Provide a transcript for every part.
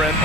Brent.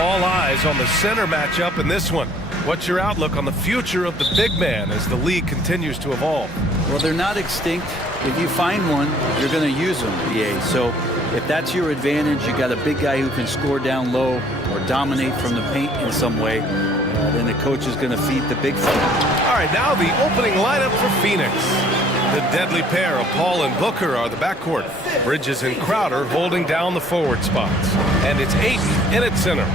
All eyes on the center matchup in this one. What's your outlook on the future of the big man as the league continues to evolve? Well, they're not extinct. If you find one, you're going to use them, EA. So if that's your advantage, you got a big guy who can score down low or dominate from the paint in some way, then the coach is going to feed the big fella. All right, now the opening lineup for Phoenix. The deadly pair of Paul and Booker are the backcourt. Bridges and Crowder holding down the forward spots. And it's Ayton in at center.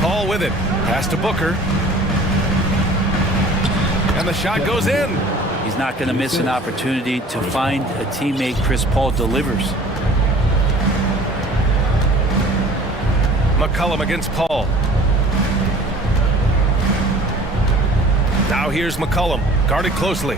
Paul with it. Pass to Booker. And the shot goes in. He's not going to miss an opportunity to find a teammate. Chris Paul delivers. McCollum against Paul. Now here's McCollum, guarded closely.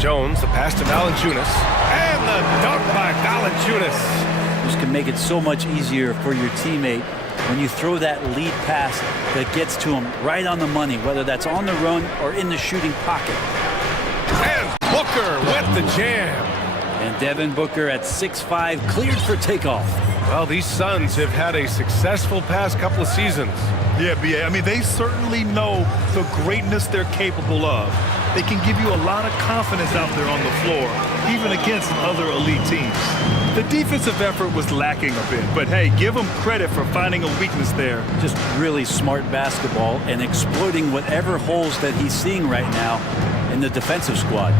Jones, the pass to Valanciunas. And the dunk by Valanciunas. This can make it so much easier for your teammate when you throw that lead pass that gets to him right on the money, whether that's on the run or in the shooting pocket. And Booker with the jam. And Devin Booker at 6'5", cleared for takeoff. Well, these Suns have had a successful past couple of seasons. Yeah, B.A. I mean, they certainly know the greatness they're capable of. They can give you a lot of confidence out there on the floor, even against other elite teams. The defensive effort was lacking a bit, but hey, give them credit for finding a weakness there. Just really smart basketball and exploiting whatever holes that he's seeing right now in the defensive squad.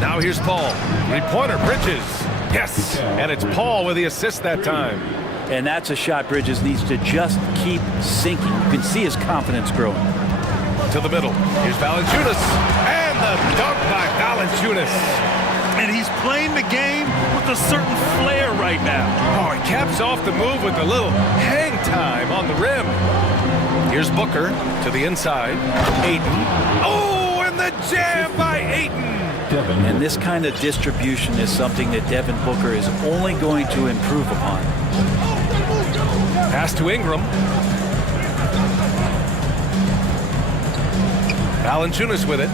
Now here's Paul. Three-pointer, Bridges. Yes, and it's Paul with the assist that time. And that's a shot Bridges needs to just keep sinking. You can see his confidence growing. To the middle. Here's Valanciunas. And the dunk by Valanciunas. And he's playing the game with a certain flair right now. Oh, he caps off the move with a little hang time on the rim. Here's Booker to the inside. Ayton. Oh, and the jam by Ayton. And this kind of distribution is something that Devin Booker is only going to improve upon. Pass to Ingram. Valanciunas with it.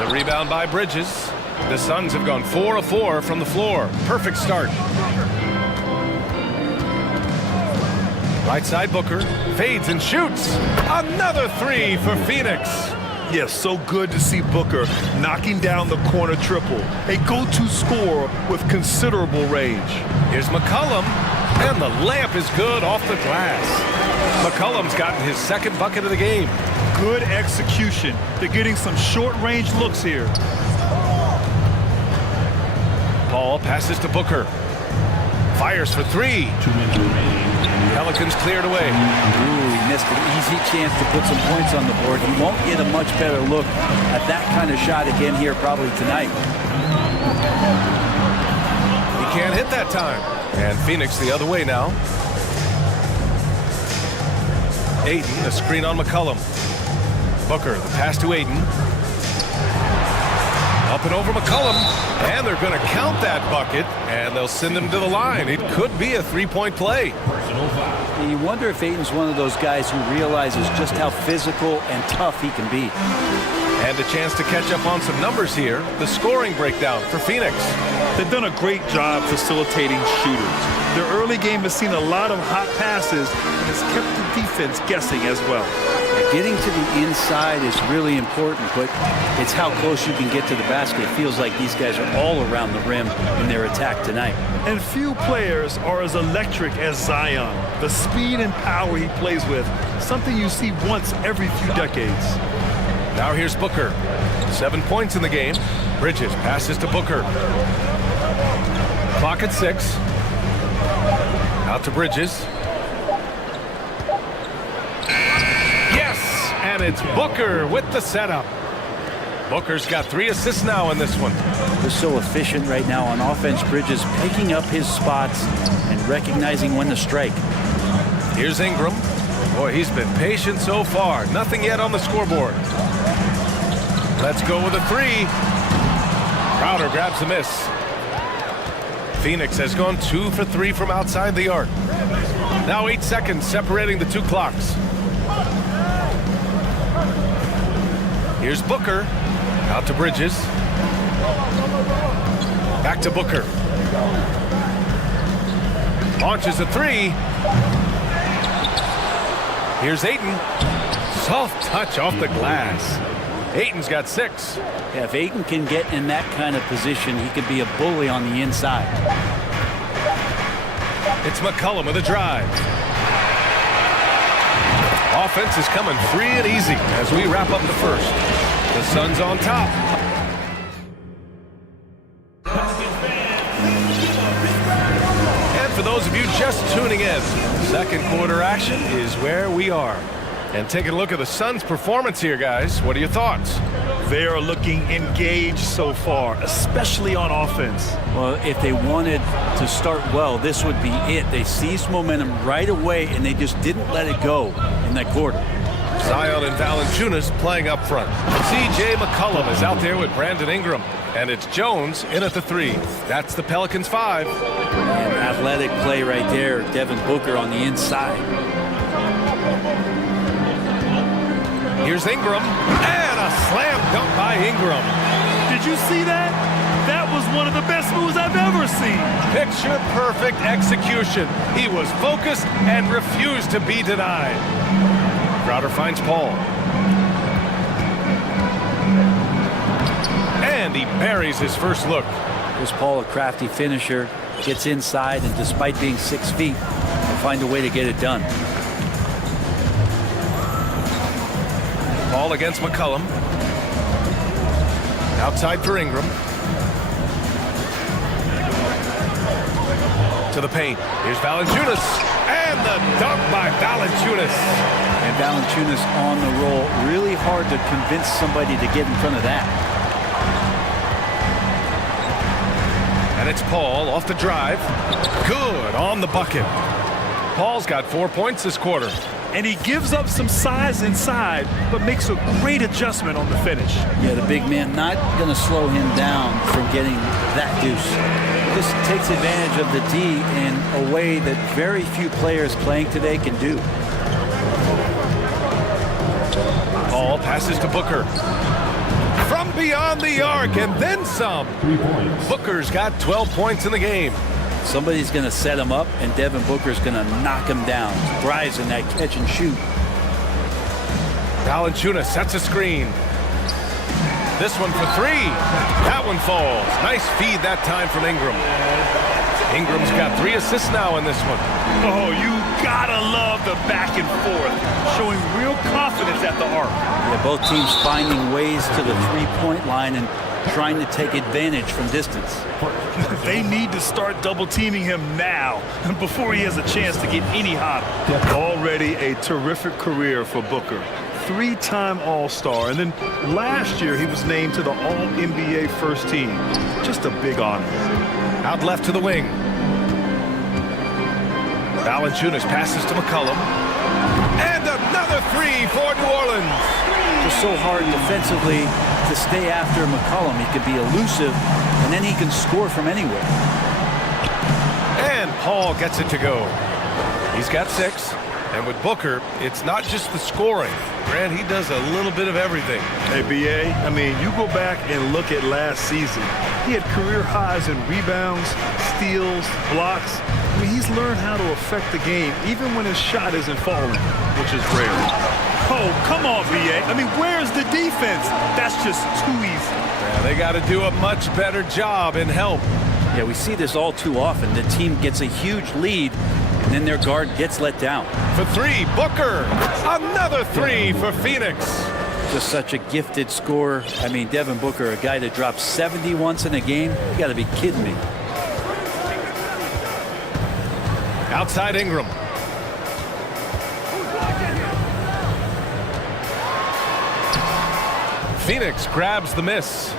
The rebound by Bridges. The Suns have gone 4 of 4 from the floor. Perfect start. Right side Booker. Fades and shoots. Another three for Phoenix. Yes, so good to see Booker knocking down the corner triple. A go-to scorer with considerable range. Here's McCollum, and the layup is good off the glass. McCollum's gotten his second bucket of the game. Good execution. They're getting some short-range looks here. Paul passes to Booker. Fires for three. Pelicans cleared away. Ooh, he missed an easy chance to put some points on the board. He won't get a much better look at that kind of shot again here probably tonight. He can't hit that time. And Phoenix the other way now. Ayton, a screen on McCollum. Booker, the pass to Ayton. Up and over McCollum. And they're going to count that bucket, and they'll send him to the line. It could be a three-point play. You wonder if Ayton's one of those guys who realizes just how physical and tough he can be. And a chance to catch up on some numbers here. The scoring breakdown for Phoenix. They've done a great job facilitating shooters. Their early game has seen a lot of hot passes and has kept the defense guessing as well. getting to the inside is really important, but it's how close you can get to the basket. It feels like these guys are all around the rim in their attack tonight. And few players are as electric as Zion. The speed and power he plays with, something you see once every few decades. Now here's Booker. 7 points in the game. Bridges passes to Booker. Clock at 6. Out to Bridges. Yes! And it's Booker with the setup. Booker's got 3 assists now in this one. They're so efficient right now on offense. Bridges picking up his spots and recognizing when to strike. Here's Ingram. Boy, he's been patient so far. Nothing yet on the scoreboard. Let's go with a 3. Crowder grabs a miss. Phoenix has gone 2 for 3 from outside the arc. Now 8 seconds separating the 2 clocks. Here's Booker. Out to Bridges. Back to Booker. Launches a 3. Here's Ayton. Soft touch off the glass. Ayton's got 6. Yeah, if Ayton can get in that kind of position, he could be a bully on the inside. It's McCollum with a drive. Offense is coming free and easy as we wrap up the first. The Suns on top. And for those of you just tuning in, second quarter action is where we are. And taking a look at the Suns' performance here, guys. What are your thoughts? They are looking engaged so far, especially on offense. Well, if they wanted to start well, this would be it. They seized momentum right away, and they just didn't let it go in that quarter. Zion and Valanciunas playing up front. C.J. McCollum is out there with Brandon Ingram. And it's Jones in at the 3. That's the Pelicans' 5. And athletic play right there. Devin Booker on the inside. Here's Ingram, and a slam dunk by Ingram. Did you see that? That was one of the best moves I've ever seen. Picture-perfect execution. He was focused and refused to be denied. Crowder finds Paul. And he buries his first look. Chris Paul, a crafty finisher, gets inside, and despite being 6 feet, will find a way to get it done. Paul against McCollum. Outside for Ingram. To the paint. Here's Valanciunas. And the dunk by Valanciunas. And Valanciunas on the roll. Really hard to convince somebody to get in front of that. And it's Paul off the drive. Good on the bucket. Paul's got 4 points this quarter. And he gives up some size inside, but makes a great adjustment on the finish. Yeah, the big man not going to slow him down from getting that deuce. This takes advantage of the D in a way that very few players playing today can do. Paul passes to Booker. From beyond the arc, and then some. Booker's got 12 points in the game. Somebody's going to set him up, and Devin Booker's going to knock him down. Thrives in that catch and shoot. Valanciunas sets a screen. This one for 3. That one falls. Nice feed that time from Ingram. Ingram's got 3 assists now in this one. Oh, you gotta love the back and forth, showing real confidence at the arc. Yeah, both teams finding ways to the three-point line and trying to take advantage from distance. They need to start double-teaming him now before he has a chance to get any hotter. Already a terrific career for Booker. 3-time All-Star, and then last year he was named to the All-NBA first team. Just a big honor. Out left to the wing. Valanciunas passes to McCollum. And another 3 for New Orleans. It's so hard defensively to stay after McCollum. He could be elusive, and then he can score from anywhere. And Paul gets it to go. He's got 6. And with Booker, it's not just the scoring. Grant, he does a little bit of everything. Hey, B.A., I mean, you go back and look at last season. He had career highs in rebounds, steals, blocks. I mean, he's learned how to affect the game, even when his shot isn't falling, which is rare. Oh, come on, BA. I mean, where's the defense? That's just too easy. Yeah, they got to do a much better job in help. Yeah, we see this all too often. The team gets a huge lead, and then their guard gets let down. For three, Booker. Another three for Phoenix. Just such a gifted scorer. I mean, Devin Booker, a guy that drops 70 once in a game. You got to be kidding me. Outside Ingram. Phoenix grabs the miss.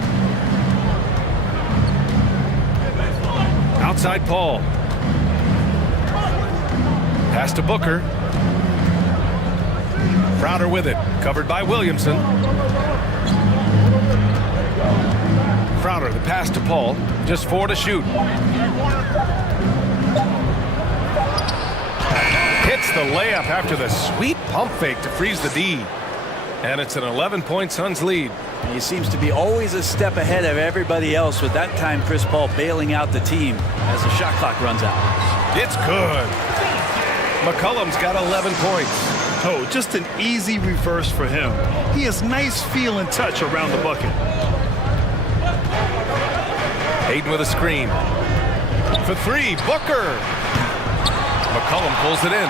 Outside Paul. Pass to Booker. Crowder with it. Covered by Williamson. Crowder, the pass to Paul. Just 4 to shoot. Hits the layup after the sweet pump fake to freeze the D. And it's an 11-point Suns lead. He seems to be always a step ahead of everybody else, with that time Chris Paul bailing out the team as the shot clock runs out. It's good. McCollum's got 11 points. Oh, just an easy reverse for him. He has nice feel and touch around the bucket. Hayden with a screen. For three, Booker. McCollum pulls it in.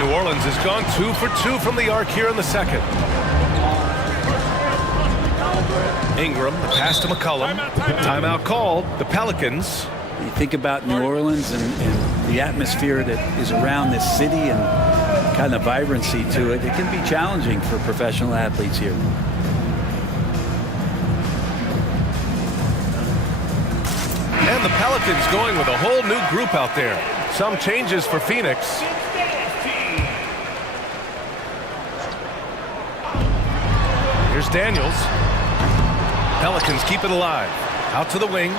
New Orleans has gone 2 for 2 from the arc here in the second. Ingram, the pass to McCollum. Timeout called. The Pelicans. You think about New Orleans and the atmosphere that is around this city and kind of vibrancy to it. It can be challenging for professional athletes here. And the Pelicans going with a whole new group out there. Some changes for Phoenix. Here's Daniels. Pelicans keep it alive. Out to the wing.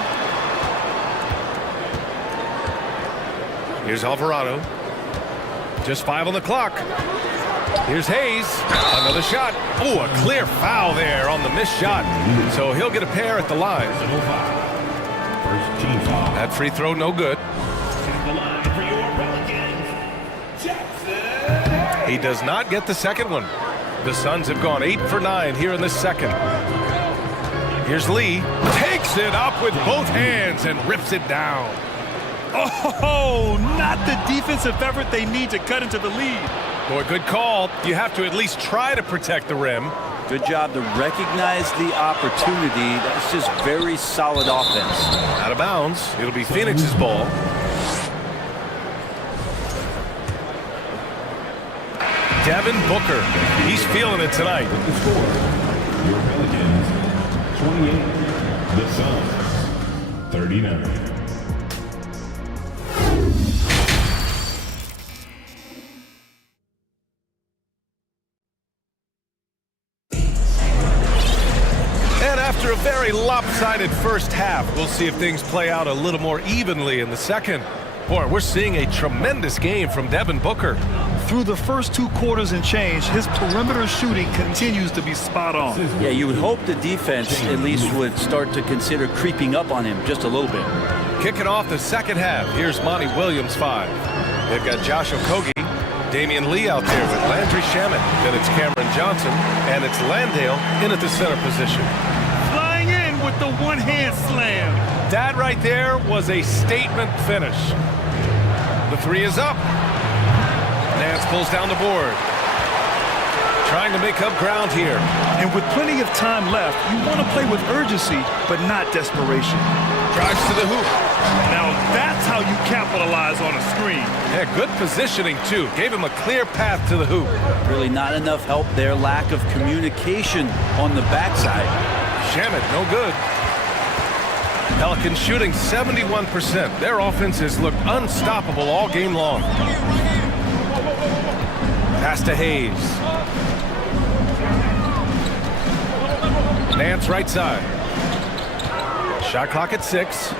Here's Alvarado. Just 5 on the clock. Here's Hayes. Another shot. Oh, a clear foul there on the missed shot. So he'll get a pair at the line. That free throw no good. He does not get the second one. The Suns have gone 8 for 9 here in the second. Here's Lee. Takes it up with both hands and rips it down. Oh, not the defensive effort they need to cut into the lead. Boy, good call. You have to at least try to protect the rim. Good job to recognize the opportunity. That's just very solid offense. Out of bounds. It'll be Phoenix's ball. Devin Booker. He's feeling it tonight. The score, your Pelicans, 28. The Suns, 39. After a very lopsided first half, we'll see if things play out a little more evenly in the second. Boy, we're seeing a tremendous game from Devin Booker. Through the first 2 quarters and change, his perimeter shooting continues to be spot on. Yeah, you would hope the defense at least would start to consider creeping up on him just a little bit. Kicking off the second half, here's Monty Williams 5. They've got Josh Okogie, Damian Lee out there with Landry Shamet. Then it's Cameron Johnson, and it's Landale in at the center position. Flying in with the one-hand slam. That right there was a statement finish. The three is up. Nance pulls down the board. Trying to make up ground here. And with plenty of time left, you want to play with urgency, but not desperation. Drives to the hoop. Now that's how you capitalize on a screen. Yeah, good positioning too. Gave him a clear path to the hoop. Really not enough help there. Lack of communication on the backside. Shamet, no good. Pelicans shooting 71%. Their offense has looked unstoppable all game long. Pass to Hayes. Nance right side. Shot clock at 6.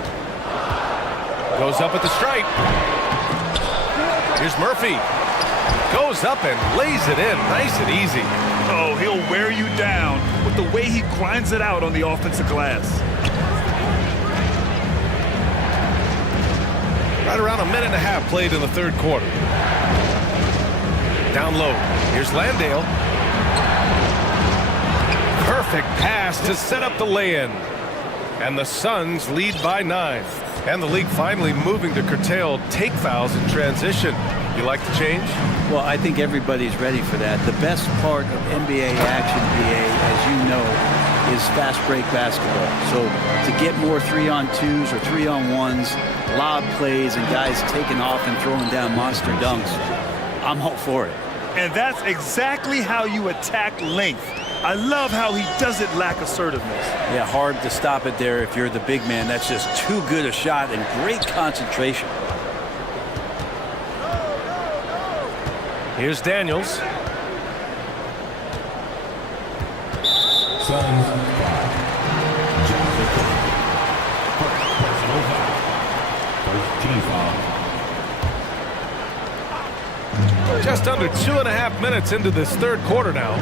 Goes up at the stripe. Here's Murphy. Goes up and lays it in. Nice and easy. Oh, he'll wear you down with the way he grinds it out on the offensive glass. Right around a minute and a half played in the third quarter. Down low. Here's Landale. Perfect pass to set up the lay-in. And the Suns lead by 9. And the league finally moving to curtail take fouls in transition. You like the change? Well, I think everybody's ready for that. The best part of NBA action, BA, as you know, is fast break basketball. So to get more 3-on-2s or 3-on-1s, lob plays, and guys taking off and throwing down monster dunks, I'm all for it. And that's exactly how you attack length. I love how he doesn't lack assertiveness. Yeah, hard to stop it there if you're the big man. That's just too good a shot and great concentration. Here's Daniels. Suns 5. Personal foul. First team foul. Just under 2.5 minutes into this third quarter now.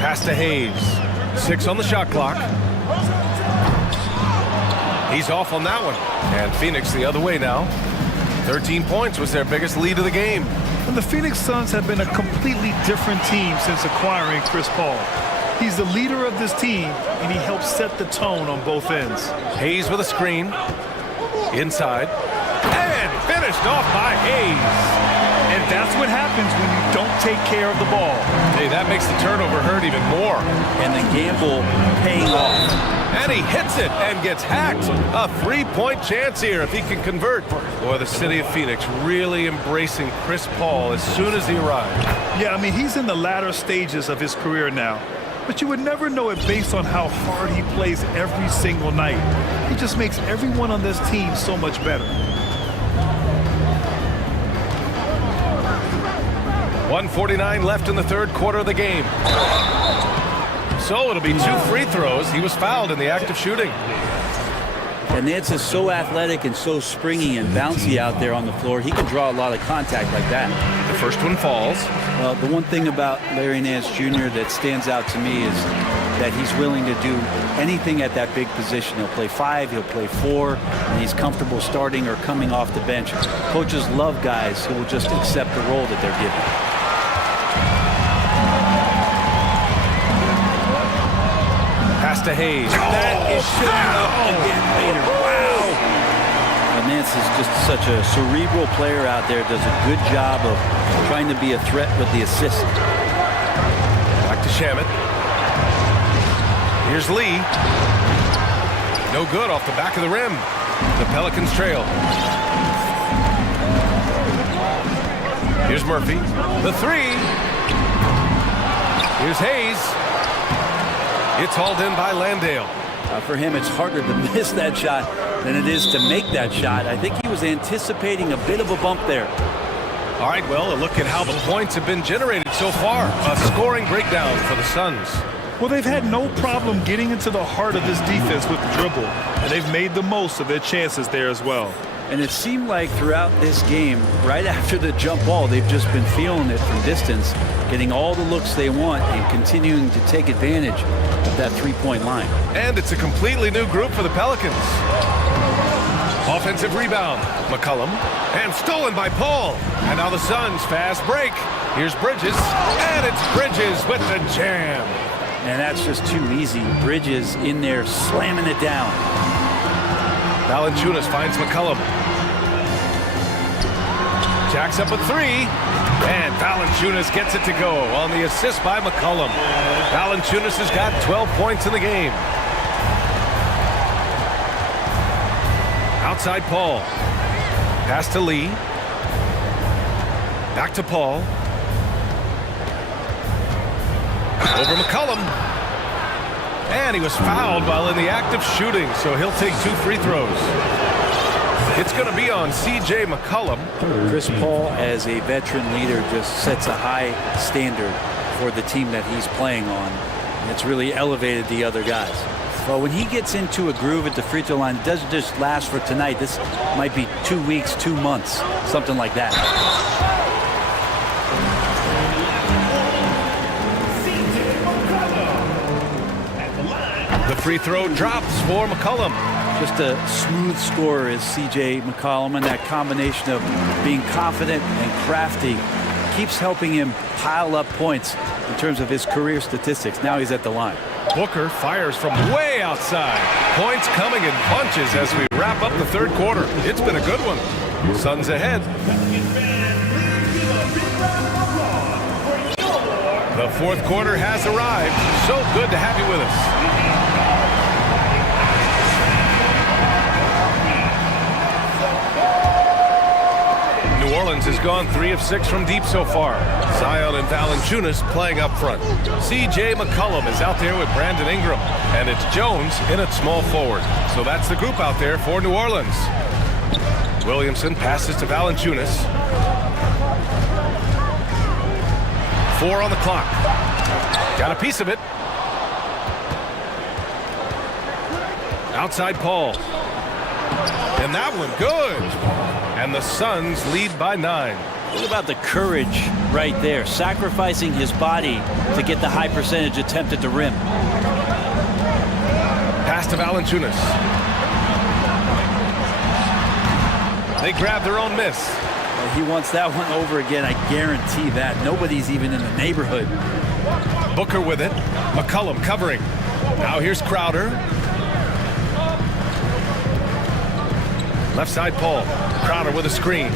Pass to Hayes. 6 on the shot clock. He's off on that one. And Phoenix the other way now. 13 points was their biggest lead of the game. And the Phoenix Suns have been a completely different team since acquiring Chris Paul. He's the leader of this team, and he helps set the tone on both ends. Hayes with a screen. Inside. And finished off by Hayes. And that's what happens when you don't take care of the ball. Hey, that makes the turnover hurt even more. And the gamble paying off. And he hits it and gets hacked. A 3-point chance here if he can convert. Boy, the city of Phoenix really embracing Chris Paul as soon as he arrived. Yeah, I mean, he's in the latter stages of his career now. But you would never know it based on how hard he plays every single night. He just makes everyone on this team so much better. 1:49 left in the third quarter of the game. So it'll be 2 free throws. He was fouled in the act of shooting. And Nance is so athletic and so springy and bouncy out there on the floor. He can draw a lot of contact like that. The first one falls. Well, the one thing about Larry Nance Jr. that stands out to me is that he's willing to do anything at that big position. He'll play 5, he'll play 4, and he's comfortable starting or coming off the bench. Coaches love guys who will just accept the role that they're given. Pass to Hayes. That is shot up again later. Wow. Nance is just such a cerebral player out there. Does a good job of trying to be a threat with the assist. Back to Shamet. Here's Lee. No good off the back of the rim. The Pelicans trail. Here's Murphy. The 3. Here's Hayes. It's hauled in by Landale. For him, it's harder to miss that shot than it is to make that shot. I think he was anticipating a bit of a bump there. All right, well, a look at how the points have been generated so far. A scoring breakdown for the Suns. Well, they've had no problem getting into the heart of this defense with the dribble, and they've made the most of their chances there as well. And it seemed like throughout this game, right after the jump ball, they've just been feeling it from distance, getting all the looks they want and continuing to take advantage of that three-point line. And it's a completely new group for the Pelicans. Offensive rebound, McCollum, and stolen by Paul. And now the Suns fast break. Here's Bridges, and it's Bridges with the jam. And that's just too easy. Bridges in there slamming it down. Valanciunas finds McCollum. Jacks up a 3, and Valanciunas gets it to go on the assist by McCollum. Valanciunas has got 12 points in the game. Outside Paul. Pass to Lee. Back to Paul. Over McCollum. And he was fouled while in the act of shooting, so he'll take 2 free throws. It's going to be on C.J. McCollum. Chris Paul, as a veteran leader, just sets a high standard for the team that he's playing on. And it's really elevated the other guys. Well, when he gets into a groove at the free throw line, it doesn't just last for tonight. This might be 2 weeks, 2 months, something like that. The free throw drops for McCollum. Just a smooth scorer is C.J. McCollum, and that combination of being confident and crafty keeps helping him pile up points in terms of his career statistics. Now he's at the line. Booker fires from way outside. Points coming in bunches as we wrap up the third quarter. It's been a good one. Suns ahead. The fourth quarter has arrived. So good to have you with us. New Orleans has gone 3 of 6 from deep so far. Zion and Valanciunas playing up front. C.J. McCollum is out there with Brandon Ingram. And it's Jones in at small forward. So that's the group out there for New Orleans. Williamson passes to Valanciunas. 4 on the clock. Got a piece of it. Outside Paul. And that one good. And the Suns lead by 9. What about the courage right there? Sacrificing his body to get the high percentage attempt at the rim. Pass to Valanciunas. They grab their own miss. He wants that one over again, I guarantee that. Nobody's even in the neighborhood. Booker with it. McCollum covering. Now here's Crowder. Left side Paul. Crowder with a screen.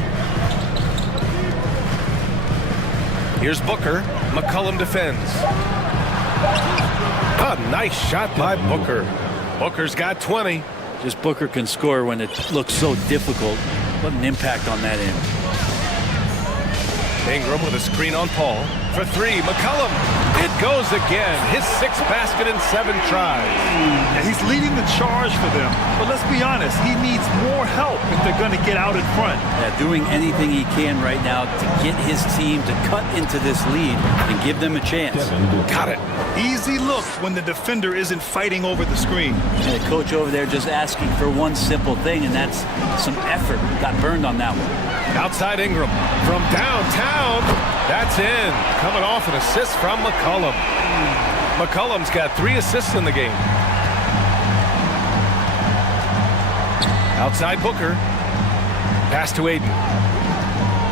Here's Booker. McCollum defends. A nice shot by Booker. Booker's got 20. Just Booker can score when it looks so difficult. What an impact on that end. Ingram with a screen on Paul. For 3, McCollum. It goes again. His 6th basket in 7 tries. Yeah, he's leading the charge for them. But let's be honest, he needs more help if they're going to get out in front. Yeah, doing anything he can right now to get his team to cut into this lead and give them a chance. Got it. Easy look when the defender isn't fighting over the screen. And the coach over there just asking for one simple thing, and that's some effort. Got burned on that one. Outside Ingram from downtown. That's in. Coming off an assist from McCollum. McCollum's got 3 assists in the game. Outside Booker. Pass to Aiden.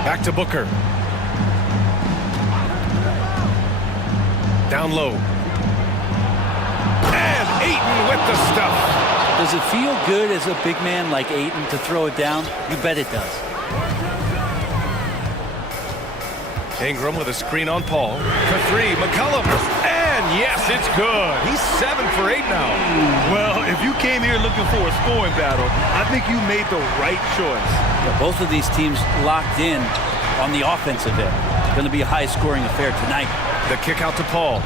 Back to Booker. Down low. And Ayton with the stuff. Does it feel good as a big man like Ayton to throw it down? You bet it does. Ingram with a screen on Paul. For 3, McCollum. And yes, it's good. He's 7 for 8 now. Well, if you came here looking for a scoring battle, I think you made the right choice. Yeah, both of these teams locked in on the offensive end. It's going to be a high-scoring affair tonight. The kick out to Paul.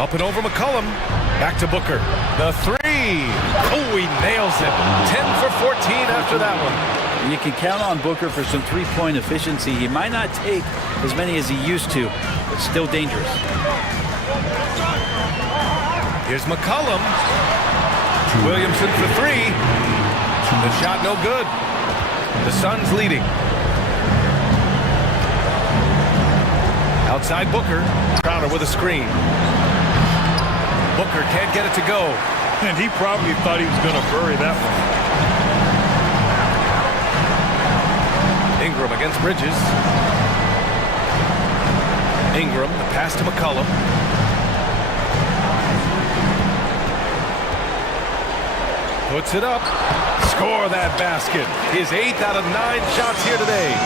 Up and over McCollum. Back to Booker. The 3. Oh, he nails it. 10 for 14 after that one. And you can count on Booker for some three-point efficiency. He might not take as many as he used to, but still dangerous. Here's McCollum. Williamson for 3. The shot no good. The Suns leading. Outside Booker. Crowder with a screen. Booker can't get it to go. And he probably thought he was going to bury that one. Ingram against Bridges. Ingram, the pass to McCollum. Puts it up. Score that basket. His 8th out of 9 shots here today.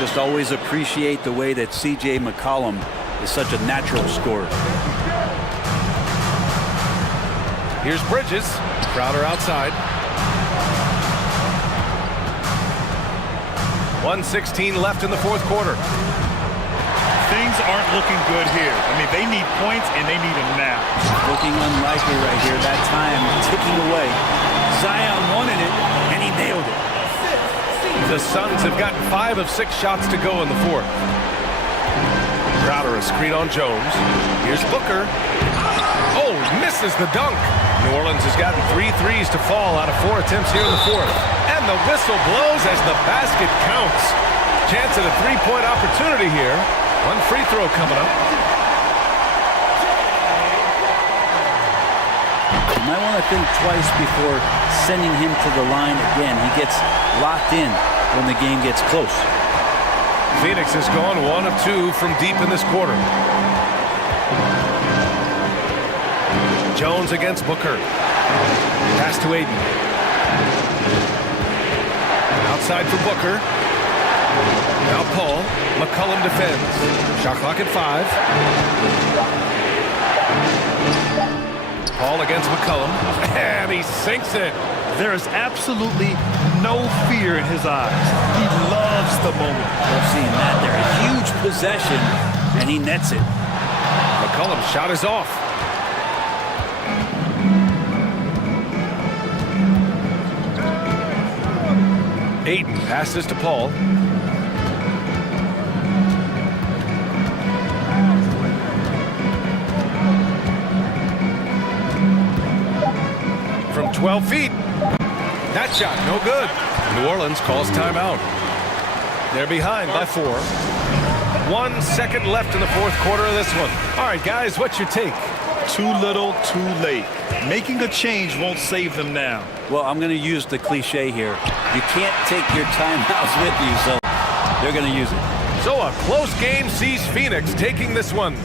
Just always appreciate the way that C.J. McCollum is such a natural scorer. Here's Bridges. Crowder outside. 1:16 left in the fourth quarter. Things aren't looking good here. I mean, they need points and they need a nap. Looking unlikely right here. That time ticking away. Zion wanted it, and he nailed it. The Suns have gotten 5 of 6 shots to go in the fourth. Crowder a screen on Jones. Here's Booker. Oh, misses the dunk. New Orleans has gotten 3 threes to fall out of 4 attempts here in the fourth. And the whistle blows as the basket counts. Chance at a 3-point opportunity here. One free throw coming up. might want to think twice before sending him to the line again. He gets locked in when the game gets close. Phoenix has gone 1 of 2 from deep in this quarter. Jones against Booker. Pass to Aiden. Outside for Booker. Now Paul. McCollum defends. Shot clock at 5. Paul against McCollum. And he sinks it. There is absolutely no fear in his eyes. He loves the moment. Love seeing that there. A huge possession, and he nets it. McCollum's shot is off. Aiden passes to Paul. From 12 feet. That shot, no good. New Orleans calls timeout. They're behind by 4. 1 second left in the fourth quarter of this one. All right, guys, what's your take? Too little, too late. Making a change won't save them now. Well, I'm going to use the cliche here. You can't take your timeouts with you, so they're going to use it. So a close game sees Phoenix taking this one.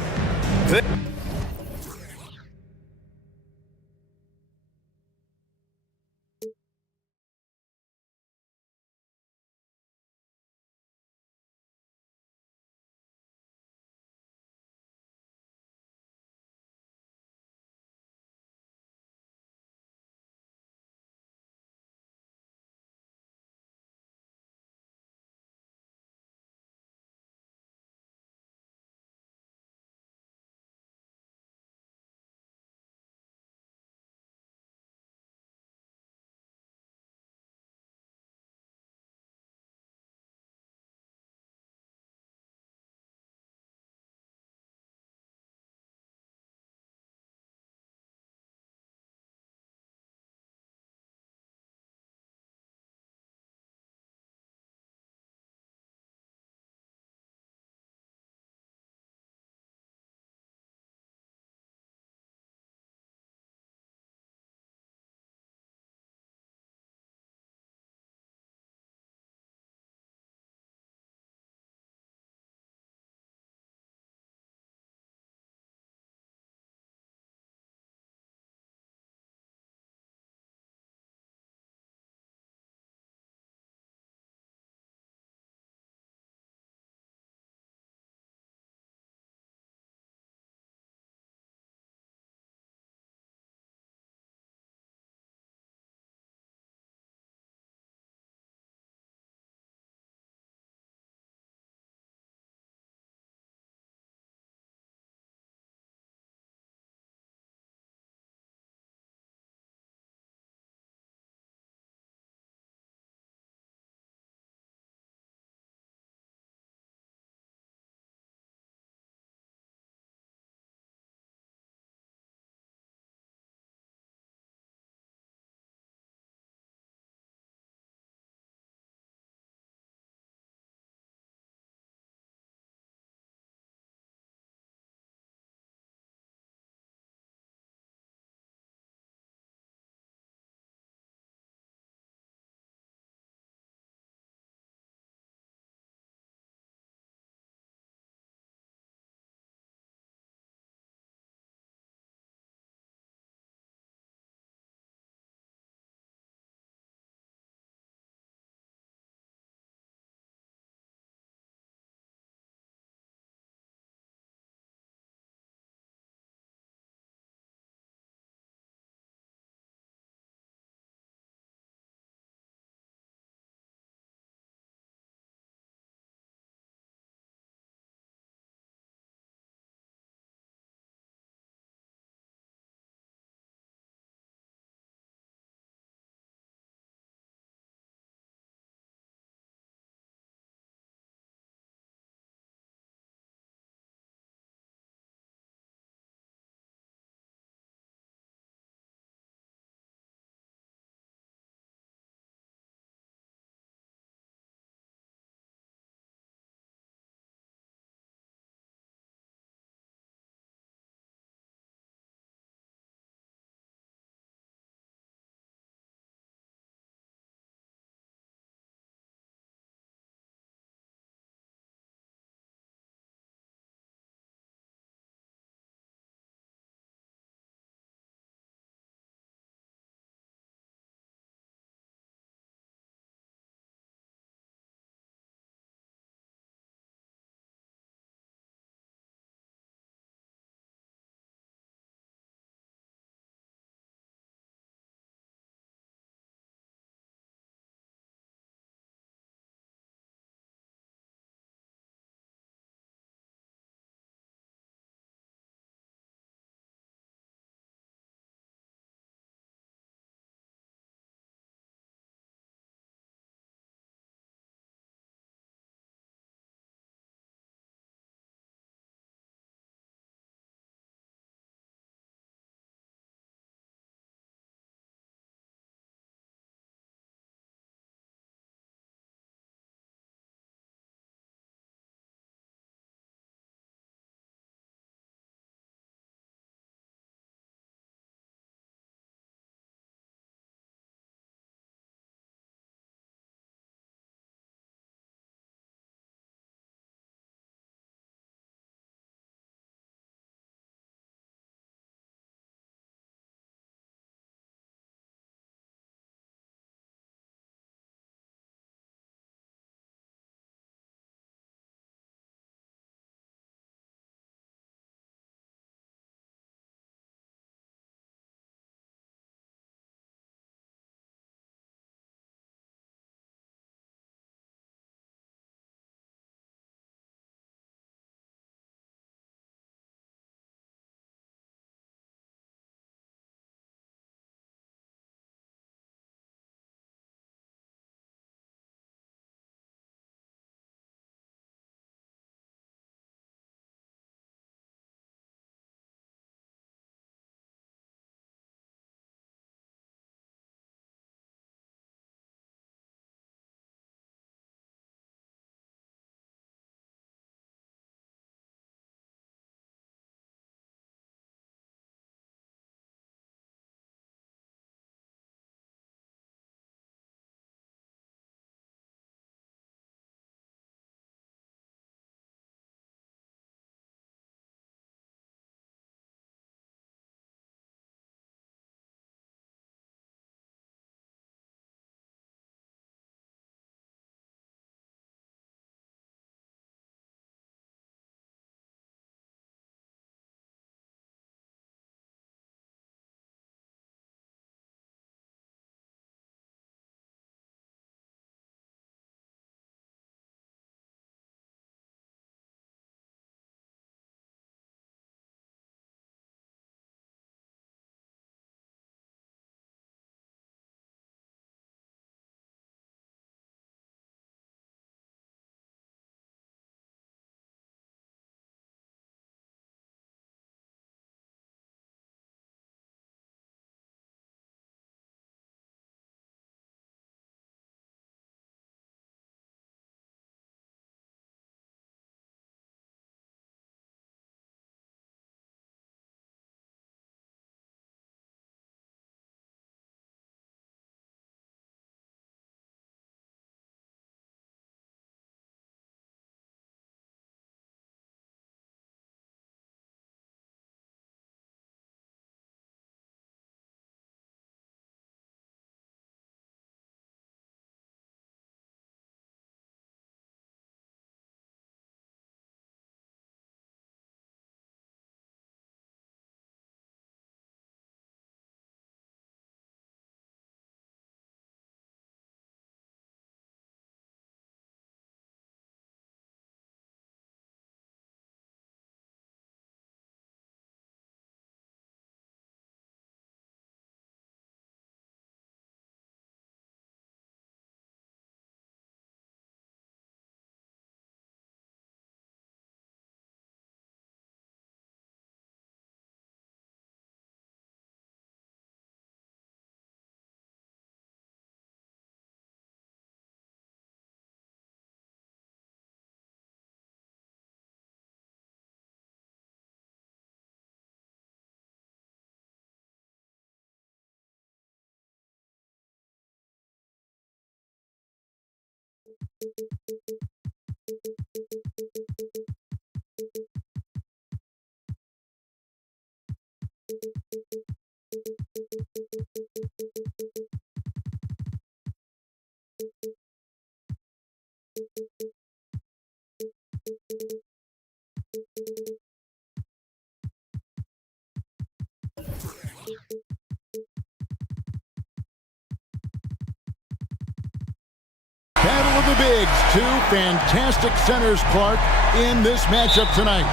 Battle of the bigs. Two fantastic centers, Clark, in this matchup tonight.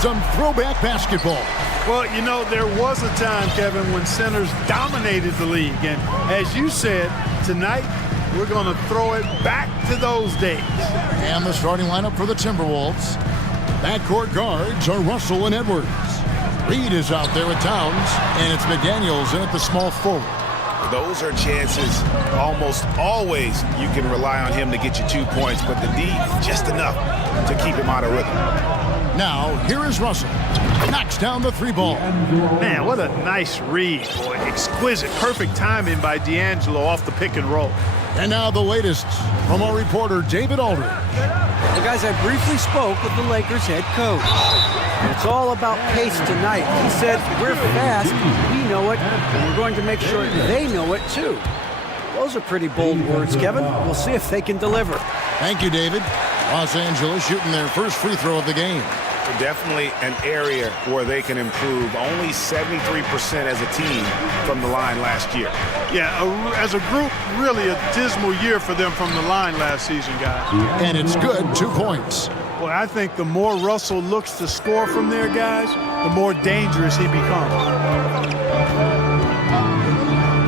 Some throwback basketball. Well, you know, there was a time, Kevin, when centers dominated the league. And as you said, tonight we're going to throw it back to those days. And the starting lineup for the Timberwolves. Backcourt guards are Russell and Edwards. Reed is out there with Towns, and it's McDaniels in at the small forward. Those are chances almost always you can rely on him to get you 2 points, but the D, just enough to keep him out of rhythm. Now, here is Russell. Knocks down the three ball. Man, what a nice read, boy. Exquisite, perfect timing by D'Angelo off the pick and roll. And now the latest from our reporter, David Aldridge. Well, guys, I briefly spoke with the Lakers head coach. It's all about pace tonight. He said, we're fast, we know it, and we're going to make sure they know it too. Those are pretty bold words, Kevin. We'll see if they can deliver. Thank you, David. Los Angeles shooting their first free throw of the game. Definitely an area where they can improve. Only 73% as a team from the line last year. Yeah, as a group, really a dismal year for them from the line last season, guys. And it's good, 2 points. Well, I think the more Russell looks to score from there, guys, the more dangerous he becomes.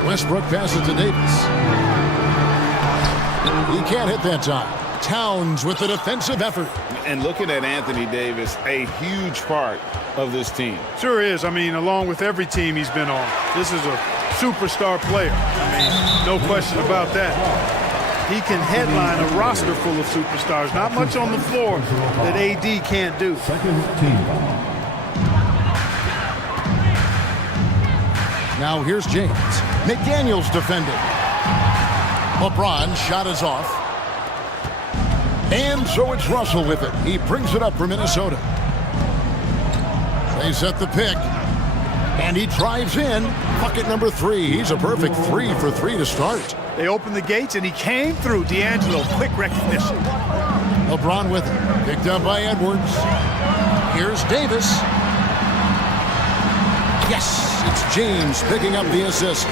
Westbrook passes to Davis. He can't hit that time. Towns with the defensive effort. And looking at Anthony Davis, a huge part of this team. Sure is. I mean, along with every team he's been on. This is a superstar player. I mean, no question about that. He can headline a roster full of superstars. Not much on the floor that AD can't do. Second team foul. Now here's James. McDaniels defending. LeBron's shot is off. And so it's Russell with it. He brings it up for Minnesota. They set the pick. And he drives in. Bucket number 3. He's a perfect 3 for 3 to start. They opened the gates, and he came through. D'Angelo, quick recognition. LeBron with it. Picked up by Edwards. Here's Davis. Yes, it's James picking up the assist.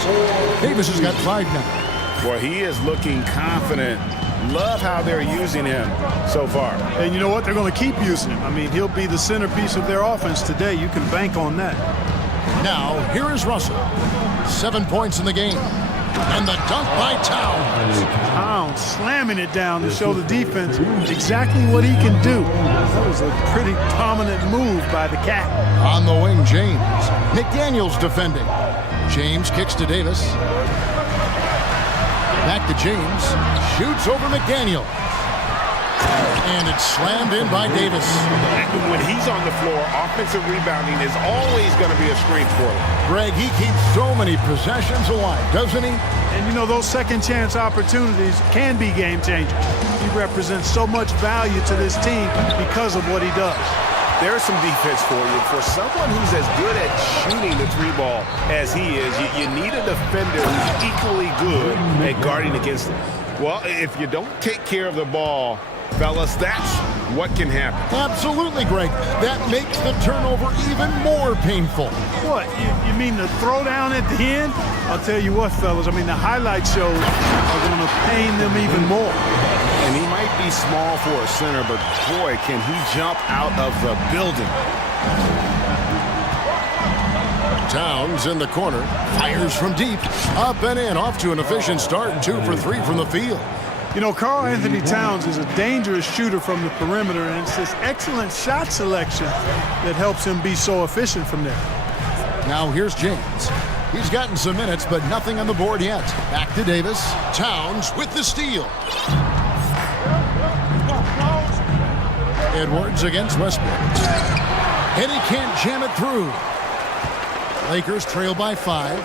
Davis has got 5 now. Boy, he is looking confident. Love how they're using him so far. And you know what? They're going to keep using him. I mean, he'll be the centerpiece of their offense today. You can bank on that. Now, here is Russell. 7 points in the game. And the dunk by Towns. Towns slamming it down to show the defense exactly what he can do. That was a pretty prominent move by the Cat. On the wing, James. McDaniels defending. James kicks to Davis. Back to James. Shoots over McDaniel. And it's slammed in by Davis. When he's on the floor, offensive rebounding is always going to be a strength for him. Greg, he keeps so many possessions alive, doesn't he? And you know, those second chance opportunities can be game changers. He represents so much value to this team because of what he does. There's some defense for you. For someone who's as good at shooting the 3 ball as he is, you need a defender who's equally good at guarding against him. Well, if you don't take care of the ball, fellas, that's what can happen. Absolutely, Greg. That makes the turnover even more painful. What, you mean the throwdown at the end? I'll tell you what, fellas, I mean, the highlight shows are going to pain them even more. And he might be small for a center, but boy, can he jump out of the building. Towns in the corner, fires from deep, up and in, off to an efficient start, 2 for 3 from the field. You know, Karl Anthony Towns is a dangerous shooter from the perimeter, and it's this excellent shot selection that helps him be so efficient from there. Now here's James. He's gotten some minutes, but nothing on the board yet. Back to Davis. Towns with the steal. Edwards against Westbrook. And he can't jam it through. Lakers trail by 5.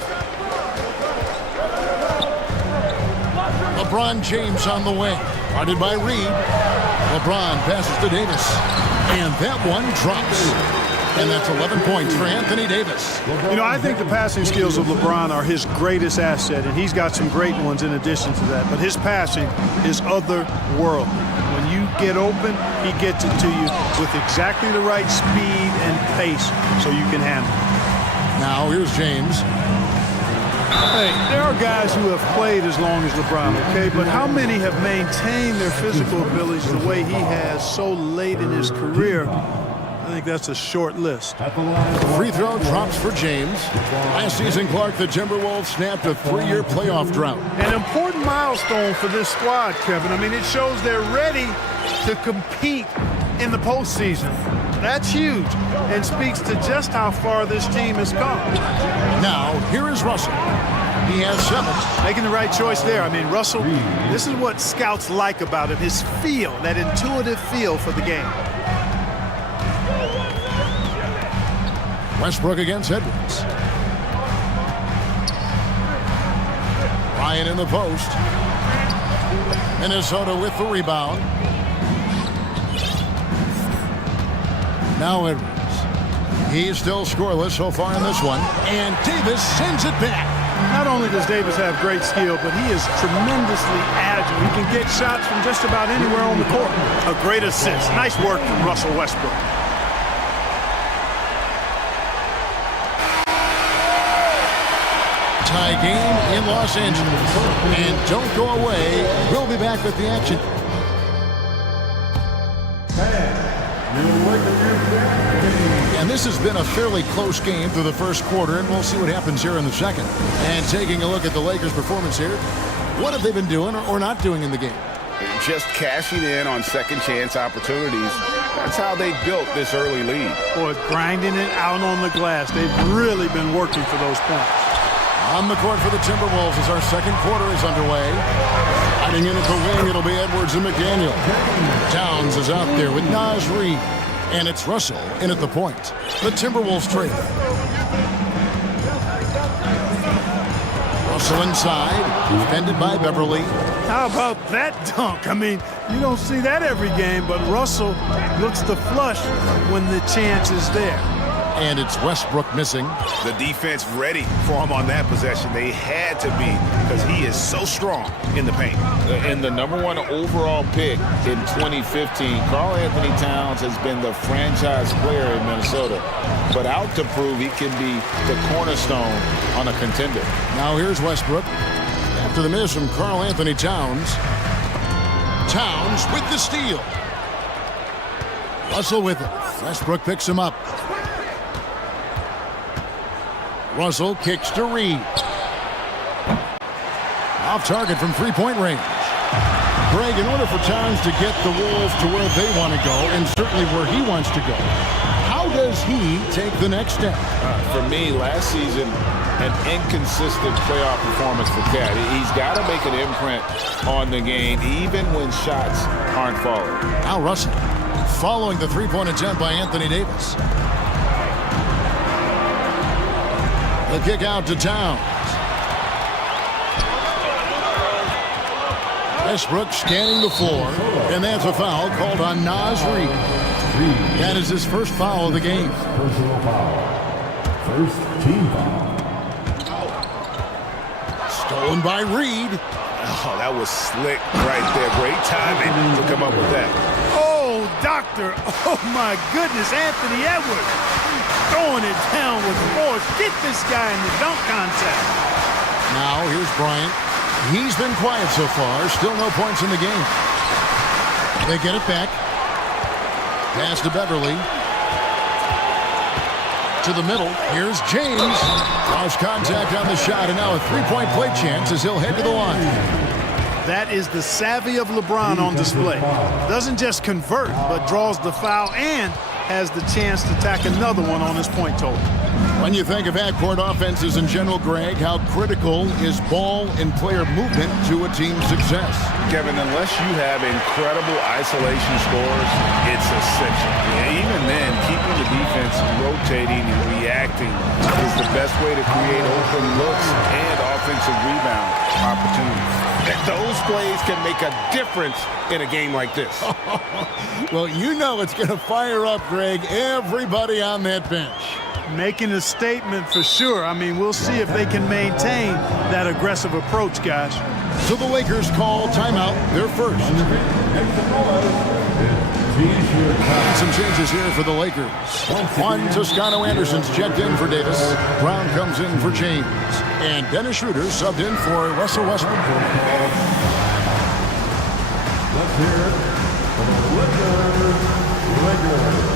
LeBron James on the way. Guarded by Reed. LeBron passes to Davis. And that one drops. And that's 11 points for Anthony Davis. You know, I think the passing skills of LeBron are his greatest asset, and he's got some great ones in addition to that. But his passing is otherworldly. When you get open, he gets it to you with exactly the right speed and pace so you can handle it. Now here's James. Hey, there are guys who have played as long as LeBron, okay? But how many have maintained their physical abilities the way he has so late in his career? I think that's a short list. Free throw drops for James. Last season, Clark, the Timberwolves snapped a 3-year playoff drought. An important milestone for this squad, Kevin. I mean, it shows they're ready to compete in the postseason. That's huge and speaks to just how far this team has come. Now, here is Russell. He has 7. Making the right choice there. I mean, Russell, this is what scouts like about him, his feel, that intuitive feel for the game. Westbrook against Edwards. Ryan in the post. Minnesota with the rebound. Now Edwards. He's still scoreless so far in this one. And Davis sends it back. Not only does Davis have great skill, but he is tremendously agile. He can get shots from just about anywhere on the court. A great assist. Nice work from Russell Westbrook. Tie game in Los Angeles. And don't go away. We'll be back with the action. And this has been a fairly close game through the first quarter, and we'll see what happens here in the second. And taking a look at the Lakers' performance here, what have they been doing or not doing in the game? Just cashing in on second chance opportunities. That's how they built this early lead. Boy, grinding it out on the glass. They've really been working for those points. On the court for the Timberwolves as our second quarter is underway. Hiding in at the wing, it'll be Edwards and McDaniel. Towns is out there with Naz Reid. And it's Russell in at the point. The Timberwolves trade. Russell inside, defended by Beverly. How about that dunk? I mean, you don't see that every game, but Russell looks to flush when the chance is there. And it's Westbrook missing. The defense ready for him on that possession. They had to be because he is so strong in the paint. And the #1 overall pick in 2015, Karl Anthony Towns has been the franchise player in Minnesota, but out to prove he can be the cornerstone on a contender. Now here's Westbrook. After the miss from Karl Anthony Towns. Towns with the steal. Russell with it. Westbrook picks him up. Russell kicks to Reed. Off target from three-point range. Greg, in order for Towns to get the Wolves to where they want to go, and certainly where he wants to go, how does he take the next step? For me, last season, an inconsistent playoff performance for Cat. He's got to make an imprint on the game, even when shots aren't falling. Now Russell, following the three-point attempt by Anthony Davis. The kick out to Towns. Westbrook scanning the floor, and that's a foul called on Naz Reid. That is his first foul of the game. Personal foul. First team foul. Stolen by Reed. Oh, that was slick right there. Great timing to come up with that. Oh, doctor. Oh, my goodness. Anthony Edwards throwing it down with force. Get this guy in the dunk contest. Now here's Bryant. He's been quiet so far. Still no points in the game. They get it back. Pass to Beverly. To the middle. Here's James. Lost contact on the shot, and now a three-point play chance as he'll head to the line. That is the savvy of LeBron on display. Doesn't just convert, but draws the foul and has the chance to tack another one on his point total. When you think of half-court offenses in general, Greg, how critical is ball and player movement to a team's success? Kevin, unless you have incredible isolation scores, it's essential. Yeah, even then, keeping the defense rotating and reacting is the best way to create open looks and offensive rebound opportunities. Those plays can make a difference in a game like this. Well, you know it's going to fire up, Greg, everybody on that bench. Making a statement for sure. I mean, we'll see if they can maintain that aggressive approach, guys. So the Lakers call timeout, their first. Some changes here for the Lakers. Juan Toscano-Anderson's checked in for Davis. Brown comes in for James. And Dennis Schroeder subbed in for Russell Westbrook. Let's hear it for the Lakers.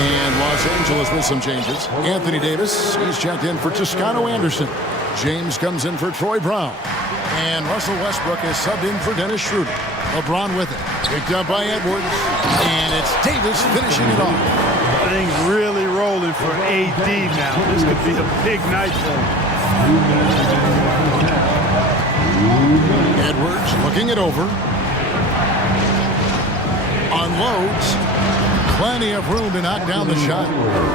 And Los Angeles with some changes. Anthony Davis, he's checked in for Toscano-Anderson. James comes in for Troy Brown. And Russell Westbrook is subbed in for Dennis Schroeder. LeBron with it. Picked up by Edwards. And it's Davis finishing it off. Things really rolling for AD now. This could be a big night for him. Edwards looking it over. Unloads. Plenty of room to knock down the shot.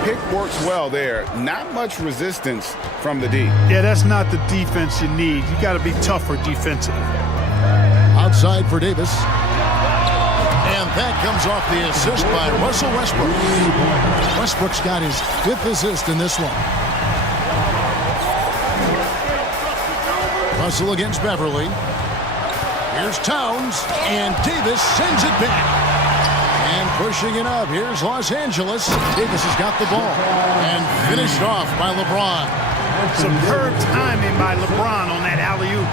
Pick works well there. Not much resistance from the D. Yeah, that's not the defense you need. You got to be tougher defensively. Outside for Davis. And that comes off the assist by Russell Westbrook. Westbrook's got his 5th assist in this one. Russell against Beverly. Here's Towns, and Davis sends it back. And pushing it up, here's Los Angeles. Davis has got the ball. And finished off by LeBron. Superb timing by LeBron on that alley-oop.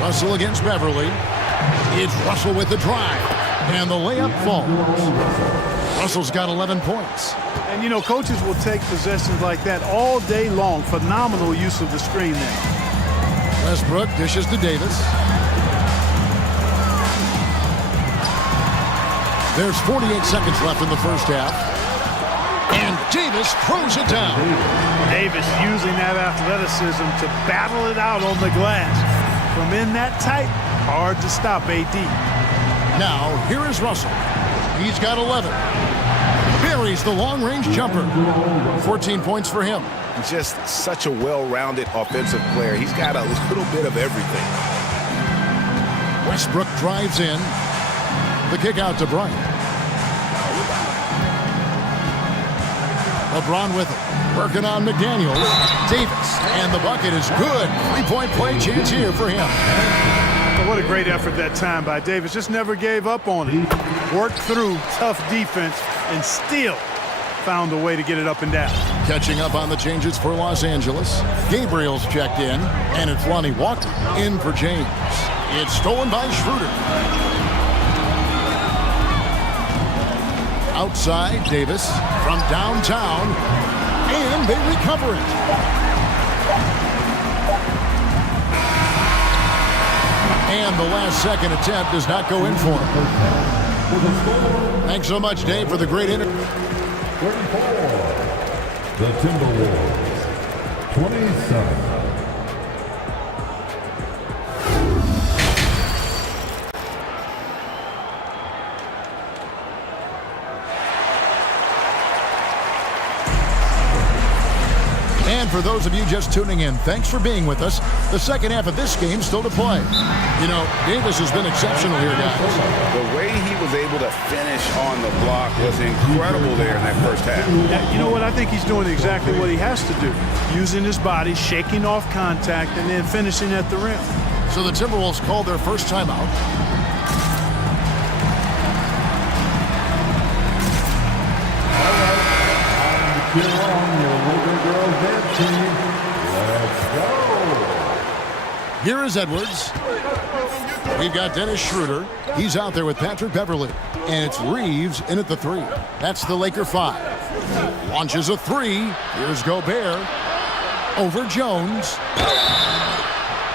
Russell against Beverly. It's Russell with the drive. And the layup falls. Russell's got 11 points. And, you know, coaches will take possessions like that all day long. Phenomenal use of the screen there. Westbrook dishes to Davis. There's 48 seconds left in the first half. And Davis throws it down. Davis using that athleticism to battle it out on the glass. From in that tight, hard to stop AD. Now, here is Russell. He's got 11. Buries the long-range jumper. 14 points for him. Just such a well-rounded offensive player. He's got a little bit of everything. Westbrook drives in. The kick out to Bryant. LeBron with it. Working on McDaniels. Davis. And the bucket is good. 3-point play chance here for him. Well, what a great effort that time by Davis. Just never gave up on it. Worked through tough defense and still found a way to get it up and down. Catching up on the changes for Los Angeles. Gabriel's checked in. And it's Lonnie Walker in for James. It's stolen by Schroeder. Outside, Davis from downtown, and they recover it. And the last second attempt does not go in for him. Thanks so much, Dave, for the great interview. 34, the Timberwolves, 27. And for those of you just tuning in, thanks for being with us. The second half of this game still to play. You know, Davis has been exceptional here, guys. The way he was able to finish on the block was incredible there in that first half. You know what? I think he's doing exactly what he has to do. Using his body, shaking off contact, and then finishing at the rim. So the Timberwolves called their first timeout. Here is Edwards. We've got Dennis Schroeder. He's out there with Patrick Beverly. And it's Reeves in at the 3. That's the Laker 5. Launches a 3. Here's Gobert. Over Jones.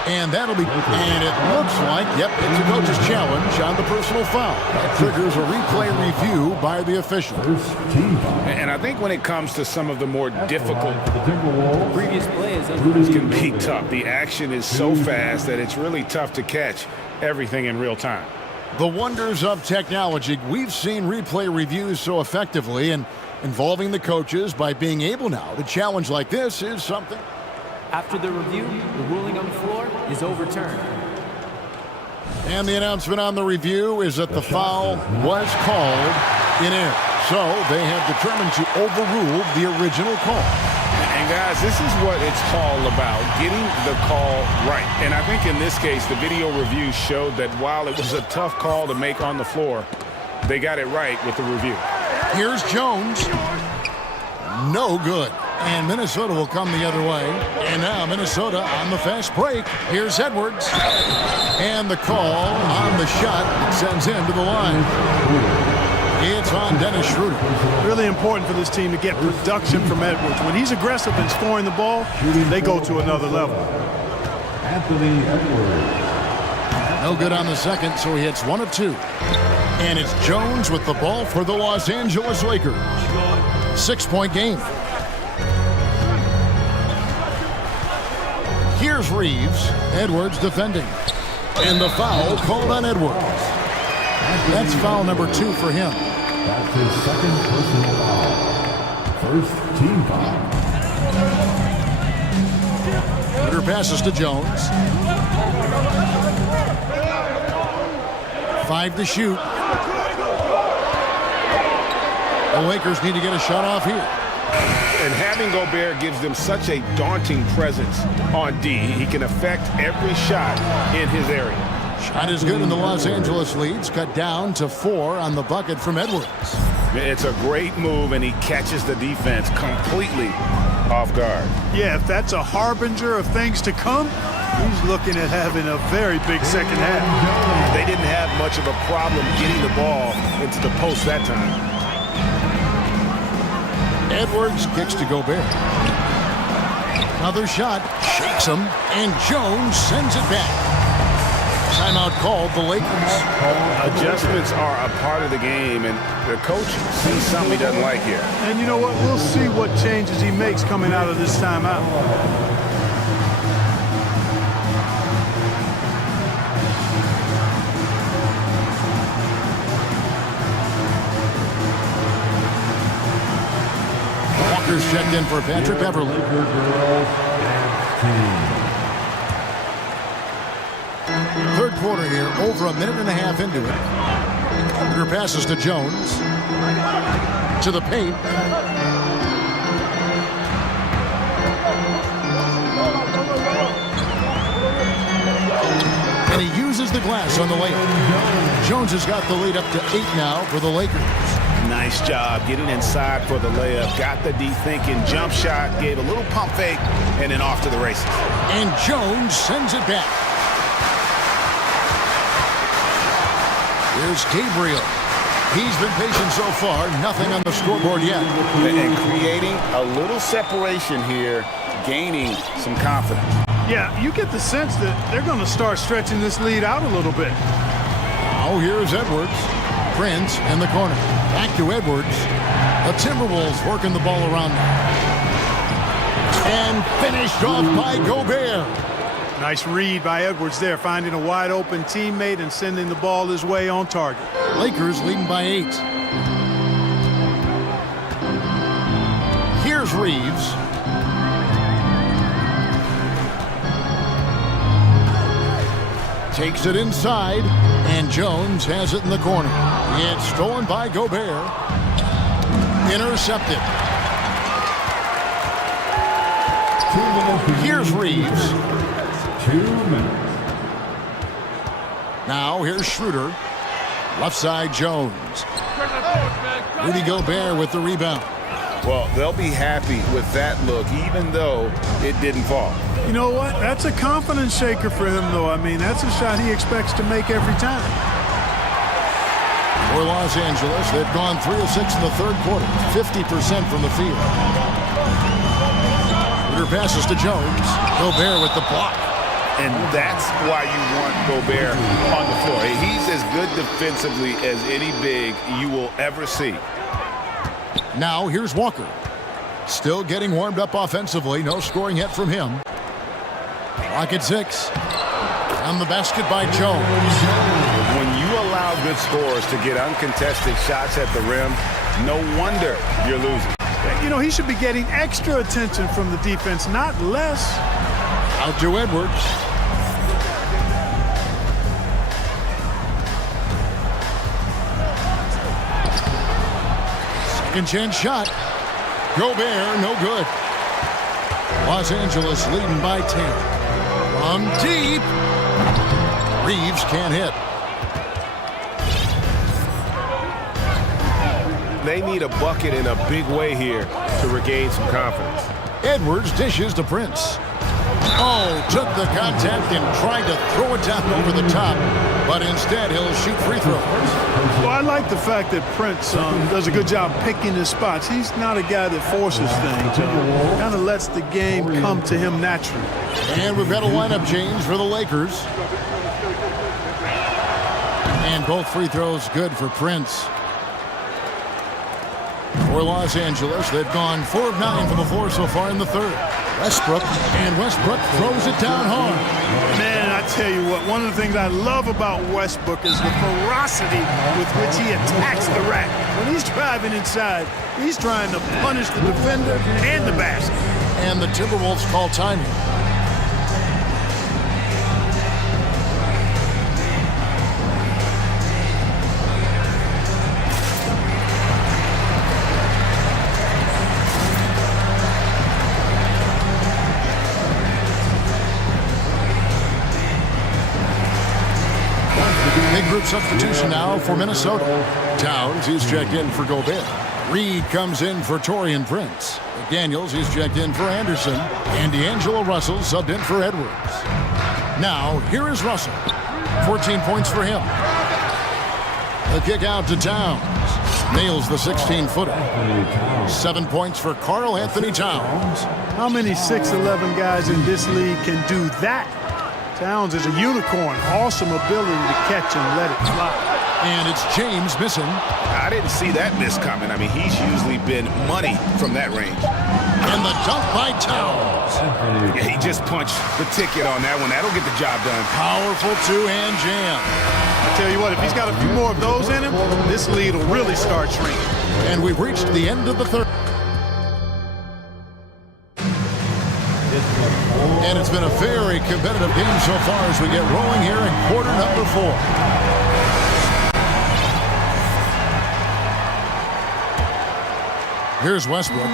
And that'll be, and it looks like, yep, it's a coach's challenge on the personal foul. That triggers a replay review by the official. And I think when it comes to some of the more difficult previous plays, it can be tough. The action is so fast that it's really tough to catch everything in real time. The wonders of technology. We've seen replay reviews so effectively, and involving the coaches by being able now to challenge like this is something. After the review, the ruling on the floor is overturned. And the announcement on the review is that the foul was called in air. So they have determined to overrule the original call. And guys, this is what it's all about, getting the call right. And I think in this case, the video review showed that while it was a tough call to make on the floor, they got it right with the review. Here's Jones. No good. And Minnesota will come the other way. And now Minnesota on the fast break. Here's Edwards. And the call on the shot that sends him to the line. It's on Dennis Schroeder. Really important for this team to get production from Edwards. When he's aggressive in scoring the ball, they go to another level. Anthony Edwards. No good on the second, so he hits 1 of 2. And it's Jones with the ball for the Los Angeles Lakers. 6-point game. Here's Reeves. Edwards defending. And the foul called on Edwards. That's foul number 2 for him. That's his second personal foul. First team foul. Schroeder passes to Jones. 5 to shoot. The Lakers need to get a shot off here. And having Gobert gives them such a daunting presence on D. He can affect every shot in his area. Shot is good, and the Los Angeles leads cut down to 4 on the bucket from Edwards. It's a great move, and he catches the defense completely off guard. Yeah, if that's a harbinger of things to come, he's looking at having a very big second half. They didn't have much of a problem getting the ball into the post that time. Edwards kicks to Gobert. Another shot, shakes him, and Jones sends it back. Timeout called the Lakers. Adjustments are a part of the game, and the coach sees something he doesn't like here. And you know what? We'll see what changes he makes coming out of this timeout. Walker's checked in for Patrick Beverly. Third quarter here, over a minute and a half into it. Walker passes to Jones. To the paint. And he uses the glass on the layup. Jones has got the lead up to 8 now for the Lakers. Nice job getting inside for the layup. Got the deep thinking jump shot, gave a little pump fake, and then off to the races. And Jones sends it back. Here's Gabriel. He's been patient so far. Nothing on the scoreboard yet. And creating a little separation here, gaining some confidence. Yeah, you get the sense that they're going to start stretching this lead out a little bit. Now here's Edwards. Prince in the corner. Back to Edwards. The Timberwolves working the ball around now. And finished off by Gobert. Nice read by Edwards there, finding a wide open teammate and sending the ball his way on target. Lakers leading by 8. Here's Reeves. Takes it inside, and Jones has it in the corner. It's stolen by Gobert. Intercepted. Here's Reeves. 2 minutes. Now here's Schroeder. Left side Jones. Rudy Gobert with the rebound. Well, they'll be happy with that look, even though it didn't fall. You know what? That's a confidence shaker for him, though. I mean, that's a shot he expects to make every time. For Los Angeles, they've gone 3 of 6 in the third quarter, 50% from the field. Schroeder passes to Jones. Gobert with the block. And that's why you want Gobert on the floor. He's as good defensively as any big you will ever see. Now here's Walker. Still getting warmed up offensively. No scoring yet from him. Clock at 6. On the basket by Jones. When you allow good scorers to get uncontested shots at the rim. No wonder you're losing. You know, he should be getting extra attention from the defense, not less. Out to Edwards. Second chance shot. Gobert, no good. Los Angeles leading by 10. From deep. Reeves can't hit. They need a bucket in a big way here to regain some confidence. Edwards dishes to Prince. Oh, took the contact and tried to throw it down over the top, but instead he'll shoot free throws. Well, I like the fact that Prince does a good job picking his spots. He's not a guy that forces things. Kind of lets the game come to him naturally. And we've got a lineup change for the Lakers. And both free throws good for Prince. For Los Angeles, they've gone 4 of 9 from the floor so far in the third. Westbrook, and Westbrook throws it down hard. Man, I tell you what, one of the things I love about Westbrook is the ferocity with which he attacks the rack. When he's driving inside, he's trying to punish the defender and the basket. And the Timberwolves call timing. Big group substitution now for Minnesota. Towns, he's checked in for Gobert. Reed comes in for Taurean Prince. McDaniels, he's checked in for Anderson. And D'Angelo Russell subbed in for Edwards. Now, here is Russell. 14 points for him. The kick out to Towns. Nails the 16-footer. 7 points for Karl Anthony Towns. How many 6'11" guys in this league can do that? Towns is a unicorn. Awesome ability to catch and let it fly. And it's James missing. I didn't see that miss coming. I mean, he's usually been money from that range. And the dunk by Towns. Yeah, he just punched the ticket on that one. That'll get the job done. Powerful two-hand jam. I tell you what, if he's got a few more of those in him, this lead will really start shrinking. And we've reached the end of the third. And it's been a very competitive game so far as we get rolling here in quarter number 4. Here's Westbrook.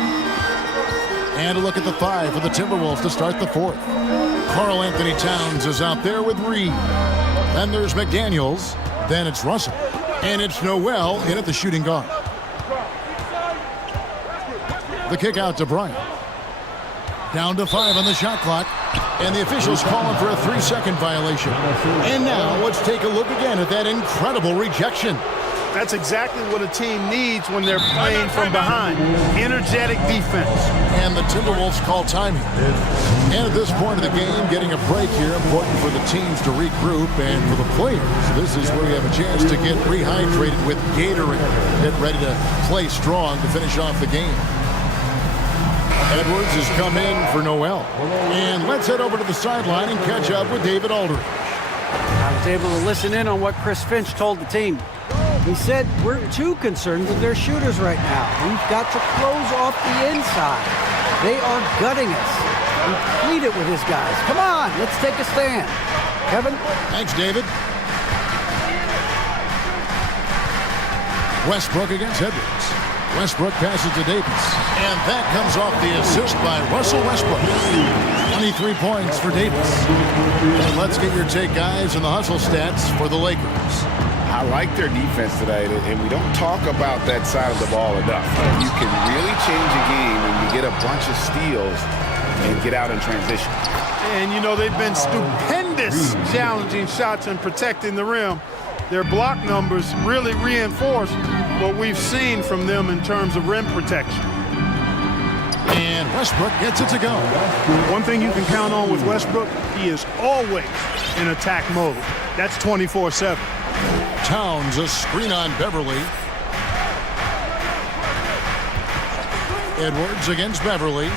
And a look at the 5 for the Timberwolves to start the 4th. Karl Anthony Towns is out there with Reed. Then there's McDaniels. Then it's Russell. And it's Noel in at the shooting guard. The kick out to Bryant. Down to 5 on the shot clock. And the officials calling for a 3-second violation. And now let's take a look again at that incredible rejection. That's exactly what a team needs when they're playing from behind. Energetic defense. And the Timberwolves call timing. And at this point of the game, getting a break here, important for the teams to regroup. And for the players, this is where you have a chance to get rehydrated with Gatorade. Get ready to play strong to finish off the game. Edwards has come in for Noel. And let's head over to the sideline and catch up with David Aldridge. I was able to listen in on what Chris Finch told the team. He said, we're too concerned with their shooters right now. We've got to close off the inside. They are gutting us. We plead it with his guys. Come on, let's take a stand. Kevin? Thanks, David. Westbrook against Edwards. Westbrook passes to Davis. And that comes off the assist by Russell Westbrook. 23 points for Davis. And let's get your take, guys, on the hustle stats for the Lakers. I like their defense today, and we don't talk about that side of the ball enough. You can really change a game when you get a bunch of steals and get out in transition. And, you know, they've been stupendous challenging shots and protecting the rim. Their block numbers really reinforce what we've seen from them in terms of rim protection. And Westbrook gets it to go. One thing you can count on with Westbrook, he is always in attack mode. That's 24/7. Towns, a screen on Beverly. Edwards against Beverly.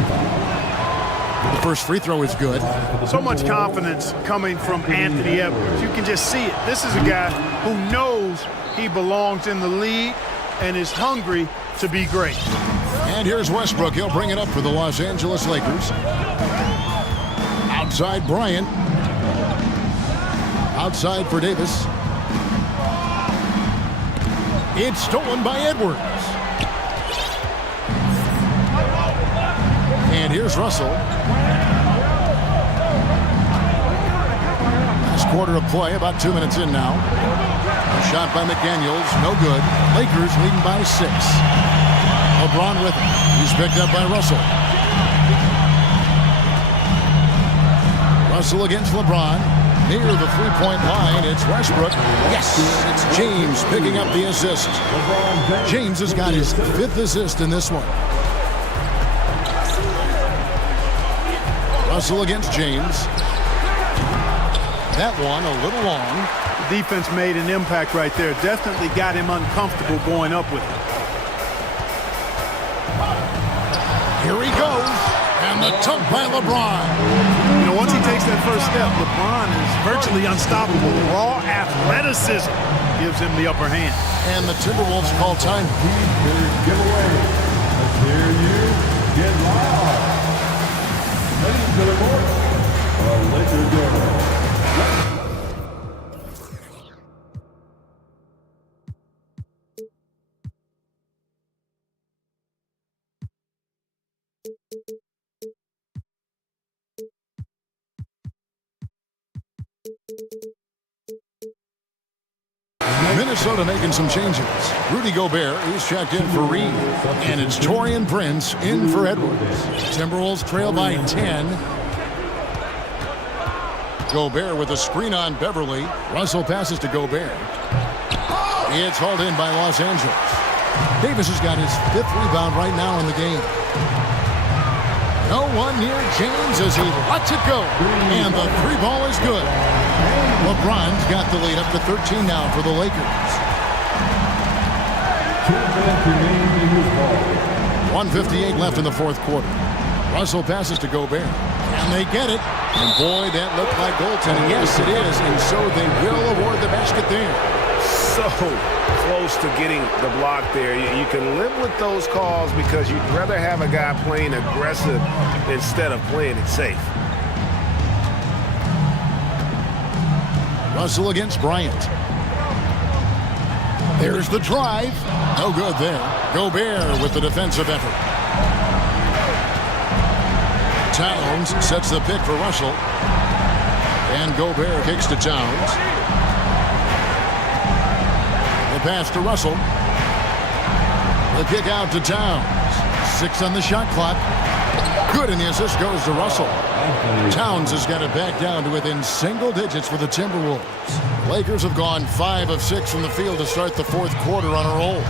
team foul. The first free throw is good. So much confidence coming from Anthony Edwards. You can just see it. This is a guy who knows he belongs in the league and is hungry to be great. And here's Westbrook. He'll bring it up for the Los Angeles Lakers. Outside Bryant. Outside for Davis. It's stolen by Edwards. And here's Russell. Last quarter of play, about 2 minutes in now. A shot by McDaniels, no good. Lakers leading by 6. LeBron with it. He's picked up by Russell. Russell against LeBron. Near the three-point line, it's Westbrook. Yes, it's James picking up the assist. James has got his 5th assist in this one. Russell against James. That one a little long. The defense made an impact right there. Definitely got him uncomfortable going up with it. Here he goes. And the dunk by LeBron. You know, once he takes that first step, LeBron is virtually unstoppable. Raw athleticism gives him the upper hand. And the Timberwolves call time. Giveaway. Let's hear you get loud. Ladies to the court, a Laker girl. Minnesota making some changes. Rudy Gobert is checked in for Reed. And it's Taurean Prince in for Edwards. Timberwolves trail by 10. Gobert with a screen on Beverly. Russell passes to Gobert. It's hauled in by Los Angeles. Davis has got his 5th rebound right now in the game. No one near James as he lets it go. And the 3-ball is good. LeBron's got the lead up to 13 now for the Lakers. 1:58 left in the 4th quarter. Russell passes to Gobert. And they get it. And boy, that looked like goaltending. Yes, it is. And so they will award the basket there. So close to getting the block there. You can live with those calls because you'd rather have a guy playing aggressive instead of playing it safe. Russell against Bryant. There's the drive. No good there. Gobert with the defensive effort. Towns sets the pick for Russell. And Gobert kicks to Towns. The pass to Russell. The kick out to Towns. 6 on the shot clock. Good, and the assist goes to Russell. Towns has got it back down to within single digits for the Timberwolves. Lakers have gone 5 of 6 from the field to start the 4th quarter on a roll.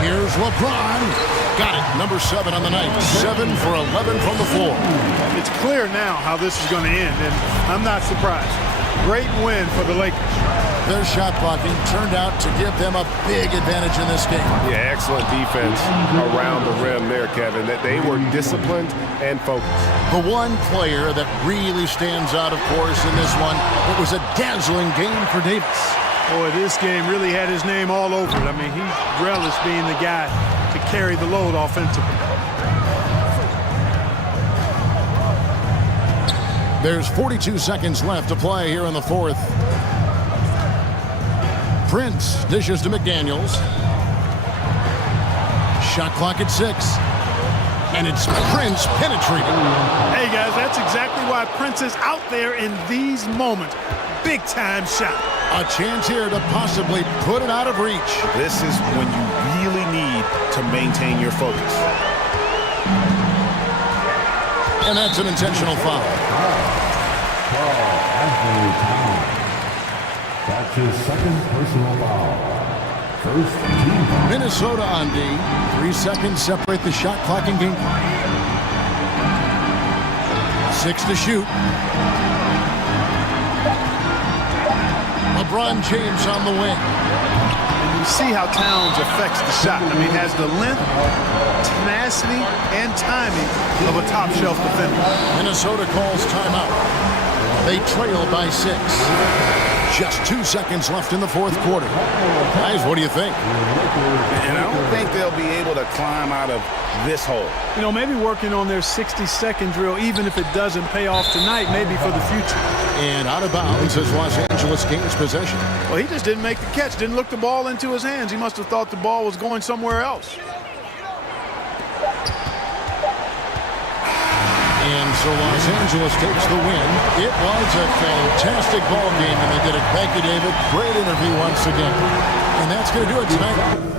Here's LeBron. Got it. Number 7 on the night. 7 for 11 from the floor. It's clear now how this is going to end, and I'm not surprised. Great win for the Lakers. Their shot blocking turned out to give them a big advantage in this game. Yeah, excellent defense around the rim there, Kevin. That they were disciplined and focused. The one player that really stands out, of course, in this one, it was a dazzling game for Davis. Boy, this game really had his name all over it. I mean, he relished being the guy to carry the load offensively. There's 42 seconds left to play here in the 4th. Prince dishes to McDaniels. Shot clock at 6. And it's Prince penetrating. Hey, guys, that's exactly why Prince is out there in these moments. Big-time shot. A chance here to possibly put it out of reach. This is when you really need to maintain your focus. And that's an intentional foul. That's his 2nd personal foul. 1st team foul. Minnesota on D. 3 seconds separate the shot clock and game clock. 6 to shoot. LeBron James on the wing. you see how Towns affects the shot. I mean, has the length, tenacity, and timing of a top-shelf defender. Minnesota calls timeout. They trail by 6. Just 2 seconds left in the fourth quarter. Guys, what do you think? And I don't think they'll be able to climb out of this hole. You know, maybe working on their 60-second drill, even if it doesn't pay off tonight, maybe for the future. And out of bounds as Los Angeles gains possession. Well, he just didn't make the catch, didn't look the ball into his hands. He must have thought the ball was going somewhere else. And so Los Angeles takes the win. It was a fantastic ball game, and they did it. Thank you, David. Great interview once again. And that's going to do it tonight.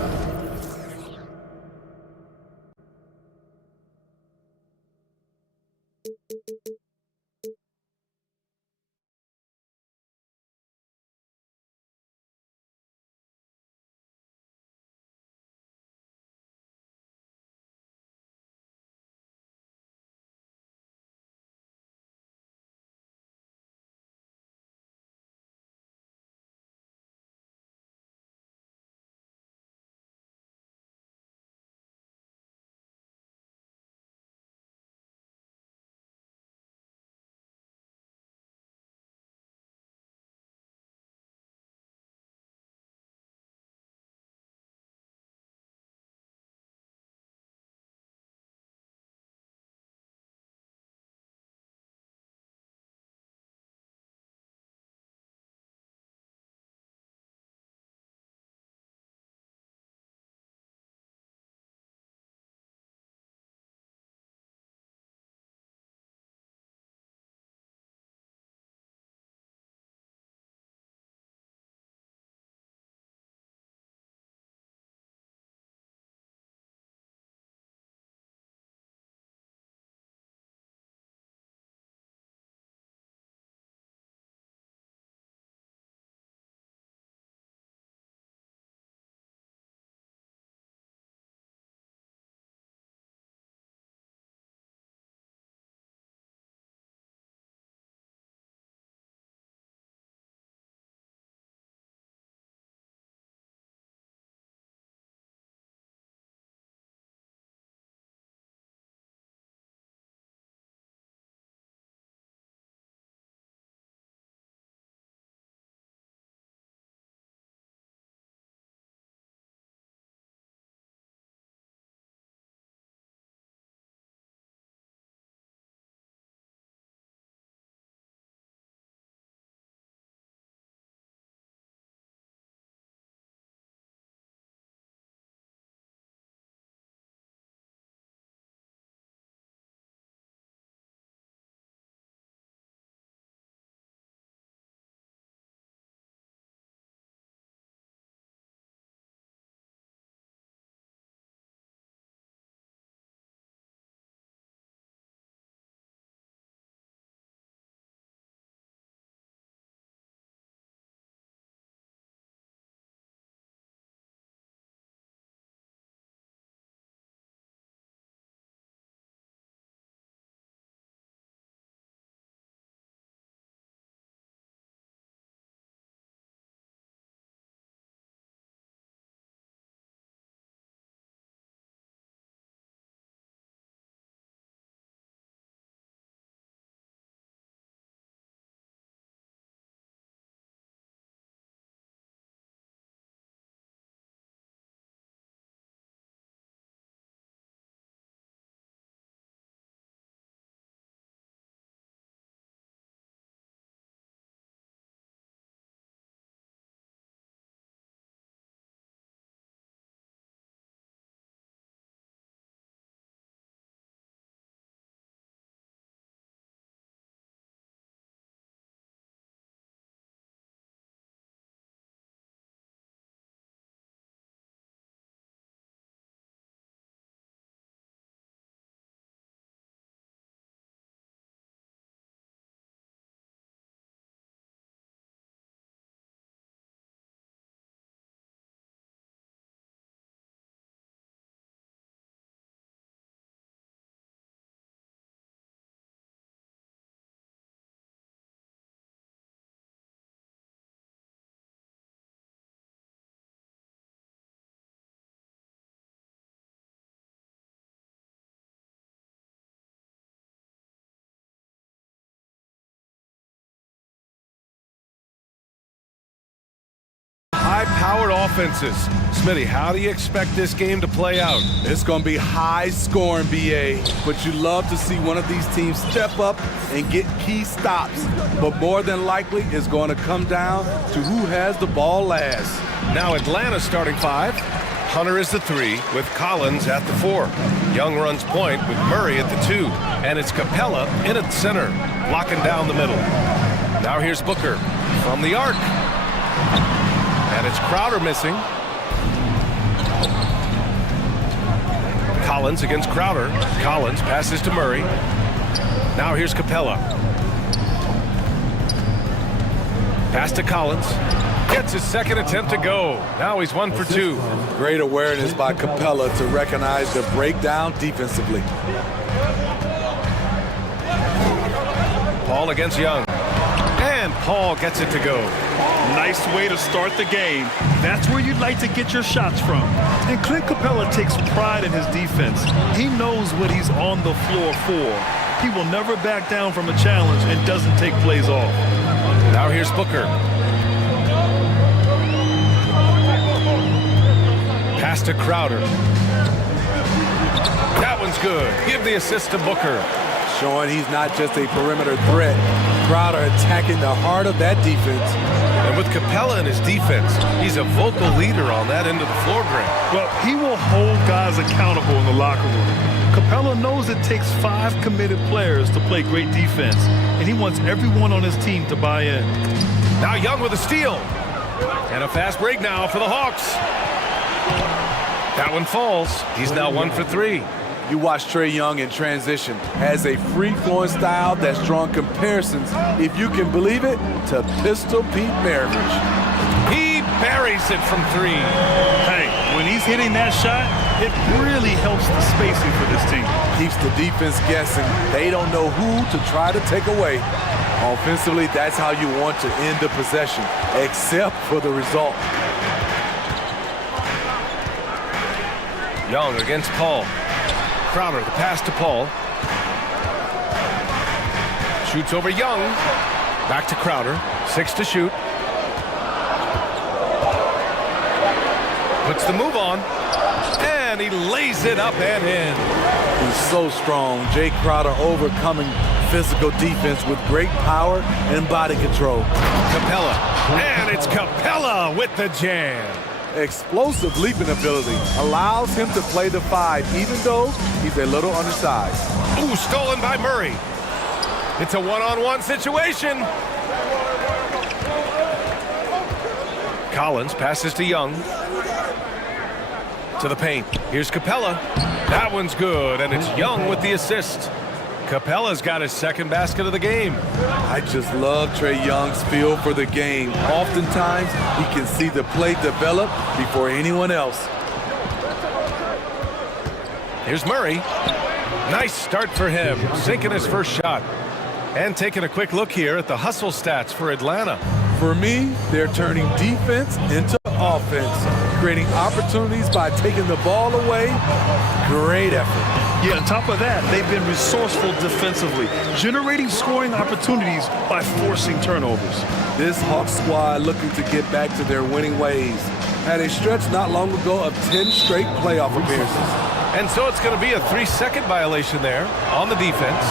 offenses. Smitty, how do you expect this game to play out? It's going to be high scoring, BA, but you love to see one of these teams step up and get key stops. But more than likely, it's going to come down to who has the ball last. Now Atlanta's starting five. Hunter is the 3 with Collins at the 4. Young runs point with Murray at the 2. And it's Capella in at center, locking down the middle. Now here's Booker from the arc. And it's Crowder missing. Collins against Crowder. Collins passes to Murray. Now here's Capella. Pass to Collins. Gets his second attempt to go. Now he's 1 for 2. Great awareness by Capella to recognize the breakdown defensively. Paul against Young. And Paul gets it to go. Nice way to start the game. That's where you'd like to get your shots from. And Clint Capella takes pride in his defense. He knows what he's on the floor for. He will never back down from a challenge and doesn't take plays off. Now here's Booker. Pass to Crowder. That one's good. Give the assist to Booker. Showing he's not just a perimeter threat. Crowder attacking the heart of that defense. And with Capella in his defense, he's a vocal leader on that end of the floor, Grant. Well, he will hold guys accountable in the locker room. Capella knows it takes 5 committed players to play great defense, and he wants everyone on his team to buy in. Now Young with a steal. And a fast break now for the Hawks. That one falls. He's now 1 for 3. You watch Trae Young in transition. Has a free-flowing style that's drawn comparisons, if you can believe it, to Pistol Pete Maravich. He buries it from 3. Hey, when he's hitting that shot, it really helps the spacing for this team. Keeps the defense guessing. They don't know who to try to take away. Offensively, that's how you want to end the possession, except for the result. Young against Paul. Crowder, the pass to Paul. Shoots over Young. Back to Crowder. 6 to shoot. Puts the move on. And he lays it up and in. He's so strong. Jay Crowder overcoming physical defense with great power and body control. Capella. And it's Capella with the jam. Explosive leaping ability allows him to play the 5, even though he's a little undersized. Ooh, stolen by Murray. It's a one-on-one situation. Collins passes to Young. To the paint. Here's Capella. That one's good, and it's Young with the assist. Capella's got his second basket of the game. I just love Trae Young's feel for the game. Oftentimes, he can see the play develop before anyone else. Here's Murray. Nice start for him, sinking his first shot. And taking a quick look here at the hustle stats for Atlanta. For me, they're turning defense into offense, creating opportunities by taking the ball away. Great effort. Yeah, on top of that, they've been resourceful defensively, generating scoring opportunities by forcing turnovers. This Hawks squad looking to get back to their winning ways. Had a stretch not long ago of 10 straight playoff appearances. And so it's going to be a 3-second violation there on the defense.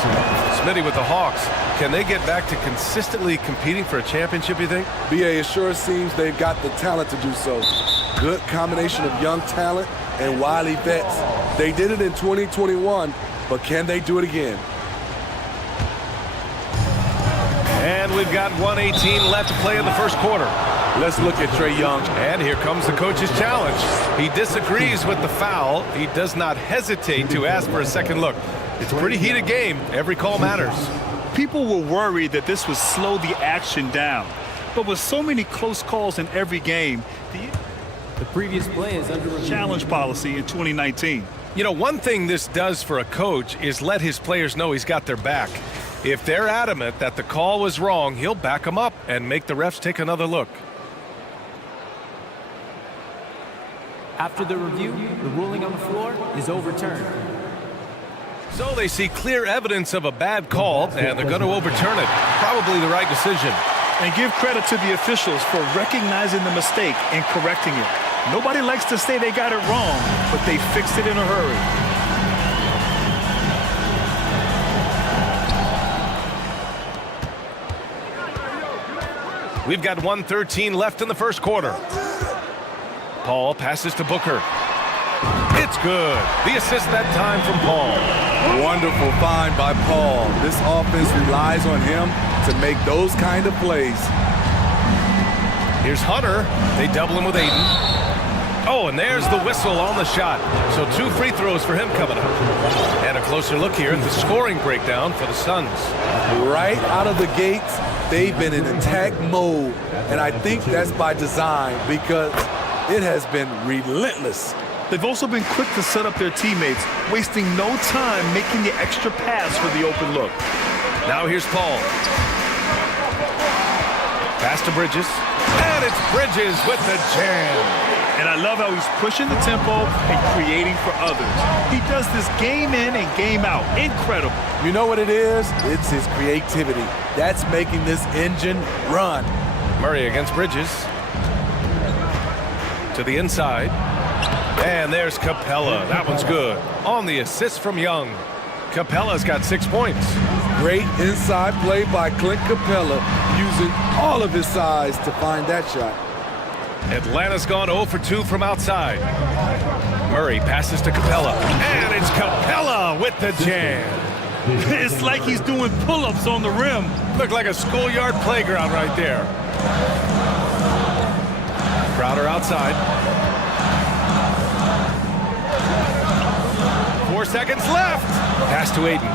Smitty with the Hawks. Can they get back to consistently competing for a championship, you think? BA, it sure seems they've got the talent to do so. Good combination of young talent and wily vets. They did it in 2021, but can they do it again? And we've got 1:18 left to play in the first quarter. Let's look at Trae Young. And here comes the coach's challenge. He disagrees with the foul. He does not hesitate to ask for a second look. It's a pretty heated game. Every call matters. People were worried that this would slow the action down. But with so many close calls in every game, The previous play is under review. Challenge policy in 2019. You know, one thing this does for a coach is let his players know he's got their back. If they're adamant that the call was wrong, he'll back them up and make the refs take another look. After the review, the ruling on the floor is overturned. So they see clear evidence of a bad call, and they're going to overturn it. Probably the right decision. And give credit to the officials for recognizing the mistake and correcting it. Nobody likes to say they got it wrong, but they fixed it in a hurry. We've got 1:13 left in the first quarter. Paul passes to Booker. It's good. The assist that time from Paul. Wonderful find by Paul. This offense relies on him to make those kind of plays. Here's Hunter. They double him with Aiden. Oh, and there's the whistle on the shot. So 2 free throws for him coming up. And a closer look here at the scoring breakdown for the Suns. Right out of the gates, they've been in attack mode. And I think that's by design because it has been relentless. They've also been quick to set up their teammates, wasting no time making the extra pass for the open look. Now here's Paul. Pass to Bridges. And it's Bridges with the jam. And I love how he's pushing the tempo and creating for others. He does this game in and game out. Incredible. You know what it is? It's his creativity. That's making this engine run. Murray against Bridges. To the inside. And there's Capella. That one's good. On the assist from Young. Capella's got 6 points. Great inside play by Clint Capella, using all of his size to find that shot. Atlanta's gone 0 for 2 from outside. Murray passes to Capella. And it's Capella with the jam. It's like he's doing pull-ups on the rim. Looked like a schoolyard playground right there. Crowder outside. 4 seconds left. Pass to Aiden.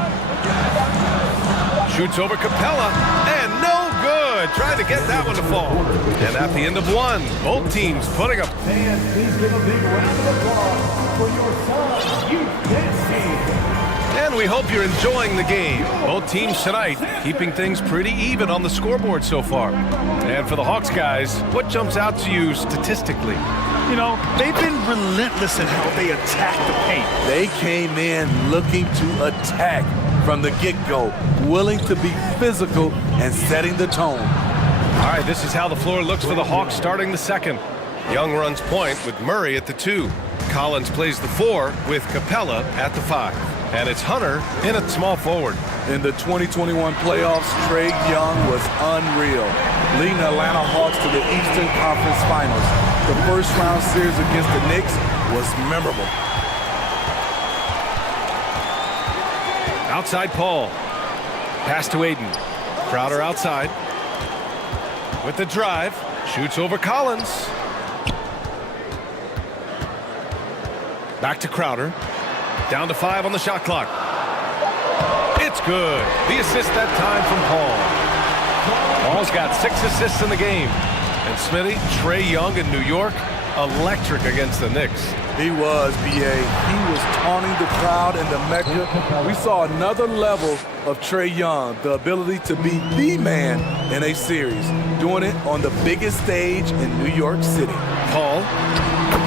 Shoots over Capella. And no good. Trying to get that one to fall. And at the end of 1, both teams putting up. And please give a big round of applause for your Suns youth dance team. And we hope you're enjoying the game. Both teams tonight keeping things pretty even on the scoreboard so far. And for the Hawks guys, what jumps out to you statistically? You know, they've been relentless in how they attack the paint. They came in looking to attack from the get-go, willing to be physical and setting the tone. All right, this is how the floor looks for the Hawks starting the second. Young runs point with Murray at the 2. Collins plays the 4 with Capella at the 5. And it's Hunter in at small forward. In the 2021 playoffs, Trae Young was unreal, leading the Atlanta Hawks to the Eastern Conference Finals. The first round series against the Knicks was memorable. Outside Paul. Pass to Aiden. Crowder outside. With the drive. Shoots over Collins. Back to Crowder. Down to 5 on the shot clock. It's good. The assist that time from Paul. Paul's got 6 assists in the game. And Smitty, Trae Young in New York, electric against the Knicks. He was, B.A. He was taunting the crowd in the Mecca. We saw another level of Trae Young, the ability to be the man in a series, doing it on the biggest stage in New York City. Paul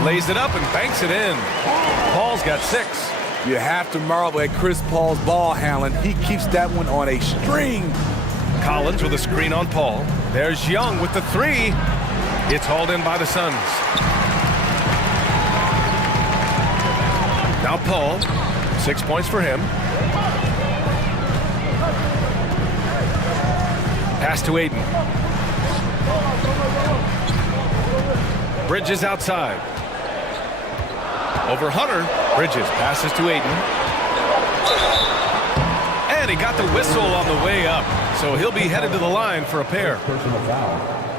lays it up and banks it in. Paul's got 6. You have to marvel at Chris Paul's ball handling. He keeps that one on a string. Collins with a screen on Paul. There's Young with the 3. It's hauled in by the Suns. Now Paul, 6 points for him. Pass to Aiden. Bridges outside. Over Hunter. Bridges passes to Aiden. And he got the whistle on the way up. So he'll be headed to the line for a pair.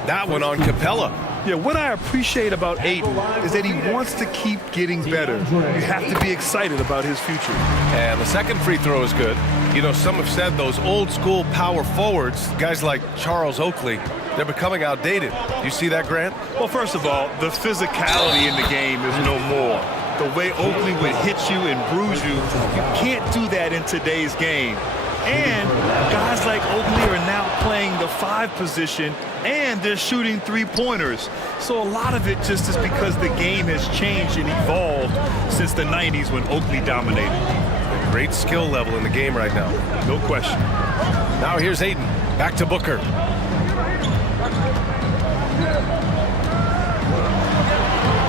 That one on Capella. Yeah, what I appreciate about Aiden is that he wants to keep getting better. You have to be excited about his future. And the second free throw is good. You know, some have said those old school power forwards, guys like Charles Oakley, they're becoming outdated. You see that, Grant? Well, first of all, the physicality in the game is no more. The way Oakley would hit you and bruise you, you can't do that in today's game. And guys like Oakley are now playing the 5 position, and they're shooting 3-pointers. So a lot of it just is because the game has changed and evolved since the 90s when Oakley dominated. A great skill level in the game right now. No question. Now here's Aiden. Back to Booker.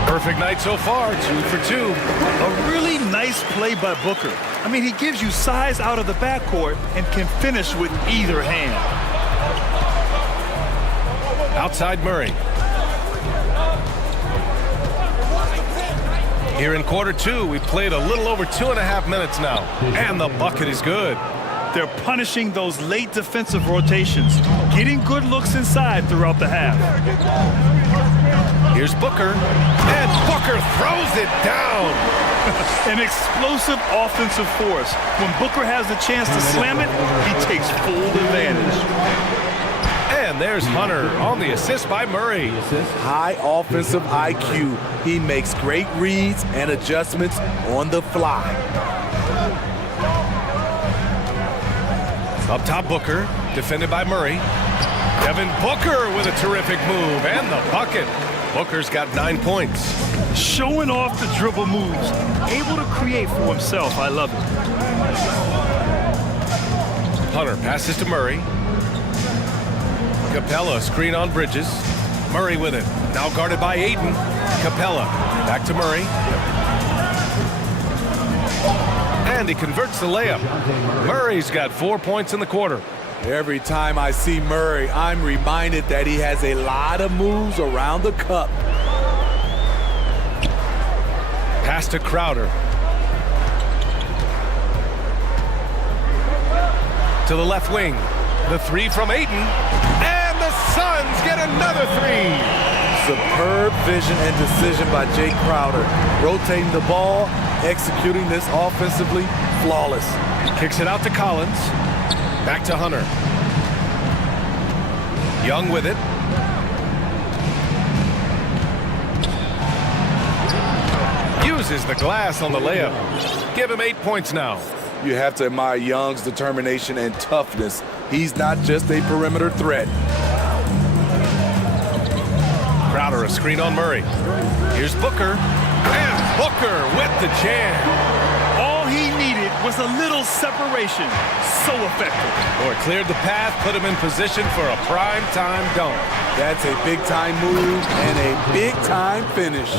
Perfect night so far, 2 for 2. A really nice play by Booker. I mean, he gives you size out of the backcourt and can finish with either hand. Outside Murray. Here in quarter 2, we've played a little over 2.5 minutes now, and the bucket is good. They're punishing those late defensive rotations, getting good looks inside throughout the half. Here's Booker, and Booker throws it down. An explosive offensive force. When Booker has the chance to slam it, he takes full advantage. And there's Hunter on the assist by Murray. High offensive IQ. He makes great reads and adjustments on the fly. Up top, Booker, defended by Murray. Devin Booker with a terrific move, and the bucket. Booker's got 9 points. Showing off the dribble moves, able to create for himself. I love it. Hunter passes to Murray. Capella screen on Bridges. Murray with it. Now guarded by Aiden. Capella back to Murray. And he converts the layup. Murray's got 4 points in the quarter. Every time I see Murray, I'm reminded that he has a lot of moves around the cup. Pass to Crowder. To the left wing. The three from Aiden. And the Suns get another three. Superb vision and decision by Jake Crowder. Rotating the ball, executing this offensively, flawless. Kicks it out to Collins. Back to Hunter. Young with it. Uses the glass on the layup. Give him 8 points now. You have to admire Young's determination and toughness. He's not just a perimeter threat. Crowder a screen on Murray. Here's Booker. And Booker with the jam. All he needed was a little separation. So effective. Boy, cleared the path, put him in position for a prime-time dunk. That's a big-time move and a big-time finish.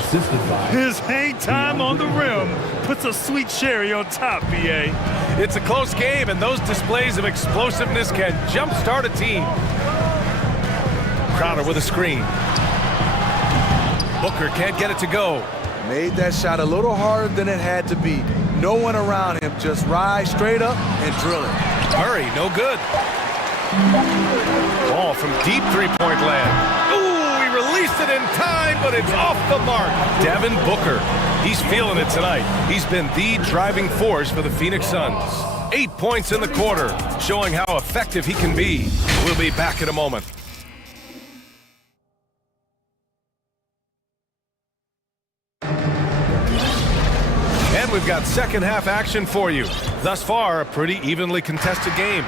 His hang time on the rim puts a sweet cherry on top, BA. It's a close game, and those displays of explosiveness can jumpstart a team. Crowder with a screen. Booker can't get it to go. Made that shot a little harder than it had to be. No one around him, just rise straight up and drill it. Murray, no good. Ball from deep three-point land. Ooh, he released it in time, but it's off the mark. Devin Booker, he's feeling it tonight. He's been the driving force for the Phoenix Suns. 8 points in the quarter, showing how effective he can be. We'll be back in a moment. And we've got second half action for you. Thus far, a pretty evenly contested game.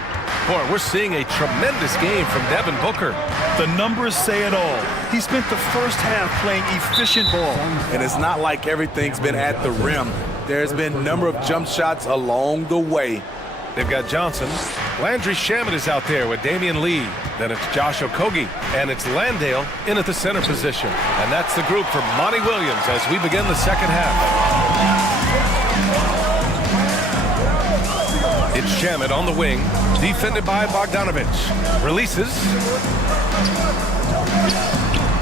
Boy, we're seeing a tremendous game from Devin Booker. The numbers say it all. He spent the first half playing efficient ball. And it's not like everything's been at the rim. There's been a number of jump shots along the way. They've got Johnson. Landry Shamet is out there with Damian Lee. Then it's Josh Okogie. And it's Landale in at the center position. And that's the group for Monty Williams as we begin the second half. It's Shamet on the wing, defended by Bogdanovich. Releases.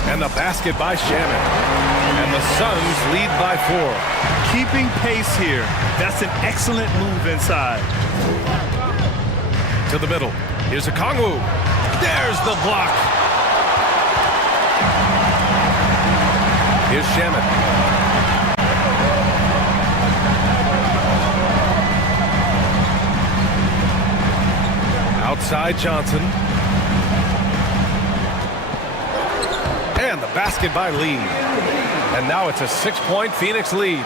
And the basket by Shamet. And the Suns lead by 4. Keeping pace here. That's an excellent move inside. To the middle. Here's Okongwu. There's the block. Here's Shamet. Outside Johnson. And the basket by Lee. And now it's a 6-point Phoenix lead.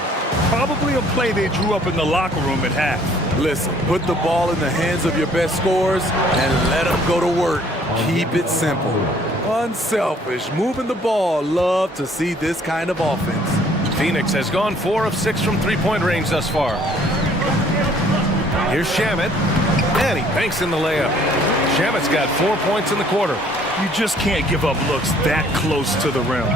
Probably a play they drew up in the locker room at half. Listen, put the ball in the hands of your best scorers and let them go to work. Keep it simple. Unselfish, moving the ball. Love to see this kind of offense. Phoenix has gone 4 of 6 from three-point range thus far. Here's Shamet. And he banks in the layup. Shamet's got 4 points in the quarter. You just can't give up looks that close to the rim.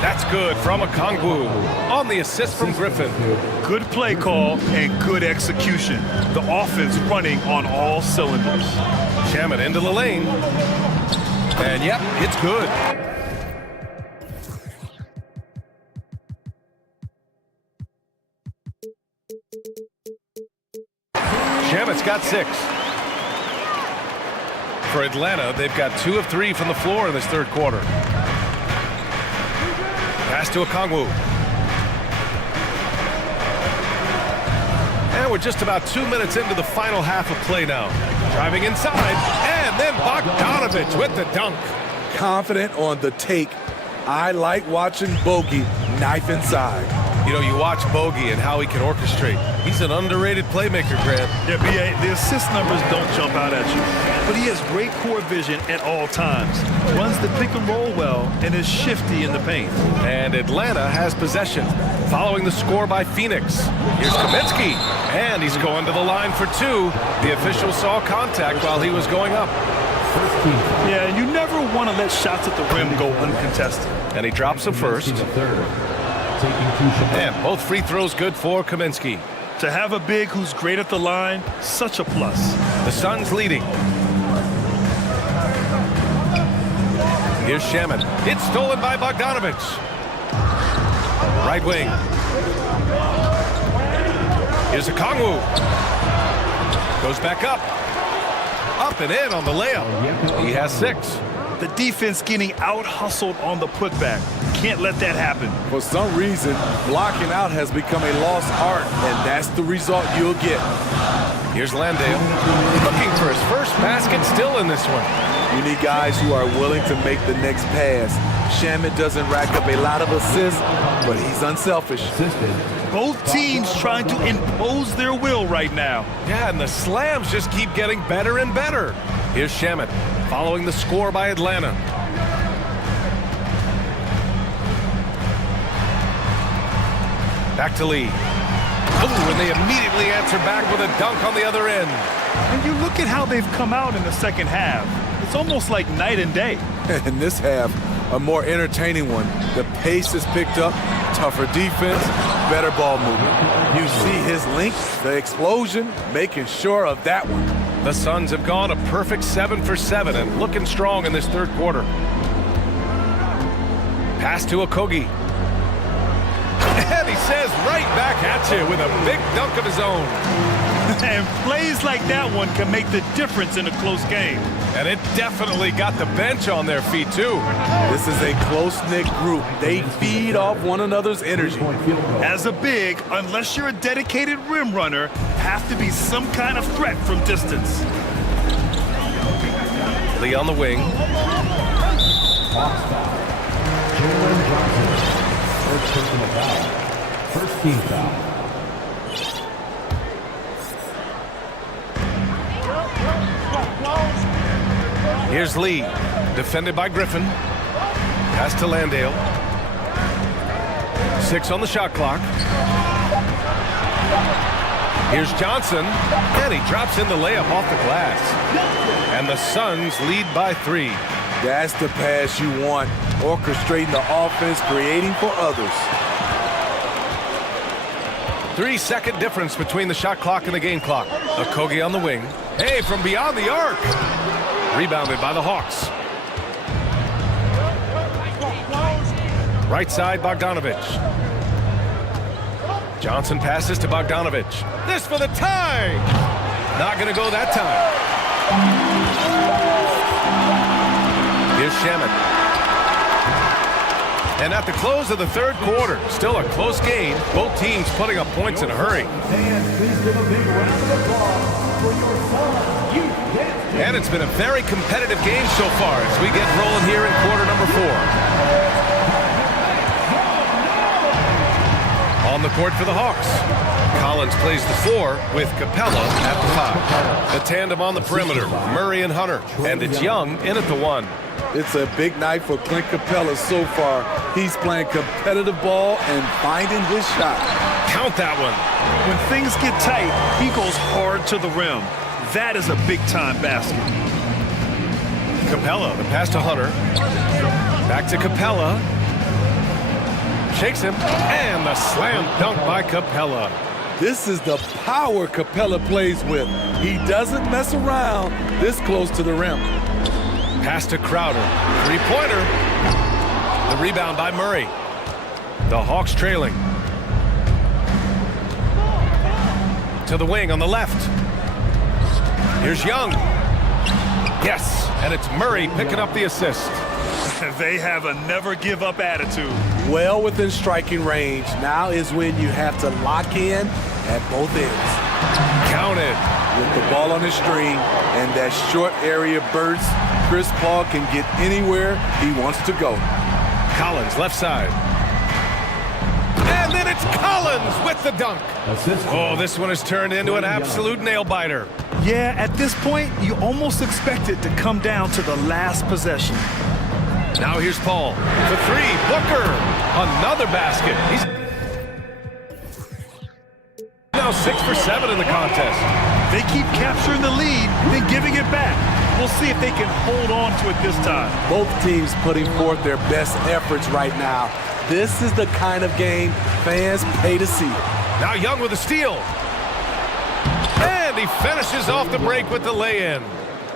That's good from Okongwu on the assist from Griffin. Good play call and good execution. The offense running on all cylinders. Shamet into the lane. And yep, it's good. Shamet's got 6. For Atlanta, they've got 2 of 3 from the floor in this third quarter. Pass to Okongwu. And we're just about 2 minutes into the final half of play now. Driving inside, and then Bogdanovich with the dunk. Confident on the take. I like watching Bogey knife inside. You know, you watch Bogey and how he can orchestrate. He's an underrated playmaker, Grant. Yeah, B.A., the assist numbers don't jump out at you, but he has great court vision at all times, runs the pick and roll well, and is shifty in the paint. And Atlanta has possession, following the score by Phoenix. Here's Kaminsky, and he's going to the line for 2. The official saw contact while he was going up. Yeah, you never want to let shots at the rim go uncontested. And he drops them first. And both free throws good for Kaminsky. To have a big who's great at the line, such a plus. The Suns leading. Here's Shamet. It's stolen by Bogdanovich. Right wing. Here's Okongwu. Goes back up. Up and in on the layup. He has 6. The defense getting out-hustled on the putback. Can't let that happen. For some reason, blocking out has become a lost art, and that's the result you'll get. Here's Landale, looking for his first basket, still in this one. You need guys who are willing to make the next pass. Shamet doesn't rack up a lot of assists, but he's unselfish. Both teams trying to impose their will right now. Yeah, and the slams just keep getting better and better. Here's Shamet, following the score by Atlanta. Back to Lee. Oh, and they immediately answer back with a dunk on the other end. And you look at how they've come out in the second half. It's almost like night and day. In this half, a more entertaining one. The pace is picked up, tougher defense, better ball movement. You see his length, the explosion, making sure of that one. The Suns have gone a perfect 7 for 7 and looking strong in this third quarter. Pass to Okogie. And he says right back at you with a big dunk of his own. And plays like that one can make the difference in a close game. And it definitely got the bench on their feet, too. This is a close-knit group. They feed off one another's energy. As a big, unless you're a dedicated rim runner, have to be some kind of threat from distance. Lee on the wing. First team foul. Here's Lee, defended by Griffin. Pass to Landale. 6 on the shot clock. Here's Johnson, and he drops in the layup off the glass. And the Suns lead by 3. That's the pass you want. Orchestrating the offense, creating for others. 3-second difference between the shot clock and the game clock. Okogie on the wing. Hey, from beyond the arc. Rebounded by the Hawks. Right side, Bogdanovich. Johnson passes to Bogdanovich. This for the tie! Not gonna go that time. Here's Shamet. And at the close of the third quarter, still a close game. Both teams putting up points in a hurry. And please give a big round of applause for your son, you. And it's been a very competitive game so far as we get rolling here in quarter number 4. On the court for the Hawks. Collins plays the 4 with Capella at the 5. The tandem on the perimeter, Murray and Hunter. And it's Young in at the 1. It's a big night for Clint Capella so far. He's playing competitive ball and finding his shot. Count that one. When things get tight, he goes hard to the rim. That is a big-time basket. Capella, the pass to Hunter. Back to Capella. Shakes him, and the slam dunk by Capella. This is the power Capella plays with. He doesn't mess around this close to the rim. Pass to Crowder. Three-pointer. The rebound by Murray. The Hawks trailing. To the wing on the left. Here's Young. Yes, and it's Murray picking up the assist. They have a never-give-up attitude. Well within striking range. Now is when you have to lock in at both ends. Counted. With the ball on the string and that short area burst, Chris Paul can get anywhere he wants to go. Collins, left side. And then it's Collins with the dunk. Oh, this one has turned into an absolute nail-biter. Yeah, at this point, you almost expect it to come down to the last possession. Now here's Paul. For three, Booker. Another basket. He's now 6 for 7 in the contest. They keep capturing the lead, then giving it back. We'll see if they can hold on to it this time. Both teams putting forth their best efforts right now. This is the kind of game fans pay to see. Now Young with a steal. And he finishes off the break with the lay-in.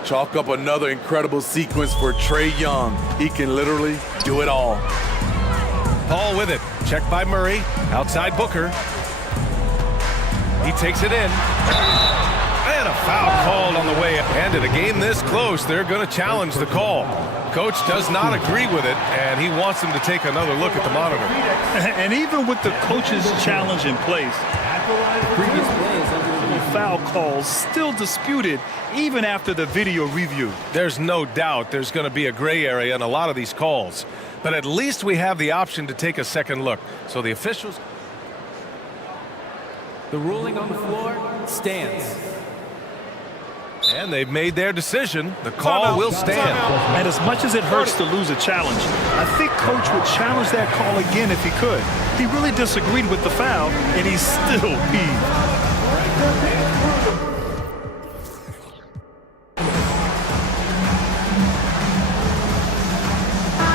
Chalk up another incredible sequence for Trae Young. He can literally do it all. Paul with it. Checked by Murray. Outside Booker. He takes it in. And a foul called on the way. And in a game this close, they're going to challenge the call. Coach does not agree with it, and he wants them to take another look at the monitor. And even with the coach's challenge in place, Previous plays under the foul calls still disputed even after the video review. There's no doubt there's going to be a gray area in a lot of these calls. But at least we have the option to take a second look. So the officials... The ruling on the floor stands. And they've made their decision. The call will stand. And as much as it hurts to lose a challenge, I think Coach would challenge that call again if he could. He really disagreed with the foul, and he's still peeved.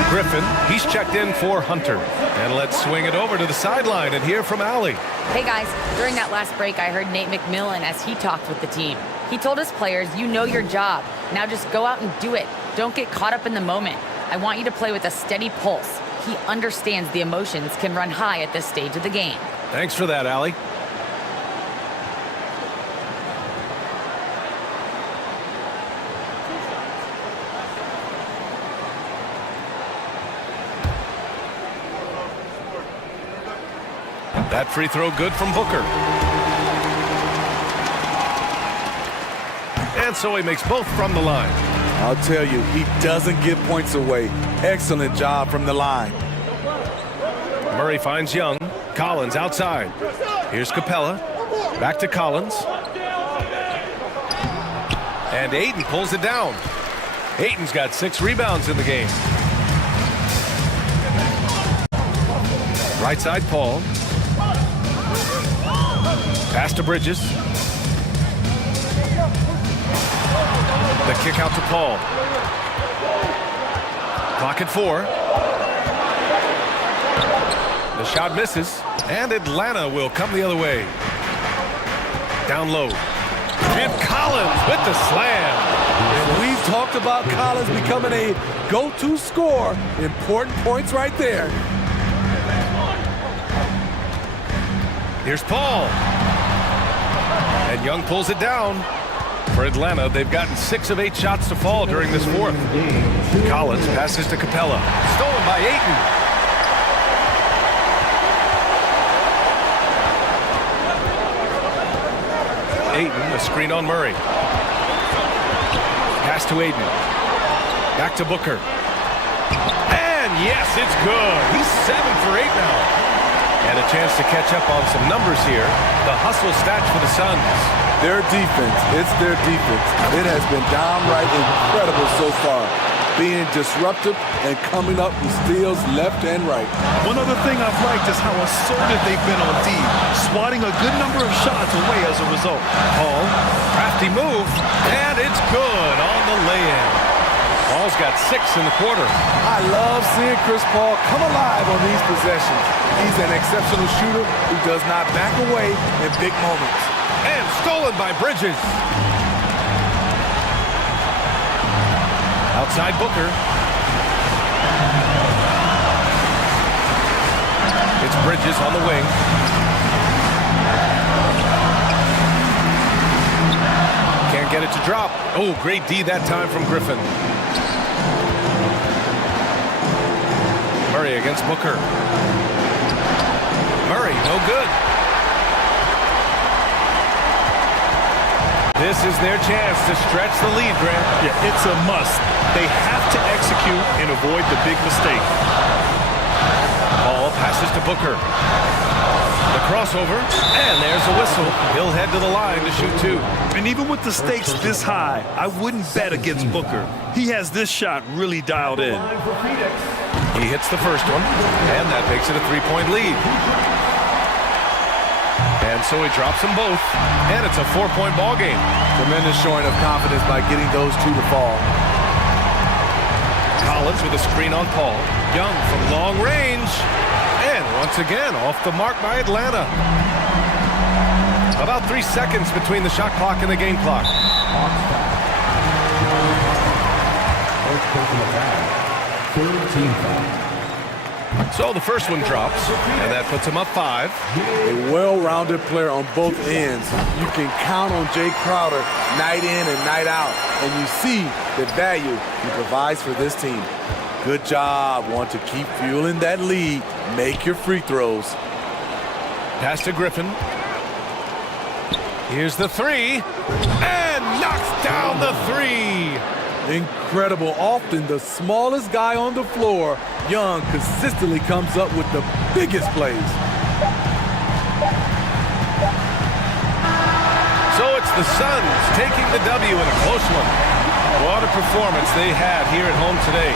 Griffin, he's checked in for Hunter. And let's swing it over to the sideline and hear from Allie. Hey guys, during that last break, I heard Nate McMillan as he talked with the team. He told his players, you know your job. Now just go out and do it. Don't get caught up in the moment. I want you to play with a steady pulse. He understands the emotions can run high at this stage of the game. Thanks for that, Allie. That free throw good from Booker. And so he makes both from the line. I'll tell you, he doesn't give points away. Excellent job from the line. Murray finds Young. Collins outside. Here's Capella. Back to Collins. And Ayton pulls it down. Ayton's got 6 rebounds in the game. Right side, Paul. Pass to Bridges. The kick out to Paul. Clock at 4. The shot misses, and Atlanta will come the other way. Down low. And Collins with the slam. And we've talked about Collins becoming a go-to scorer. Important points right there. Here's Paul. And Young pulls it down. For Atlanta, they've gotten 6 of 8 shots to fall during this fourth. Collins passes to Capella. Stolen by Ayton. Ayton, a screen on Murray. Pass to Ayton. Back to Booker. And yes, it's good. He's 7 for 8 now. And a chance to catch up on some numbers here. The hustle stats for the Suns. Their defense, it's their defense. It has been downright incredible so far. Being disruptive and coming up with steals left and right. One other thing I've liked is how assertive they've been on D, swatting a good number of shots away as a result. Paul, crafty move, and it's good on the lay-in. Paul's Booker's got 6 in the quarter. I love seeing Chris Paul come alive on these possessions. He's an exceptional shooter who does not back away in big moments. And stolen by Bridges. Outside Booker. It's Bridges on the wing. Can't get it to drop. Oh, great D that time from Griffin. Murray against Booker. Murray, no good. This is their chance to stretch the lead, Grant. Yeah, it's a must. They have to execute and avoid the big mistake. Ball passes to Booker. The crossover, and there's a whistle. He'll head to the line to shoot 2. And even with the stakes this high, I wouldn't bet against Booker. He has this shot really dialed in. He hits the first one, and that makes it a 3-point lead. And so he drops them both, and it's a 4-point ball game. Tremendous showing of confidence by getting those 2 to fall. Collins with a screen on Paul. Young from long range. And once again, off the mark by Atlanta. About 3 seconds between the shot clock and the game clock. So the first one drops, and that puts him up 5. A well-rounded player on both ends. You can count on Jay Crowder night in and night out, and you see the value he provides for this team. Good job. Want to keep fueling that lead. Make your free throws. Pass to Griffin. Here's the 3, and knocks down the 3. Incredible. Often the smallest guy on the floor, Young consistently comes up with the biggest plays. So it's the Suns taking the W in a close one. What a performance they had here at home today.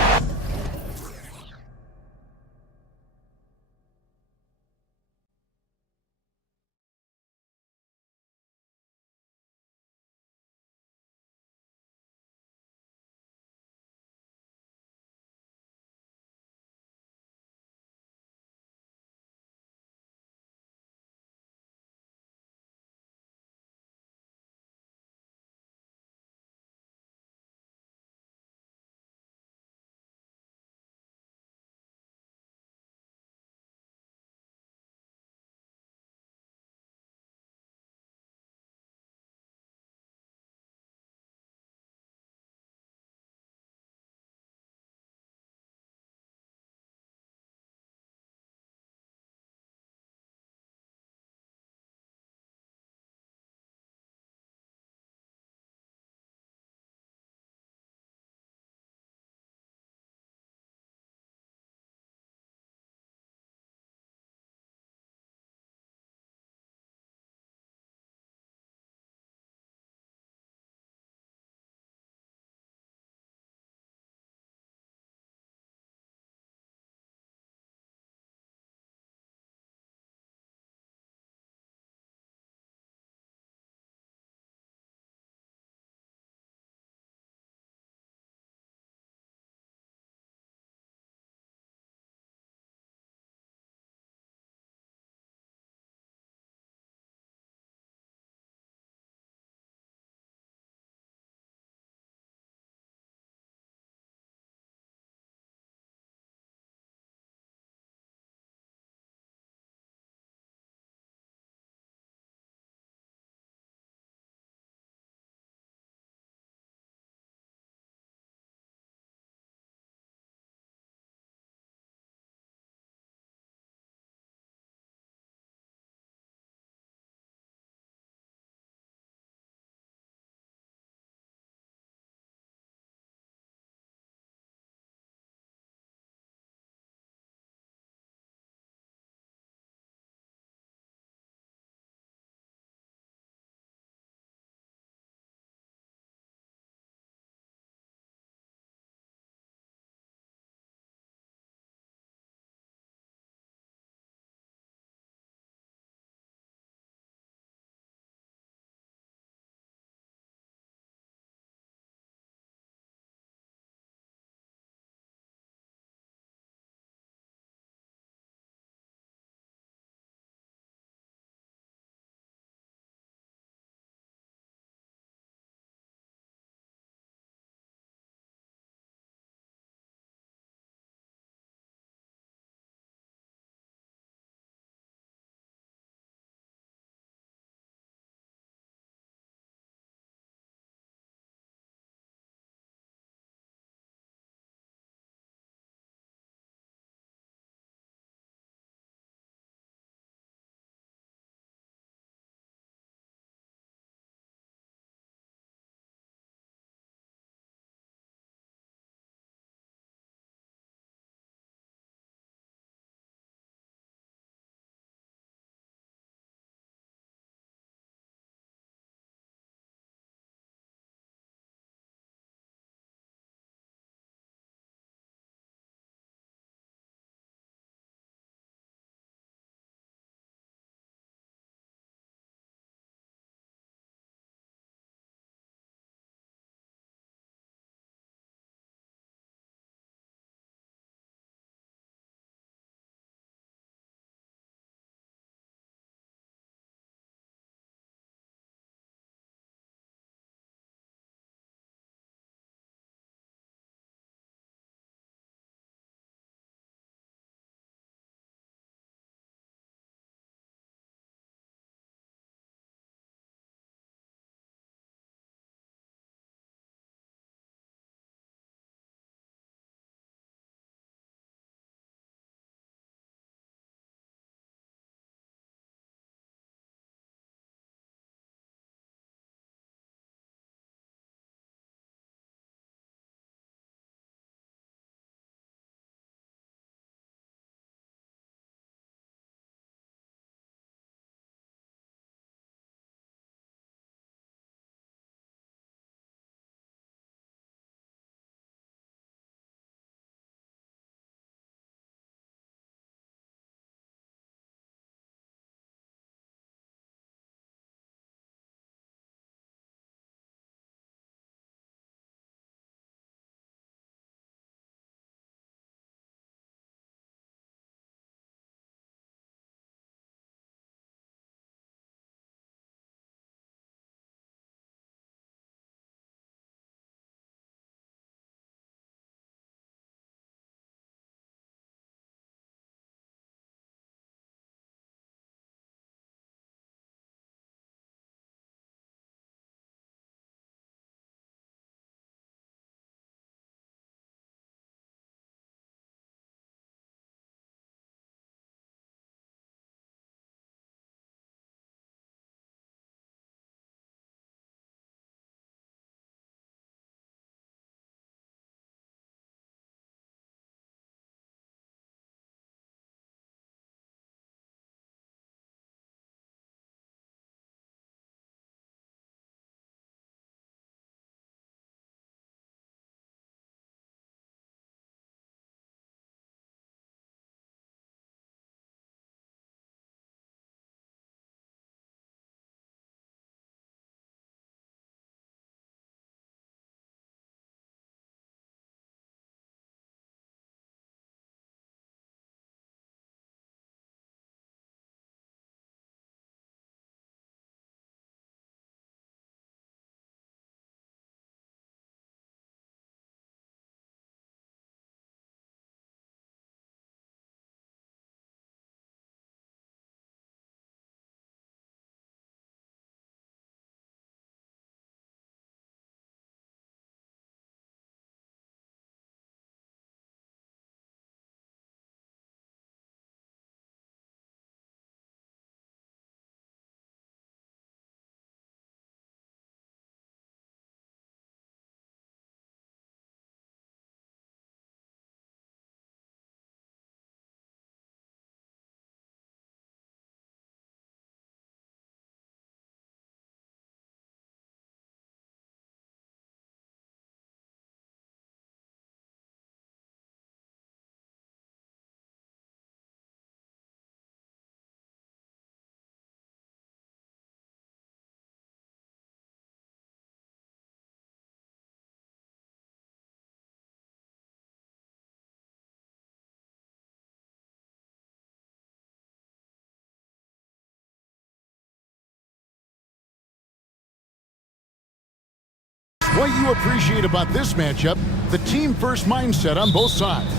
What you appreciate about this matchup, the team-first mindset on both sides.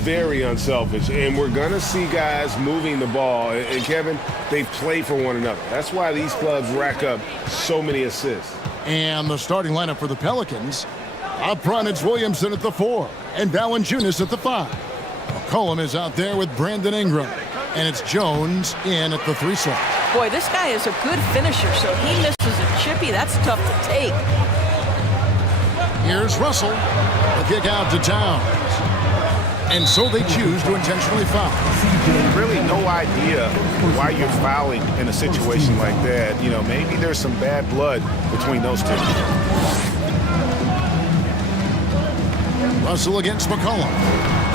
Very unselfish, and we're going to see guys moving the ball. And Kevin, they play for one another. That's why these clubs rack up so many assists. And the starting lineup for the Pelicans. Up front, it's Williamson at the 4 and Valanciunas at the 5. McCollum is out there with Brandon Ingram. And it's Jones in at the 3 slot. Boy, this guy is a good finisher, so he misses a chippy. That's tough to take. Here's Russell. The kick out to Towns. And so they choose to intentionally foul. Really no idea why you're fouling in a situation like that. You know, maybe there's some bad blood between those two. Russell against McCollum.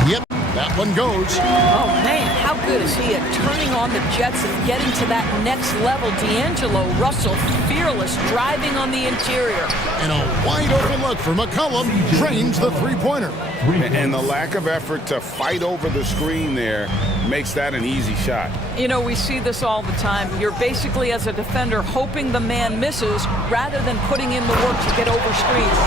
Yep, that one goes. Oh, man, how good is he at turning on the jets and getting to that next level? D'Angelo Russell, fearless, driving on the interior. And a wide open look for McCollum, drains the three-pointer. And the lack of effort to fight over the screen there makes that an easy shot. You know, we see this all the time. You're basically, as a defender, hoping the man misses rather than putting in the work to get over screens.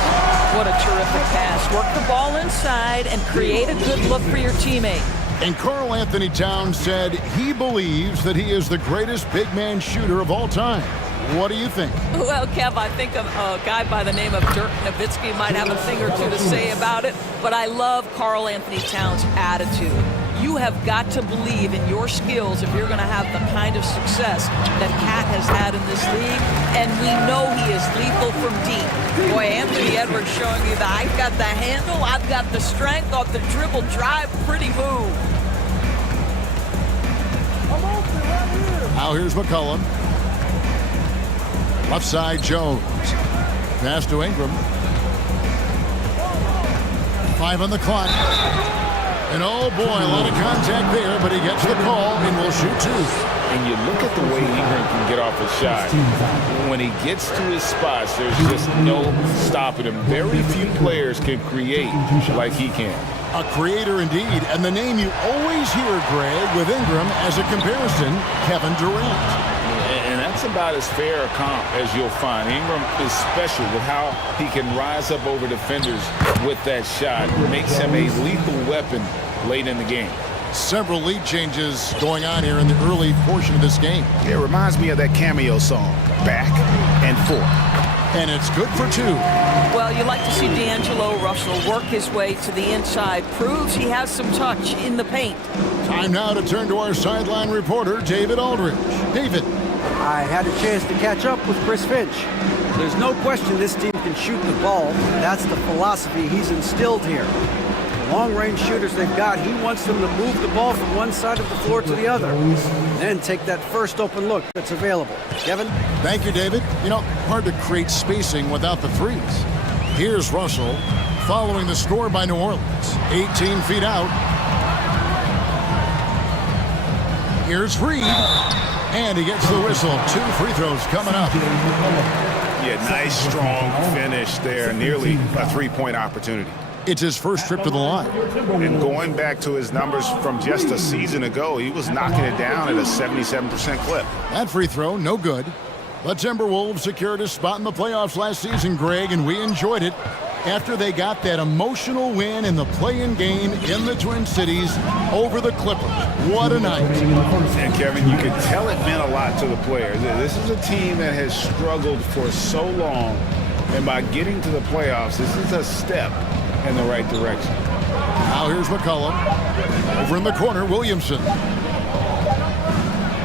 What a terrific pass. Work the ball inside and create a good look for your teammate. And Karl Anthony Towns said he believes that he is the greatest big man shooter of all time. What do you think? Well, Kev, I think a guy by the name of Dirk Nowitzki might have a thing or two to say about it, but I love Karl Anthony Towns' attitude. You have got to believe in your skills if you're going to have the kind of success that Cat has had in this league, and we know he is lethal from deep. Boy, Anthony Edwards showing you that I've got the handle, I've got the strength off the dribble drive, pretty move. Now here's McCollum. Left side, Jones. Pass to Ingram. 5 on the clock. And oh boy, a lot of contact there, but he gets the call and will shoot 2. And you look at the way Ingram can get off a shot. When he gets to his spots, there's just no stopping him. Very few players can create like he can. A creator indeed, and the name you always hear, Greg, with Ingram as a comparison, Kevin Durant. And that's about as fair a comp as you'll find. Ingram is special with how he can rise up over defenders with that shot. It makes him a lethal weapon late in the game. Several lead changes going on here in the early portion of this game. It reminds me of that cameo song, Back and Forth. And it's good for 2. Well, you like to see D'Angelo Russell work his way to the inside. Proves he has some touch in the paint. Time now to turn to our sideline reporter, David Aldridge. David. I had a chance to catch up with Chris Finch. There's no question this team can shoot the ball. That's the philosophy he's instilled here. The long-range shooters they've got, he wants them to move the ball from one side of the floor to the other. Then take that first open look that's available. Kevin? Thank you, David. You know, hard to create spacing without the threes. Here's Russell following the score by New Orleans. 18 feet out. Here's Reed. And he gets the whistle. 2 free throws coming up. Yeah, nice, strong finish there. Nearly a 3-point opportunity. It's his first trip to the line. And going back to his numbers from just a season ago, he was knocking it down at a 77% clip. That free throw, no good. The Timberwolves secured a spot in the playoffs last season, Greg, and we enjoyed it after they got that emotional win in the play-in game in the Twin Cities over the Clippers. What a night. And Kevin, you could tell it meant a lot to the players. This is a team that has struggled for so long, and by getting to the playoffs, this is a step in the right direction. Now here's McCollum. Over in the corner, Williamson.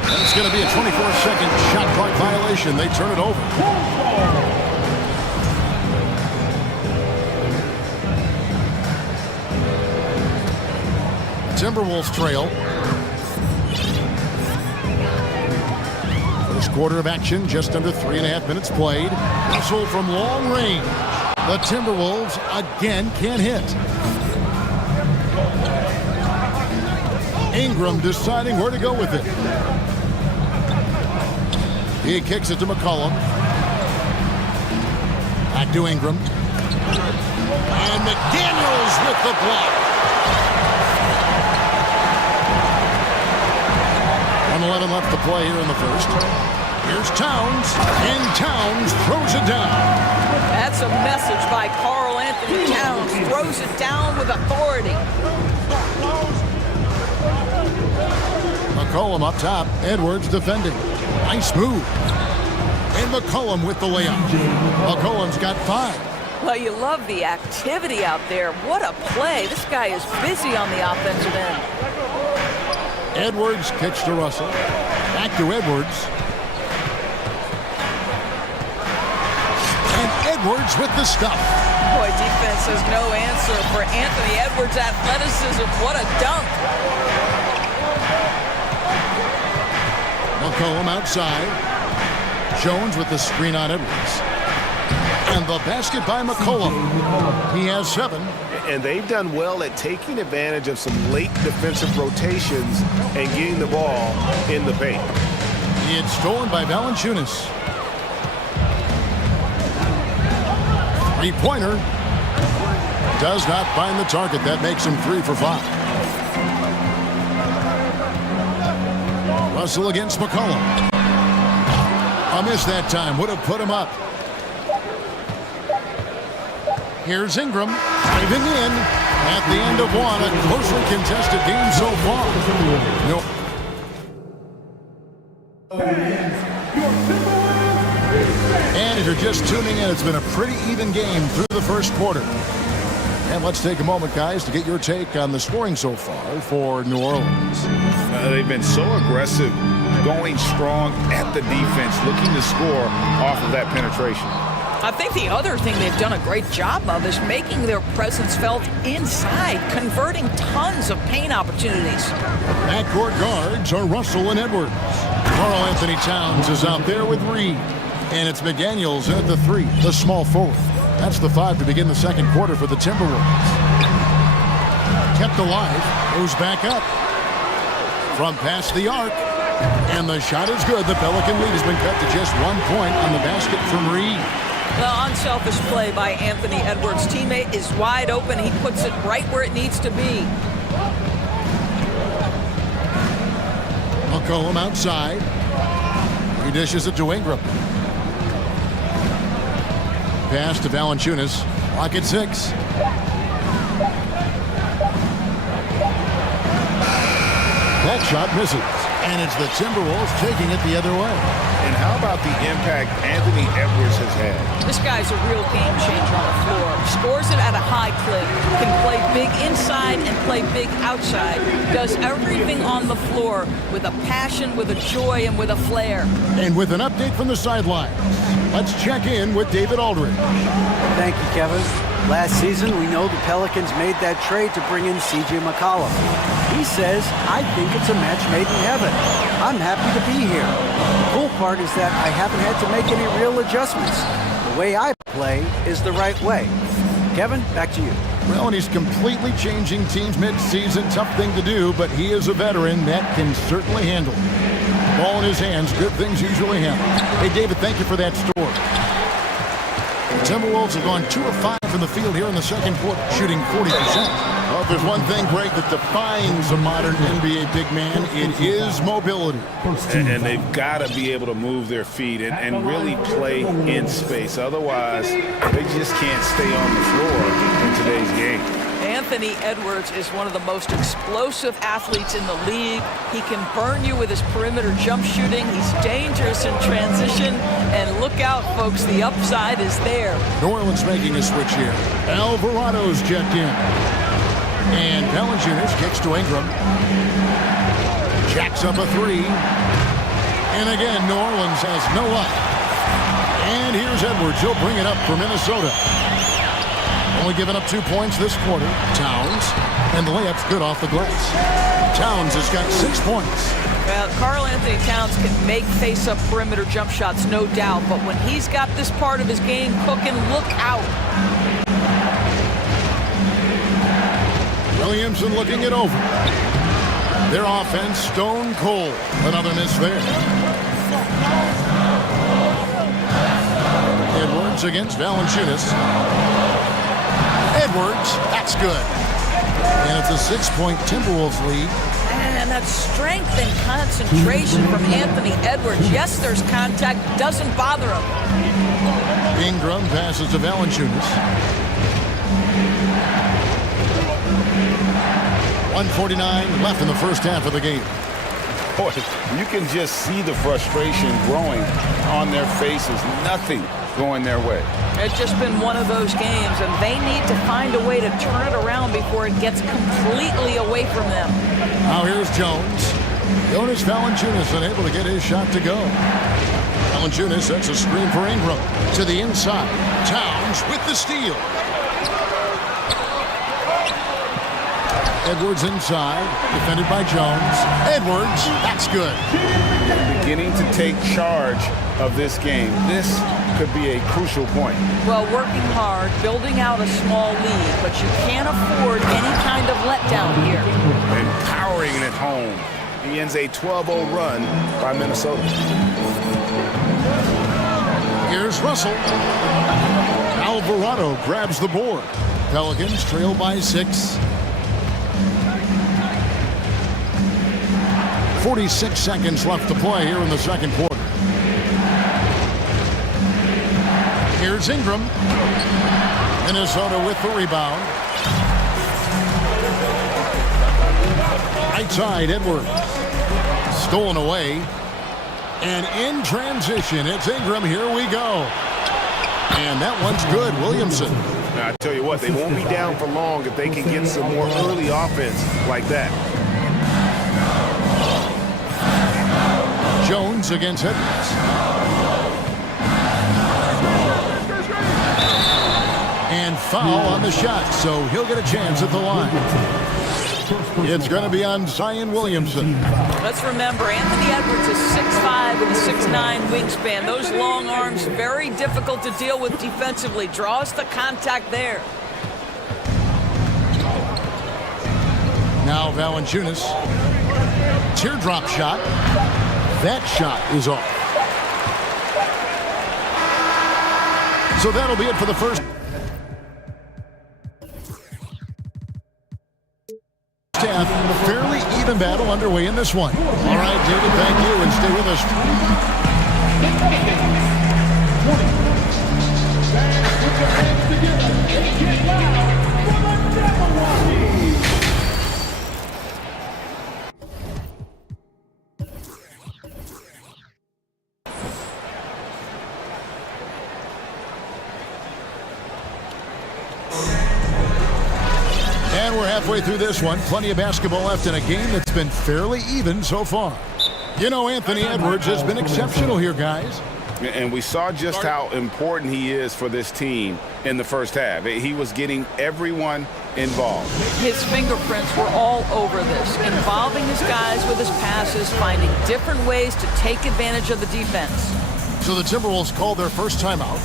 And it's going to be a 24-second shot clock violation. They turn it over. Timberwolves trail. First quarter of action, just under 3.5 minutes played. Russell from long range. The Timberwolves again can't hit. Ingram deciding where to go with it. He kicks it to McCollum. Back to Ingram. And McDaniels with the block. 1:11 left to play here in the first. Here's Towns, and Towns throws it down. That's a message by Karl Anthony Towns. Throws it down with authority. McCollum up top. Edwards defending. Nice move. And McCollum with the layup. McCollum's got 5. Well, you love the activity out there. What a play. This guy is busy on the offensive end. Edwards kicks to Russell. Back to Edwards. And Edwards with the stuff. Boy, defense has no answer for Anthony Edwards' athleticism. What a dunk. McCollum outside. Jones with the screen on Edwards. And the basket by McCollum. He has 7. And they've done well at taking advantage of some late defensive rotations and getting the ball in the paint. It's stolen by Valanciunas. 3-pointer. Does not find the target. That makes him 3 for 5. Russell against McCollum. A miss that time. Would have put him up. Here's Ingram driving in at the end of one. A closely contested game so far. And if you're just tuning in, it's been a pretty even game through the first quarter. And let's take a moment, guys, to get your take on the scoring so far for New Orleans. They've been so aggressive, going strong at the defense, looking to score off of that penetration. I think the other thing they've done a great job of is making their presence felt inside, converting tons of paint opportunities. Backcourt guards are Russell and Edwards. Karl Anthony Towns is out there with Reed. And it's McDaniels in at the 3, the small forward. That's the 5 to begin the second quarter for the Timberwolves. Kept alive, goes back up. From past the arc. And the shot is good. The Pelican lead has been cut to just 1 point on the basket from Reed. The unselfish play by Anthony Edwards' teammate is wide open. He puts it right where it needs to be. McCollum outside. He dishes it to Ingram. Pass to Valanciunas. Clock at 6. That shot misses. And it's the Timberwolves taking it the other way. And how about the impact Anthony Edwards has had? This guy's a real game changer on the floor. Scores it at a high clip. Can play big inside and play big outside. Does everything on the floor with a passion, with a joy, and with a flair. And with an update from the sideline, let's check in with David Aldridge. Thank you, Kevin. Last season, we know the Pelicans made that trade to bring in C.J. McCollum. He says, I think it's a match made in heaven. I'm happy to be here. The cool part is that I haven't had to make any real adjustments. The way I play is the right way. Kevin, back to you. Well, and he's completely changing teams mid-season. Tough thing to do, but he is a veteran that can certainly handle it. Ball in his hands, good things usually happen. Hey, David, thank you for that story. The Timberwolves have gone 2 of 5 from the field here in the second quarter, shooting 40%. Well, if there's one thing, Greg, that defines a modern NBA big man, it is mobility. And they've got to be able to move their feet and really play in space. Otherwise, they just can't stay on the floor in today's game. Anthony Edwards is one of the most explosive athletes in the league. He can burn you with his perimeter jump shooting. He's dangerous in transition. And look out, folks, the upside is there. New Orleans making a switch here. Alvarado's checked in. And Valanciunas kicks to Ingram. Jacks up a 3. And again, New Orleans has no luck. And here's Edwards. He'll bring it up for Minnesota. Only giving up 2 points this quarter. Towns. And the layup's good off the glass. Towns has got 6 points. Well, Karl Anthony Towns can make face-up perimeter jump shots, no doubt. But when he's got this part of his game cooking, look out. Williamson looking it over. Their offense stone cold. Another miss there. Edwards against Valanciunas. Edwards, that's good. And it's a 6-point Timberwolves lead. And that strength and concentration from Anthony Edwards. Yes, there's contact, doesn't bother him. Ingram passes to Valanciunas. 1:49 left in the first half of the game. Boy, you can just see the frustration growing on their faces. Nothing going their way. It's just been one of those games, and they need to find a way to turn it around before it gets completely away from them. Now here's Jones. Jonas Valanciunas unable to get his shot to go. Valanciunas sets a screen for Ingram to the inside. Towns with the steal. Edwards inside, defended by Jones. Edwards, that's good. Beginning to take charge of this game. This could be a crucial point. Well, working hard, building out a small lead, but you can't afford any kind of letdown here. And powering it home. He ends a 12-0 run by Minnesota. Here's Russell. Alvarado grabs the board. Pelicans trail by 6. 46 seconds left to play here in the second quarter. Here's Ingram. Minnesota with the rebound. Right side, Edwards. Stolen away. And in transition, it's Ingram. Here we go. And that one's good, Williamson. Now, I tell you what, they won't be down for long if they can get some more early offense like that. Jones against Edwards. And foul on the shot, so he'll get a chance at the line. It's going to be on Zion Williamson. Let's remember, Anthony Edwards is 6'5" with a 6'9" wingspan. Those long arms, very difficult to deal with defensively. Draws the contact there. Now Valanciunas. Teardrop shot. That shot is off. So that'll be it for the first half. A fairly even battle underway in this one. All right, David, thank you, and stay with us. And we're halfway through this one. Plenty of basketball left in a game that's been fairly even so far. You know, Anthony Edwards has been exceptional here, guys. And we saw just how important he is for this team in the first half. He was getting everyone involved. His fingerprints were all over this, involving his guys with his passes, finding different ways to take advantage of the defense. So the Timberwolves called their first timeout.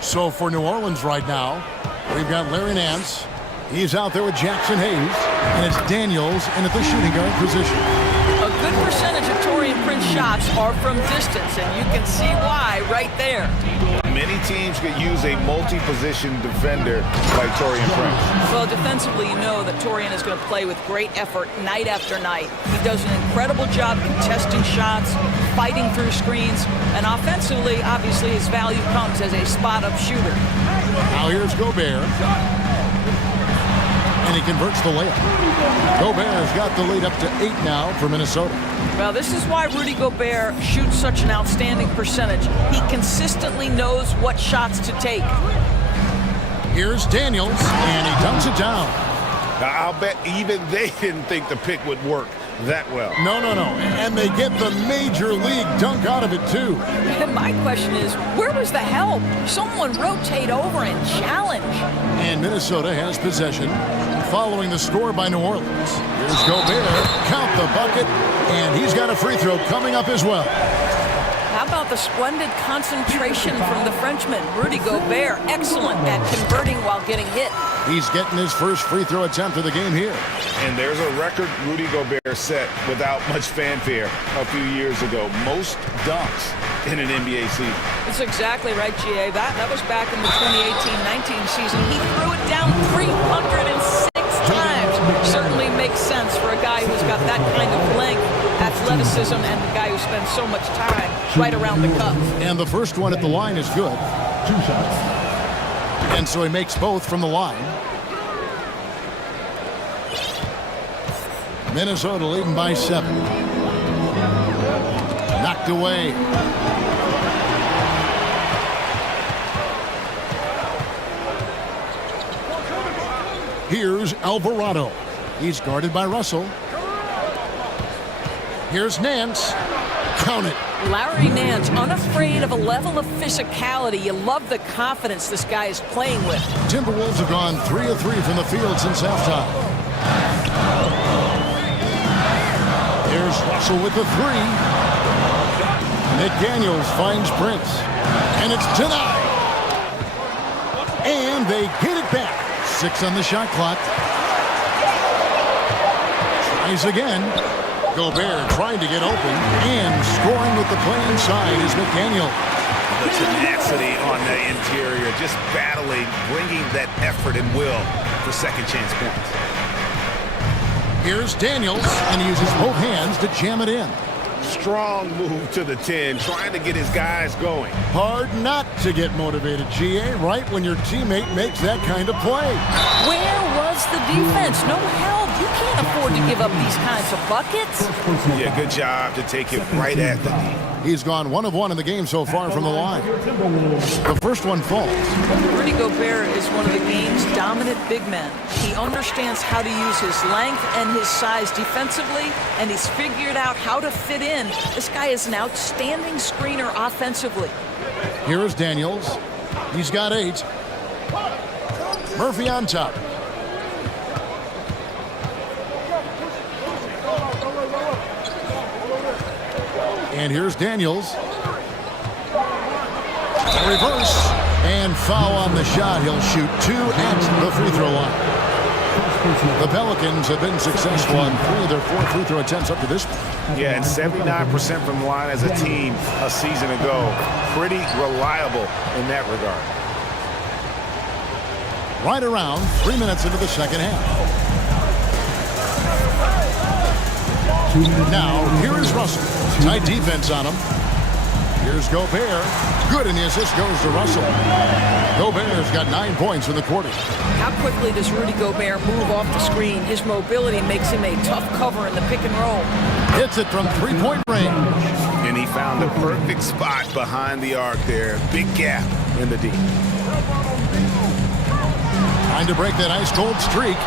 So for New Orleans right now, we've got Larry Nance. He's out there with Jackson Hayes. And it's Daniels in at the shooting guard position. A good percentage of Taurean Prince shots are from distance, and you can see why right there. Many teams could use a multi-position defender like Taurean Prince. Well, defensively, you know that Taurean is going to play with great effort night after night. He does an incredible job contesting shots, fighting through screens, and offensively, obviously, his value comes as a spot-up shooter. Now here's Gobert. And he converts the layup. Gobert has got the lead up to 8 now for Minnesota. Well, this is why Rudy Gobert shoots such an outstanding percentage. He consistently knows what shots to take. Here's Daniels, and he dunks it down. I'll bet even they didn't think the pick would work that well. No. And they get the major league dunk out of it, too. And my question is, where was the help? Someone rotate over and challenge. And Minnesota has possession following the score by New Orleans. Here's Gobert. Count the bucket. And he's got a free throw coming up as well. How about the splendid concentration from the Frenchman, Rudy Gobert, excellent at converting while getting hit. He's getting his first free throw attempt of the game here. And there's a record Rudy Gobert set without much fanfare a few years ago. Most dunks in an NBA season. That's exactly right, GA. That was back in the 2018-19 season. He threw it down 306 times. Certainly makes sense for a guy who's got that kind of length, athleticism, and the guy who spends so much time right around the cup. And the first one at the line is good. 2 shots. And so he makes both from the line. Minnesota leading by 7. Knocked away. Here's Alvarado. He's guarded by Russell. Here's Nance. Count it. Larry Nance, unafraid of a level of physicality. You love the confidence this guy is playing with. Timberwolves have gone 3 of 3 from the field since halftime. Here's Russell with the 3. McDaniels finds Prince. And it's denied. And they get it back. 6 on the shot clock. Tries again. Gobert trying to get open and scoring with the play inside is McDaniel. The tenacity on the interior, just battling, bringing that effort and will for second chance points. Here's Daniels, and he uses both hands to jam it in. Strong move to the 10, trying to get his guys going. Hard not to get motivated, GA, right when your teammate makes that kind of play. Where was the defense? No help. You can't afford to give up these kinds of buckets. Yeah, good job to take it right at the knee. He's gone 1 of 1 in the game so far from the line. The first one falls. Rudy Gobert is one of the game's dominant big men. He understands how to use his length and his size defensively, and he's figured out how to fit in. This guy is an outstanding screener offensively. Here's Daniels. He's got 8. Murphy on top. And here's Daniels. Reverse. And foul on the shot. He'll shoot 2 at the free throw line. The Pelicans have been successful on 3 of their 4 free throw attempts up to this point. Yeah, and 79% from the line as a team a season ago. Pretty reliable in that regard. Right around 3 minutes into the second half. Now, here is Russell. Tight defense on him. Here's Gobert. Good, and the assist goes to Russell. Gobert's got 9 points in the quarter. How quickly does Rudy Gobert move off the screen? His mobility makes him a tough cover in the pick and roll. Hits it from 3-point range. And he found the perfect spot behind the arc there. Big gap in the D. Trying to break that ice-cold streak.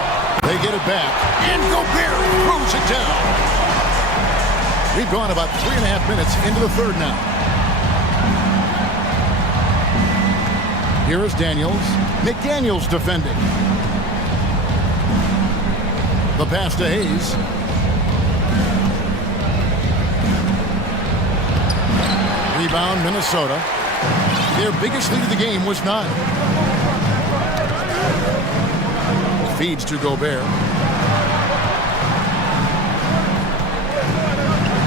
They get it back. And Gobert throws it down. We've gone about 3.5 minutes into the third now. Here is Daniels. McDaniels defending. The pass to Hayes. Rebound, Minnesota. Their biggest lead of the game was 9. Feeds to Gobert.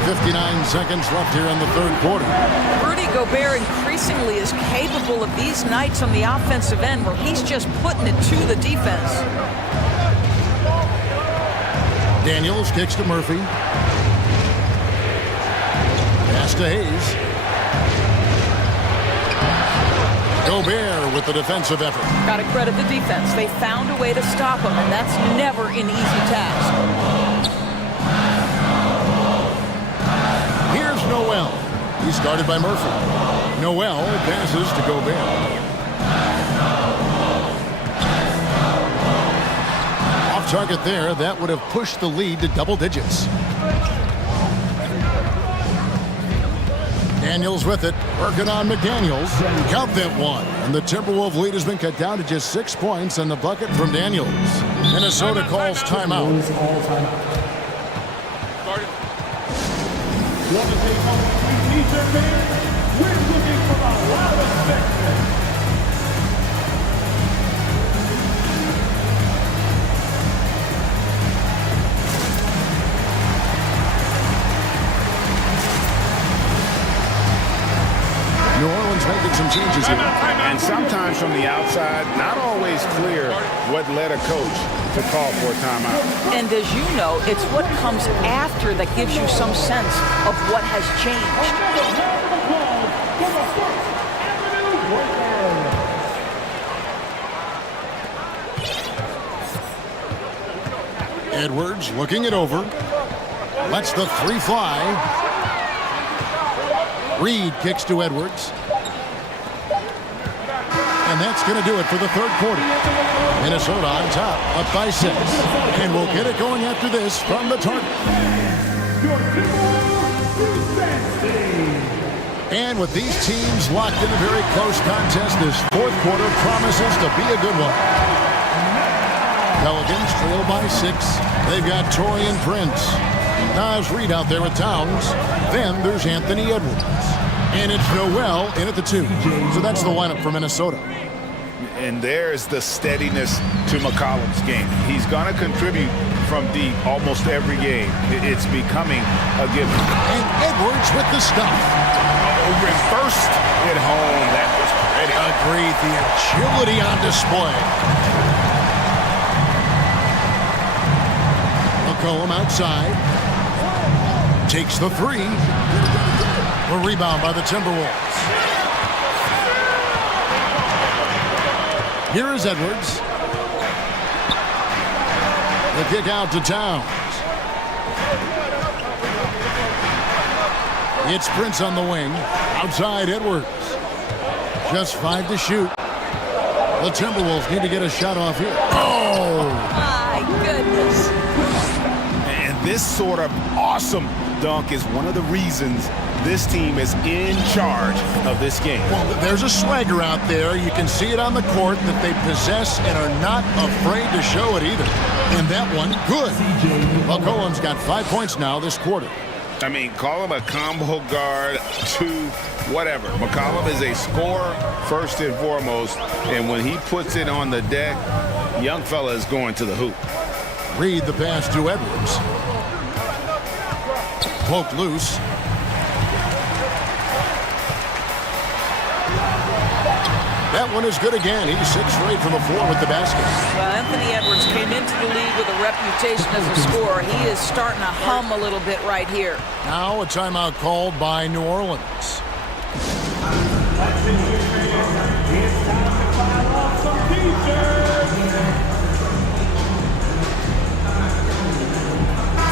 59 seconds left here in the third quarter. Rudy Gobert increasingly is capable of these nights on the offensive end where he's just putting it to the defense. Daniels kicks to Murphy. Pass to Hayes. Gobert with the defensive effort. Got to credit the defense. They found a way to stop him, and that's never an easy task. Here's Noel. He's guarded by Murphy. Noel passes to Gobert. Off target there. That would have pushed the lead to double digits. Daniels with it. Working on McDaniels. Count that one. And the Timberwolves lead has been cut down to just 6 points and the bucket from Daniels. Minnesota calls timeout. Want to take home a sweet t-shirt, man? We're looking for a lot of section. New Orleans making some changes here. And sometimes from the outside, not always clear what led a coach to call for a timeout. And as you know, it's what comes after that gives you some sense of what has changed. Edwards looking it over. Lets the three fly. Reed kicks to Edwards. And that's going to do it for the third quarter. Minnesota on top, up by 6. And we'll get it going after this from the target. And with these teams locked in a very close contest, this fourth quarter promises to be a good one. Pelicans trail by 6. They've got Torian Prince. Naz Reid out there with Towns. Then there's Anthony Edwards. And it's Noel in at the 2. So that's the lineup for Minnesota. And there's the steadiness to McCollum's game. He's going to contribute from deep almost every game. It's becoming a given. And Edwards with the stuff. Reversed it home. That was pretty. Agreed. The agility on display. McCollum outside. Takes the 3. A rebound by the Timberwolves. Here is Edwards. The kick out to Towns. It's Prince on the wing. Outside Edwards. Just 5 to shoot. The Timberwolves need to get a shot off here. Oh! My goodness. And this sort of awesome dunk is one of the reasons this team is in charge of this game. Well, there's a swagger out there. You can see it on the court that they possess and are not afraid to show it either. And that one, good. McCollum's got 5 points now this quarter. I mean, call him a combo guard to whatever. McCollum is a scorer first and foremost. And when he puts it on the deck, young fella is going to the hoop. Reed the pass to Edwards. Poked loose. That one is good again. He's 6 straight from the floor with the basket. Well, Anthony Edwards came into the league with a reputation as a scorer. He is starting to hum a little bit right here. Now a timeout called by New Orleans.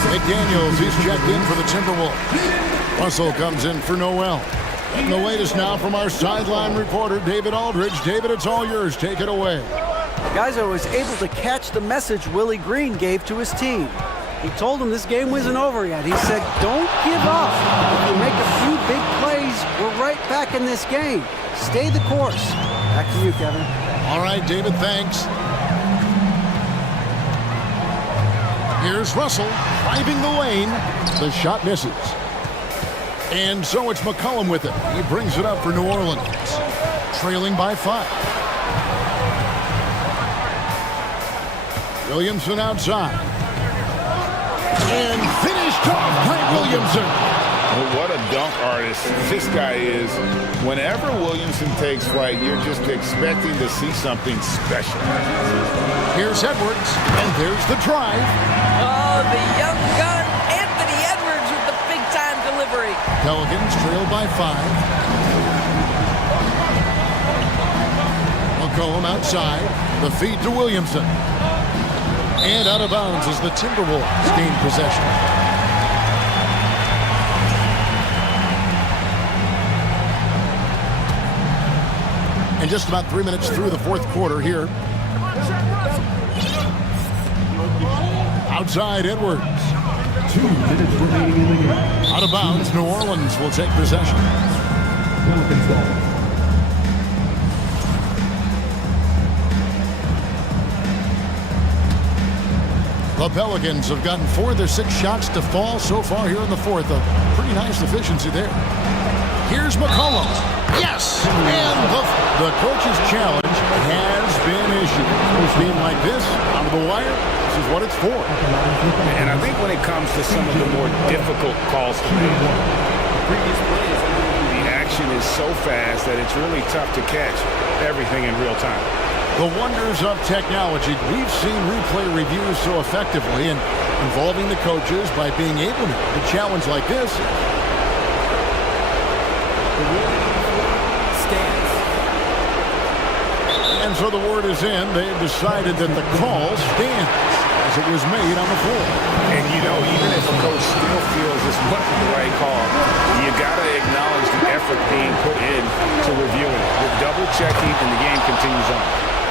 McDaniels, he's checked in for the Timberwolves. Russell comes in for Noel. And the latest now from our sideline reporter, David Aldridge. David, it's all yours. Take it away. Geyser was able to catch the message Willie Green gave to his team. He told them this game wasn't over yet. He said, don't give up. If you make a few big plays, we're right back in this game. Stay the course. Back to you, Kevin. All right, David, thanks. Here's Russell driving the lane. The shot misses. And so it's McCollum with it. He brings it up for New Orleans. Trailing by 5. Williamson outside. And finished off by Williamson. Well, what a dunk artist this guy is. Whenever Williamson takes flight, you're just expecting to see something special. Here's Edwards, and there's the drive. Oh, the young gun, Anthony Edwards with the big-time delivery. Pelicans trail by 5. McCollum outside. The feed to Williamson. And out of bounds as the Timberwolves gain possession. And just about 3 minutes through the fourth quarter here. Outside Edwards. 2 minutes remaining in the game. Out of bounds, New Orleans will take possession. Pelicans ball. The Pelicans have gotten 4 of their 6 shots to fall so far here in the fourth. A pretty nice efficiency there. Here's McCollum. Yes! And the coach's challenge has been issued. A team like this, out of the wire, this is what it's for. And I think when it comes to some of the more difficult calls to make, the action is so fast that it's really tough to catch everything in real time. The wonders of technology. We've seen replay reviews so effectively and involving the coaches by being able to a challenge like this. Stands. And so the word is in. They've decided that the call stands as it was made on the floor. And you know, even if a coach still feels this wasn't the right call, you got to acknowledge the effort being put in to reviewing it. With double checking and the game continues on.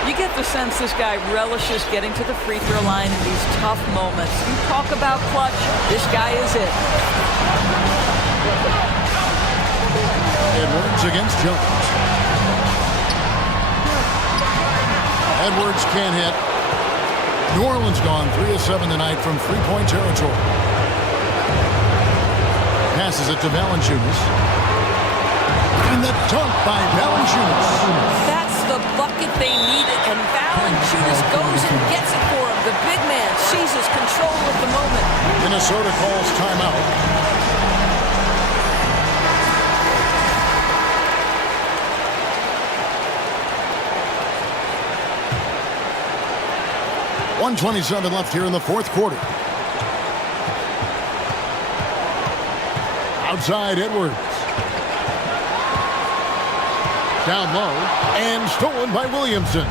You get the sense this guy relishes getting to the free throw line in these tough moments. You talk about clutch, this guy is it. Edwards against Jones. Edwards can't hit. New Orleans gone 3 of 7 tonight from three-point territory. Passes it to Valanciunas. And the dunk by Valanciunas. That's the bucket they needed, and Valanciunas goes and gets it for him. The big man seizes control of the moment. Minnesota calls timeout. 1:27 left here in the fourth quarter. Outside Edwards. Down low and stolen by Williamson.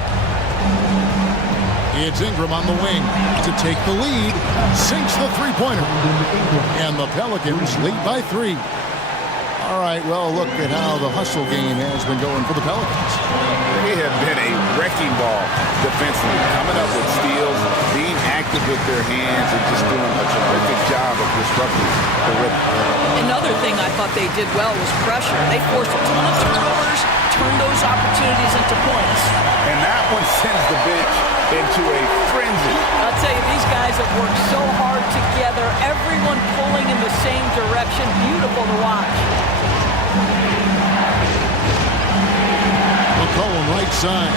It's Ingram on the wing to take the lead. Sinks the three-pointer. And the Pelicans lead by 3. All right, well, look at how the hustle game has been going for the Pelicans. They have been a wrecking ball defensively, coming up with steals, being active with their hands, and just doing a terrific job of disrupting the rhythm. Another thing I thought they did well was pressure. They forced a ton of turnovers, turned those opportunities into points. And that one sends the bench into a frenzy. I'll tell you, these guys have worked so hard together, everyone pulling in the same direction. Beautiful to watch. McCollum right side.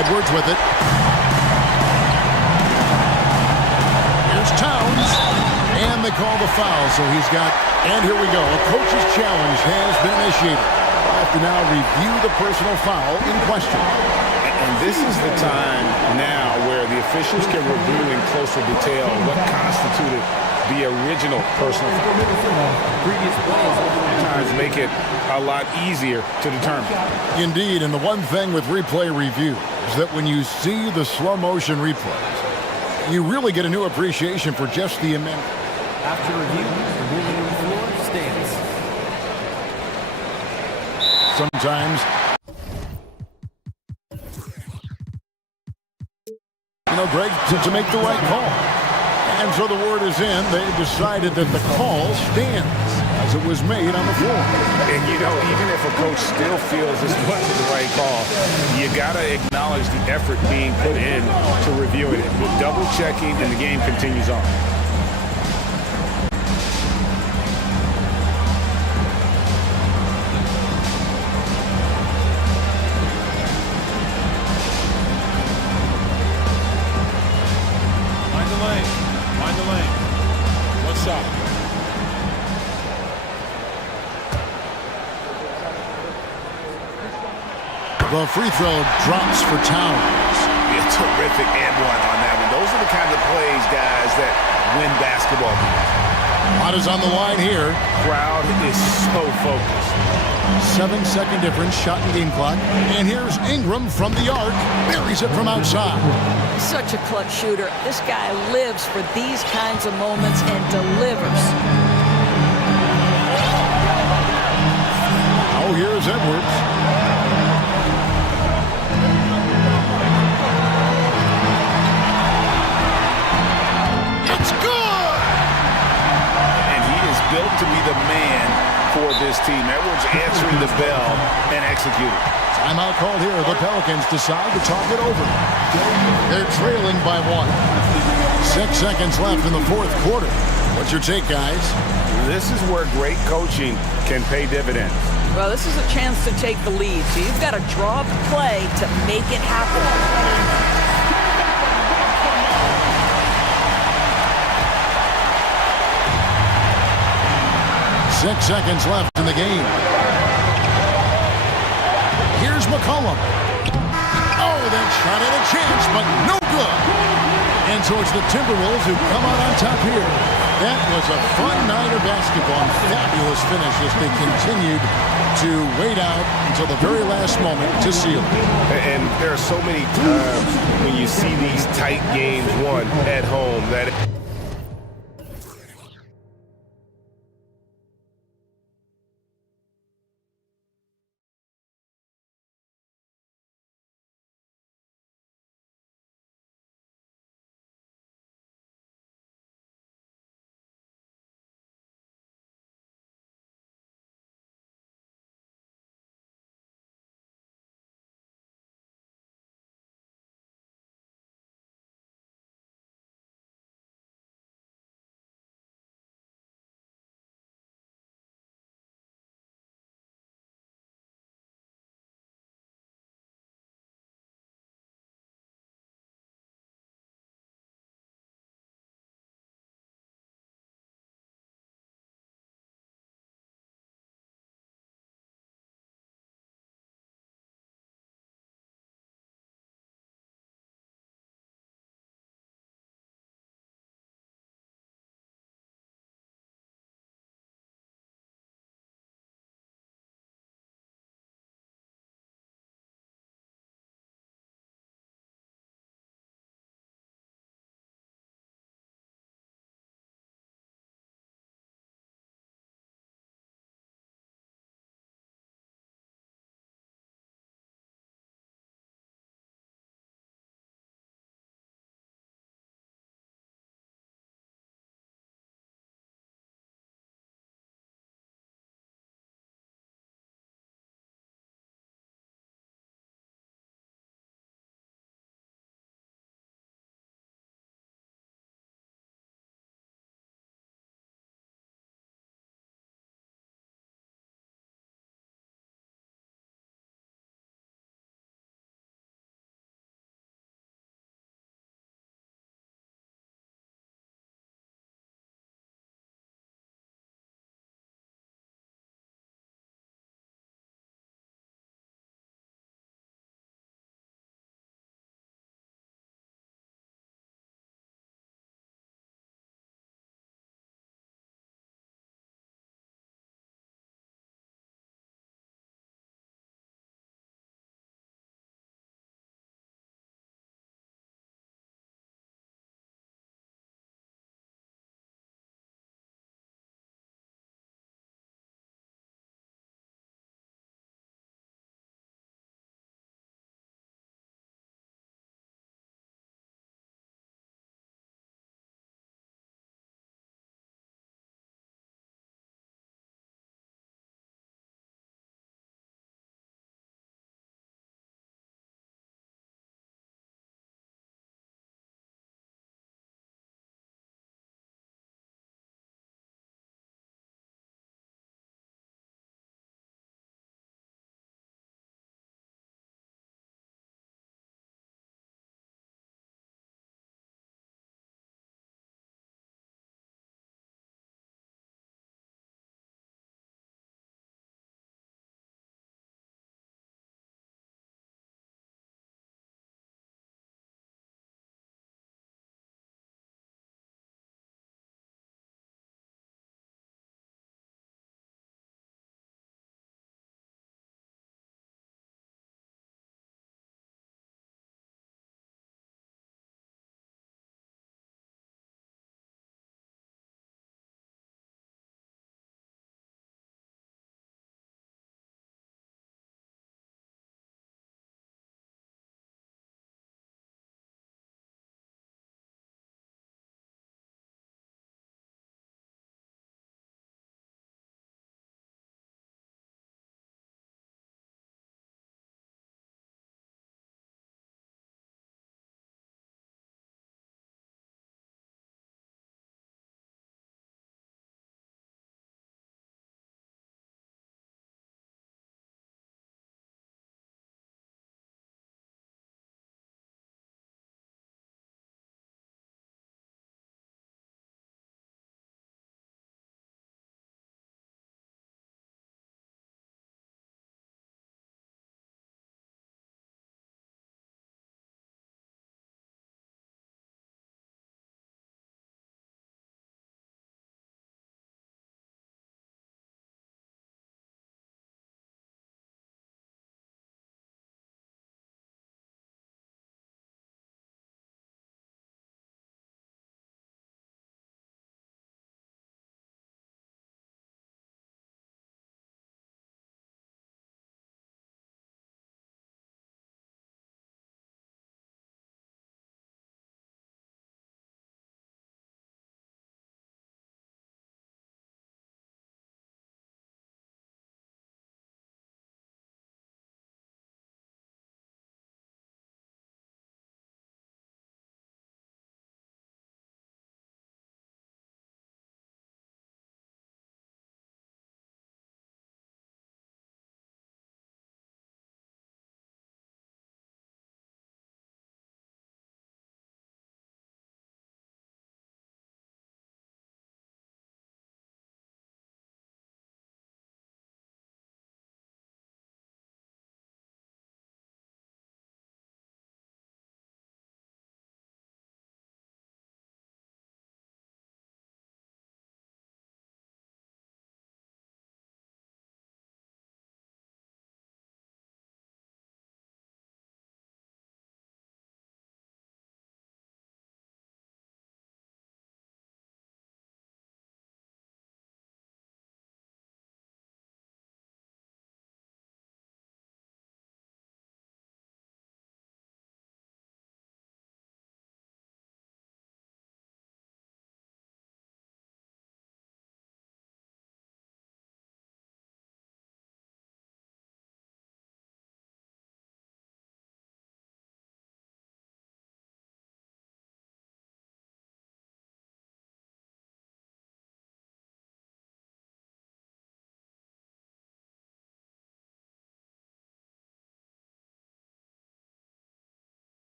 Edwards with it. Here's Towns. And they call the foul, so he's got, and here we go. A coach's challenge has been initiated. We'll have to now review the personal foul in question. And this is the time now where the officials can review in closer detail what constituted the original personal foul. Previous plays Sometimes make it a lot easier to determine. Indeed, and the one thing with replay review is that when you see the slow motion replays, you really get a new appreciation for just the amendment. after review, the ruling on the floor stands. Sometimes, Greg, to make the right call. And so the word is in. They've decided that the call stands as it was made on the floor. And, even if a coach still feels this wasn't the right call, you got to acknowledge the effort being put in to reviewing it. With double checking, and the game continues on. The free throw drops for Towns. Yeah, terrific and one on that one. Those are the kind of plays, guys, that win basketball games. Lot is on the line here. Crowd is so focused. 7-second difference, shot and game clock. And here's Ingram from the arc. Buries it from outside. Such a clutch shooter. This guy lives for these kinds of moments and delivers. Oh, here's Edwards. Built to be the man for this team. Edwards answering the bell and executing. Timeout called here. The Pelicans decide to talk it over. They're trailing by 1. 6 seconds left in the fourth quarter. What's your take, guys? This is where great coaching can pay dividends. Well, this is a chance to take the lead. So you've got to draw up a play to make it happen. 6 seconds left in the game. Here's McCollum. Oh, that shot had a chance, but no good. And so it's the Timberwolves who come out on top here. That was a fun night of basketball and fabulous finish as they continued to wait out until the very last moment to seal it. And there are so many times when you see these tight games won at home that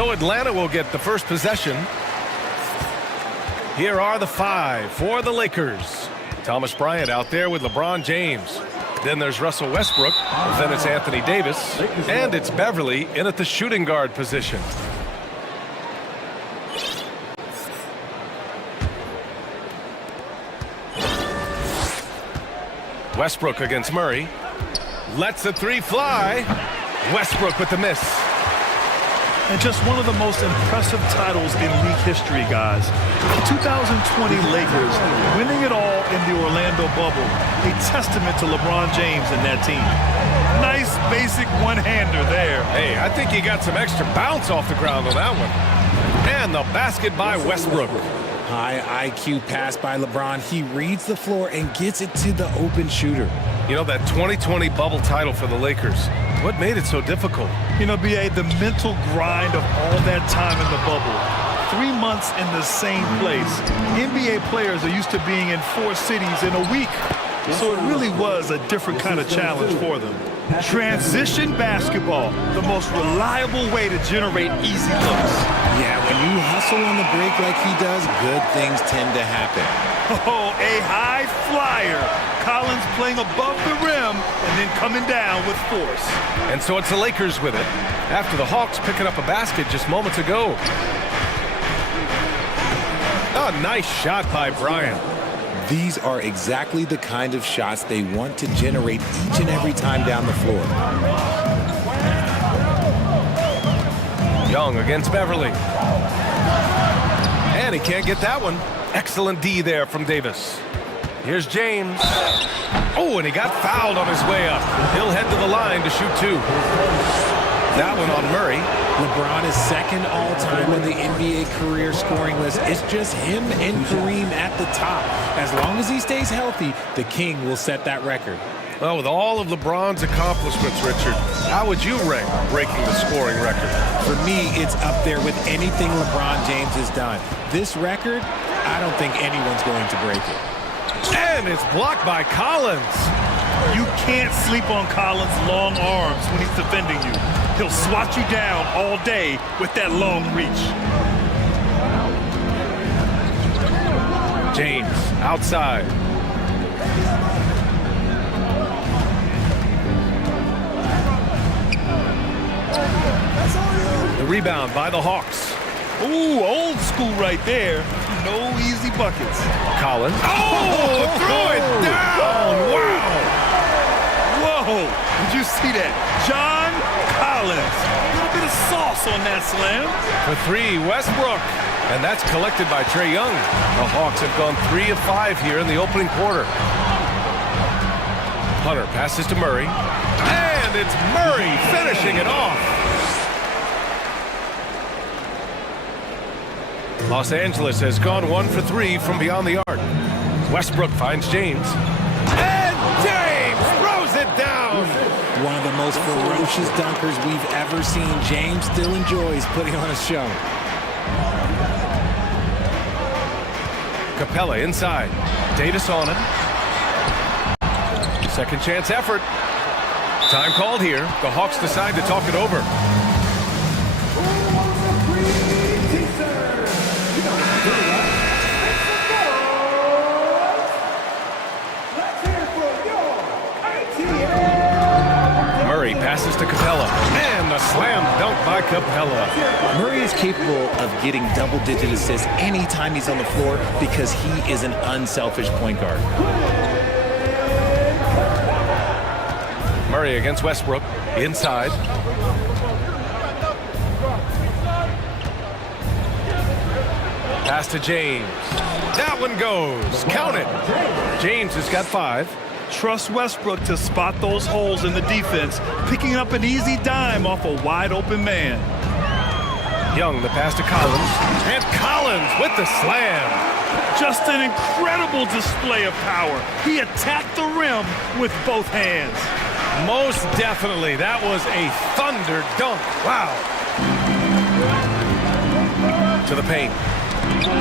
So Atlanta will get the first possession. Here are the 5 for the Lakers. Thomas Bryant out there with LeBron James. Then there's Russell Westbrook. Then it's Anthony Davis. And it's Beverly in at the shooting guard position. Westbrook against Murray. Lets the 3 fly. Westbrook with the miss. And just one of the most impressive titles in league history, guys. The 2020 Lakers winning it all in the Orlando bubble. A testament to LeBron James and that team. Nice basic one-hander there. Hey, I think he got some extra bounce off the ground on that one. And the basket by Westbrook. High IQ pass by LeBron. He reads the floor and gets it to the open shooter. You know, that 2020 bubble title for the Lakers, what made it so difficult? You know, B.A., the mental grind of all that time in the bubble. 3 months in the same place. NBA players are used to being in 4 cities in a week. So it really was a different kind of challenge for them. Transition basketball, the most reliable way to generate easy looks. Yeah, when you hustle on the break like he does, good things tend to happen. Oh, a high flyer. Collins playing above the rim and then coming down with force. And so it's the Lakers with it, after the Hawks picking up a basket just moments ago. A nice shot by Bryant. These are exactly the kind of shots they want to generate each and every time down the floor. Young against Beverly. And he can't get that one. Excellent D there from Davis. Here's James. Oh, and he got fouled on his way up. He'll head to the line to shoot 2. That one on Murray. LeBron is second all-time on the NBA career scoring list. It's just him and Kareem at the top. As long as he stays healthy, the King will set that record. Well, with all of LeBron's accomplishments, Richard, how would you rank breaking the scoring record? For me, it's up there with anything LeBron James has done. This record, I don't think anyone's going to break it. And it's blocked by Collins. You can't sleep on Collins' long arms when he's defending you. He'll swat you down all day with that long reach. James outside. The rebound by the Hawks. Ooh, old school right there. No easy buckets. Collins. Oh, threw it down. Wow. Whoa. Did you see that? John Collins. A little bit of sauce on that slam. For 3, Westbrook. And that's collected by Trae Young. The Hawks have gone 3 of 5 here in the opening quarter. Hunter passes to Murray. And it's Murray finishing it off. Los Angeles has gone 1 for 3 from beyond the arc. Westbrook finds James. And James throws it down. One of the most ferocious dunkers we've ever seen. James still enjoys putting on a show. Capella inside. Davis on it. Second chance effort. Time called here. The Hawks decide to talk it over. Murray passes to Capella. And the slam dunk by Capella. Murray is capable of getting double-digit assists anytime he's on the floor because he is an unselfish point guard. Murray against Westbrook. Inside. Pass to James. That one goes. Count it. James has got 5. Trust Westbrook to spot those holes in the defense, picking up an easy dime off a wide-open man. Young, the pass to Collins. And Collins with the slam. Just an incredible display of power. He attacked the rim with both hands. Most definitely. That was a thunder dunk. Wow. To the paint.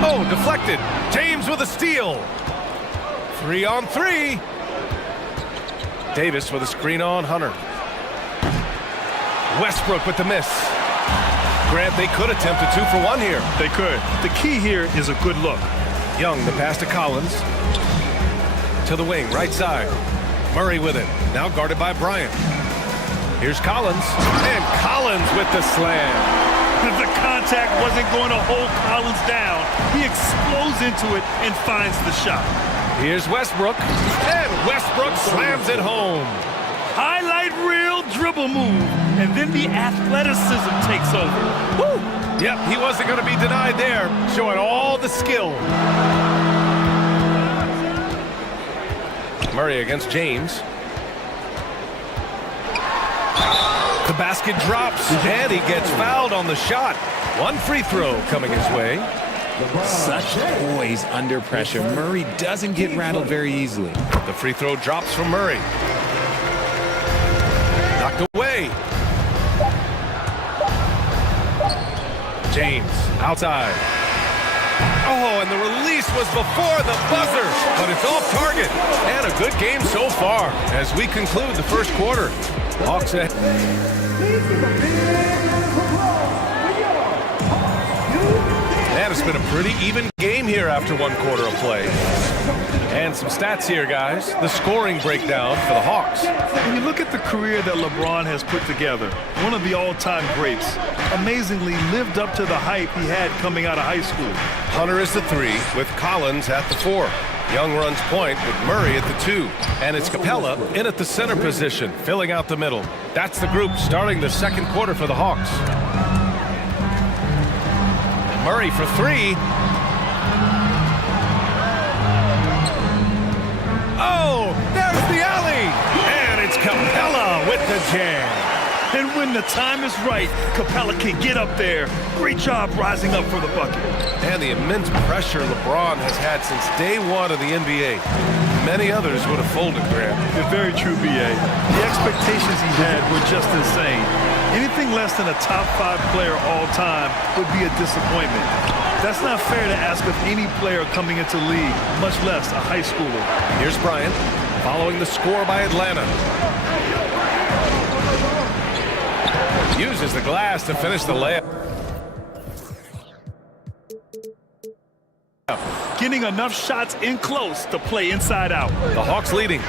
Oh, deflected. James with a steal. 3 on 3. Davis with a screen on Hunter. Westbrook with the miss. Grant, they could attempt a 2-for-1 here. They could. The key here is a good look. Young, the pass to Collins. To the wing, right side. Murray with it. Now guarded by Bryant. Here's Collins. And Collins with the slam. The contact wasn't going to hold Collins down. He explodes into it and finds the shot. Here's Westbrook. And Westbrook slams it home. Highlight reel dribble move. And then the athleticism takes over. Woo! Yep, he wasn't going to be denied there. Showing all the skill. Murray against James. The basket drops, and he gets fouled on the shot. One free throw coming his way. Such poise under pressure. Murray doesn't get rattled very easily. The free throw drops from Murray. Knocked away. James outside. Oh, and the release was before the buzzer, but it's off target. And a good game so far as we conclude the first quarter. Hawks ahead. And it's been a pretty even game here after one quarter of play. And some stats here, guys. The scoring breakdown for the Hawks. When you look at the career that LeBron has put together, one of the all-time greats, amazingly lived up to the hype he had coming out of high school. Hunter is the 3 with Collins at the 4. Young runs point with Murray at the 2. And it's Capella in at the center position, filling out the middle. That's the group starting the second quarter for the Hawks. Murray for 3. Oh, there's the alley. And it's Capella with the jam. And when the time is right, Capella can get up there. Great job rising up for the bucket. And the immense pressure LeBron has had since day one of the NBA. Many others would have folded, Grant. You're very true, B.A. The expectations he had were just insane. Anything less than a top 5 player all time would be a disappointment. That's not fair to ask of any player coming into the league, much less a high schooler. Here's Bryant, following the score by Atlanta. Uses the glass to finish the layup. Getting enough shots in close to play inside out. The Hawks leading.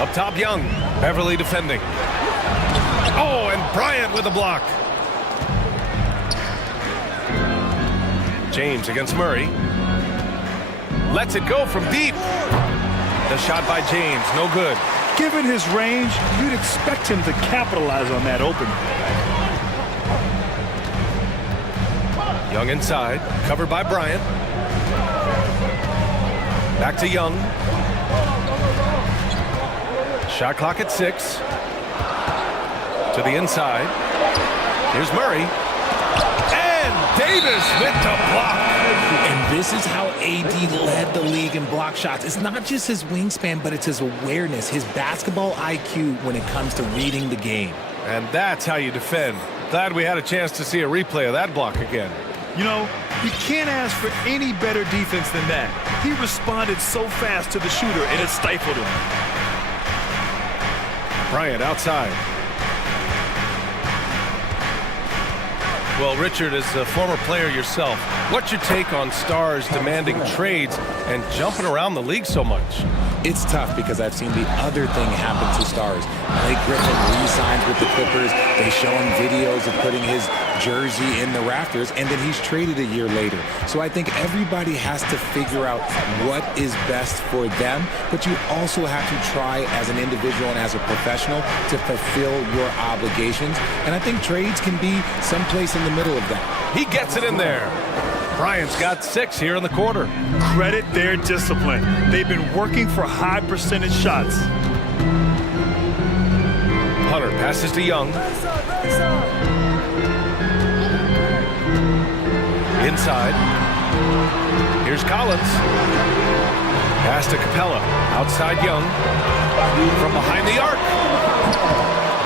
Up top, Young. Beverly defending. Oh, and Bryant with a block. James against Murray. Lets it go from deep. The shot by James, no good. Given his range, you'd expect him to capitalize on that opening. Young inside, covered by Bryant. Back to Young. Shot clock at 6. To the inside. Here's Murray. And Davis with the block. And this is how AD led the league in block shots. It's not just his wingspan, but it's his awareness, his basketball IQ when it comes to reading the game. And that's how you defend. Glad we had a chance to see a replay of that block again. You know, you can't ask for any better defense than that. He responded so fast to the shooter, and it stifled him. Bryant outside. Well, Richard, as a former player yourself, what's your take on stars demanding trades and jumping around the league so much? It's tough because I've seen the other thing happen to stars. Blake Griffin re-signs with the Clippers. They show him videos of putting his jersey in the rafters, and then he's traded a year later. So I think everybody has to figure out what is best for them, but you also have to try as an individual and as a professional to fulfill your obligations. And I think trades can be someplace in the middle of that. He gets it in there. Bryant's got 6 here in the quarter. Credit their discipline. They've been working for high percentage shots. Hunter passes to Young. Inside. Here's Collins. Pass to Capella. Outside Young. From behind the arc.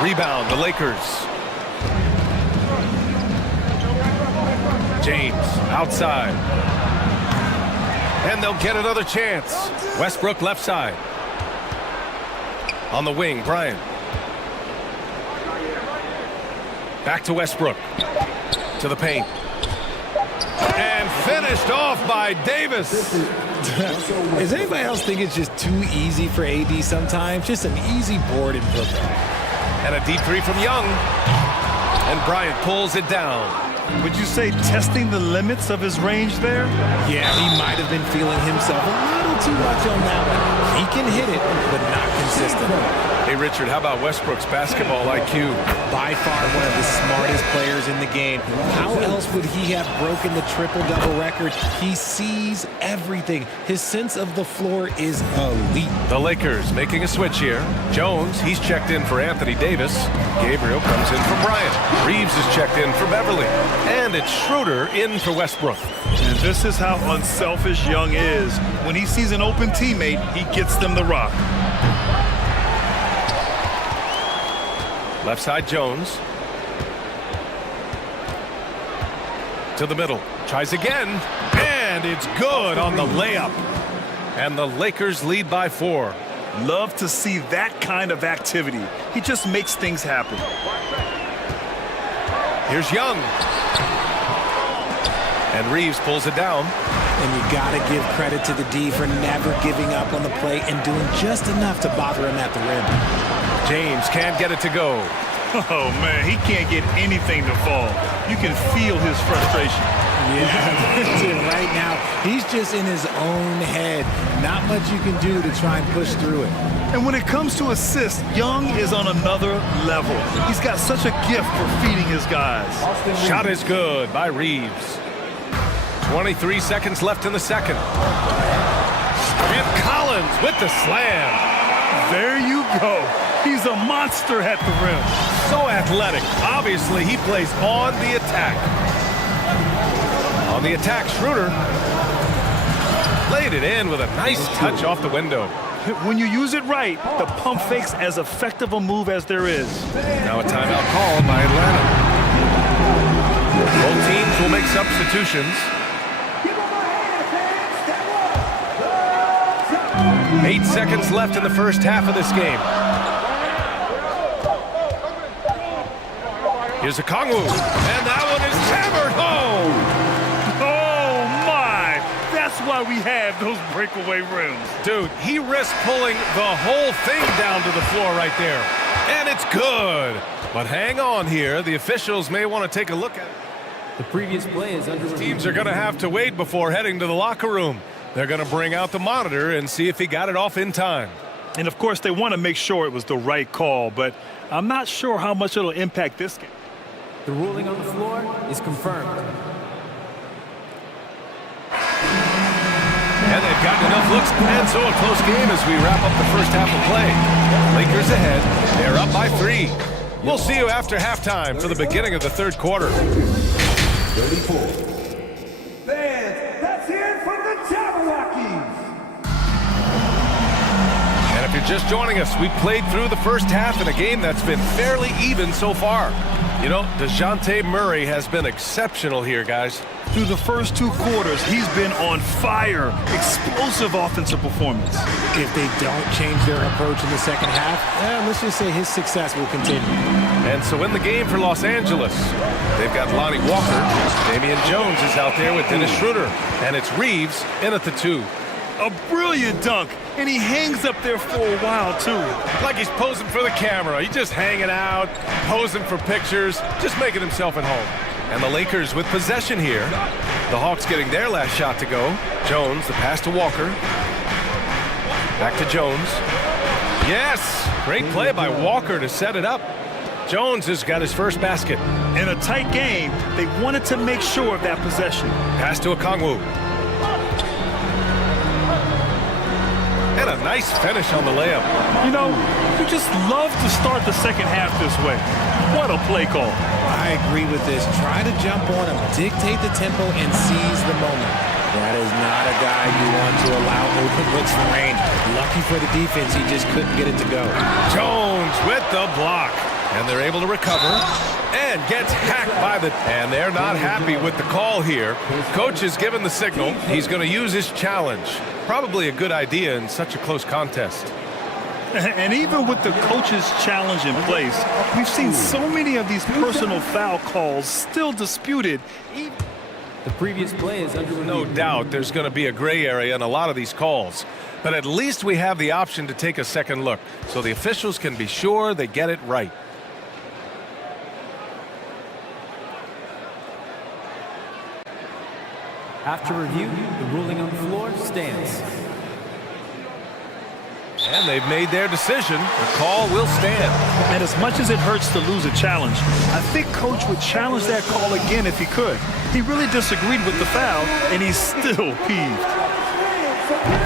Rebound, the Lakers. James outside. And they'll get another chance. Westbrook left side. On the wing, Bryant. Back to Westbrook. To the paint. And finished off by Davis. Does anybody else think it's just too easy for AD sometimes? Just an easy board and put back. And a deep three from Young. And Bryant pulls it down. Would you say testing the limits of his range there? Yeah, he might have been feeling himself a little too much on that one. He can hit it, but not consistently. Hey, Richard, how about Westbrook's basketball IQ? By far one of the smartest players in the game. How else would he have broken the triple-double record? He sees everything. His sense of the floor is elite. The Lakers making a switch here. Jones, he's checked in for Anthony Davis. Gabriel comes in for Bryant. Reeves is checked in for Beverly. And it's Schroeder in for Westbrook. And this is how unselfish Young is. When he sees an open teammate, he gets them the rock. Left side, Jones. To the middle. Tries again. And it's good on the layup. And the Lakers lead by 4. Love to see that kind of activity. He just makes things happen. Here's Young. And Reeves pulls it down. And you got to give credit to the D for never giving up on the play and doing just enough to bother him at the rim. James can't get it to go. Oh, man, he can't get anything to fall. You can feel his frustration. Yeah, right now, he's just in his own head. Not much you can do to try and push through it. And when it comes to assists, Young is on another level. He's got such a gift for feeding his guys. Shot is good by Reeves. 23 seconds left in the second. And Collins with the slam. There you go. He's a monster at the rim. So athletic. Obviously, he plays on the attack. On the attack, Schroeder laid it in with a nice touch off the window. When you use it right, the pump fake's as effective a move as there is. Now a timeout called by Atlanta. Both teams will make substitutions. 8 seconds left in the first half of this game. Here's a Kongwu, and that one is hammered home. Oh, my. That's why we have those breakaway rims. Dude, he risked pulling the whole thing down to the floor right there. And it's good. But hang on here. The officials may want to take a look at it. The previous play is under review. Teams are going to have to wait before heading to the locker room. They're going to bring out the monitor and see if he got it off in time. And, of course, they want to make sure it was the right call, but I'm not sure how much it'll impact this game. The ruling on the floor is confirmed. And they've gotten enough looks, and so a close game as we wrap up the first half of play. Lakers ahead. They're up by 3. We'll see you after halftime for the beginning of the third quarter. 34. Fans, let's hear it from the Jabberwockies. And if you're just joining us, we played through the first half in a game that's been fairly even so far. You know, DeJounte Murray has been exceptional here, guys. Through the first 2 quarters, he's been on fire. Explosive offensive performance. If they don't change their approach in the second half, let's just say his success will continue. And so in the game for Los Angeles, they've got Lonnie Walker. Damian Jones is out there with Dennis Schroeder. And it's Reeves in at the 2. A brilliant dunk, and he hangs up there for a while, too. Like he's posing for the camera. He's just hanging out, posing for pictures, just making himself at home. And the Lakers with possession here. The Hawks getting their last shot to go. Jones, the pass to Walker. Back to Jones. Yes! Great play by Walker to set it up. Jones has got his first basket. In a tight game, they wanted to make sure of that possession. Pass to Okongwu. And a nice finish on the layup. You know, you just love to start the second half this way. What a play call. I agree with this. Try to jump on him, dictate the tempo, and seize the moment. That is not a guy you want to allow open looks for range. Lucky for the defense, he just couldn't get it to go. Jones with the block. And they're able to recover. And gets hacked by the... And they're not happy with the call here. Coach has given the signal. He's going to use his challenge. Probably a good idea in such a close contest. And even with the coach's challenge in place, we've seen so many of these personal foul calls still disputed. The previous play is under No doubt there's going to be a gray area in a lot of these calls. But at least we have the option to take a second look, so the officials can be sure they get it right. After review, the ruling on the floor stands. And they've made their decision. The call will stand. And as much as it hurts to lose a challenge, I think Coach would challenge that call again if he could. He really disagreed with the foul, and he's still peeved.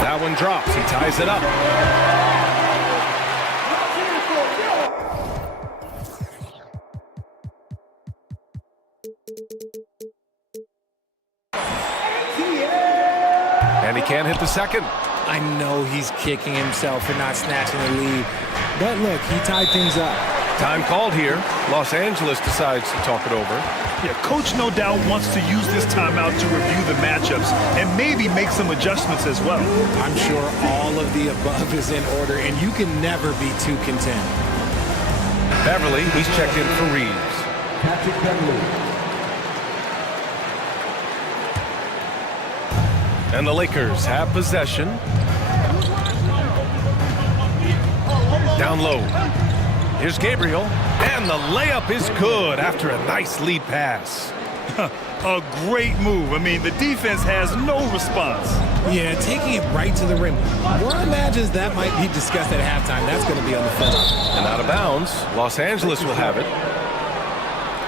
That one drops. He ties it up. And he can't hit the second. I know he's kicking himself for not snatching the lead. But look, he tied things up. Time called here. Los Angeles decides to talk it over. Yeah, Coach no doubt wants to use this timeout to review the matchups and maybe make some adjustments as well. I'm sure all of the above is in order, and you can never be too content. Beverly, he's checked in for Reeves. And the Lakers have possession. Down low. Here's Gabriel. And the layup is good after a nice lead pass. A great move. I mean, the defense has no response. Yeah, taking it right to the rim. One imagines that might be discussed at halftime. That's going to be on the film. And out of bounds. Los Angeles will have it.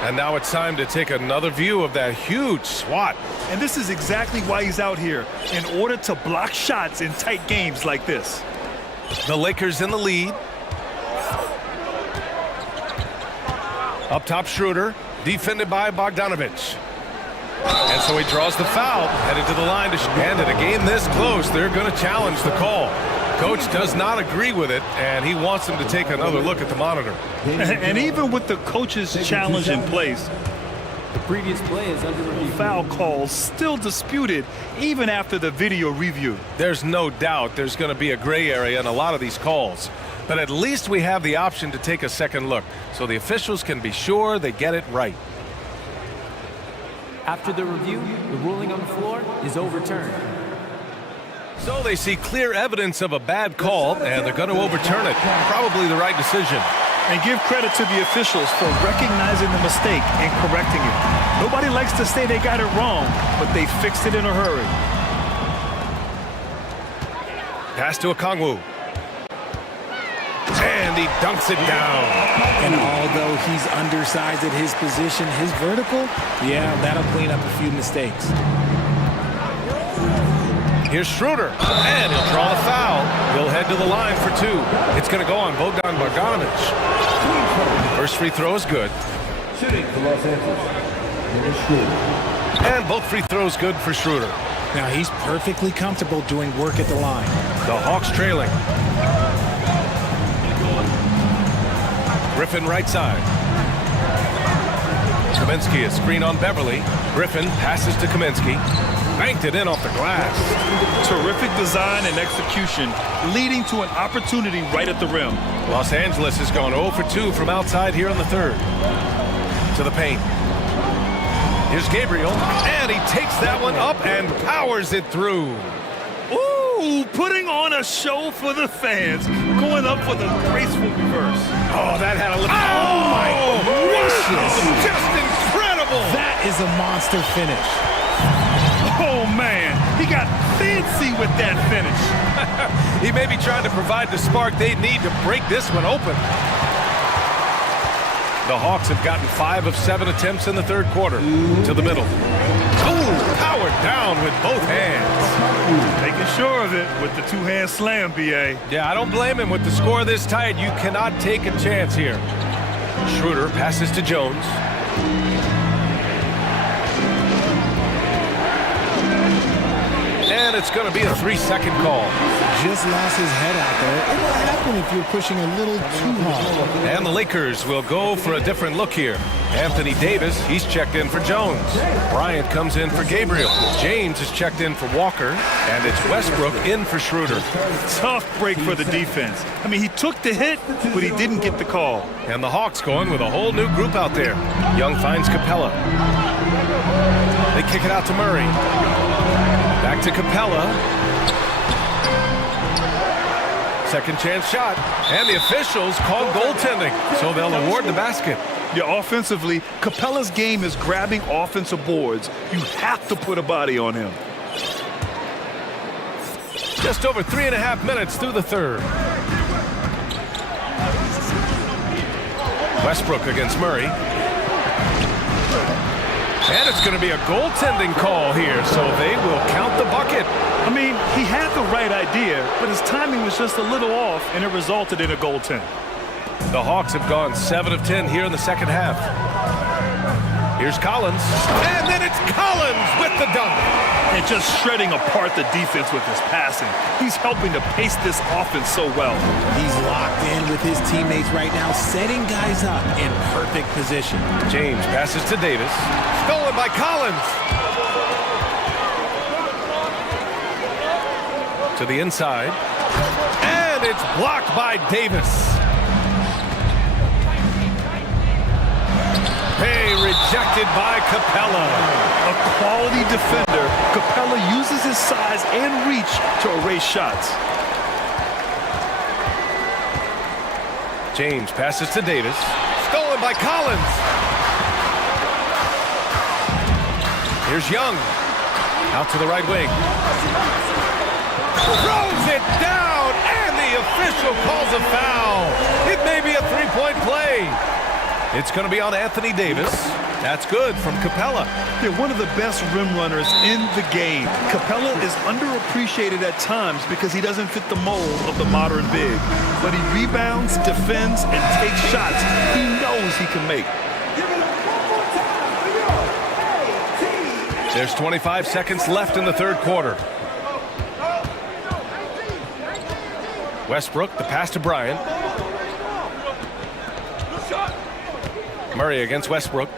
And now it's time to take another view of that huge swat. And this is exactly why he's out here, in order to block shots in tight games like this. The Lakers in the lead. Up top, Schroeder, defended by Bogdanovich. And so he draws the foul, headed to the line to and in a game this close, they're going to challenge the call. Coach does not agree with it, and he wants him to take another look at the monitor. And even with the coach's challenge in place, the previous play is under review. Foul calls still disputed even after the video review. There's no doubt there's going to be a gray area in a lot of these calls. But at least we have the option to take a second look, so the officials can be sure they get it right. After the review, the ruling on the floor is overturned. So they see clear evidence of a bad call, and they're going to overturn it. Probably the right decision. And give credit to the officials for recognizing the mistake and correcting it. Nobody likes to say they got it wrong, but they fixed it in a hurry. Pass to Okongwu. And he dunks it down. And although he's undersized at his position, his vertical, yeah, that'll clean up a few mistakes. Here's Schroeder, and he'll draw the foul. He'll head to the line for two. It's going to go on Bogdan Bogdanovich. First free throw is good. And both free throws good for Schroeder. Now he's perfectly comfortable doing work at the line. The Hawks trailing. Griffin right side. Kaminsky, a screen on Beverly. Griffin passes to Kaminsky. Banked it in off the glass. Terrific design and execution, leading to an opportunity right at the rim. Los Angeles has gone 0 for 2 from outside here in the third. To the paint. Here's Gabriel, and he takes that one up and powers it through. Ooh, putting on a show for the fans, going up with a graceful reverse. Oh, that had a little... Oh, my gracious! Just incredible! That is a monster finish. Oh, man, he got fancy with that finish. He may be trying to provide the spark they need to break this one open. The Hawks have gotten 5 of 7 attempts in the third quarter. To the middle. Oh, powered down with both hands. Making sure of it with the two-hand slam, B.A. Yeah, I don't blame him. With the score this tight, you cannot take a chance here. Schroeder passes to Jones. And And it's going to be a 3-second call. Just lost his head out there. It will happen if you're pushing a little too hard. And the Lakers will go for a different look here. Anthony Davis, he's checked in for Jones. Bryant comes in for Gabriel. James is checked in for Walker. And it's Westbrook in for Schroeder. Tough break for the defense. I mean, he took the hit, but he didn't get the call. And the Hawks going with a whole new group out there. Young finds Capella. They kick it out to Murray. Back to Capella. Second chance shot. And the officials call goaltending, so they'll award the basket. Yeah, offensively, Capella's game is grabbing offensive boards. You have to put a body on him. Just over 3.5 minutes through the third. Westbrook against Murray. And it's going to be a goaltending call here, so they will count the bucket. I mean, he had the right idea, but his timing was just a little off, and it resulted in a goaltend. The Hawks have gone 7 of 10 here in the second half. Here's Collins. And then it's Collins with the dunk. And just shredding apart the defense with his passing. He's helping to pace this offense so well. He's locked in with his teammates right now, setting guys up in perfect position. James passes to Davis. Stolen by Collins. To the inside. And it's blocked by Davis. Hey, rejected by Capella. A quality defender, Capella uses his size and reach to erase shots. James passes to Davis. Stolen by Collins. Here's Young. Out to the right wing. Throws it down, and the official calls a foul. It may be a three-point play. It's going to be on Anthony Davis. That's good from Capella. They're one of the best rim runners in the game. Capella is underappreciated at times because he doesn't fit the mold of the modern big. But he rebounds, defends, and takes shots he knows he can make. There's 25 seconds left in the third quarter. Westbrook, the pass to Bryant. Murray against Westbrook.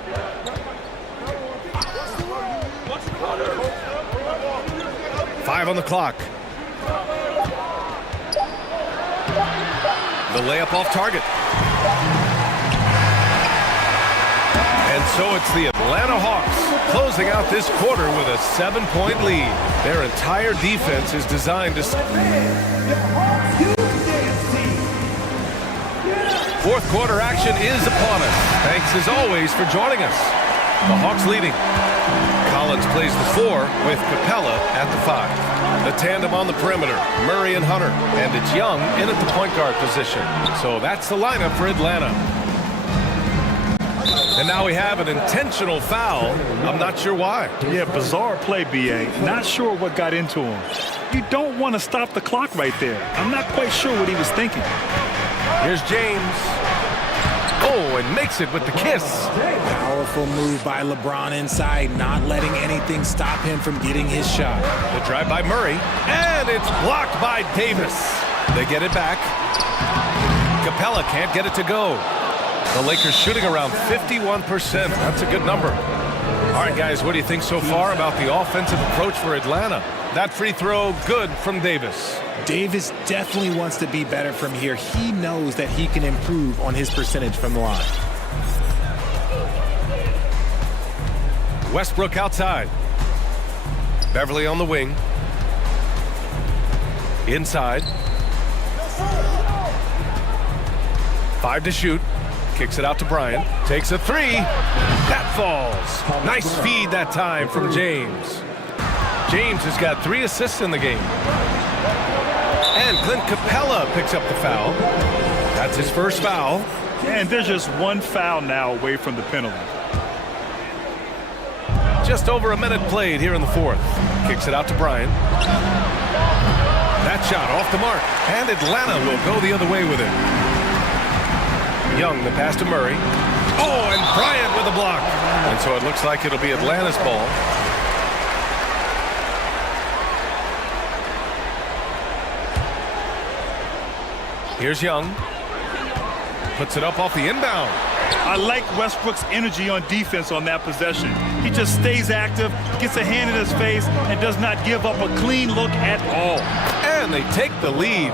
Five on the clock. The layup off target. And so it's the Atlanta Hawks closing out this quarter with a 7-point lead. Their entire defense is designed to... Fourth quarter action is upon us. Thanks as always for joining us. The Hawks leading. Collins plays the 4 with Capella at the 5. The tandem on the perimeter, Murray and Hunter. And it's Young in at the point guard position. So that's the lineup for Atlanta. And now we have an intentional foul. I'm not sure why. Yeah, bizarre play, B.A. Not sure what got into him. You don't want to stop the clock right there. I'm not quite sure what he was thinking. Here's James. Oh, and makes it with the kiss. Powerful move by LeBron inside, not letting anything stop him from getting his shot. The drive by Murray, and it's blocked by Davis. They get it back. Capella can't get it to go. The Lakers shooting around 51%. That's a good number. All right, guys, what do you think so far about the offensive approach for Atlanta? That free throw, good from Davis. Davis definitely wants to be better from here. He knows that he can improve on his percentage from the line. Westbrook outside. Beverly on the wing. Inside. 5 to shoot. Kicks it out to Bryant. Takes a 3. That falls. Nice feed that time from James. James has got 3 assists in the game. And Clint Capella picks up the foul. That's his first foul. And there's just one foul now away from the penalty. Just over a minute played here in the fourth. Kicks it out to Bryant. That shot off the mark. And Atlanta will go the other way with it. Young, the pass to Murray. Oh, and Bryant with a block. And so it looks like it'll be Atlanta's ball. Here's Young. Puts it up off the inbound. I like Westbrook's energy on defense on that possession. He just stays active, gets a hand in his face, and does not give up a clean look at all. And they take the lead.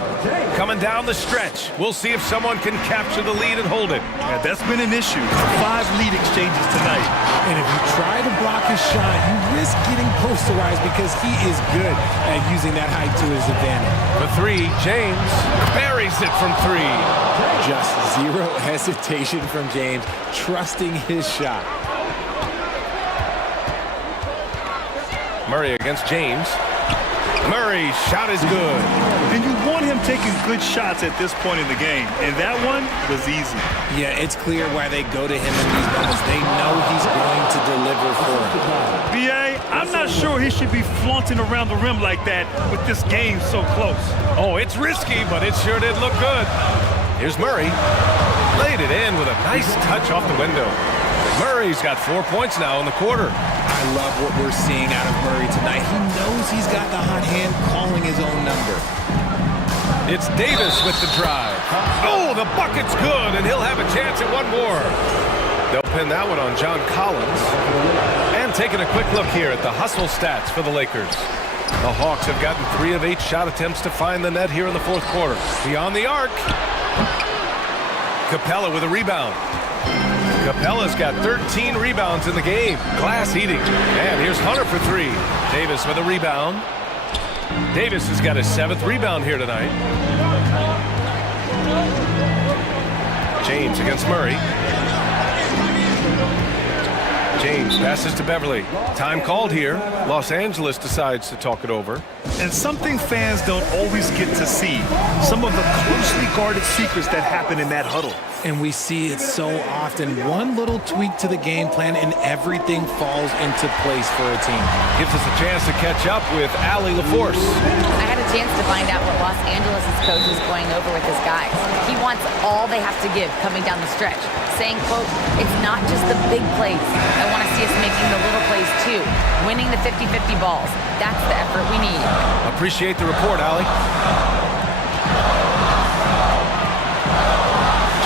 Coming down the stretch. We'll see if someone can capture the lead and hold it. Yeah, that's been an issue. 5 lead exchanges tonight. And if you try to block his shot, you risk getting posterized because he is good at using that height to his advantage. For 3, James buries it from 3. Just zero hesitation from James, trusting his shot. Murray against James. Murray's shot is good. And you want him taking good shots at this point in the game. And that one was easy. Yeah, it's clear why they go to him in these moments. They know he's going to deliver for them. B.A., I'm not sure he should be flaunting around the rim like that with this game so close. Oh, it's risky, but it sure did look good. Here's Murray. Laid it in with a nice touch off the window. Murray's got 4 points now in the quarter. I love what we're seeing out of Murray tonight. He knows he's got the hot hand calling his own number. It's Davis with the drive. Oh, the bucket's good, and he'll have a chance at one more. They'll pin that one on John Collins. And taking a quick look here at the hustle stats for the Lakers. The Hawks have gotten 3 of 8 shot attempts to find the net here in the fourth quarter. Beyond the arc. Capella with a rebound. Capella's got 13 rebounds in the game. Glass eating. And here's Hunter for 3. Davis with a rebound. Davis has got his 7th rebound here tonight. James against Murray. James passes to Beverly. Time called here. Los Angeles decides to talk it over. And something fans don't always get to see. Some of the closely guarded secrets that happen in that huddle. And we see it so often. One little tweak to the game plan and everything falls into place for a team. Gives us a chance to catch up with Allie LaForce. I had a chance to find out what Los Angeles' coach is going over with his guys. He wants all they have to give coming down the stretch, saying, quote, it's not just the big plays. I want to see us making the little plays too, winning the 50-50 balls. That's the effort we need. Appreciate the report, Allie.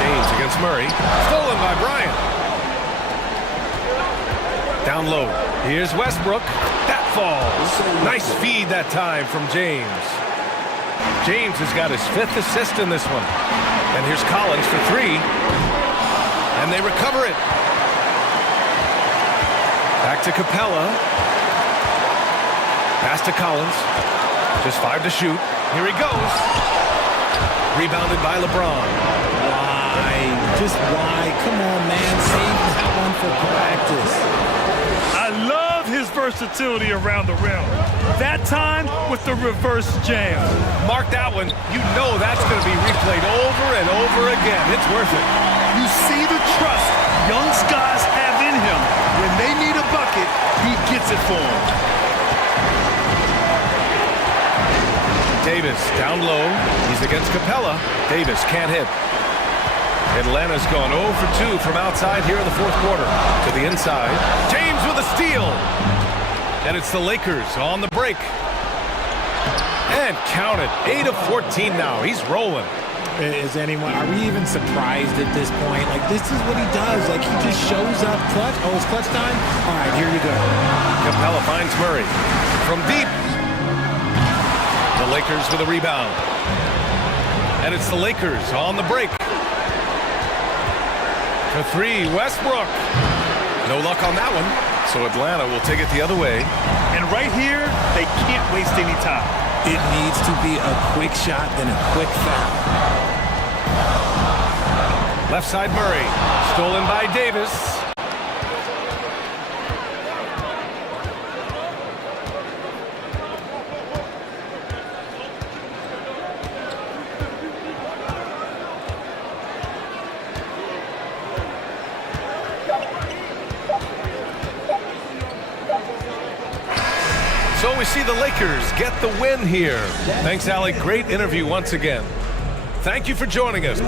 James against Murray. Stolen by Bryant. Down low. Here's Westbrook. That falls. Nice feed that time from James. James has got his 5th assist in this one. And here's Collins for 3. And they recover it. Back to Capella. Pass to Collins. Just 5 to shoot. Here he goes. Rebounded by LeBron. Why? Just why? Come on, man. Save that one for practice. I love his versatility around the rim. That time with the reverse jam. Mark that one. You know that's going to be replayed over and over again. It's worth it. You see the trust young guys have in him. When they need a bucket, he gets it for them. Davis down low. He's against Capella. Davis can't hit. Atlanta's gone 0 for 2 from outside here in the fourth quarter. To the inside. James with a steal. And it's the Lakers on the break. And count it. 8 of 14 now. He's rolling. Are we even surprised at this point? Like, this is what he does. Like, he just shows up clutch. Oh, it's clutch time? All right, here you go. Capella finds Murray. From deep. The Lakers with a rebound. And it's the Lakers on the break. For 3, Westbrook. No luck on that one. So Atlanta will take it the other way. And right here, they can't waste any time. It needs to be a quick shot, then a quick foul. Left side Murray. Stolen by Davis. So we see the Lakers get the win here. Thanks, Allie. Great interview once again. Thank you for joining us.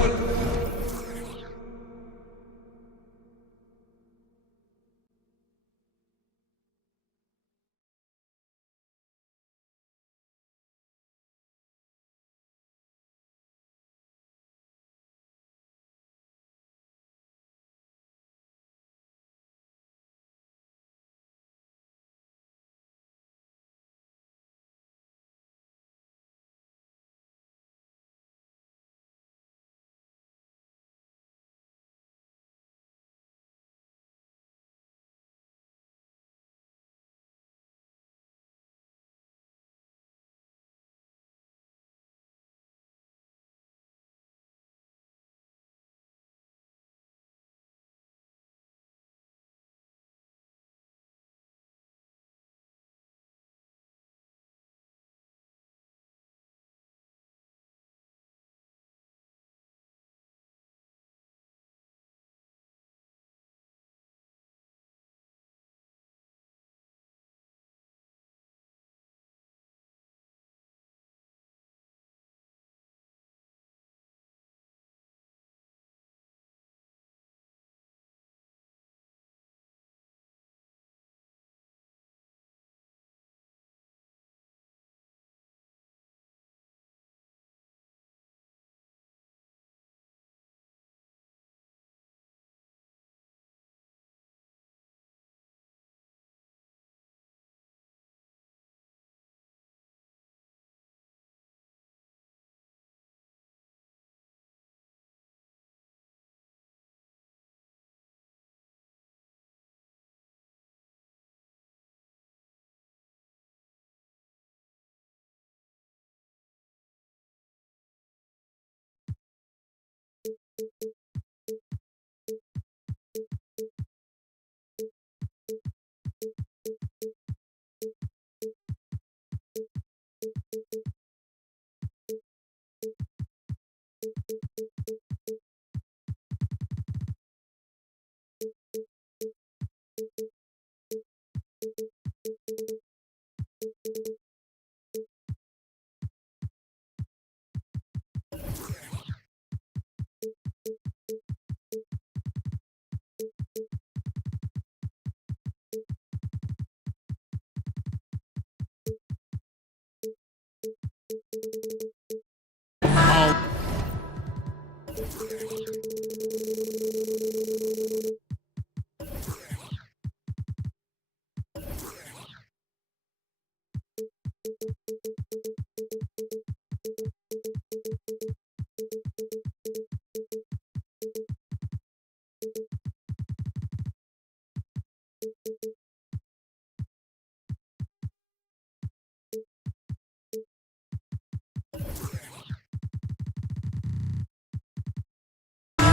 A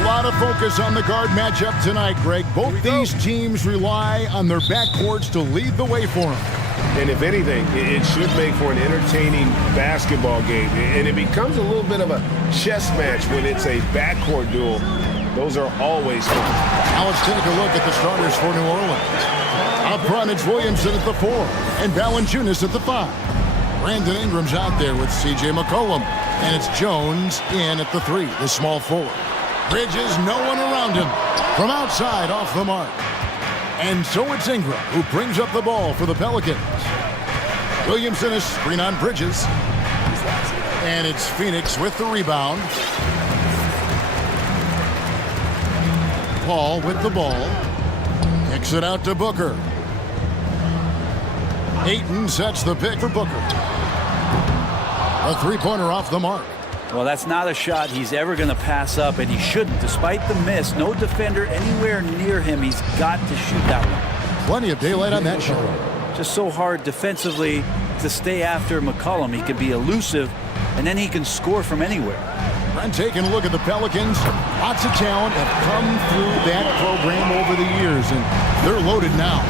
lot of focus on the guard matchup tonight, Greg. Both these teams rely on their backcourts to lead the way for them. And if anything, it should make for an entertaining basketball game. And it becomes a little bit of a chess match when it's a backcourt duel. Those are always fun. Now let's take a look at the starters for New Orleans. Up front, it's Williamson at the 4 and Valanciunas at the 5. Brandon Ingram's out there with C.J. McCollum. And it's Jones in at the 3, the small forward. Bridges, no one around him. From outside, off the mark. And so it's Ingram who brings up the ball for the Pelicans. Williamson is screen on Bridges. And it's Phoenix with the rebound. Paul with the ball. Kicks it out to Booker. Ayton sets the pick for Booker. A three-pointer off the mark. Well, that's not a shot he's ever going to pass up, and he shouldn't. Despite the miss, no defender anywhere near him. He's got to shoot that one. Plenty of daylight on that shot. Just so hard defensively to stay after McCollum. He can be elusive, and then he can score from anywhere. And taking a look at the Pelicans, lots of talent have come through that program over the years, and they're loaded now.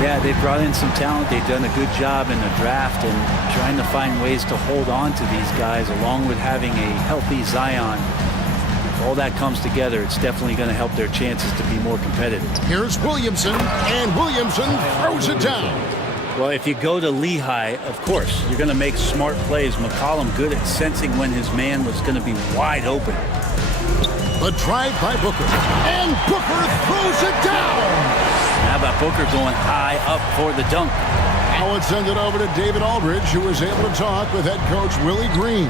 Yeah, they brought in some talent. They've done a good job in the draft and trying to find ways to hold on to these guys, along with having a healthy Zion. If all that comes together, it's definitely going to help their chances to be more competitive. Here's Williamson, and Williamson throws it down. Well, if you go to Lehigh, of course, you're going to make smart plays. McCollum good at sensing when his man was going to be wide open. The drive by Booker, and Booker throws it down. How about Booker going high up for the dunk? Now let's send it over to David Aldridge, who was able to talk with head coach Willie Green.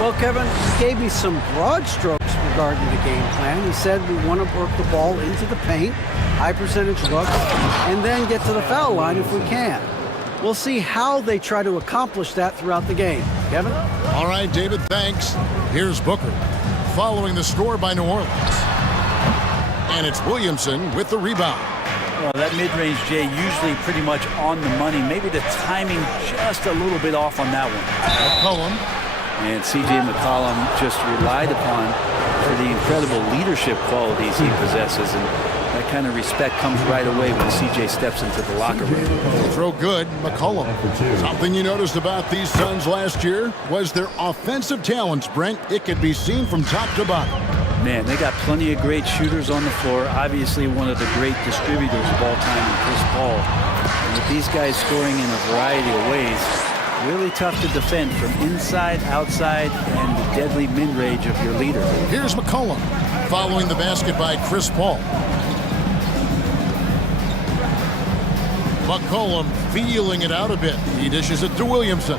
Well, Kevin, he gave me some broad strokes regarding the game plan. He said we want to work the ball into the paint, high percentage look, and then get to the foul line if we can. We'll see how they try to accomplish that throughout the game. Kevin? All right, David, thanks. Here's Booker, following the score by New Orleans. And it's Williamson with the rebound. Well, that mid-range, Jay, usually pretty much on the money. Maybe the timing just a little bit off on that one. McCollum. And C.J. McCollum just relied upon for the incredible leadership qualities he possesses. And that kind of respect comes right away when C.J. steps into the locker room. Throw good, McCollum. Something you noticed about these Suns last year was their offensive talents, Brent. It could be seen from top to bottom. Man, they got plenty of great shooters on the floor. Obviously, one of the great distributors of all time in Chris Paul. And with these guys scoring in a variety of ways, really tough to defend from inside, outside, and the deadly mid-range of your leader. Here's McCollum, following the basket by Chris Paul. McCollum feeling it out a bit. He dishes it to Williamson.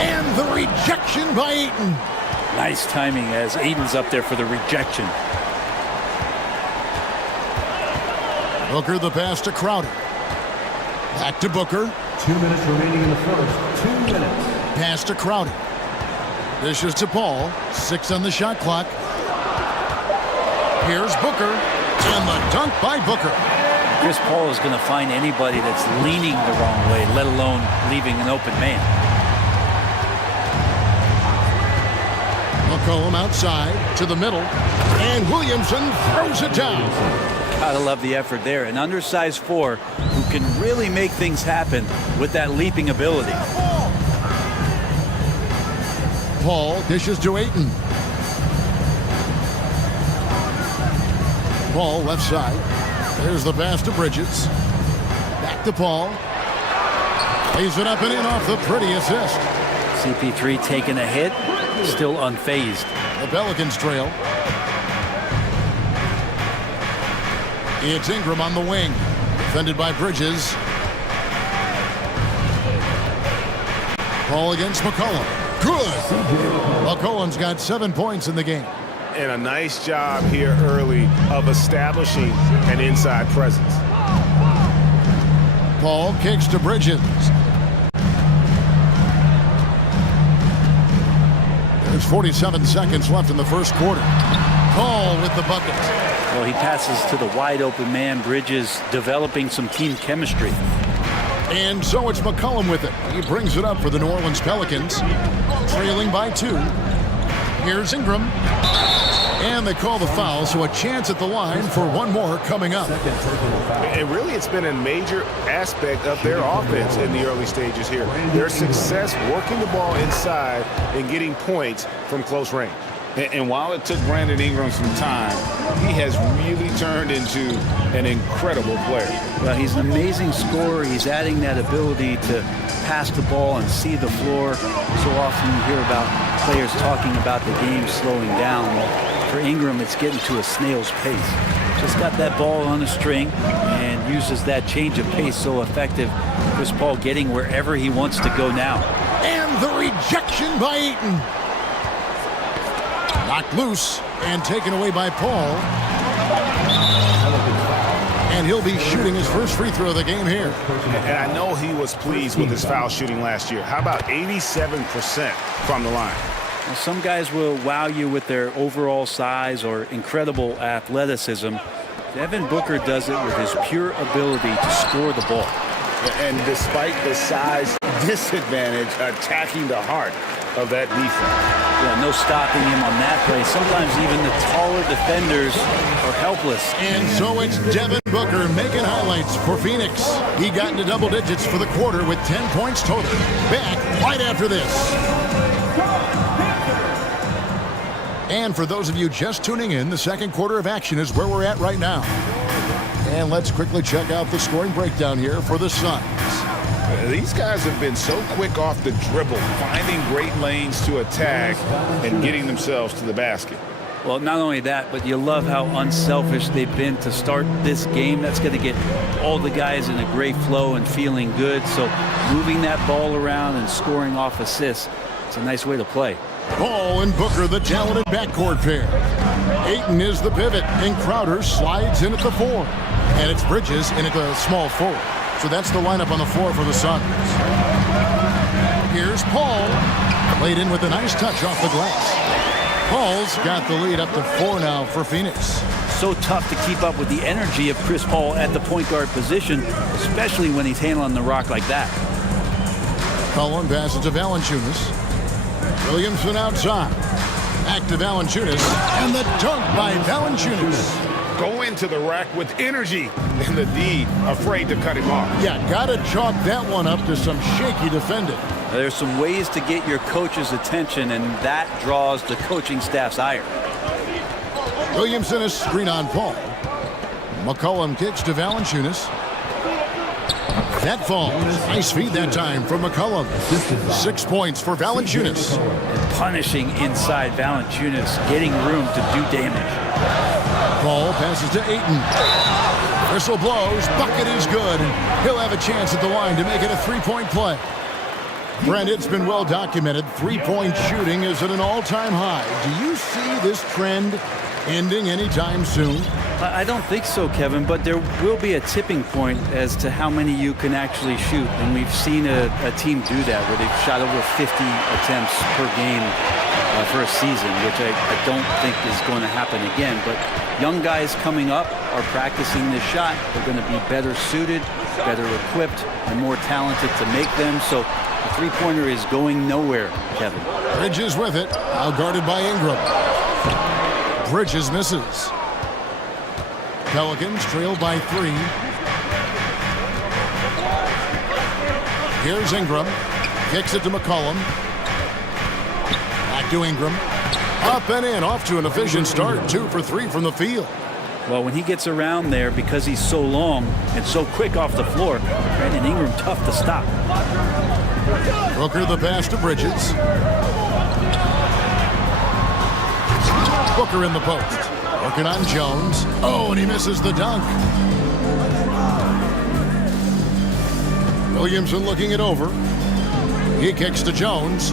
And the rejection by Ayton. Nice timing as Ayton's up there for the rejection. Booker the pass to Crowder. Back to Booker. 2 minutes remaining in the first. 2 minutes. Pass to Crowder. Dishes to Paul. 6 on the shot clock. Here's Booker. And the dunk by Booker. Chris Paul is going to find anybody that's leaning the wrong way, let alone leaving an open man. McCollum outside to the middle, and Williamson throws it down. Gotta love the effort there. An undersized 4 who can really make things happen with that leaping ability. Paul dishes to Ayton. Paul left side. There's the pass to Bridges. Back to Paul. Lays it up and in off the pretty assist. CP3 taking a hit, still unfazed. The Pelicans trail. It's Ingram on the wing. Defended by Bridges. Paul against McCollum. Good! McCollum's got 7 points in the game. And a nice job here early of establishing an inside presence. Paul kicks to Bridges. There's 47 seconds left in the first quarter. Paul with the bucket. Well, he passes to the wide open man. Bridges developing some team chemistry. And so it's McCollum with it. He brings it up for the New Orleans Pelicans, trailing by 2. Here's Ingram. And they call the foul, so a chance at the line for one more coming up. And really, it's been a major aspect of their offense in the early stages here. Their success working the ball inside and getting points from close range. And while it took Brandon Ingram some time, he has really turned into an incredible player. Well, he's an amazing scorer. He's adding that ability to pass the ball and see the floor. So often you hear about players talking about the game slowing down. Well, for Ingram, it's getting to a snail's pace. Just got that ball on a string and uses that change of pace so effective. Chris Paul getting wherever he wants to go now. And the rejection by Ayton. Knocked loose and taken away by Paul. And he'll be shooting his first free throw of the game here. And I know he was pleased with his foul shooting last year. How about 87% from the line? Well, some guys will wow you with their overall size or incredible athleticism. Devin Booker does it with his pure ability to score the ball. And despite the size disadvantage, attacking the heart of that defense. Yeah, no stopping him on that play. Sometimes even the taller defenders are helpless. And so it's Devin Booker making highlights for Phoenix. He got into double digits for the quarter with 10 points total. Back right after this. And for those of you just tuning in, the second quarter of action is where we're at right now. And let's quickly check out the scoring breakdown here for the Suns. These guys have been so quick off the dribble, finding great lanes to attack and getting themselves to the basket. Well, not only that, but you love how unselfish they've been to start this game. That's going to get all the guys in a great flow and feeling good. So moving that ball around and scoring off assists, it's a nice way to play. Paul and Booker, the talented backcourt pair. Ayton is the pivot, and Crowder slides in at the 4. And it's Bridges in at the small forward. So that's the lineup on the floor for the Suns. Here's Paul. Laid in with a nice touch off the glass. Paul's got the lead up to 4 now for Phoenix. So tough to keep up with the energy of Chris Paul at the point guard position, especially when he's handling the rock like that. Cullen passes to Valanciunas. Williamson outside. Back to Valanciunas. And the dunk by Valanciunas. Go into the rack with energy, and the D afraid to cut him off. Yeah, gotta chalk that one up to some shaky defending. There's some ways to get your coach's attention, and that draws the coaching staff's ire. Williamson is screen on Paul. McCollum kicks to Valanciunas. That falls. Nice feed that time from McCollum. 6 points for Valanciunas. Punishing inside Valanciunas, getting room to do damage. Paul passes to Ayton. Whistle blows. Bucket is good. He'll have a chance at the line to make it a 3-point play. Brent, it's been well documented. 3-point shooting is at an all-time high. Do you see this trend ending anytime soon? I don't think so, Kevin, but there will be a tipping point as to how many you can actually shoot. And we've seen a team do that where they've shot over 50 attempts per game for a season, which I don't think is going to happen again. But young guys coming up are practicing this shot. They're going to be better suited, better equipped, and more talented to make them. So the three-pointer is going nowhere, Kevin. Bridges with it, now guarded by Ingram. Bridges misses. Pelicans trail by 3. Here's Ingram. Kicks it to McCollum. Back to Ingram. Up and in, off to an efficient start. 2 for 3 from the field. Well, when he gets around there, because he's so long and so quick off the floor, Brandon Ingram tough to stop. Booker the pass to Bridges. Booker in the post. Working on Jones. Oh, and he misses the dunk. Williamson looking it over. He kicks to Jones.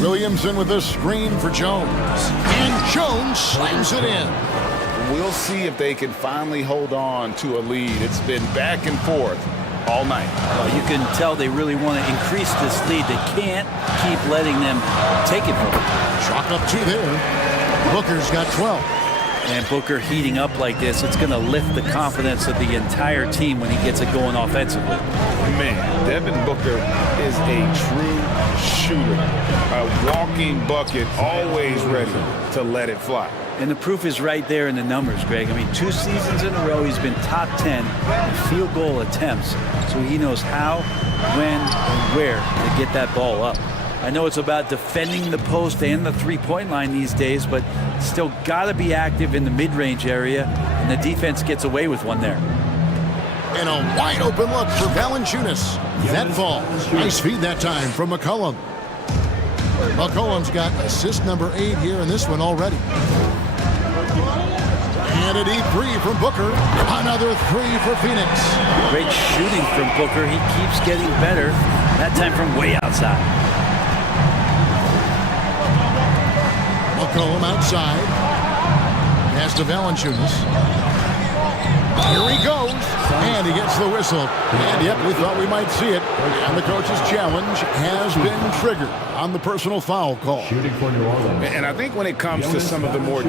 Williamson with a screen for Jones. And Jones slams it in. We'll see if they can finally hold on to a lead. It's been back and forth all night. Well, you can tell they really want to increase this lead. They can't keep letting them take it from them. Chalk up 2 there. Booker's got 12. And Booker heating up like this, it's going to lift the confidence of the entire team when he gets it going offensively. Man, Devin Booker is a true shooter. A walking bucket, always ready to let it fly. And the proof is right there in the numbers, Greg. I mean, 2 seasons in a row, he's been top 10 in field goal attempts. So he knows how, when, and where to get that ball up. I know it's about defending the post and the three-point line these days, but still got to be active in the mid-range area, and the defense gets away with one there. And a wide-open look for Valanciunas. That falls. Nice feed that time from McCollum. McCollum's got assist number 8 here in this one already. And a deep 3 from Booker. Another 3 for Phoenix. Great shooting from Booker. He keeps getting better, that time from way outside. McCollum outside. Pass to Valanciunas. Here he goes. And he gets the whistle. And yep, we thought we might see it. And the coach's challenge has been triggered on the personal foul call. And I think when it comes to some of the more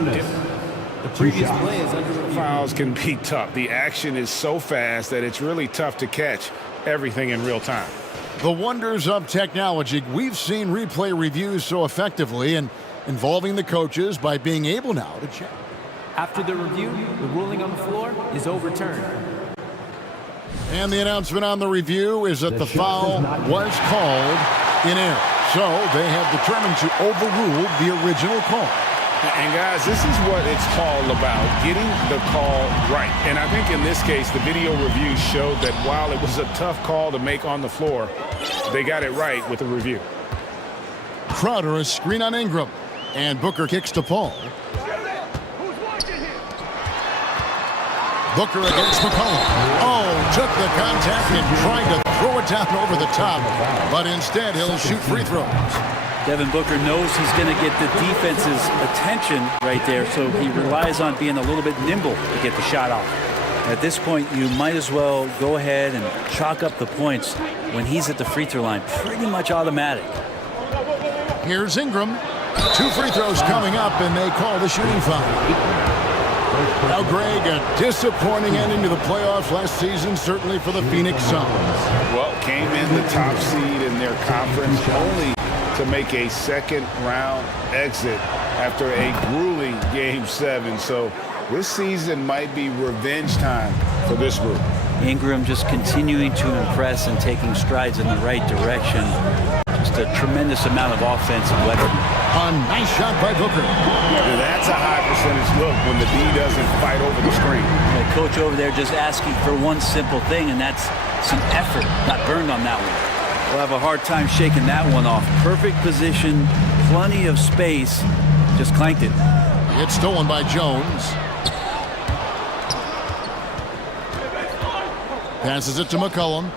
Previous play is under fouls can be tough. The action is so fast that it's really tough to catch everything in real time. The wonders of technology. We've seen replay reviews so effectively and involving the coaches by being able now to check. After the review, the ruling on the floor is overturned. And the announcement on the review is that the foul was called in error. So they have determined to overrule the original call. And guys, this is what it's all about, getting the call right. And I think in this case, the video review showed that while it was a tough call to make on the floor, they got it right with the review. Crowder, a screen on Ingram. And Booker kicks to Paul. Booker against McCollum. Oh, took the contact and tried to throw it down over the top. But instead, he'll shoot free throws. Devin Booker knows he's going to get the defense's attention right there, so he relies on being a little bit nimble to get the shot off. At this point, you might as well go ahead and chalk up the points when he's at the free throw line. Pretty much automatic. Here's Ingram. 2 free throws coming up, and they call the shooting foul. Now, Greg, a disappointing ending to the playoffs last season, certainly for the Phoenix Suns. Well, came in the top seed in their conference, only to make a second-round exit after a grueling Game 7. So this season might be revenge time for this group. Ingram just continuing to impress and taking strides in the right direction. Just a tremendous amount of offensive weapon. A nice shot by Booker. And that's a high percentage look when the D doesn't fight over the screen. The coach over there just asking for one simple thing, and that's some effort. Got burned on that one. We'll have a hard time shaking that one off. Perfect position, plenty of space, just clanked it. It's stolen by Jones. Passes it to McCollum.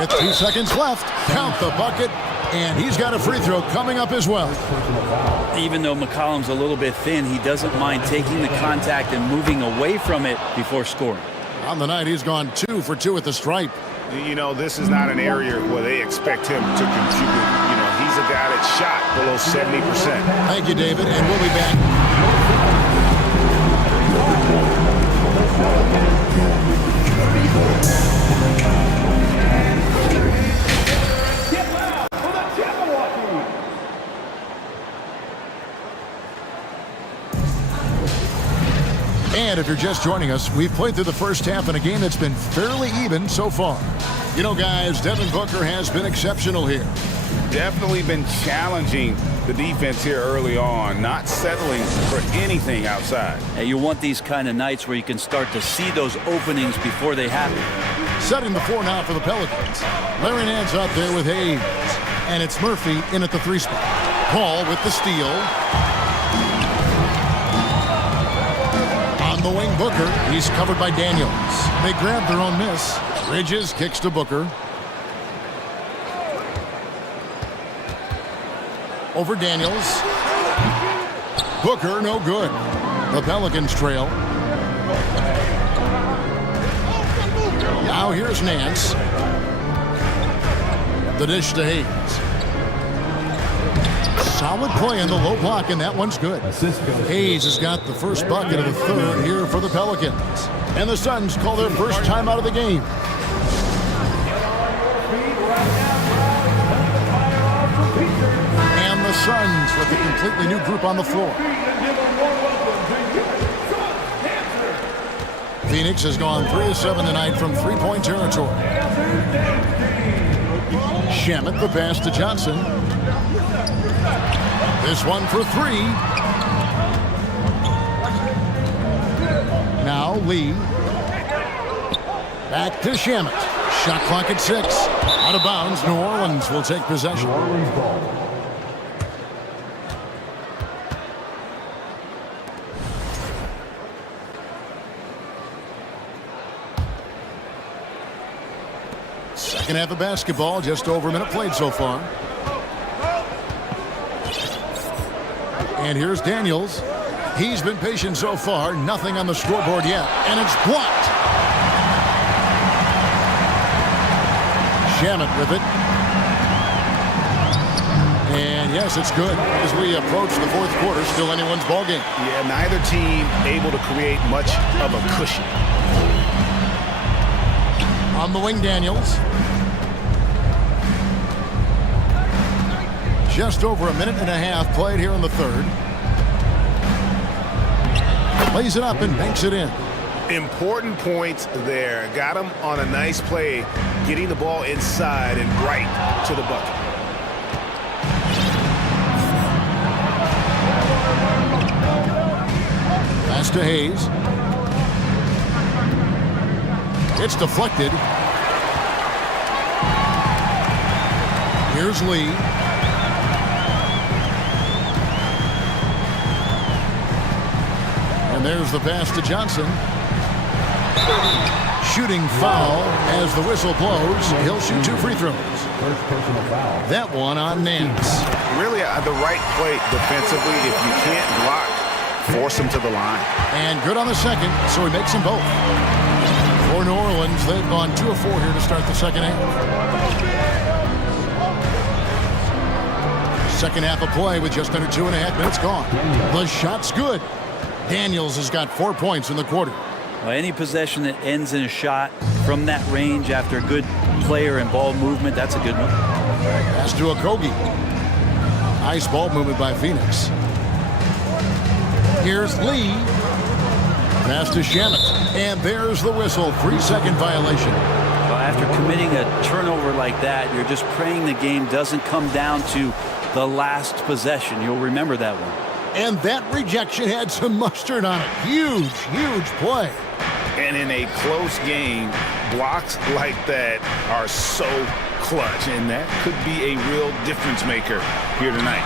With 2 seconds left, count the bucket, and he's got a free throw coming up as well. Even though McCollum's a little bit thin, he doesn't mind taking the contact and moving away from it before scoring. On the night, he's gone 2 for 2 at the stripe. You know, this is not an area where they expect him to contribute. You know, he's he's a guy that shot below 70%. Thank you, David, and we'll be back. And if you're just joining us, we've played through the first half in a game that's been fairly even so far. You know, guys, Devin Booker has been exceptional here. Definitely been challenging the defense here early on, not settling for anything outside. And you want these kind of nights where you can start to see those openings before they happen. Setting the floor now for the Pelicans. Larry Nance out there with Hayes. And it's Murphy in at the 3 spot. Paul with the steal. On the wing, Booker. He's covered by Daniels. They grab their own miss. Bridges kicks to Booker. Over Daniels. Booker, no good. The Pelicans trail. Now here's Nance. The dish to Hayes. Solid play in the low block, and that one's good. Hayes has got the first bucket of the third here for the Pelicans. And the Suns call their first time out of the game. And the Suns with a completely new group on the floor. Phoenix has gone 3 of 7 tonight from three-point territory. Shamet the pass to Johnson. This one for 3. Now Lee. Back to Shamet. Shot clock at 6. Out of bounds. New Orleans will take possession. Second half of basketball, just over a minute played so far. And here's Daniels. He's been patient so far. Nothing on the scoreboard yet. And it's blocked. Shamet with it. And yes, it's good. As we approach the fourth quarter, still anyone's ball game. Yeah, neither team able to create much of a cushion. On the wing, Daniels. Just over a minute and a half played here in the third. Lays it up and banks it in. Important points there. Got him on a nice play, getting the ball inside and right to the bucket. Pass to Hayes. It's deflected. Here's Lee. And there's the pass to Johnson. Shooting foul as the whistle blows. He'll shoot 2 free throws. First personal foul. That one on Nance. Really the right play defensively. If you can't block, force him to the line. And good on the second, so he makes them both. For New Orleans, they've gone 2 of 4 here to start the second half. Second half of play with just under 2.5 minutes gone. The shot's good. Daniels has got 4 points in the quarter. Well, any possession that ends in a shot from that range after a good player and ball movement, that's a good one. Pass to Okogie. Nice ball movement by Phoenix. Here's Lee. Pass to Shamet. And there's the whistle. 3-second violation. Well, after committing a turnover like that, you're just praying the game doesn't come down to the last possession. You'll remember that one. And that rejection had some mustard on it. Huge, huge play. And in a close game, blocks like that are so clutch, and that could be a real difference maker here tonight.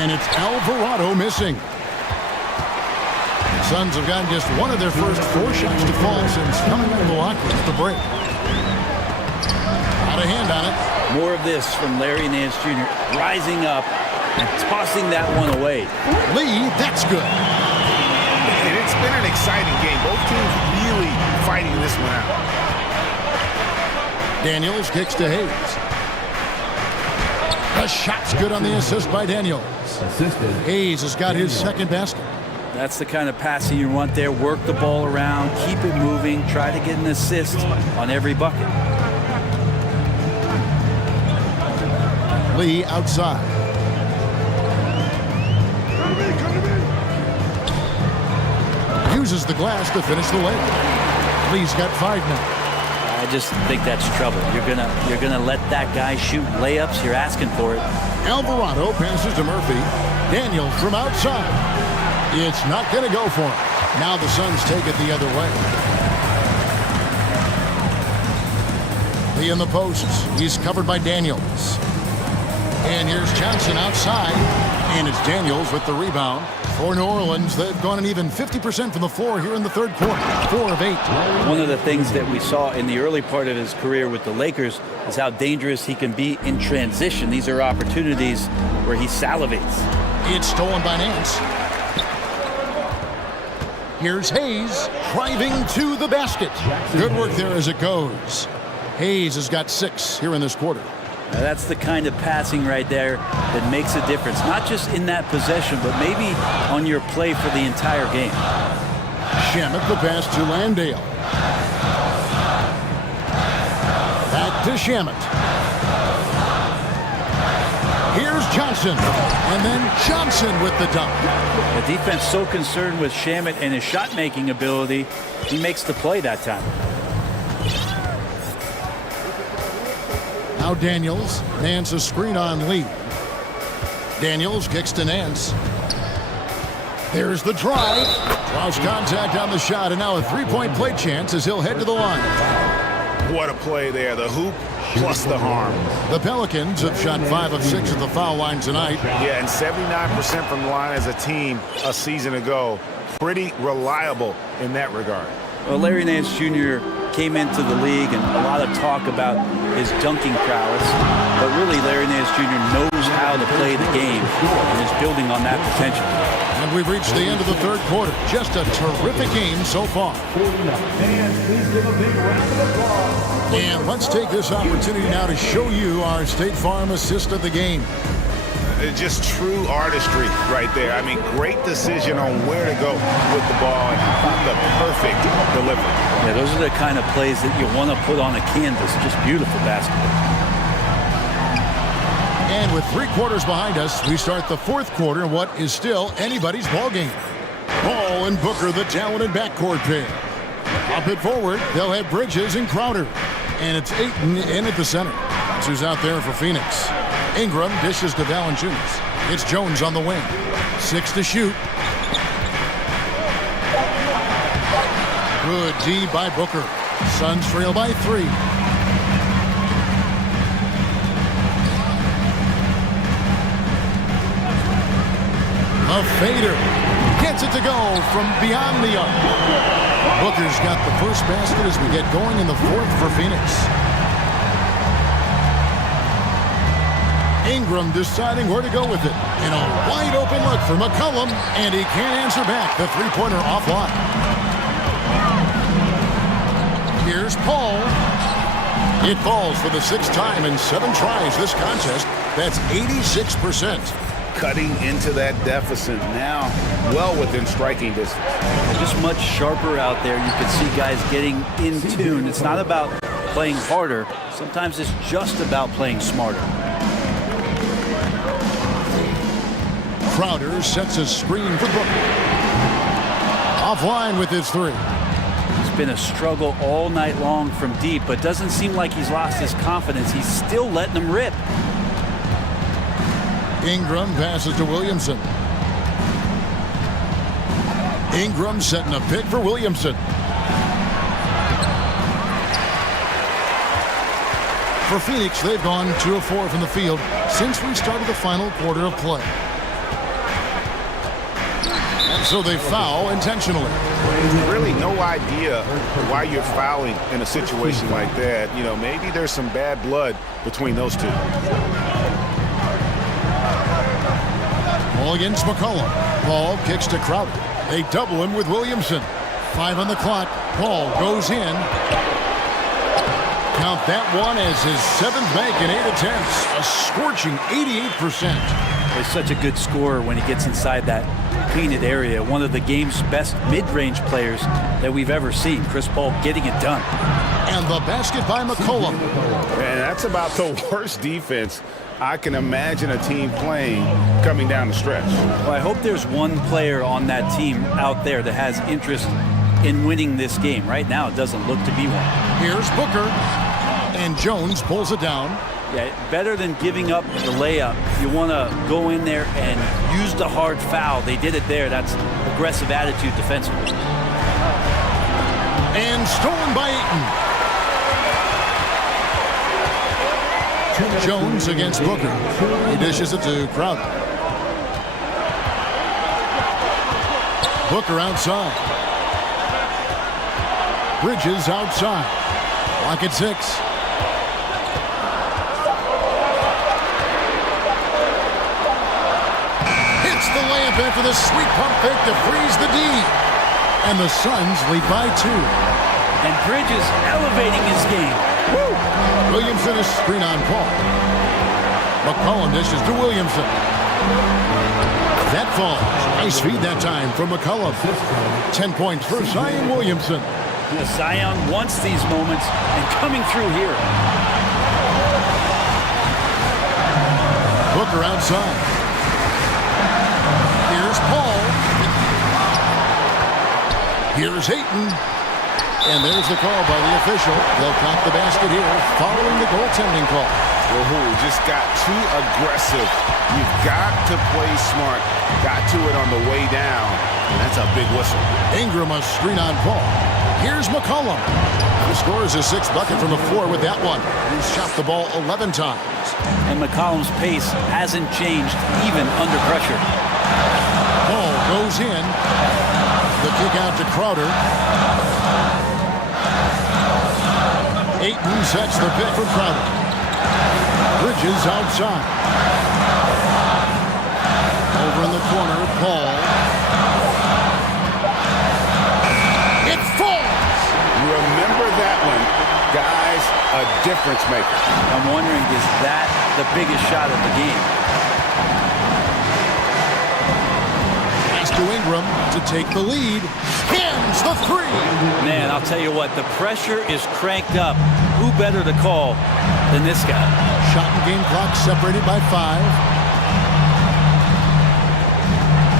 And it's Alvarado missing. The Suns have gotten just one of their first 4 shots to fall since coming out of the locker room at the break. Out of hand on it. More of this from Larry Nance Jr. rising up and tossing that one away. Lee, that's good. And it's been an exciting game. Both teams really fighting this one out. Daniels kicks to Hayes. The shot's good on the assist by Daniels. Hayes has got his second basket. That's the kind of passing you want there. Work the ball around, keep it moving, try to get an assist on every bucket. Lee outside. Uses the glass to finish the layup. Lee's got 5 now. I just think that's trouble. You're gonna let that guy shoot layups. You're asking for it. Alvarado passes to Murphy. Daniels from outside. It's not going to go for him. Now the Suns take it the other way. Lee in the posts. He's covered by Daniels. And here's Johnson outside. And it's Daniels with the rebound. For New Orleans, they've gone an even 50% from the floor here in the third quarter. 4 of 8. One of the things that we saw in the early part of his career with the Lakers is how dangerous he can be in transition. These are opportunities where he salivates. It's stolen by Nance. Here's Hayes driving to the basket. Good work there as it goes. Hayes has got 6 here in this quarter. Now that's the kind of passing right there that makes a difference, not just in that possession, but maybe on your play for the entire game. Shamet the pass to Landale. Back to Shamet. Here's Johnson. And then Johnson with the dunk. The defense so concerned with Shamet and his shot-making ability, he makes the play that time. Now Daniels. Nance a screen on Lee. Daniels kicks to Nance. There's the drive. Draws contact on the shot, and now a 3-point play chance as he'll head to the line. What a play there. The hoop plus the harm. The Pelicans have shot 5 of 6 at the foul line tonight. Yeah, and 79% from the line as a team a season ago. Pretty reliable in that regard. Well, Larry Nance Jr. came into the league, and a lot of talk about his dunking prowess. But really, Larry Nance Jr. knows how to play the game and is building on that potential. And we've reached the end of the third quarter. Just a terrific game so far. And let's take this opportunity now to show you our State Farm assist of the game. Just true artistry right there. I mean, great decision on where to go with the ball and the perfect delivery. Yeah, those are the kind of plays that you want to put on a canvas. Just beautiful basketball. And with 3 quarters behind us, we start the fourth quarter in what is still anybody's ball game. Ball and Booker, the talented backcourt pair. Up it forward, they'll have Bridges and Crowder. And it's Ayton in at the center. That's who's out there for Phoenix. Ingram dishes to Valanciunas. It's Jones on the wing. 6 to shoot. Good D by Booker. Suns trail by 3. A fader. Gets it to go from beyond the arc. Booker's got the first basket as we get going in the fourth for Phoenix. Ingram deciding where to go with it. And a wide open look for McCollum, and he can't answer back. The three-pointer offline. Here's Paul. It falls for the 6th time in 7 tries this contest. That's 86%. Cutting into that deficit now, well within striking distance. Just much sharper out there. You can see guys getting in tune. It's not about playing harder. Sometimes it's just about playing smarter. Crowder sets a screen for Booker. Offline with his 3. It's been a struggle all night long from deep, but doesn't seem like he's lost his confidence. He's still letting them rip. Ingram passes to Williamson. Ingram setting a pick for Williamson. For Phoenix, they've gone 2 of 4 from the field since we started the final quarter of play. So they foul intentionally. Really no idea why you're fouling in a situation like that. You know, maybe there's some bad blood between those two. Ball against McCollum. Ball kicks to Crowder. They double him with Williamson. 5 on the clock. Ball goes in. count that one as his 7th make in 8 attempts, a scorching 88%. He's such a good scorer when he gets inside that painted area. One of the game's best mid-range players that we've ever seen. Chris Paul getting it done. And the basket by McCollum. And that's about the worst defense I can imagine a team playing coming down the stretch. Well, I hope there's one player on that team out there that has interest in winning this game. Right now, it doesn't look to be one. Here's Booker, and Jones pulls it down. Yeah, better than giving up the layup. You want to go in there and use the hard foul. They did it there. That's aggressive attitude defensively. And stolen by Ayton. Jones against Booker. He dishes it to Crowder. Booker outside. Bridges outside. Lock at 6. Hits the layup after the sweet pump fake to freeze the D. And the Suns lead by 2. And Bridges elevating his game. Woo! Williamson is screen on Paul. McCollum dishes to Williamson. That falls. Nice feed that time from McCollum. 10 points for Zion Williamson. Yeah, Zion wants these moments and coming through here. Booker outside. Here's Paul. Here's Ayton. And there's the call by the official. They'll count the basket here following the goaltending call. Woohoo, just got too aggressive. You've got to play smart. Got to it on the way down. And that's a big whistle. Ingram a screen on Paul. Here's McCollum. He scores his 6th bucket from the floor with that one. He's shot the ball 11 times. And McCollum's pace hasn't changed even under pressure. Ball goes in. The kick out to Crowder. Ayton sets the pick for Crowder. Bridges outside. Over in the corner, Paul. It falls! Remember that one. Guys, a difference maker. I'm wondering, is that the biggest shot of the game? Pass to Ingram to take the lead. Hams the 3! Man, I'll tell you what, the pressure is cranked up. Who better to call than this guy? Shot and game clock separated by 5.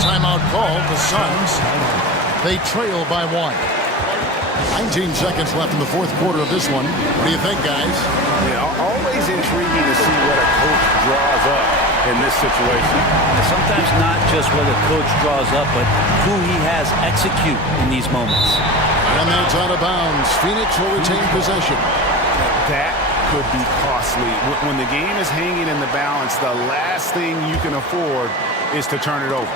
Timeout called. The Suns. They trail by 1. 19 seconds left in the 4th quarter of this one. What do you think, guys? Yeah, always intriguing to see what a coach draws up in this situation. Sometimes not just what a coach draws up, but who he has execute in these moments. And that's out of bounds. Phoenix will retain possession. That could be costly. When the game is hanging in the balance, the last thing you can afford is to turn it over.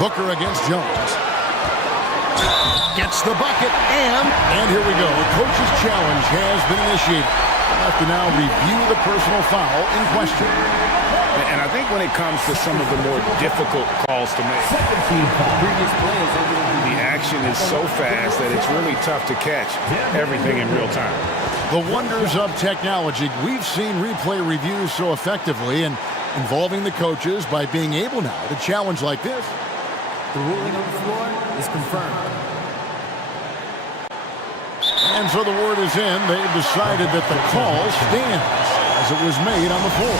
Booker against Jones. Gets the bucket, and here we go. The coach's challenge has been initiated. We'll have to now review the personal foul in question. And I think when it comes to some of the more difficult calls to make, the action is so fast that it's really tough to catch everything in real time. The wonders of technology. We've seen replay reviews so effectively and involving the coaches by being able now to challenge like this. The ruling on the floor is confirmed. And so the word is in. They've decided that the call stands as it was made on the floor.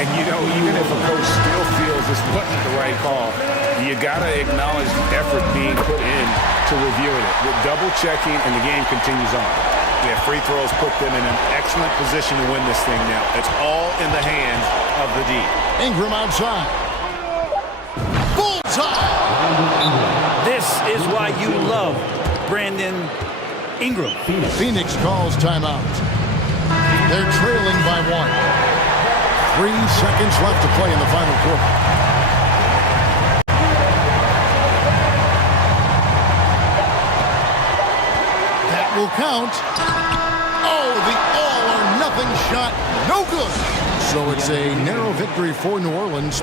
And, you know, even if a coach still feels this wasn't the right call, you got to acknowledge the effort being put in to reviewing it. With double-checking, and the game continues on. Yeah, free throws put them in an excellent position to win this thing now. It's all in the hands of the D. Ingram outside. Bullseye! This is why you love Brandon Ingram. Phoenix calls timeout. They're trailing by 1. 3 seconds left to play in the final quarter. That will count. Oh, the all-or-nothing shot. No good. So it's a narrow victory for New Orleans.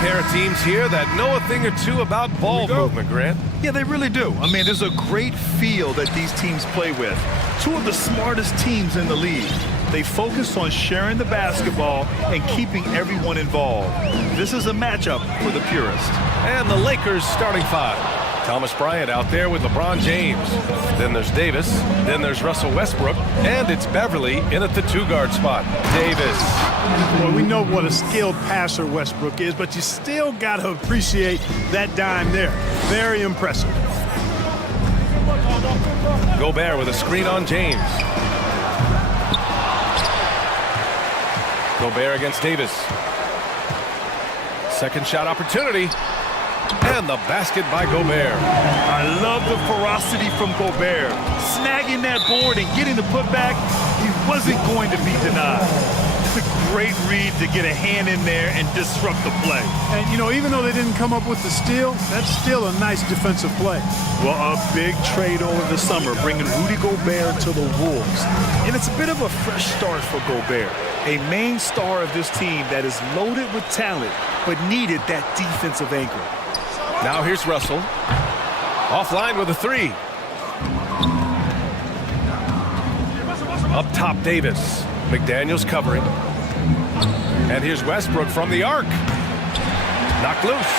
pair of teams here that know a thing or two about ball movement, Grant. Yeah, they really do. I mean, there's a great feel that these teams play with. Two of the smartest teams in the league. They focus on sharing the basketball and keeping everyone involved. This is a matchup for the purist. And the Lakers starting five. Thomas Bryant out there with LeBron James. Then there's Davis. Then there's Russell Westbrook. And it's Beverly in at the two-guard spot. Davis. Well, we know what a skilled passer Westbrook is, but you still got to appreciate that dime there. Very impressive. Gobert with a screen on James. Gobert against Davis. Second shot opportunity. And the basket by Gobert. I love the ferocity from Gobert. Snagging that board and getting the putback, he wasn't going to be denied. It's a great read to get a hand in there and disrupt the play. And, you know, even though they didn't come up with the steal, that's still a nice defensive play. Well, a big trade over the summer, bringing Rudy Gobert to the Wolves. And it's a bit of a fresh start for Gobert, a main star of this team that is loaded with talent, but needed that defensive anchor. Now here's Russell. Offline with a three. Up top, Davis. McDaniels covering. And here's Westbrook from the arc. Knocked loose.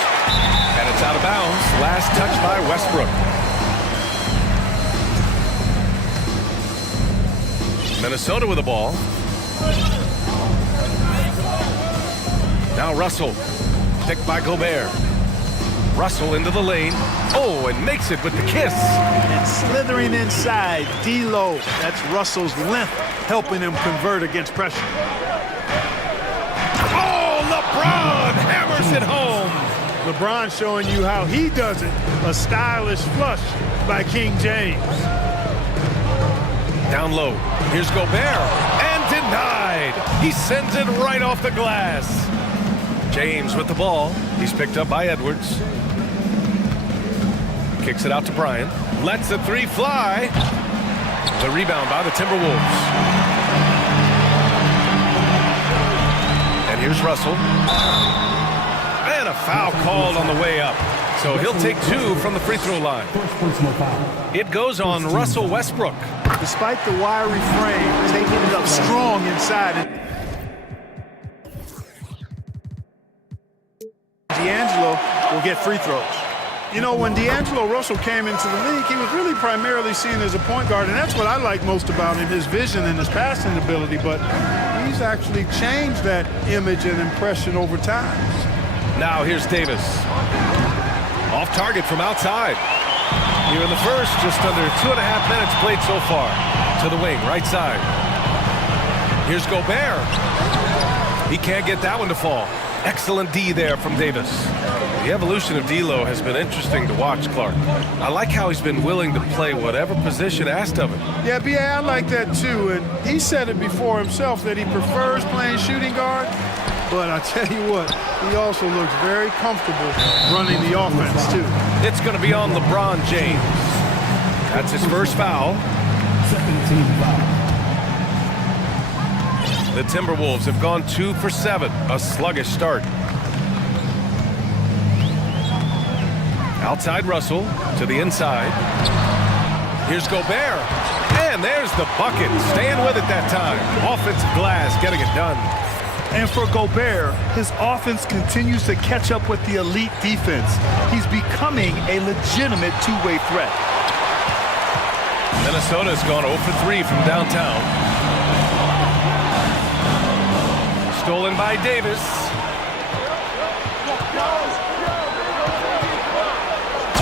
And it's out of bounds. Last touch by Westbrook. Minnesota with the ball. Now Russell. Picked by Gobert. Russell into the lane. Oh, and makes it with the kiss. And slithering inside, D-Lo. That's Russell's length helping him convert against pressure. Oh, LeBron hammers it home. LeBron showing you how he does it. A stylish flush by King James. Down low. Here's Gobert. And denied. He sends it right off the glass. James with the ball. He's picked up by Edwards. Kicks it out to Bryant. Lets the three fly. The rebound by the Timberwolves. And here's Russell. And a foul called on the way up. So he'll take two from the free throw line. It goes on Russell Westbrook. Despite the wiry frame, taking it up strong inside. D'Angelo will get free throws. You know, when D'Angelo Russell came into the league, he was really primarily seen as a point guard, and that's what I like most about him, his vision and his passing ability, but he's actually changed that image and impression over time. Now here's Davis. Off target from outside. Here in the first, just under 2.5 minutes played so far. To the wing, right side. Here's Gobert. He can't get that one to fall. Excellent D there from Davis. The evolution of D'Lo has been interesting to watch, Clark. I like how he's been willing to play whatever position asked of him. Yeah, B.A., I like that too, and he said it before himself that he prefers playing shooting guard, but I tell you what, he also looks very comfortable running the offense too. It's going to be on LeBron James. That's his first foul. Second team foul. The Timberwolves have gone 2 for 7, a sluggish start. Outside Russell to the inside. Here's Gobert. And there's the bucket. Staying with it that time. Offensive glass getting it done. And for Gobert, his offense continues to catch up with the elite defense. He's becoming a legitimate two-way threat. Minnesota's gone 0 for 3 from downtown. Stolen by Davis.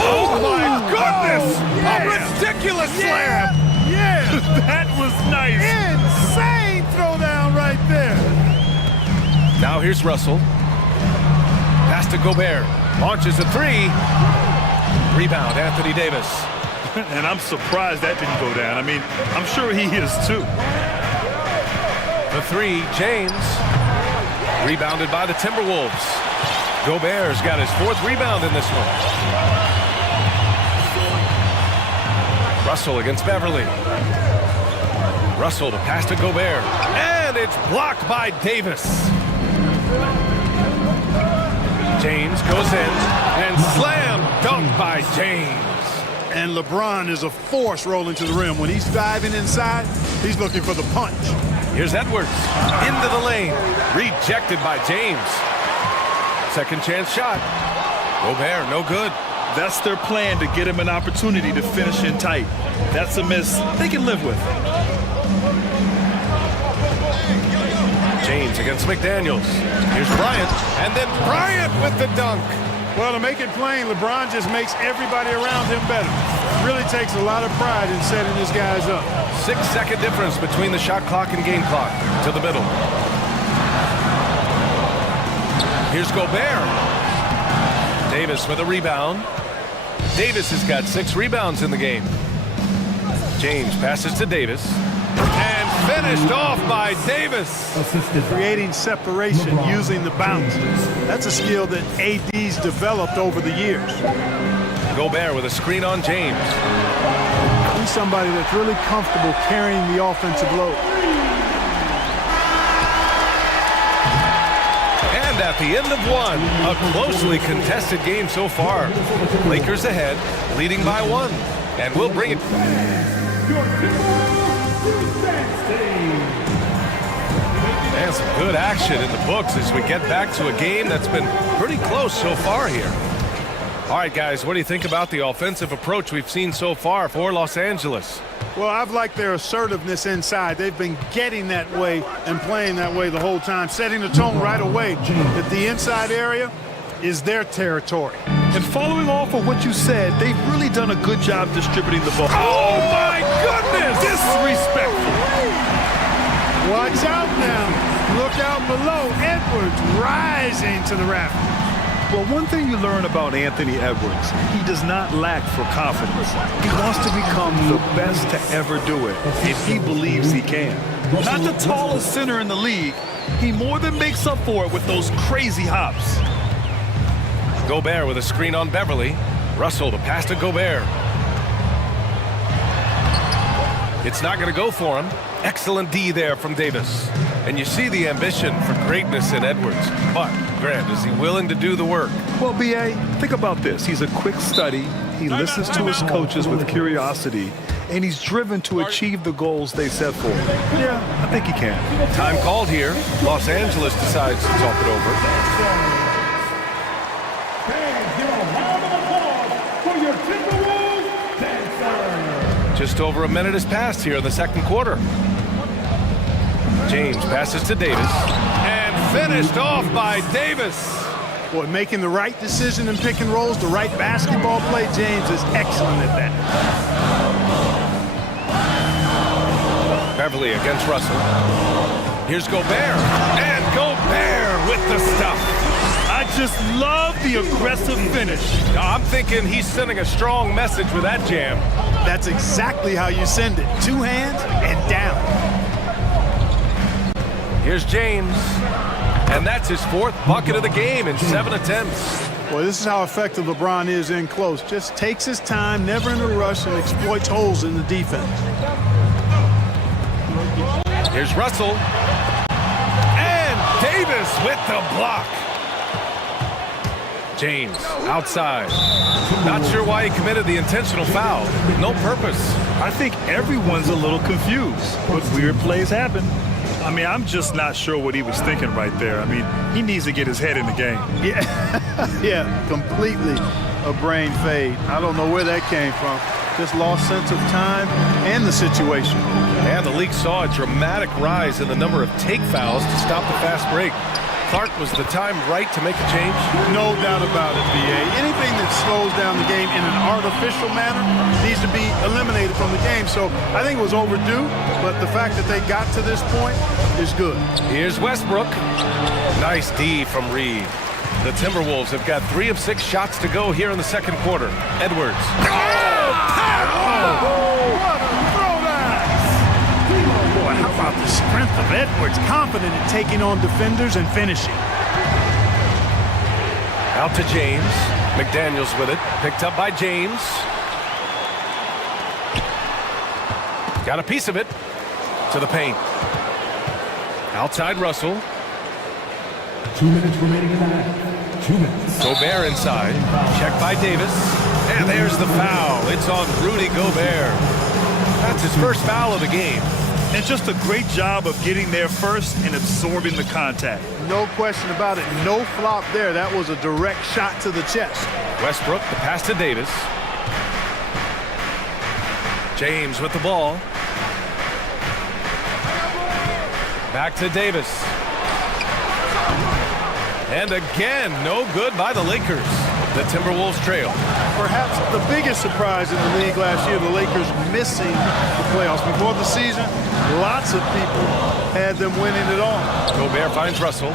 Oh my goodness! Yeah. A ridiculous slam! Yeah! That was nice. Insane throwdown right there. Now here's Russell. Pass to Gobert. Launches a three. Rebound, Anthony Davis. And I'm surprised that didn't go down. I mean, I'm sure he is too. The three, James. Rebounded by the Timberwolves. Gobert's got his 4th rebound in this one. Russell against Beverly. Russell to pass to Gobert. And it's blocked by Davis. James goes in and slam dunk by James. And LeBron is a force rolling to the rim. When he's diving inside, he's looking for the punch. Here's Edwards into the lane. Rejected by James. Second chance shot. Gobert, no good. That's their plan, to get him an opportunity to finish in tight. That's a miss they can live with. James against McDaniels. Here's Bryant, and then Bryant with the dunk. Well, to make it plain, LeBron just makes everybody around him better. Really takes a lot of pride in setting his guys up. 6-second difference between the shot clock and game clock. To the middle. Here's Gobert. Davis with a rebound. Davis has got 6 rebounds in the game. James passes to Davis. And finished off by Davis. Creating separation using the bounce. That's a skill that AD's developed over the years. Gobert with a screen on James. He's somebody that's really comfortable carrying the offensive load. And at the end of one, a closely contested game so far. Lakers ahead, leading by 1. And we'll bring it. And some good action in the books as we get back to a game that's been pretty close so far here. All right, guys, what do you think about the offensive approach we've seen so far for Los Angeles? Well, I've liked their assertiveness inside. They've been getting that way and playing that way the whole time, setting the tone right away that the inside area is their territory. And following off of what you said, they've really done a good job distributing the ball. Oh, my goodness! Disrespectful. Watch out now. Look out below. Edwards rising to the rafters. Well, one thing you learn about Anthony Edwards, he does not lack for confidence. He wants to become the best to ever do it, and he believes he can. Not the tallest center in the league, he more than makes up for it with those crazy hops. Gobert with a screen on Beverly. Russell to pass to Gobert. It's not going to go for him. Excellent D there from Davis. And you see the ambition for greatness in Edwards. But, Grant, is he willing to do the work? Well, B.A., think about this. He's a quick study. He listens to his coaches with curiosity. And he's driven to achieve the goals they set for him. Yeah, I think he can. Time called here. Los Angeles decides to talk it over. Just over a minute has passed here in the second quarter. James passes to Davis. And finished off by Davis. Boy, making the right decision in pick and rolls, the right basketball play. James is excellent at that. Beverly against Russell. Here's Gobert. And Gobert with the stuff. I just love the aggressive finish. I'm thinking he's sending a strong message with that jam. That's exactly how you send it. 2 hands and down. Here's James. And that's his 4th bucket of the game in 7 attempts. Well, this is how effective LeBron is in close. Just takes his time, never in a rush, and exploits holes in the defense. Here's Russell. And Davis with the block. James outside. Not sure why he committed the intentional foul. No purpose. I think everyone's a little confused, but weird plays happen. I mean, I'm just not sure what he was thinking right there. I mean, he needs to get his head in the game. Yeah, completely a brain fade. I don't know where that came from. Just lost sense of time and the situation. And the league saw a dramatic rise in the number of take fouls to stop the fast break. Clark, was the time right to make a change? No doubt about it, B.A. Anything that slows down the game in an artificial manner needs to be eliminated from the game. So I think it was overdue, but the fact that they got to this point is good. Here's Westbrook. Nice D from Reed. The Timberwolves have got 3 of 6 shots to go here in the second quarter. Edwards. How about the strength of Edwards, confident in taking on defenders and finishing. Out to James. McDaniels with it. Picked up by James. Got a piece of it. To the paint. Outside Russell. 2 minutes remaining in the half. Gobert inside. Check by Davis. And there's the foul. It's on Rudy Gobert. That's his first foul of the game. And just a great job of getting there first and absorbing the contact. No question about it. No flop there. That was a direct shot to the chest. Westbrook, the pass to Davis. James with the ball. Back to Davis. And again, no good by the Lakers. The Timberwolves trail. Perhaps the biggest surprise in the league last year, the Lakers missing the playoffs. Before the season, lots of people had them winning it all. Gobert finds Russell.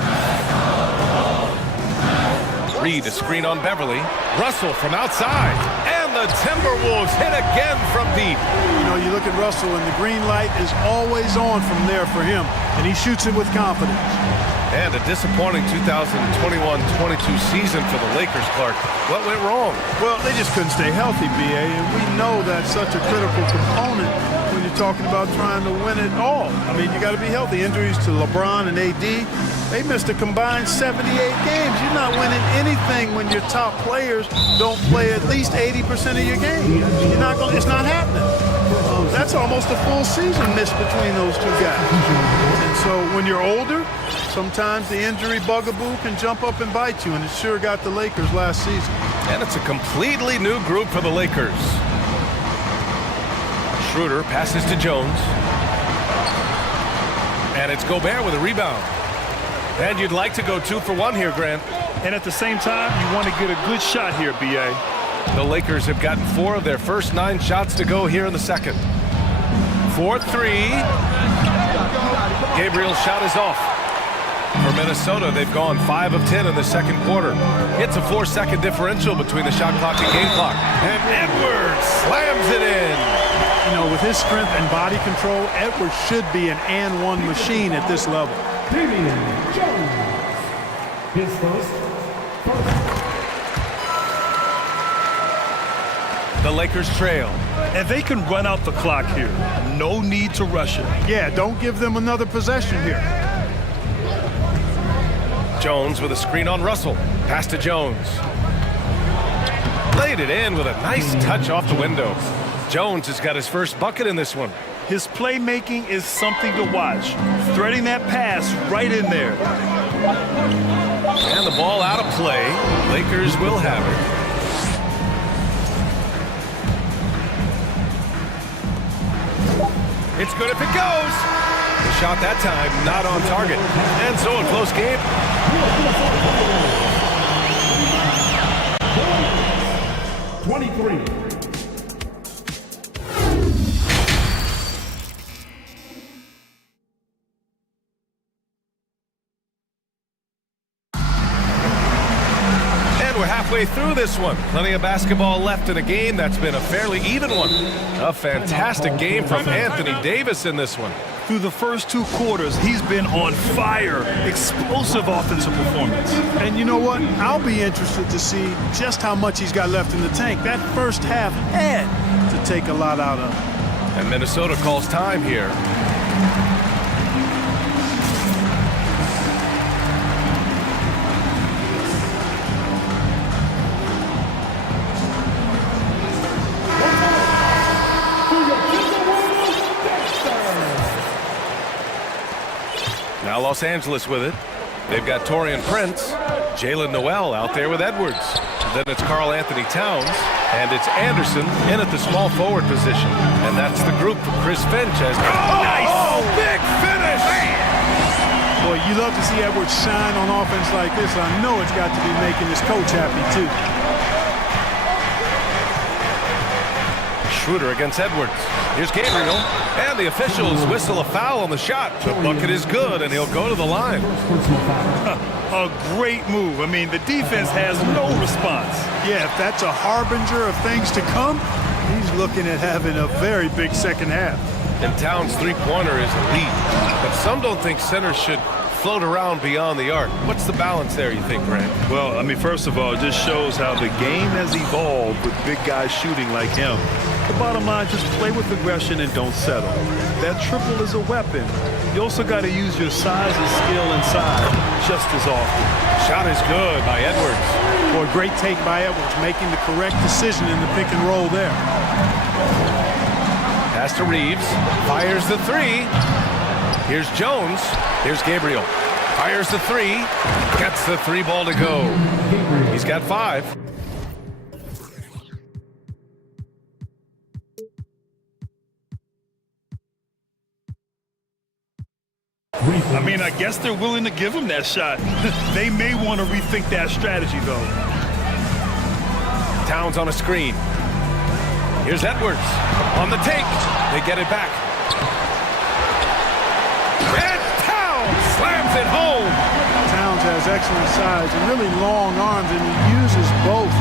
Reed, a screen on Beverly. Russell from outside. And the Timberwolves hit again from deep. You know, you look at Russell, and the green light is always on from there for him, and he shoots it with confidence. And a disappointing 2021-22 season for the Lakers, Clark. What went wrong? Well, they just couldn't stay healthy, B.A., and we know that's such a critical component when you're talking about trying to win it all. I mean, you got to be healthy. Injuries to LeBron and A.D., they missed a combined 78 games. You're not winning anything when your top players don't play at least 80% of your game. You're not going. It's not happening. That's almost a full season missed between those two guys. And so when you're older, sometimes the injury bugaboo can jump up and bite you, and it sure got the Lakers last season. And it's a completely new group for the Lakers. Schroeder passes to Jones. And it's Gobert with a rebound. And you'd like to go 2 for 1 here, Grant. And at the same time, you want to get a good shot here, B.A. The Lakers have gotten 4 of their first 9 shots to go here in the second. 4-3. Gabriel's shot is off. For Minnesota, they've gone 5 of 10 in the second quarter. It's a 4-second differential between the shot clock and game clock. And Edwards slams it in. You know, with his strength and body control, Edwards should be an and-one machine at this level. His first. The Lakers trail. And they can run out the clock here. No need to rush it. Yeah, don't give them another possession here. Jones with a screen on Russell. Pass to Jones. Laid it in with a nice touch off the window. Jones has got his first bucket in this one. His playmaking is something to watch. Threading that pass right in there. And the ball out of play. Lakers will have it. It's good if it goes. The shot that time not on target. And so a close game. 23. We're halfway through this one. Plenty of basketball left in a game that's been a fairly even one. A fantastic game from Anthony Davis in this one. Through the first 2 quarters, he's been on fire. Explosive offensive performance. And you know what? I'll be interested to see just how much he's got left in the tank. That first half had to take a lot out of him. And Minnesota calls time here. Now Los Angeles with it. They've got Taurean Prince, Jalen Noel out there with Edwards. Then it's Karl Anthony Towns, and it's Anderson in at the small forward position. And that's the group for Chris Finch. As nice! Oh, big finish! Boy, you love to see Edwards shine on offense like this. I know it's got to be making his coach happy, too. Schroeder against Edwards. Here's Gabriel, and the officials whistle a foul on the shot. The bucket is good, and he'll go to the line. A great move. I mean, the defense has no response. Yeah, if that's a harbinger of things to come, he's looking at having a very big second half. And Towns' three-pointer is elite, but some don't think centers should float around beyond the arc. What's the balance there, you think, Grant? Well, I mean, first of all, it just shows how the game has evolved with big guys shooting like him. The bottom line, just play with aggression and don't settle. That triple is a weapon, you also got to use your size and skill inside just as often. Shot is good by Edwards. Boy, great take by Edwards, making the correct decision in the pick and roll there. Pass to Reeves. Fires the three. Here's Jones. Here's Gabriel. Fires the three. Gets the three ball to go. He's got 5. I mean, I guess they're willing to give him that shot. They may want to rethink that strategy, though. Towns on a screen. Here's Edwards. On the take. They get it back. And Towns slams it home. Towns has excellent size and really long arms, and he uses both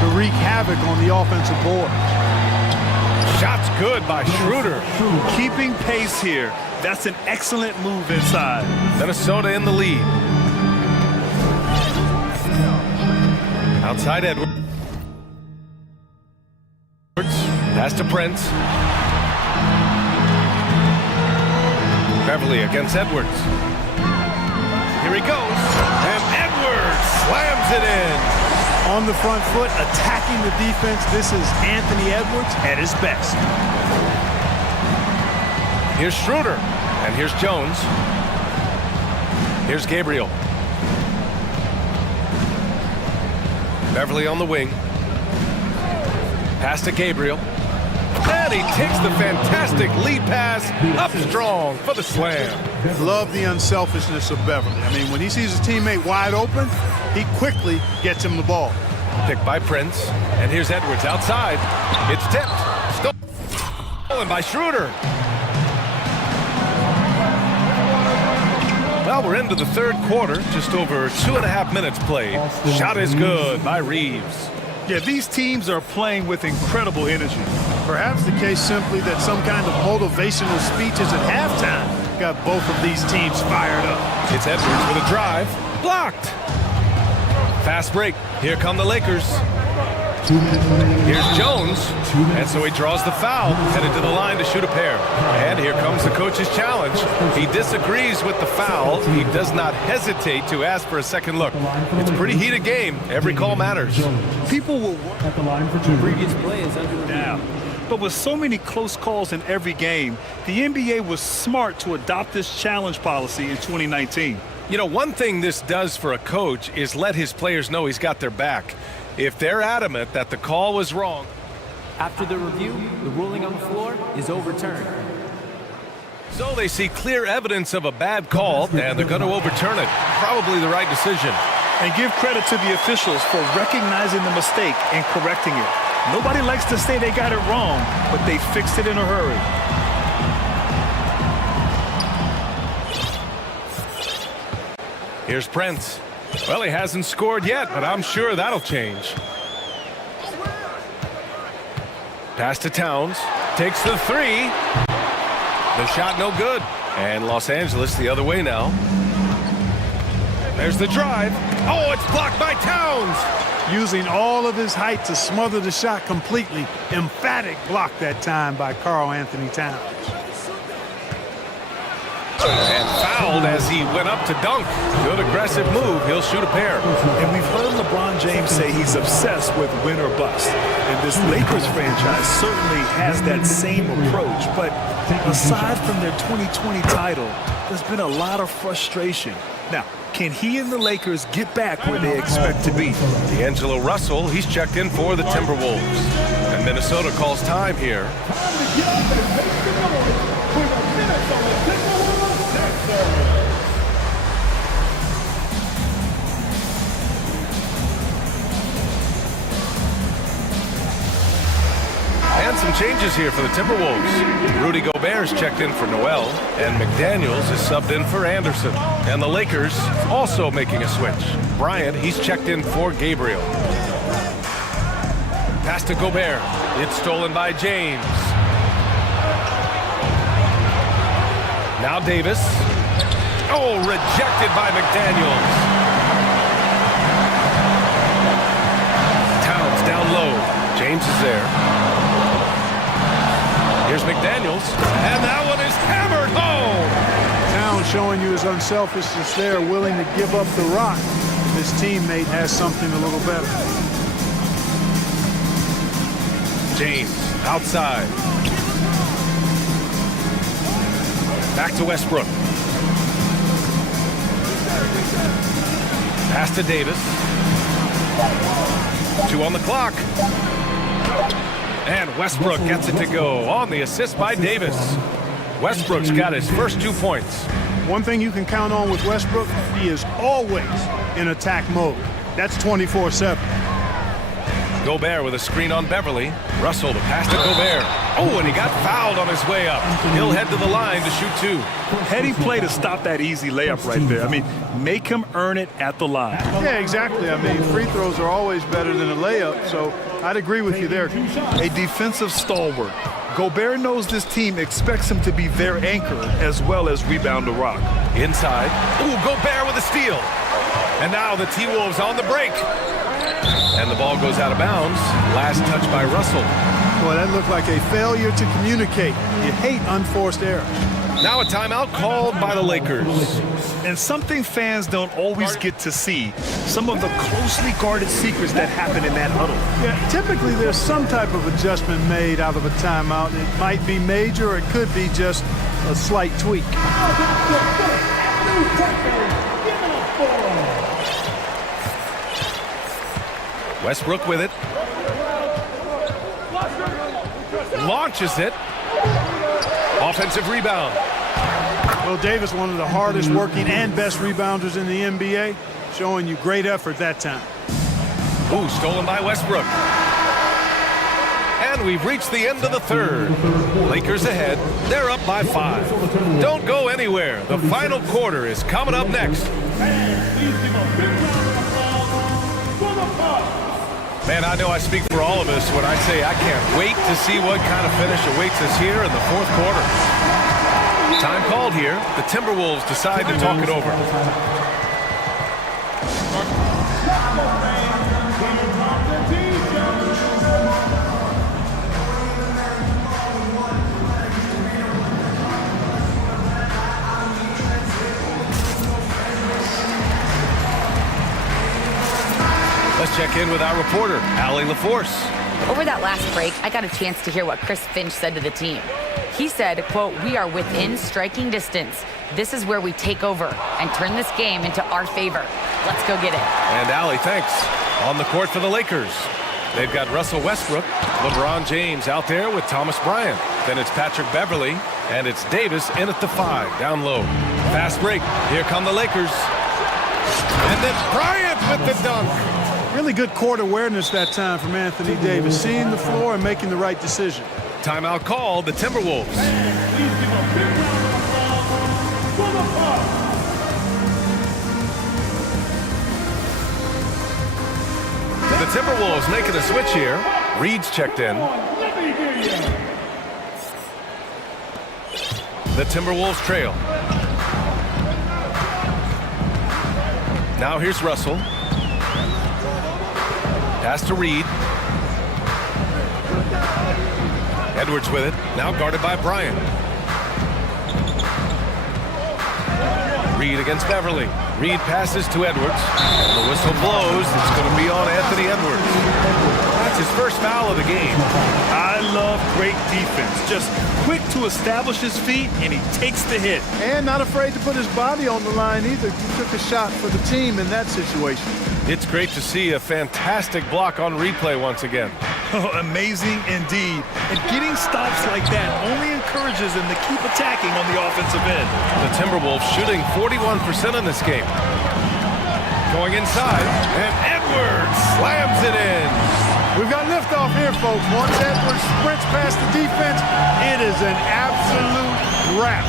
to wreak havoc on the offensive board. Shot's good by Schroeder. Keeping pace here. That's an excellent move inside. Minnesota in the lead. Outside Edwards. Pass to Prince. Beverly against Edwards. Here he goes. And Edwards slams it in. On the front foot, attacking the defense. This is Anthony Edwards at his best. Here's Schroeder. And here's Jones. Here's Gabriel. Beverly on the wing. Pass to Gabriel. And he takes the fantastic lead pass up strong for the slam. Love the unselfishness of Beverly. I mean, when he sees his teammate wide open, he quickly gets him the ball. Picked by Prince. And here's Edwards outside. It's tipped. Stolen by Schroeder. Well, we're into the third quarter. Just over 2.5 minutes played. Shot is good by Reeves. Yeah, these teams are playing with incredible energy. Perhaps the case simply that some kind of motivational speeches at halftime got both of these teams fired up. It's Edwards with a drive. Blocked. Fast break. Here come the Lakers. Here's Jones. And so he draws the foul, headed to the line to shoot a pair. And here comes the coach's challenge. He disagrees with the foul. He does not hesitate to ask for a second look. It's a pretty heated game. Every call matters. People will work At the line for 2. Previous play is under down. But with so many close calls in every game, the NBA was smart to adopt this challenge policy in 2019. You know, one thing this does for a coach is let his players know he's got their back. If they're adamant that the call was wrong. After the review, the ruling on the floor is overturned. So they see clear evidence of a bad call, and they're going to overturn it. Probably the right decision. And give credit to the officials for recognizing the mistake and correcting it. Nobody likes to say they got it wrong, but they fixed it in a hurry. Here's Prince. Well, he hasn't scored yet, but I'm sure that'll change. Pass to Towns. Takes the three. The shot no good. And Los Angeles the other way now. There's the drive. Oh, it's blocked by Towns. Using all of his height to smother the shot completely. Emphatic block that time by Karl Anthony Towns. And fouled as he went up to dunk. Good aggressive move. He'll shoot a pair. And we've heard LeBron James say he's obsessed with win or bust. And this Lakers franchise certainly has that same approach. But aside from their 2020 title, there's been a lot of frustration. Now, can he and the Lakers get back where they expect to be? D'Angelo Russell, he's checked in for the Timberwolves. And Minnesota calls time here. And some changes here for the Timberwolves. Rudy Gobert's checked in for Noel, and McDaniels is subbed in for Anderson. And the Lakers also making a switch. Bryant, he's checked in for Gabriel. Pass to Gobert. It's stolen by James. Now Davis. Oh, rejected by McDaniels. Towns down low. James is there. Here's McDaniels, and that one is hammered home. showing you his unselfishness there, willing to give up the rock if his teammate has something a little better. James, outside. Back to Westbrook. Pass to Davis. 2 on the clock. And Westbrook gets it to go on the assist by Davis. Westbrook's got his first 2 points. One thing you can count on with Westbrook, he is always in attack mode. That's 24/7. Gobert with a screen on Beverly. Russell, the pass to Gobert. Oh, and he got fouled on his way up. He'll head to the line to shoot 2. Heady play to stop that easy layup right there. I mean, make him earn it at the line. Yeah, exactly. I mean, free throws are always better than a layup, so I'd agree with you there. A defensive stalwart. Gobert knows this team expects him to be their anchor as well as rebound the rock. Inside. Ooh, Gobert with a steal. And now the T-Wolves on the break. And the ball goes out of bounds. Last touch by Russell. Boy, that looked like a failure to communicate. You hate unforced errors. Now a timeout called by the Lakers. And something fans don't always get to see, some of the closely guarded secrets that happen in that huddle. Yeah, typically there's some type of adjustment made out of a timeout. It might be major, or it could be just a slight tweak. Westbrook with it. Launches it. Offensive rebound. Well, Davis, one of the hardest working and best rebounders in the NBA, showing you great effort that time. Ooh, stolen by Westbrook. And we've reached the end of the third. Lakers ahead. They're up by 5. Don't go anywhere. The final quarter is coming up next. Man, I know I speak for all of us when I say I can't wait to see what kind of finish awaits us here in the fourth quarter. Time called here. The Timberwolves decide to talk it over. Let's check in with our reporter, Allie LaForce. Over that last break, I got a chance to hear what Chris Finch said to the team. He said, quote, "We are within striking distance. This is where we take over and turn this game into our favor. Let's go get it." And Allie, thanks. On the court for the Lakers. They've got Russell Westbrook, LeBron James out there with Thomas Bryant. Then it's Patrick Beverly, and it's Davis in at the 5, down low. Fast break. Here come the Lakers. And then Bryant with the dunk. Really good court awareness that time from Anthony Davis, seeing the floor and making the right decision. Timeout called, the Timberwolves. The Timberwolves making a switch here. Reed's checked in. The Timberwolves trail. Now here's Russell. Pass to Reed. Edwards with it. Now guarded by Bryant. Reed against Beverly. Reed passes to Edwards. And the whistle blows. It's going to be on Anthony Edwards. That's his first foul of the game. I love great defense. Just quick to establish his feet, and he takes the hit. And not afraid to put his body on the line either. He took a shot for the team in that situation. It's great to see a fantastic block on replay once again. Oh, amazing indeed. And getting stops like that only encourages them to keep attacking on the offensive end. The Timberwolves shooting 41% in this game. Going inside, and Edwards slams it in. We've got liftoff here, folks. Once Edwards sprints past the defense, it is an absolute wrap.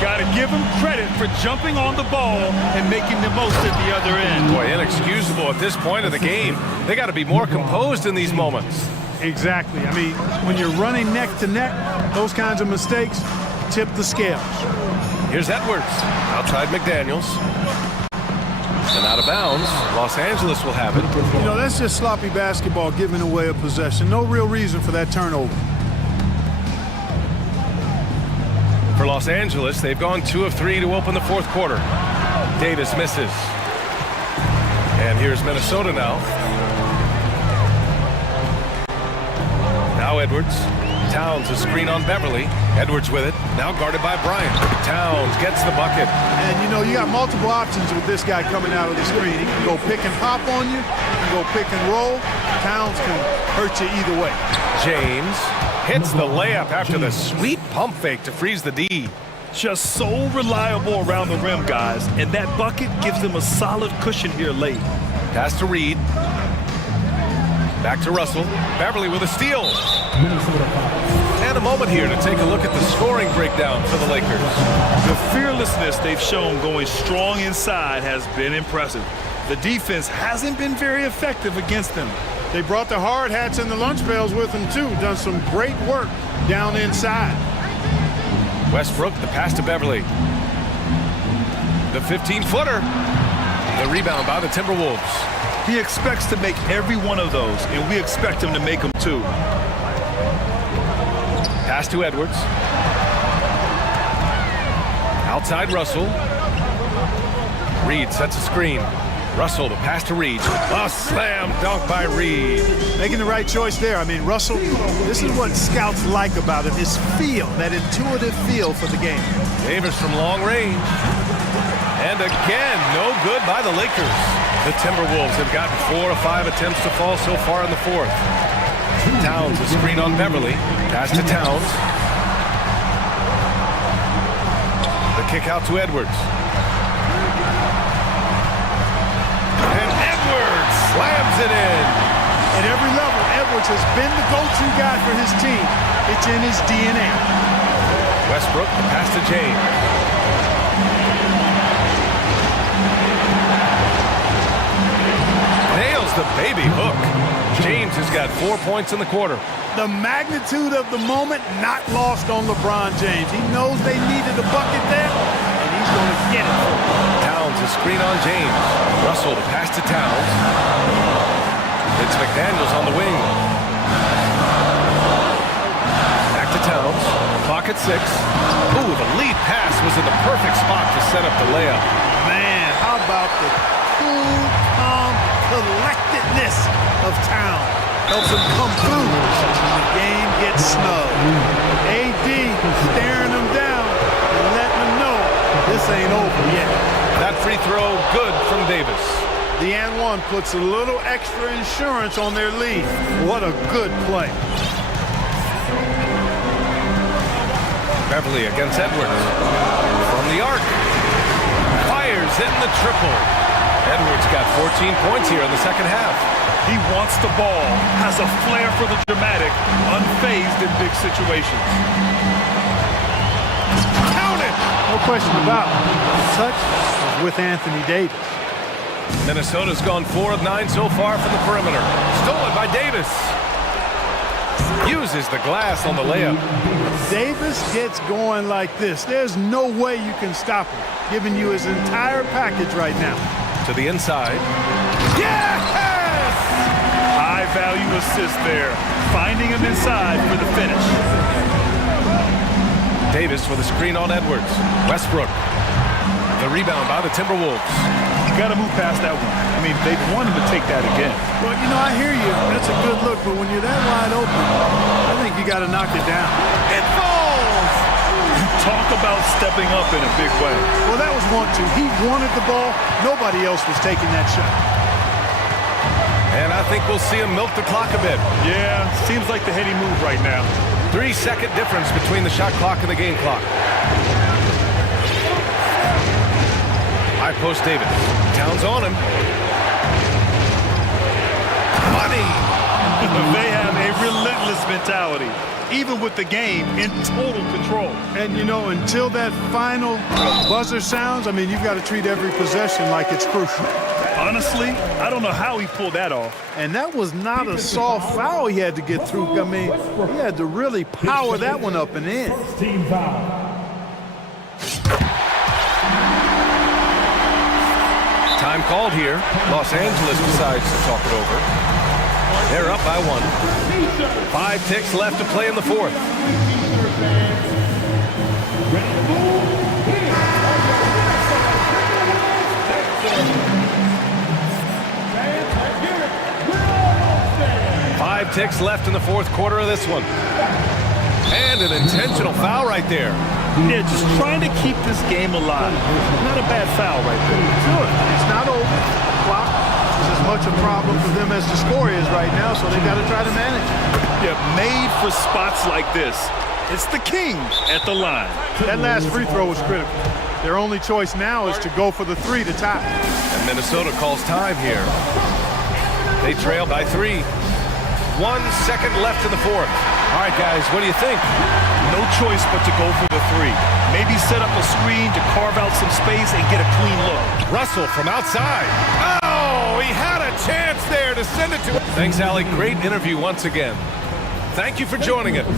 Got to give him credit for jumping on the ball and making the most at the other end. Boy, inexcusable at this point of the game. They got to be more composed in these moments. Exactly. I mean, when you're running neck to neck, those kinds of mistakes tip the scales. Here's Edwards. Outside McDaniels. And out of bounds. Los Angeles will have it. You know, that's just sloppy basketball, giving away a possession. No real reason for that turnover. For Los Angeles, they've gone 2 of 3 to open the fourth quarter. Davis misses. And here's Minnesota now. Now Edwards. Towns a screen on Beverly. Edwards with it. Now guarded by Bryant. Towns gets the bucket. And, you know, you got multiple options with this guy coming out of the screen. He can go pick and pop on you. He can go pick and roll. Towns can hurt you either way. James hits the layup after the sweet pump fake to freeze the D. Just so reliable around the rim, guys. And that bucket gives them a solid cushion here late. Pass to Reed. Back to Russell. Beverly with a steal. And a moment here to take a look at the scoring breakdown for the Lakers. The fearlessness they've shown going strong inside has been impressive. The defense hasn't been very effective against them. They brought the hard hats and the lunch pails with them, too. Done some great work down inside. Westbrook, the pass to Beverly. The 15-footer. The rebound by the Timberwolves. He expects to make every one of those, and we expect him to make them too. Pass to Edwards. Outside Russell. Reed sets a screen. Russell, the pass to Reed. A slam dunk by Reed. Making the right choice there. I mean, Russell, this is what scouts like about him, his feel, that intuitive feel for the game. Davis from long range. And again, no good by the Lakers. The Timberwolves have gotten 4 of 5 attempts to fall so far in the fourth. Towns a screen on Beverly. Pass to Towns. The kick out to Edwards. And Edwards slams it in. At every level, Edwards has been the go-to guy for his team. It's in his DNA. Westbrook, the pass to James. Nails the baby hook. James has got 4 points in the quarter. The magnitude of the moment not lost on LeBron James. He knows they needed a bucket there, and he's going to get it for them. Towns a screen on James. Russell the pass to Towns. It's McDaniels on the wing. Back to Towns. Clock at 6. Ooh, the lead pass was in the perfect spot to set up the layup. Man, how about the cool, calm collectedness of Town. Helps him come through when the game gets snug. AD staring him down and letting him know this ain't over yet. That free throw good from Davis. The and one puts a little extra insurance on their lead. What a good play. Beverly against Edwards. From the arc. Fires in the triple. Edwards got 14 points here in the second half. He wants the ball, has a flair for the dramatic, unfazed in big situations. Count it! No question about it. Touch with Anthony Davis. Minnesota's gone 4 of 9 so far from the perimeter. Stolen by Davis. Uses the glass on the layup. Davis gets going like this. There's no way you can stop him, giving you his entire package right now. To the inside. Yes! High value assist there. Finding him inside for the finish. Davis with a screen on Edwards. Westbrook. The rebound by the Timberwolves. You got to move past that one. I mean, they want him to take that again. Well, you know, I hear you. That's a good look, but when you're that wide open, I think you got to knock it down. It falls! Talk about stepping up in a big way. Well, that was 1-2. He wanted the ball. Nobody else was taking that shot. And I think we'll see him milk the clock a bit. Yeah, seems like the heady move right now. 3-second difference between the shot clock and the game clock. High post Davis. Towns on him. Money! They have a relentless mentality, even with the game in total control. And, you know, until that final buzzer sounds, I mean, you've got to treat every possession like it's crucial. Honestly, I don't know how he pulled that off. And that was not a soft foul he had to get through. I mean, he had to really power that one up and in. Team foul. Time called here. Los Angeles decides to talk it over. They're up by 1. 5 ticks left to play in the fourth. Five ticks left in the fourth quarter of this one. And an intentional foul right there. Yeah, just trying to keep this game alive. Not a bad foul right there. Sure, it's not over. Clock is as much a problem for them as the score is right now, so they've got to try to manage it. Yeah, made for spots like this. It's the king at the line. That last free throw was critical. Their only choice now is to go for the three to tie. And Minnesota calls time here. They trail by 3. 1 second left in the fourth. All right, guys, what do you think? No choice but to go for the three. Maybe set up a screen to carve out some space and get a clean look. Russell from outside. Oh, he had a chance there to send it to him. Thanks, Allie. Great interview once again. Thank you for joining us.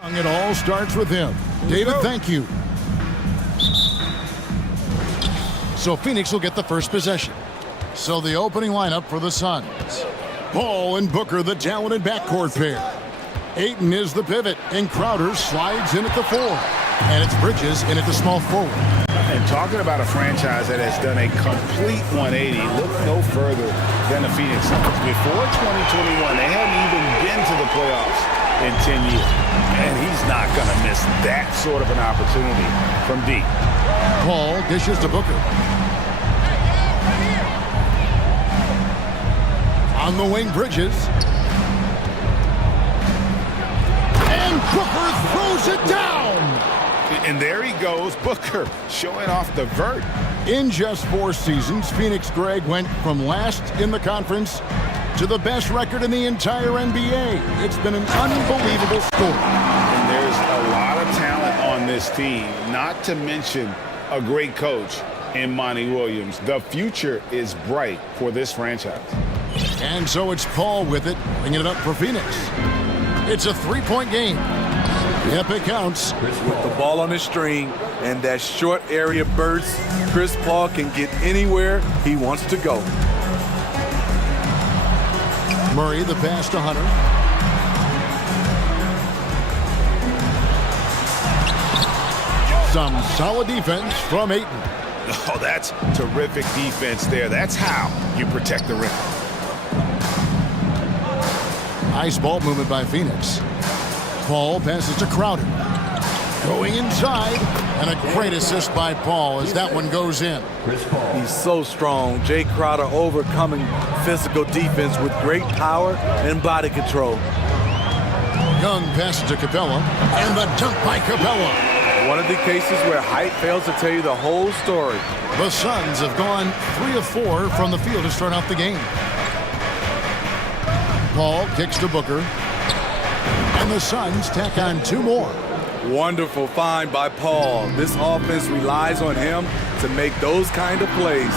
It all starts with him. David, thank you. So Phoenix will get the first possession. So the opening lineup for the Suns. Paul and Booker, the talented backcourt pair. Ayton is the pivot, and Crowder slides in at the 4. And it's Bridges in at the small forward. And talking about a franchise that has done a complete 180, look no further than the Phoenix Suns. Before 2021, they hadn't even been to the playoffs in 10 years. And he's not going to miss that sort of an opportunity from deep. Paul dishes to Booker. On the wing, Bridges. And Booker throws it down! And there he goes, Booker, showing off the vert. In just 4 seasons, Phoenix Greg went from last in the conference to the best record in the entire NBA. It's been an unbelievable story. And there's a lot of talent on this team, not to mention a great coach in Monty Williams. The future is bright for this franchise. And so it's Paul with it, bringing it up for Phoenix. It's a 3-point game. Yep, it counts. With the ball on the string and that short area burst, Chris Paul can get anywhere he wants to go. Murray, the pass to Hunter. Some solid defense from Ayton. Oh, that's terrific defense there. That's how you protect the rim. Nice ball movement by Phoenix. Paul passes to Crowder. Going inside, and a great assist by Paul as that one goes in. He's so strong. Jay Crowder overcoming physical defense with great power and body control. Young passes to Capella, and the dunk by Capella. One of the cases where height fails to tell you the whole story. The Suns have gone 3 of 4 from the field to start off the game. Paul kicks to Booker, and the Suns tack on 2 more. Wonderful find by Paul. This offense relies on him to make those kind of plays.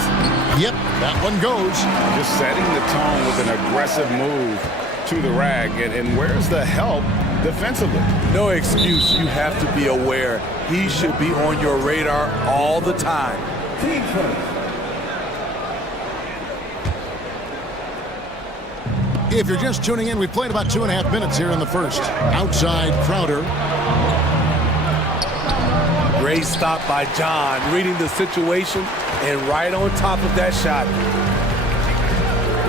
Yep, that one goes. Just setting the tone with an aggressive move to the rag. And where's the help defensively? No excuse. You have to be aware. He should be on your radar all the time. If you're just tuning in, we've played about 2.5 minutes here in the first. Outside, Crowder. Great stop by John, reading the situation and right on top of that shot.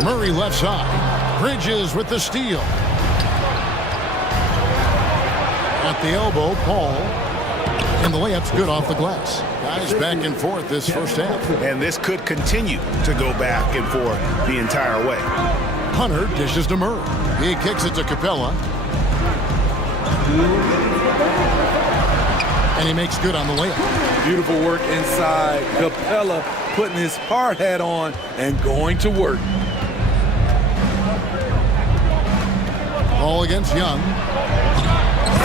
Murray left side. Bridges with the steal. At the elbow, Paul. And the layup's good off the glass. Guys back and forth this first half. And this could continue to go back and forth the entire way. Hunter dishes to Murray. He kicks it to Capella. And he makes good on the layup. Beautiful work inside. Capella putting his hard hat on and going to work. Ball against Young.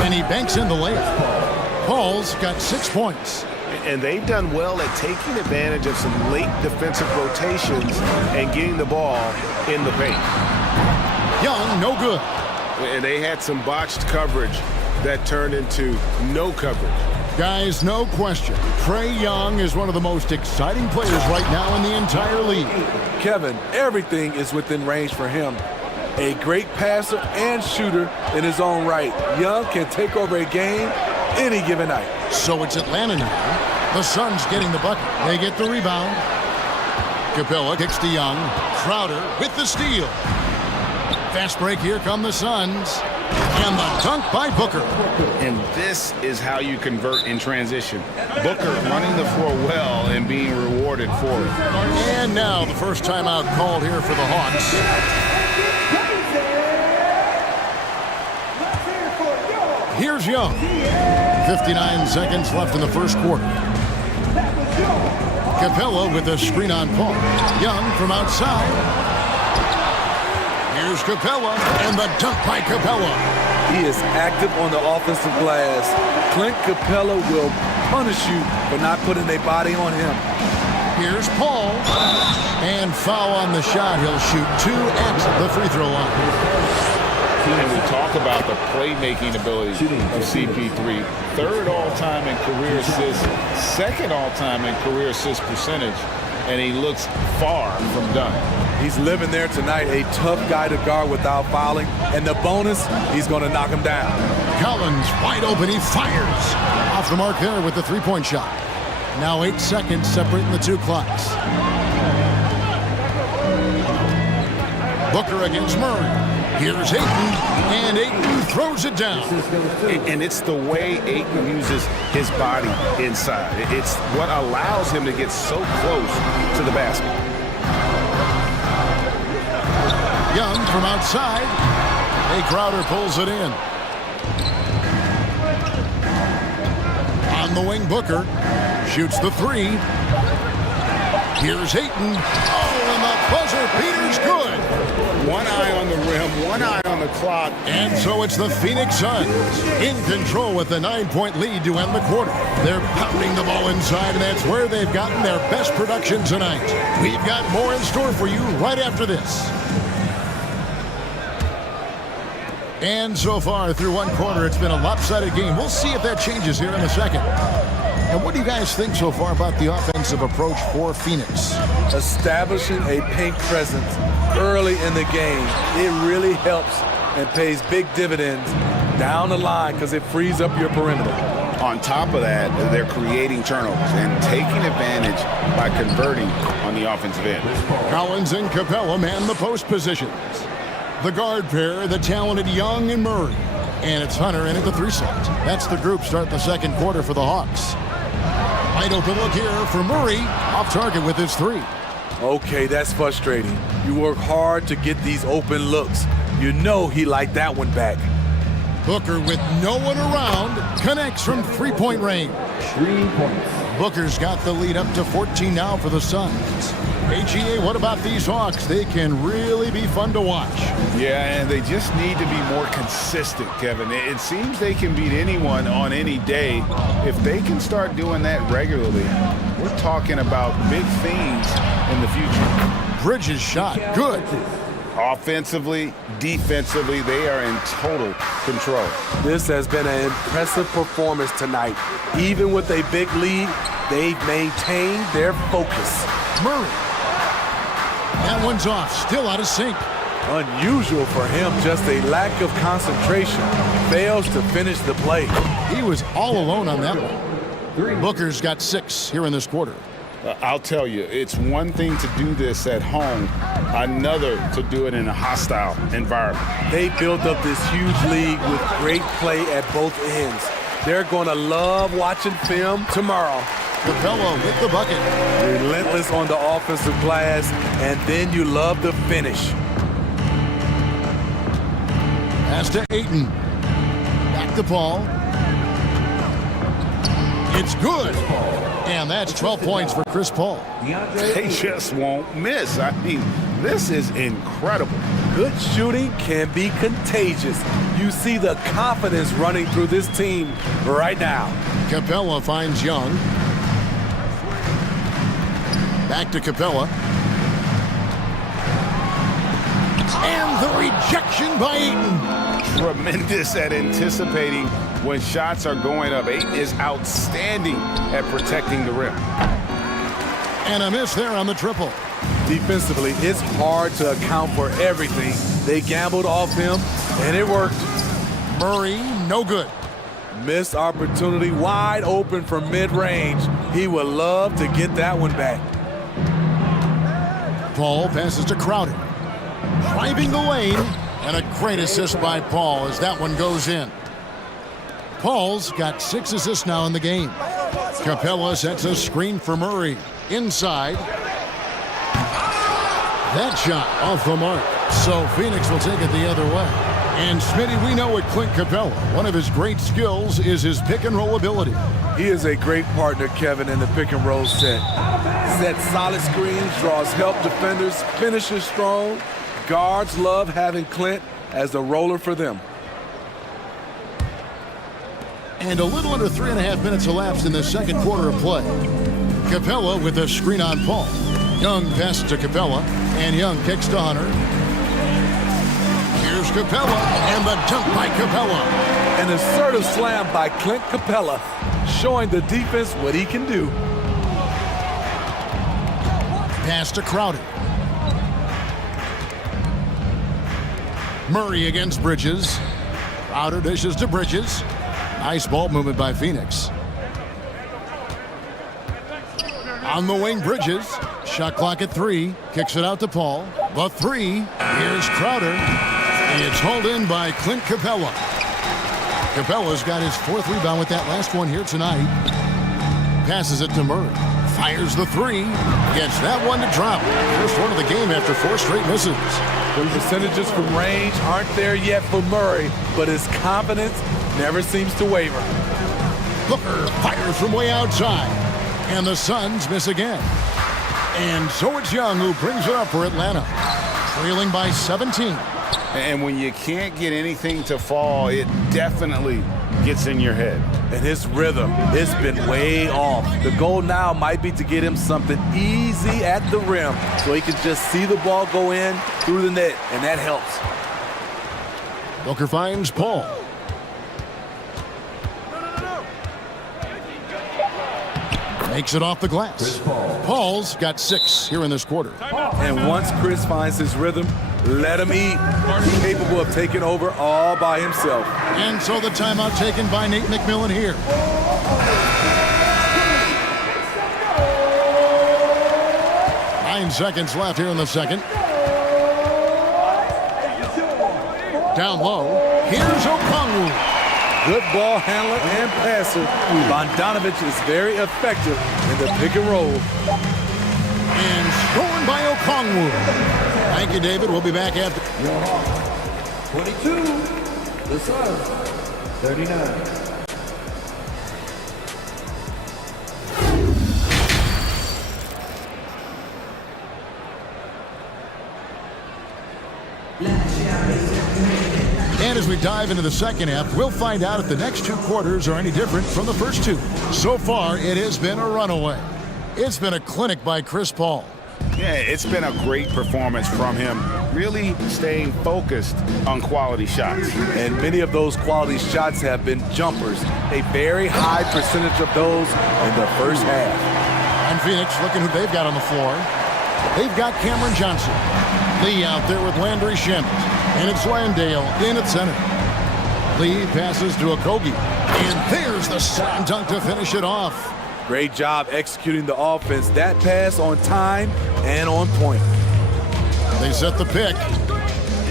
And he banks in the layup. Paul's got 6 points. And they've done well at taking advantage of some late defensive rotations and getting the ball in the paint. Young, no good. And they had some botched coverage that turned into no coverage. Guys, no question. Trae Young is one of the most exciting players right now in the entire league. Kevin, everything is within range for him. A great passer and shooter in his own right. Young can take over a game any given night. So it's Atlanta now. The Suns getting the bucket. They get the rebound. Capella kicks to Young. Crowder with the steal. Fast break, here come the Suns. And the dunk by Booker. And this is how you convert in transition. Booker running the floor well and being rewarded for it. And now the first timeout called here for the Hawks. Here's Young. 59 seconds left in the first quarter. Capella with a screen on Paul. Young from outside. Here's Capella, and the dunk by Capella. He is active on the offensive glass. Clint Capella will punish you for not putting a body on him. Here's Paul. And foul on the shot. He'll shoot 2 at the free throw line. And we talk about the playmaking ability of CP3. Third all-time in career assists, second all-time in career assist percentage, and he looks far from done. He's living there tonight, a tough guy to guard without fouling. And the bonus, he's going to knock him down. Collins wide open, he fires. Off the mark there with the three-point shot. Now 8 seconds separating the two clocks. Booker against Murray. Here's Ayton, and Ayton throws it down. And it's the way Ayton uses his body inside. It's what allows him to get so close to the basket. Young from outside. A Crowder pulls it in. On the wing, Booker shoots the three. Here's Ayton. Oh, and the buzzer beater's good. One eye on the rim, one eye on the clock. And so it's the Phoenix Suns in control with a 9-point lead to end the quarter. They're pounding the ball inside, and that's where they've gotten their best production tonight. We've got more in store for you right after this. And so far through one quarter, it's been a lopsided game. We'll see if that changes here in the second. And what do you guys think so far about the offensive approach for Phoenix? Establishing a paint presence early in the game, it really helps and pays big dividends down the line because it frees up your perimeter. On top of that, they're creating turnovers and taking advantage by converting on the offensive end. Collins and Capella man the post positions. The guard pair, the talented Young and Murray. And it's Hunter in at the three slot. That's the group start the second quarter for the Hawks. Wide open look here for Murray. Off target with his three. Okay, that's frustrating. You work hard to get these open looks. You know he liked that one back. Booker with no one around connects from three-point range. 3 points. Booker's got the lead up to 14 now for the Suns. AGA, what about these Hawks? They can really be fun to watch. Yeah, and they just need to be more consistent, Kevin. It seems they can beat anyone on any day. If they can start doing that regularly, we're talking about big things in the future. Bridges shot, good. Offensively, defensively, they are in total control. This has been an impressive performance tonight. Even with a big lead, they've maintained their focus. Murray. That one's off, still out of sync. Unusual for him, just a lack of concentration. Fails to finish the play. He was all alone on that one. Booker's got 6 here in this quarter. I'll tell you, it's one thing to do this at home, another to do it in a hostile environment. They built up this huge league with great play at both ends. They're going to love watching film tomorrow. Capella with the bucket. Relentless on the offensive glass, and then you love the finish. Pass to Ayton. Back to Paul. It's good. And that's 12 points for Chris Paul. They just won't miss. I mean, this is incredible. Good shooting can be contagious. You see the confidence running through this team right now. Capella finds Young. Back to Capella. And the rejection by Ayton. Tremendous at anticipating when shots are going up. Ayton is outstanding at protecting the rim. And a miss there on the triple. Defensively, it's hard to account for everything. They gambled off him, and it worked. Murray, no good. Missed opportunity, wide open from mid-range. He would love to get that one back. Paul passes to Crowder. Driving the lane, and a great assist by Paul as that one goes in. Paul's got 6 assists now in the game. Capella sets a screen for Murray. Inside. That shot off the mark. So Phoenix will take it the other way. And Smitty, we know with Clint Capella, one of his great skills is his pick and roll ability. He is a great partner, Kevin, in the pick and roll set. Sets solid screens, draws help defenders, finishes strong. Guards love having Clint as the roller for them. And a little under 3.5 minutes elapsed in the second quarter of play. Capella with a screen on Paul. Young passes to Capella, and Young kicks to Hunter. Here's Capella, and the dunk by Capella. An assertive slam by Clint Capella, showing the defense what he can do. Pass to Crowder. Murray against Bridges. Crowder dishes to Bridges. Nice ball movement by Phoenix. On the wing, Bridges. Shot clock at 3. Kicks it out to Paul. The 3. Here's Crowder. It's hauled in by Clint Capella. Capella's got his 4th rebound with that last one here tonight. Passes it to Murray. Fires the 3. Gets that one to drop. First one of the game after 4 straight misses. The percentages from range aren't there yet for Murray, but his confidence never seems to waver. Booker fires from way outside. And the Suns miss again. And so it's Young who brings it up for Atlanta. Trailing by 17. And when you can't get anything to fall, it definitely gets in your head. And his rhythm, it's been way off. The goal now might be to get him something easy at the rim so he can just see the ball go in through the net, and that helps. Booker finds Paul. Makes it off the glass. Paul's got 6 here in this quarter. And once Chris finds his rhythm, let him eat. He's capable of taking over all by himself. And so the timeout taken by Nate McMillan here. Nine seconds left here in the second. Down low. Here's Okongwu. Good ball handler and passer. Bogdanovich is very effective in the pick and roll. And scored by Okongwu. Thank you, David. We'll be back after. 22, the Suns, 39. And as we dive into the second half, we'll find out if the next 2 quarters are any different from the first 2. So far, it has been a runaway. It's been a clinic by Chris Paul. Yeah, it's been a great performance from him, really staying focused on quality shots. And many of those quality shots have been jumpers. A very high percentage of those in the first half. And Phoenix looking who they've got on the floor. They've got Cameron Johnson. Lee out there with Landry Shamet. And it's Landale in at center. Lee passes to Okogie. And there's the slam dunk to finish it off. Great job executing the offense. That pass on time and on point. They set the pick.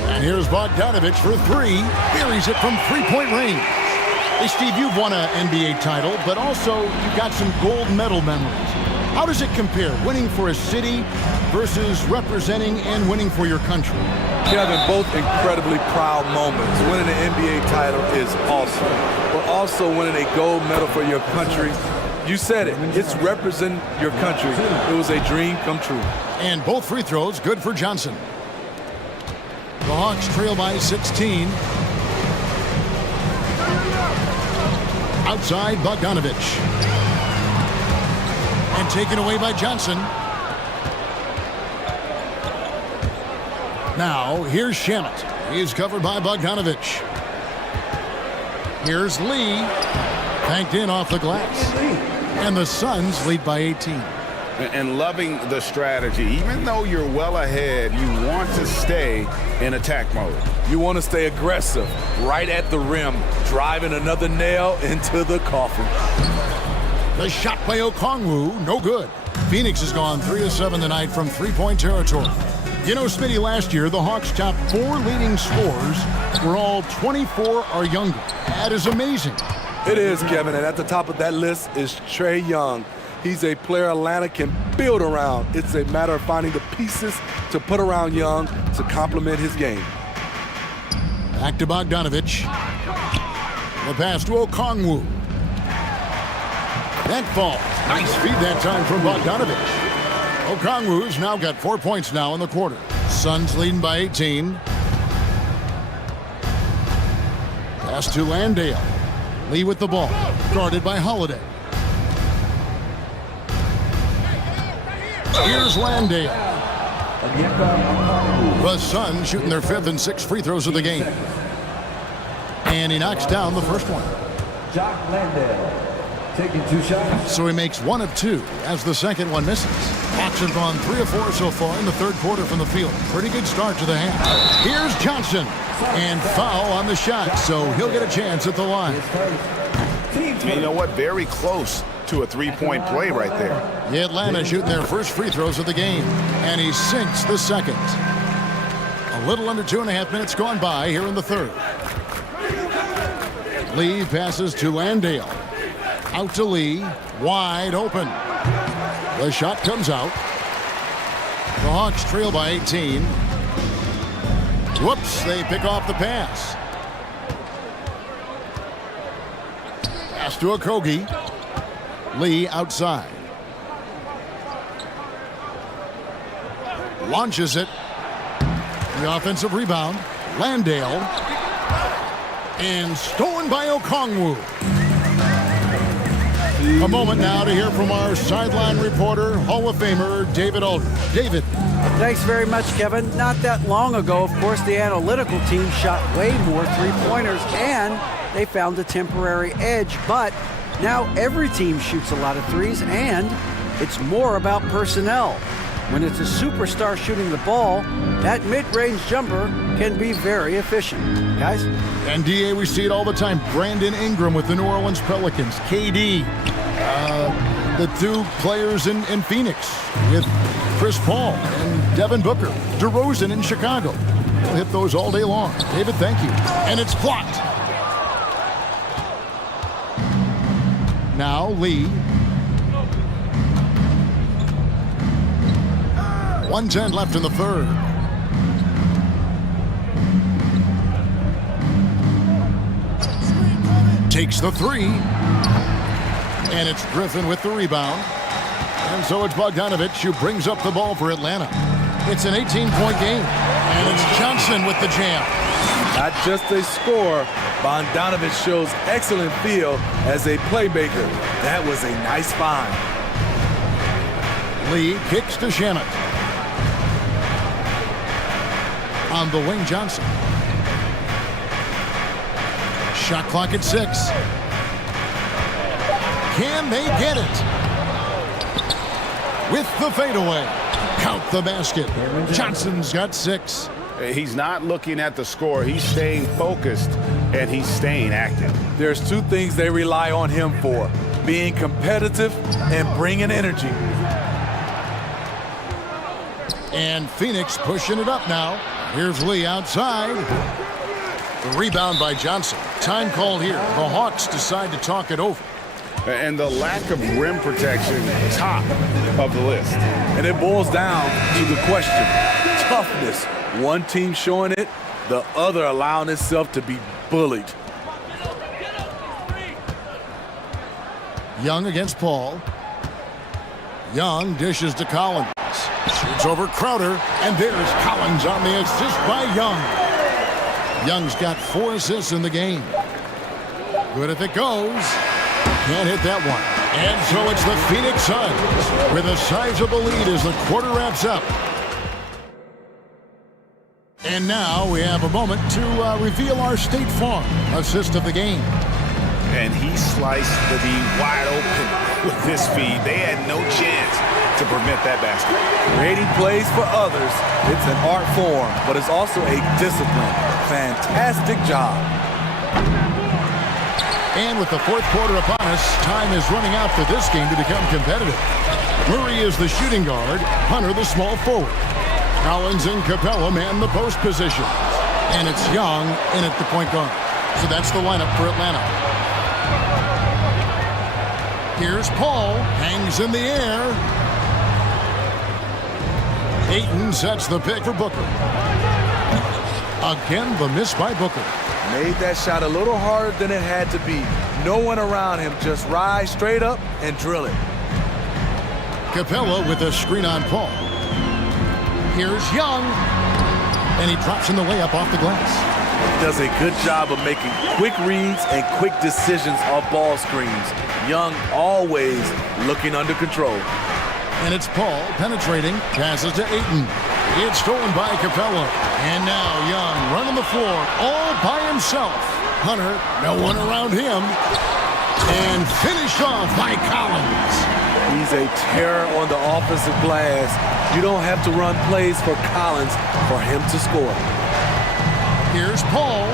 And here's Bogdanovich for 3. Buries it from 3-point range. Hey, Steve, you've won an NBA title, but also you've got some gold medal memories. How does it compare, winning for a city versus representing and winning for your country? Kevin, both incredibly proud moments. Winning an NBA title is awesome, but also winning a gold medal for your country, you said it, it's representing your country. It was a dream come true. And both free throws good for Johnson. The Hawks trail by 16. Outside, Bogdanovich. And taken away by Johnson. Now, here's Shamet. He's covered by Bogdanovich. Here's Lee. Banked in off the glass. And the Suns lead by 18. And loving the strategy. Even though you're well ahead, you want to stay in attack mode. You want to stay aggressive, right at the rim, driving another nail into the coffin. The shot by Okongwu, no good. Phoenix has gone 3 of 7 tonight from 3-point territory. You know, Smitty, last year, the Hawks' top 4 leading scorers were all 24 or younger. That is amazing. It is, Kevin, and at the top of that list is Trae Young. He's a player Atlanta can build around. It's a matter of finding the pieces to put around Young to complement his game. Back to Bogdanovich. The pass to Okongwu. That falls. Nice feed that time from Bogdanovich. Okongwu's now got 4 points now in the quarter. Suns leading by 18. Pass to Landale. Lee with the ball. Guarded by Holiday. Here's Landale. The Suns shooting their 5th and 6th free throws of the game. And he knocks down the first one. Jock Landale taking 2 shots. So he makes 1 of 2 as the second one misses. Hawks have gone 3 of 4 so far in the third quarter from the field. Pretty good start to the half. Here's Johnson. And foul on the shot, so he'll get a chance at the line. You know what? Very close to a three-point play right there. The Atlanta shooting their first free throws of the game. And he sinks the second. A little under 2.5 minutes gone by here in the third. Lee passes to Landale. Out to Lee. Wide open. The shot comes out. The Hawks trail by 18. Whoops, they pick off the pass. Pass to Okogie. Lee outside. Launches it. The offensive rebound. Landale. And stolen by Okongwu. A moment now to hear from our sideline reporter, Hall of Famer David Aldridge. David. Thanks very much, Kevin. Not that long ago, of course, the analytical team shot way more three-pointers, and they found a temporary edge. But now every team shoots a lot of threes, and it's more about personnel. When it's a superstar shooting the ball, that mid-range jumper can be very efficient. Guys? And, D.A., we see it all the time. Brandon Ingram with the New Orleans Pelicans. KD. The 2 players in Phoenix with Chris Paul and Devin Booker. DeRozan in Chicago. We'll hit those all day long. David, thank you. And it's blocked. Now Lee. 1:10 left in the third. Takes the 3. And it's Griffin with the rebound. And so it's Bogdanovich who brings up the ball for Atlanta. It's an 18-point game. And it's Johnson with the jam. Not just a scorer, Bogdanovich shows excellent feel as a playmaker. That was a nice find. Lee kicks to Shannon. On the wing, Johnson. Shot clock at 6. Can they get it? With the fadeaway. Count the basket. Johnson's got 6. He's not looking at the score. He's staying focused, and he's staying active. There's 2 things they rely on him for: being competitive and bringing energy. And Phoenix pushing it up now. Here's Lee outside. The rebound by Johnson. Time called here. The Hawks decide to talk it over. And the lack of rim protection, top of the list. And it boils down to the question: toughness. One team showing it, the other allowing itself to be bullied. Young against Paul. Young dishes to Collins. Shoots over Crowder, and there's Collins on the assist by Young. Young's got 4 assists in the game. Good if it goes. Can't hit that one. And so it's the Phoenix Suns with a sizable lead as the quarter wraps up. And now we have a moment to reveal our State Farm assist of the game. And he sliced the D wide open with this feed. They had no chance to prevent that basket. Creating plays for others, it's an art form, but it's also a discipline. Fantastic job. And with the fourth quarter upon us, time is running out for this game to become competitive. Murray is the shooting guard, Hunter the small forward. Collins and Capella man the post position. And it's Young in at the point guard. So that's the lineup for Atlanta. Here's Paul, hangs in the air. Ayton sets the pick for Booker. Again, the miss by Booker. Made that shot a little harder than it had to be. No one around him, just rise straight up and drill it. Capella with a screen on Paul. Here's Young. And he drops in the layup off the glass. Does a good job of making quick reads and quick decisions off ball screens. Young always looking under control. And it's Paul penetrating, passes to Ayton. It's stolen by Capella. And now Young running the floor all by himself. Hunter, no one around him. And finished off by Collins. He's a terror on the offensive glass. You don't have to run plays for Collins for him to score. Here's Paul.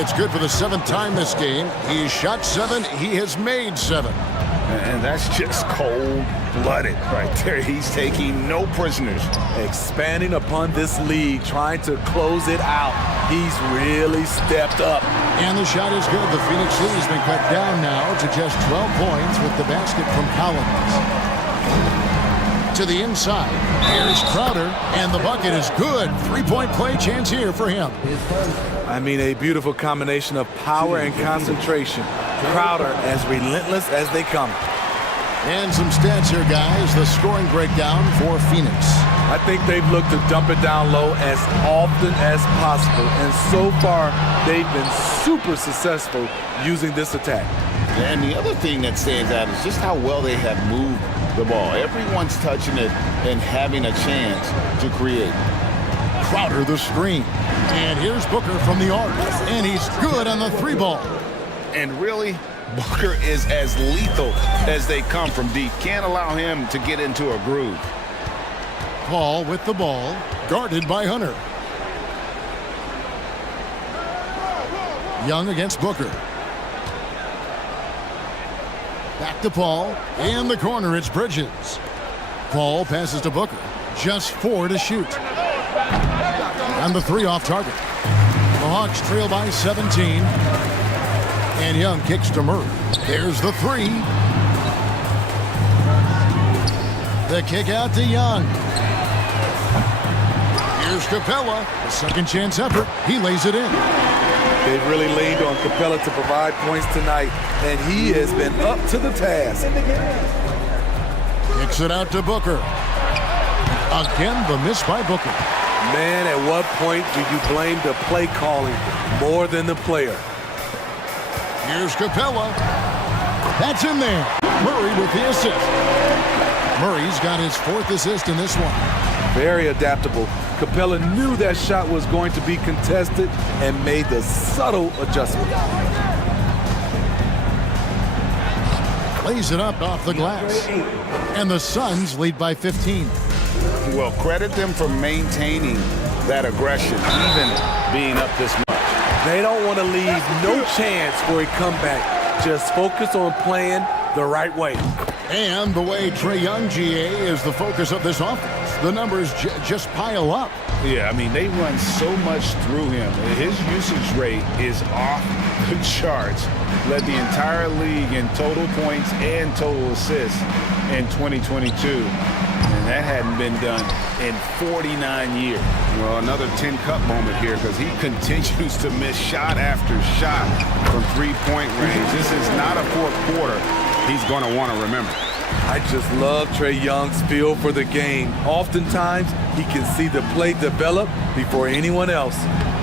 It's good for the 7th time this game. He's shot 7. He has made 7. And that's just cold-blooded right there. He's taking no prisoners. Expanding upon this lead, trying to close it out. He's really stepped up. And the shot is good. The Phoenix City's been cut down now to just 12 points with the basket from Collins. To the inside. Here's Crowder, and the bucket is good. 3-point play chance here for him. I mean, a beautiful combination of power and concentration. Crowder as relentless as they come. And some stats here, guys. The scoring breakdown for Phoenix. I think they've looked to dump it down low as often as possible. And so far, they've been super successful using this attack. And the other thing that stands out is just how well they have moved the ball. Everyone's touching it and having a chance to create. Crowder the screen. And here's Booker from the arc. And he's good on the 3-ball. And really, Booker is as lethal as they come from deep. Can't allow him to get into a groove. Paul with the ball, guarded by Hunter. Young against Booker. Back to Paul. In the corner, it's Bridges. Paul passes to Booker. Just 4 to shoot. And the 3 off target. The Hawks trail by 17. And Young kicks to Murray. There's the 3. The kick out to Young. Here's Capella. A second chance effort. He lays it in. They've really leaned on Capella to provide points tonight, and he has been up to the task. Kicks it out to Booker. Again, the miss by Booker. Man, at what point do you blame the play calling more than the player? Here's Capella. That's in there. Murray with the assist. Murray's got his 4th assist in this one. Very adaptable. Capella knew that shot was going to be contested and made the subtle adjustment. Plays it up off the glass. And the Suns lead by 15. Well, credit them for maintaining that aggression, even being up this much. They don't want to leave no chance for a comeback. Just focus on playing the right way. And the way Trae Young, GA, is the focus of this offense. The numbers just pile up. Yeah, I mean, they run so much through him. His usage rate is off the charts. Led the entire league in total points and total assists in 2022. And that hadn't been done in 49 years. Well, another 10-cup moment here because he continues to miss shot after shot from three-point range. This is not a fourth quarter he's going to want to remember. I just love Trae Young's feel for the game. Oftentimes, he can see the play develop before anyone else.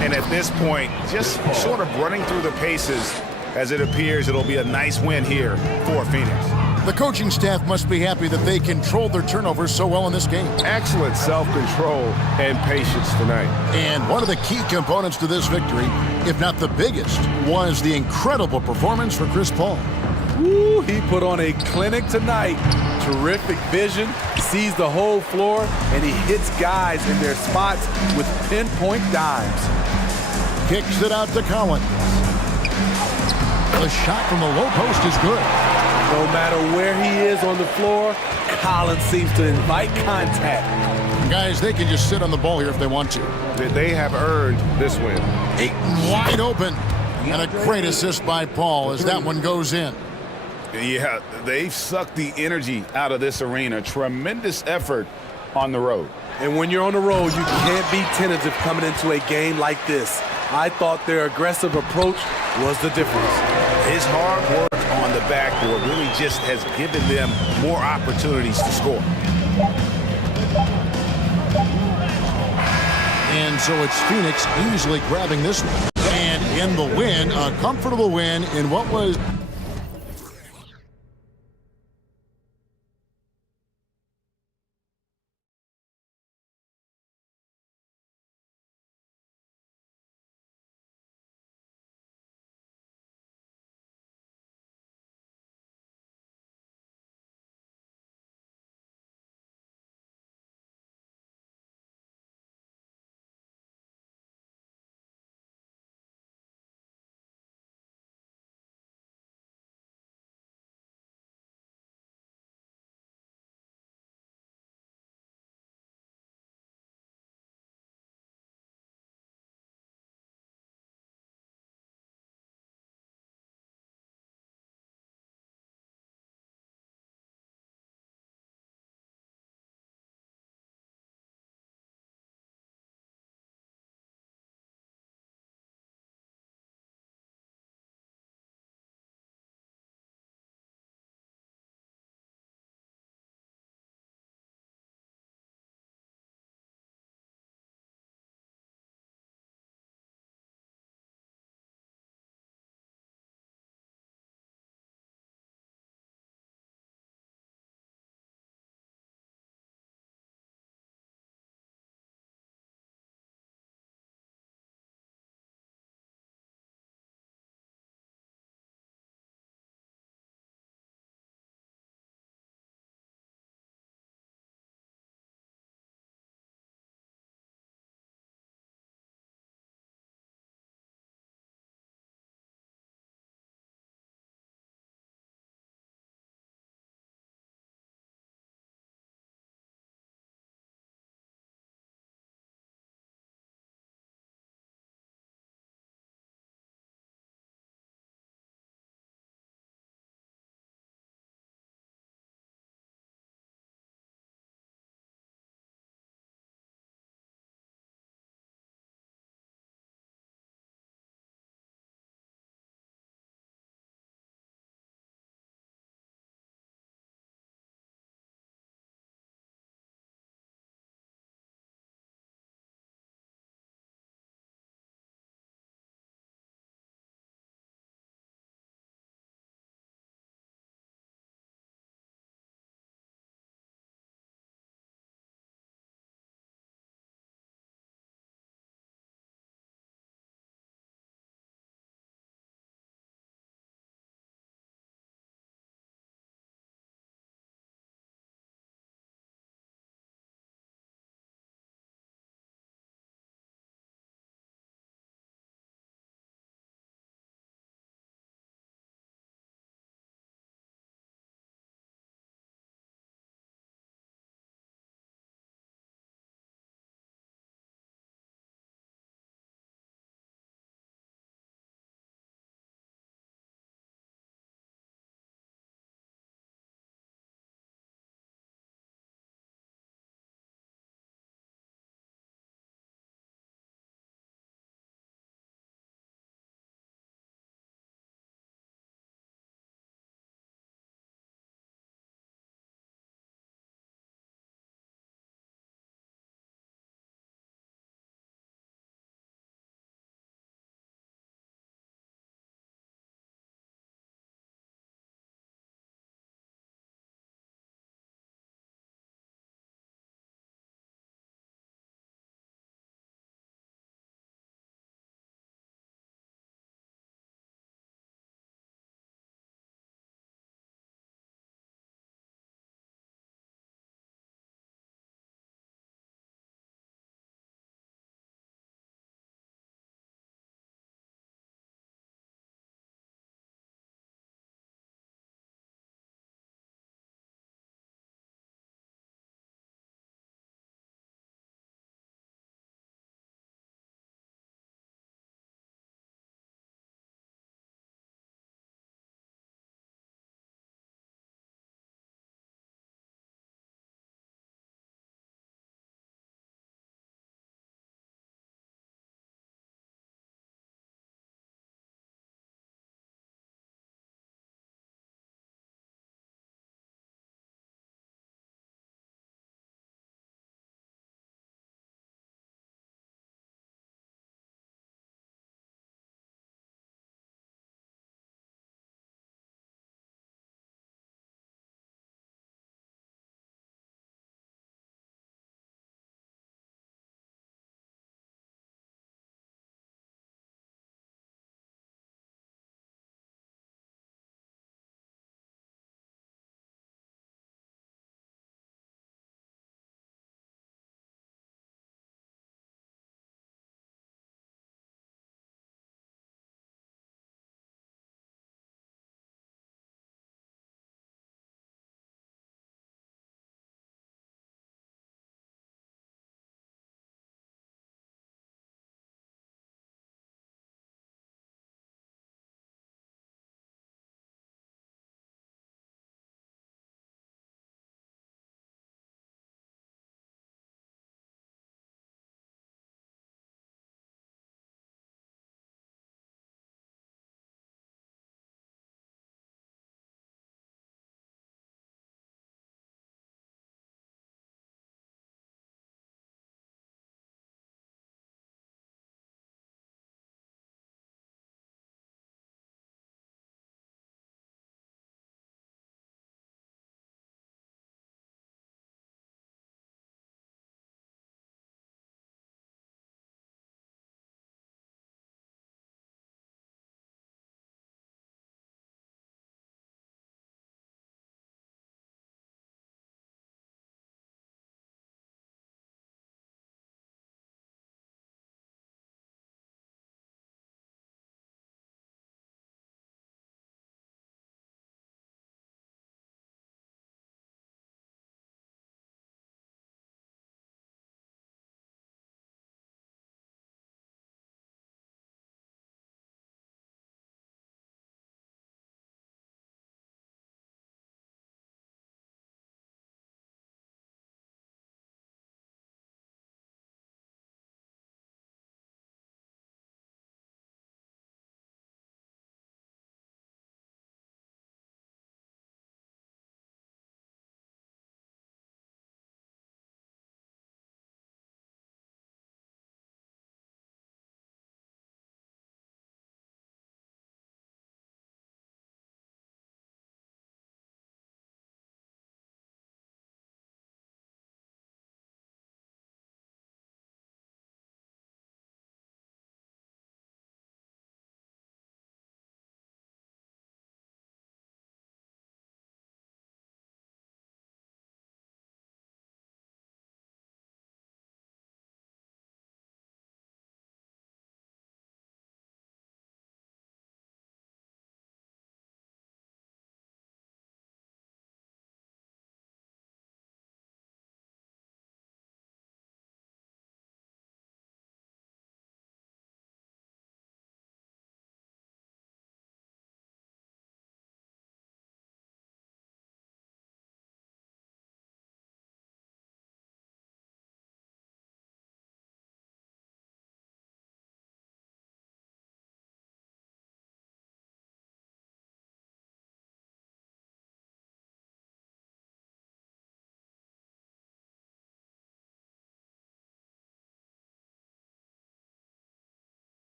And at this point, just sort of running through the paces as it appears it'll be a nice win here for Phoenix. The coaching staff must be happy that they controlled their turnovers so well in this game. Excellent self-control and patience tonight. And one of the key components to this victory, if not the biggest, was the incredible performance for Chris Paul. Woo, he put on a clinic tonight. Terrific vision, sees the whole floor, and he hits guys in their spots with pinpoint dimes. Kicks it out to Collins. The shot from the low post is good. No matter where he is on the floor, Collins seems to invite contact. Guys, they can just sit on the ball here if they want to. They have earned this win. Ayton wide open. And a great assist by Paul as that one goes in. Yeah, they've sucked the energy out of this arena. Tremendous effort on the road. And when you're on the road, you can't be tentative coming into a game like this. I thought their aggressive approach was the difference. His hard work on the backboard really just has given them more opportunities to score. And so it's Phoenix easily grabbing this one. And in the win, a comfortable win in what was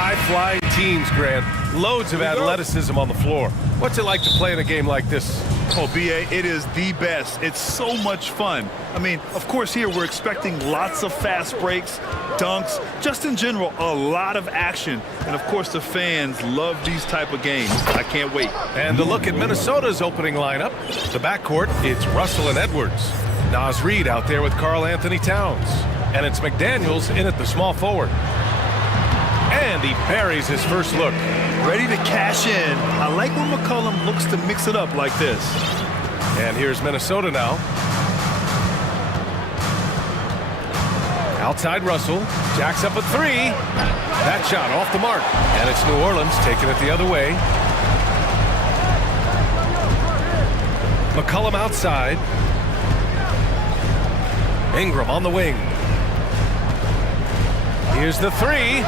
High-flying teams, Grant. Loads of athleticism on the floor. What's it like to play in a game like this? Oh, B.A., it is the best. It's so much fun. I mean, of course, here we're expecting lots of fast breaks, dunks, just in general, a lot of action. And, of course, the fans love these type of games. I can't wait. And to look at Minnesota's opening lineup, the backcourt, it's Russell and Edwards. Naz Reid out there with Karl Anthony Towns. And it's McDaniels in at the small forward. And he buries his first look. Ready to cash in. I like when McCollum looks to mix it up like this. And here's Minnesota now. Outside Russell. Jacks up a three. That shot off the mark. And it's New Orleans taking it the other way. McCollum outside. Ingram on the wing. Here's the three,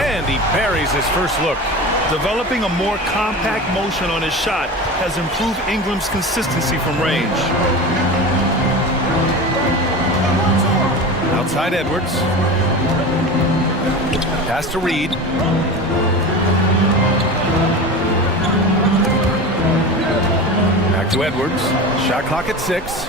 and he buries his first look. Developing a more compact motion on his shot has improved Ingram's consistency from range. Outside Edwards. Pass to Reid. Back to Edwards. Shot clock at 6.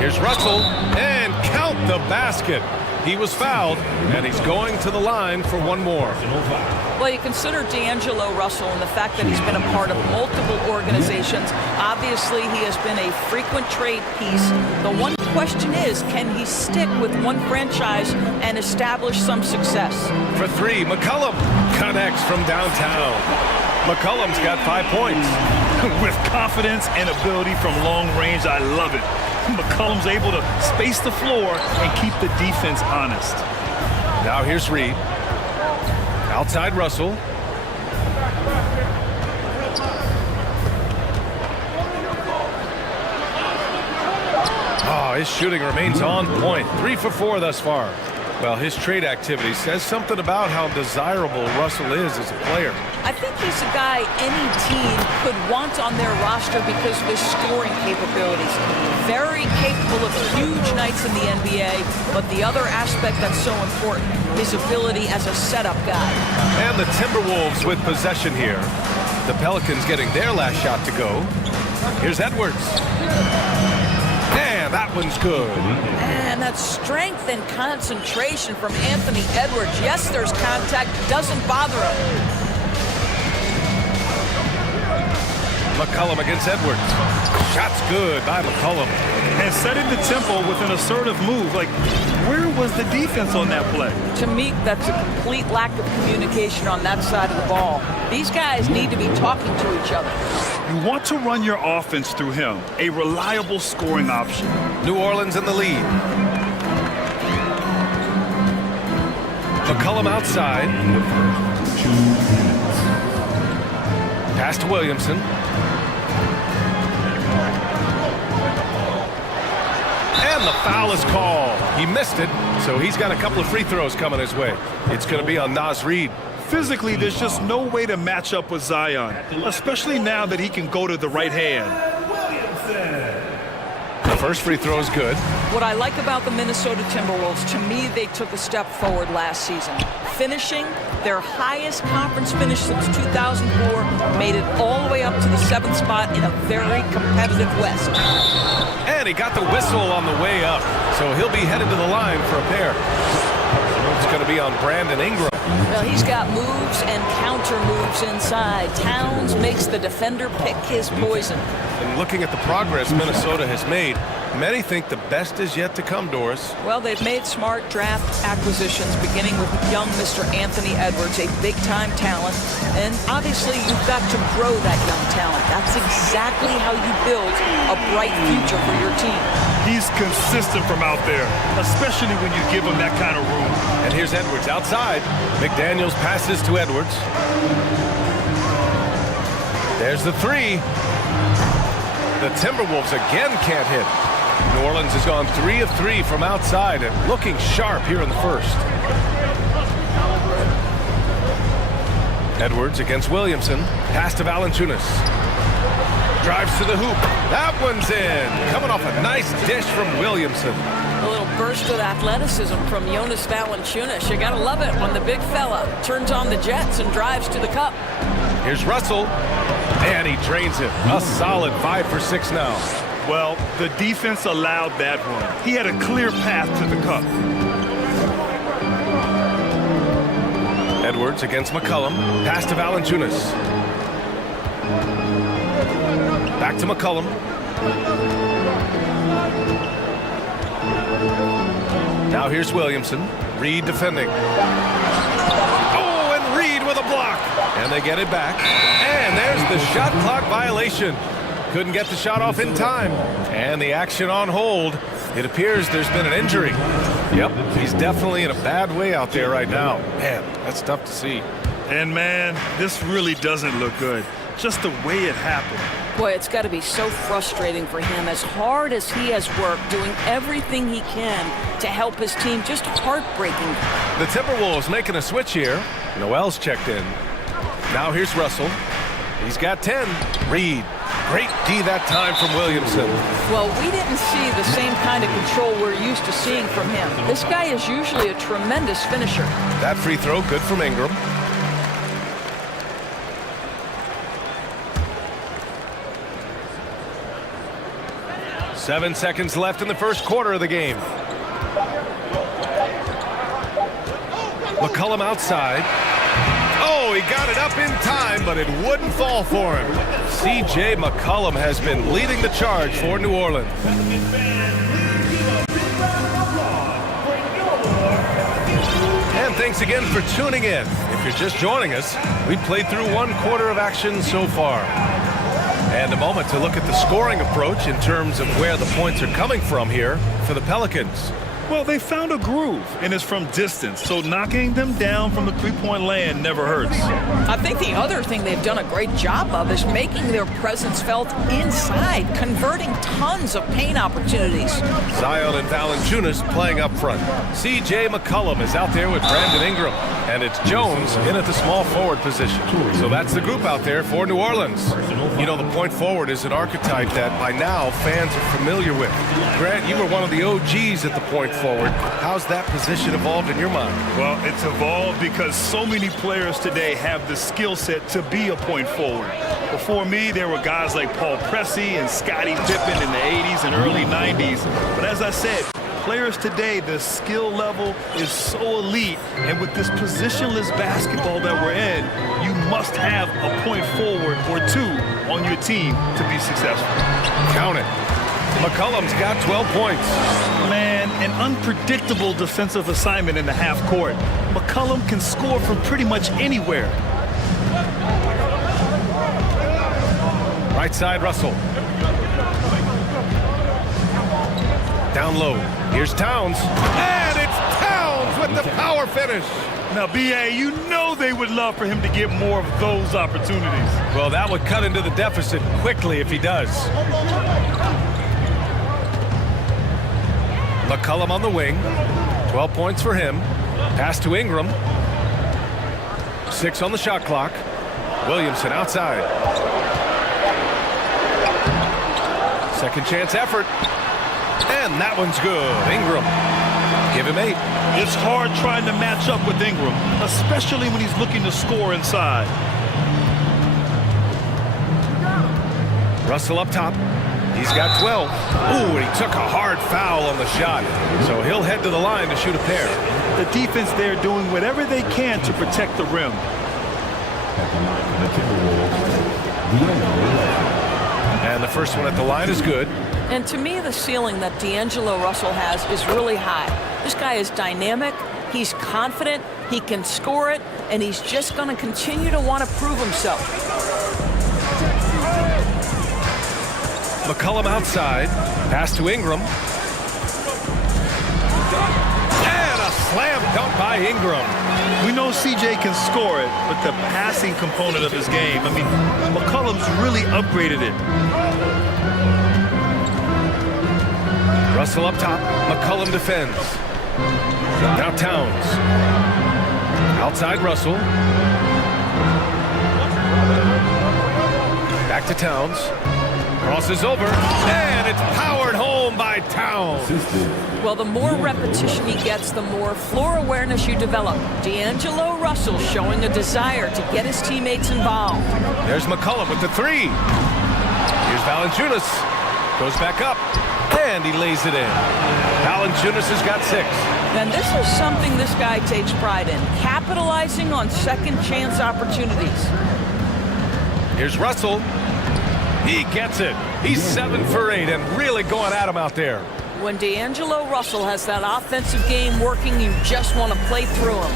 Here's Russell, and count the basket. He was fouled, and he's going to the line for one more. Well, you consider D'Angelo Russell and the fact that he's been a part of multiple organizations. Obviously, he has been a frequent trade piece. The one question is, can he stick with one franchise and establish some success? For three, McCollum connects from downtown. McCollum's got 5 points. With confidence and ability from long range, I love it. McCollum's able to space the floor and keep the defense honest. Now here's Reid. Outside Russell. Oh, his shooting remains on point. 3 for 4 thus far. Well, his trade activity says something about how desirable Russell is as a player. I think he's a guy any team could want on their roster because of his scoring capabilities. Very capable of huge nights in the NBA, but the other aspect that's so important, his ability as a setup guy. And the Timberwolves with possession here. The Pelicans getting their last shot to go. Here's Edwards. And that one's good. And that strength and concentration from Anthony Edwards. Yes, there's contact, doesn't bother him. McCollum against Edwards. Shot's good by McCollum. And setting the tempo with an assertive move. Like, where was the defense on that play? To me, that's a complete lack of communication on that side of the ball. These guys need to be talking to each other. You want to run your offense through him. A reliable scoring option. New Orleans in the lead. McCollum outside. Pass to Williamson. And the foul is called. He missed it, so he's got a couple of free throws coming his way. It's going to be on Naz Reid. Physically, there's just no way to match up with Zion, especially now that he can go to the right hand. The first free throw is good. What I like about the Minnesota Timberwolves, to me, they took a step forward last season. Finishing their highest conference finish since 2004, made it all the way up to the 7th spot in a very competitive West. And he got the whistle on the way up, so he'll be headed to the line for a pair. It's going to be on Brandon Ingram. Well, he's got moves and counter moves inside. Towns makes the defender pick his poison. And looking at the progress Minnesota has made, many think the best is yet to come, Doris. Well, they've made smart draft acquisitions, beginning with young Mr. Anthony Edwards, a big-time talent. And obviously, you've got to grow that young talent. That's exactly how you build a bright future for your team. He's consistent from out there, especially when you give him that kind of room. And here's Edwards outside. McDaniels passes to Edwards. There's the three. The Timberwolves again can't hit. New Orleans has gone 3 of 3 from outside and looking sharp here in the first. Edwards against Williamson. Pass to Valanciunas. Drives to the hoop. That one's in. Coming off a nice dish from Williamson. A little burst of athleticism from Jonas Valanciunas. You gotta love it when the big fella turns on the jets and drives to the cup. Here's Russell, and he drains it. A solid 5 for 6 now. Well, the defense allowed that one. He had a clear path to the cup. Edwards against McCollum. Pass to Valanciunas. Back to McCollum. Now here's Williamson. Reed defending. Oh, and Reed with a block. And they get it back. And there's the shot clock violation. Couldn't get the shot off in time. And the action on hold. It appears there's been an injury. Yep, he's definitely in a bad way out there right now. Man, that's tough to see. And man, this really doesn't look good. Just the way it happened. Boy, it's got to be so frustrating for him. As hard as he has worked, doing everything he can to help his team, just heartbreaking. The Timberwolves making a switch here. Noel's checked in. Now here's Russell. He's got 10. Reed. Great D that time from Williamson. Well, we didn't see the same kind of control we're used to seeing from him. This guy is usually a tremendous finisher. That free throw good from Ingram. Seven seconds left in the first quarter of the game. McCollum outside. Oh, he got it up in time, but it wouldn't fall for him. C.J. McCollum has been leading the charge for New Orleans. And thanks again for tuning in. If you're just joining us, we've played through one quarter of action so far. And a moment to look at the scoring approach in terms of where the points are coming from here for the Pelicans. Well, they found a groove, and it's from distance, so knocking them down from the three-point land never hurts. I think the other thing they've done a great job of is making their presence felt inside, converting tons of paint opportunities. Zion and Valanciunas playing up front. C.J. McCollum is out there with Brandon Ingram, and it's Jones in at the small forward position. So that's the group out there for New Orleans. You know, the point forward is an archetype that by now fans are familiar with. Grant, you were one of the OGs at the point forward. How's that position evolved in your mind? Well, it's evolved because so many players today have the skill set to be a point forward. Before me, there were guys like Paul Pressey and Scottie Pippen in the 80s and early 90s. But as I said, players today, the skill level is so elite, and with this positionless basketball that we're in, you must have a point forward or two on your team to be successful. Count it. McCollum's got 12 points. Man, an unpredictable defensive assignment in the half court. McCollum can score from pretty much anywhere. Right side, Russell. Down low. Here's Towns. And it's Towns with the power finish. Now, B.A., you know they would love for him to get more of those opportunities. Well, that would cut into the deficit quickly if he does. McCollum on the wing. 12 points for him. Pass to Ingram. 6 on the shot clock. Williamson outside. Second chance effort. And that one's good. Ingram. Give him 8. It's hard trying to match up with Ingram, especially when he's looking to score inside. Russell up top. He's got 12. Ooh, and he took a hard foul on the shot. So he'll head to the line to shoot a pair. The defense there doing whatever they can to protect the rim. And the first one at the line is good. And to me, the ceiling that D'Angelo Russell has is really high. This guy is dynamic, he's confident, he can score it, and he's just going to continue to want to prove himself. McCollum outside. Pass to Ingram. And a slam dunk by Ingram. We know CJ can score it, but the passing component of his game, I mean, McCollum's really upgraded it. Russell up top. McCollum defends. Now Towns. Outside Russell. Back to Towns. Crosses over, and it's powered home by Towns. Well, the more repetition he gets, the more floor awareness you develop. D'Angelo Russell showing a desire to get his teammates involved. There's McCullough with the three. Here's Valanciunas. Goes back up, and he lays it in. Valanciunas has got 6. And this is something this guy takes pride in, capitalizing on second chance opportunities. Here's Russell. He gets it. He's 7 for 8 and really going at him out there. When D'Angelo Russell has that offensive game working, you just want to play through him.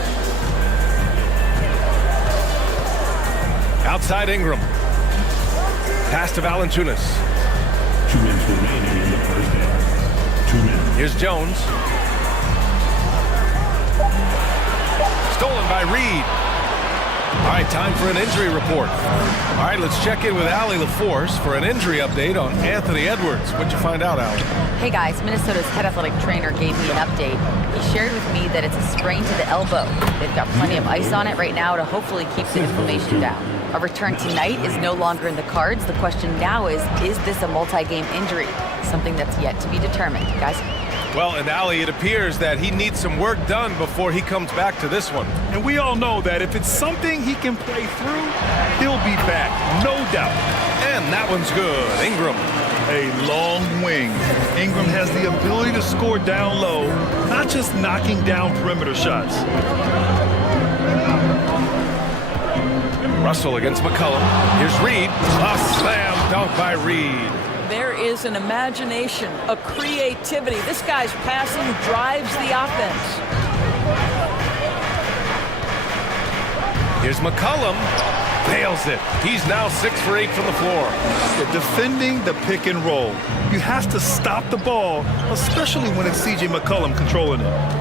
Outside Ingram. Pass to Valanciunas. 2 minutes remaining in the first half. 2 minutes. Here's Jones. Stolen by Reed. All right, time for an injury report. All right, let's check in with Allie LaForce for an injury update on Anthony Edwards. What'd you find out, Allie? Hey guys, Minnesota's head athletic trainer gave me an update. He shared with me that it's a sprain to the elbow. They've got plenty of ice on it right now to hopefully keep the inflammation down. A return tonight is no longer in the cards. The question now is this a multi-game injury? Something that's yet to be determined. Guys? Well, and Allie, it appears that he needs some work done before he comes back to this one. And we all know that if it's something he can play through, he'll be back, no doubt. And that one's good. Ingram. A long wing. Ingram has the ability to score down low, not just knocking down perimeter shots. Russell against McCullough. Here's Reed. A slam dunk by Reed. There is an imagination, a creativity. This guy's passing drives the offense. Here's McCollum. Nails it. He's now 6 for 8 from the floor. Defending the pick and roll. You have to stop the ball, especially when it's C.J. McCollum controlling it.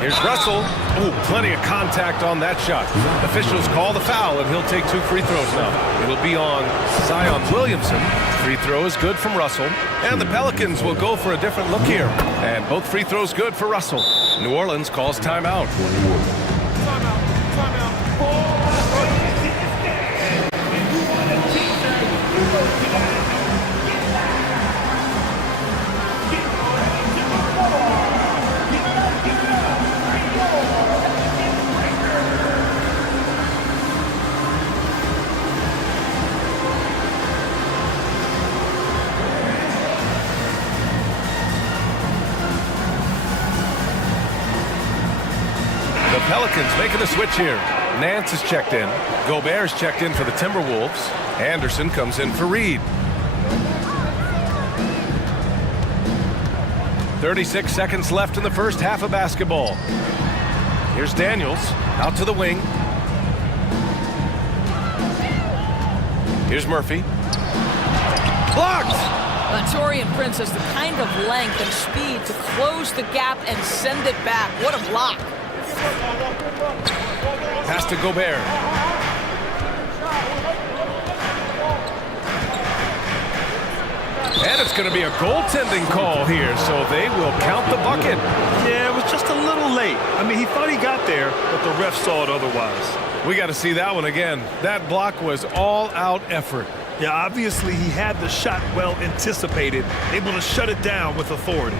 Here's Russell. Ooh, plenty of contact on that shot. Officials call the foul, and he'll take 2 free throws now. It'll be on Zion Williamson. Free throw is good from Russell. And the Pelicans will go for a different look here. And both free throws good for Russell. New Orleans calls timeout. Pelicans making a switch here. Nance is checked in. Gobert's checked in for the Timberwolves. Anderson comes in for Reed. 36 seconds left in the first half of basketball. Here's Daniels out to the wing. Here's Murphy. Blocked! Taurean Prince has the kind of length and speed to close the gap and send it back. What a block. Pass to Gobert. And it's going to be a goaltending call here, so they will count the bucket. Yeah, it was just a little late. I mean, he thought he got there, but the ref saw it otherwise. We got to see that one again. That block was all-out effort. Yeah, obviously he had the shot well anticipated, able to shut it down with authority.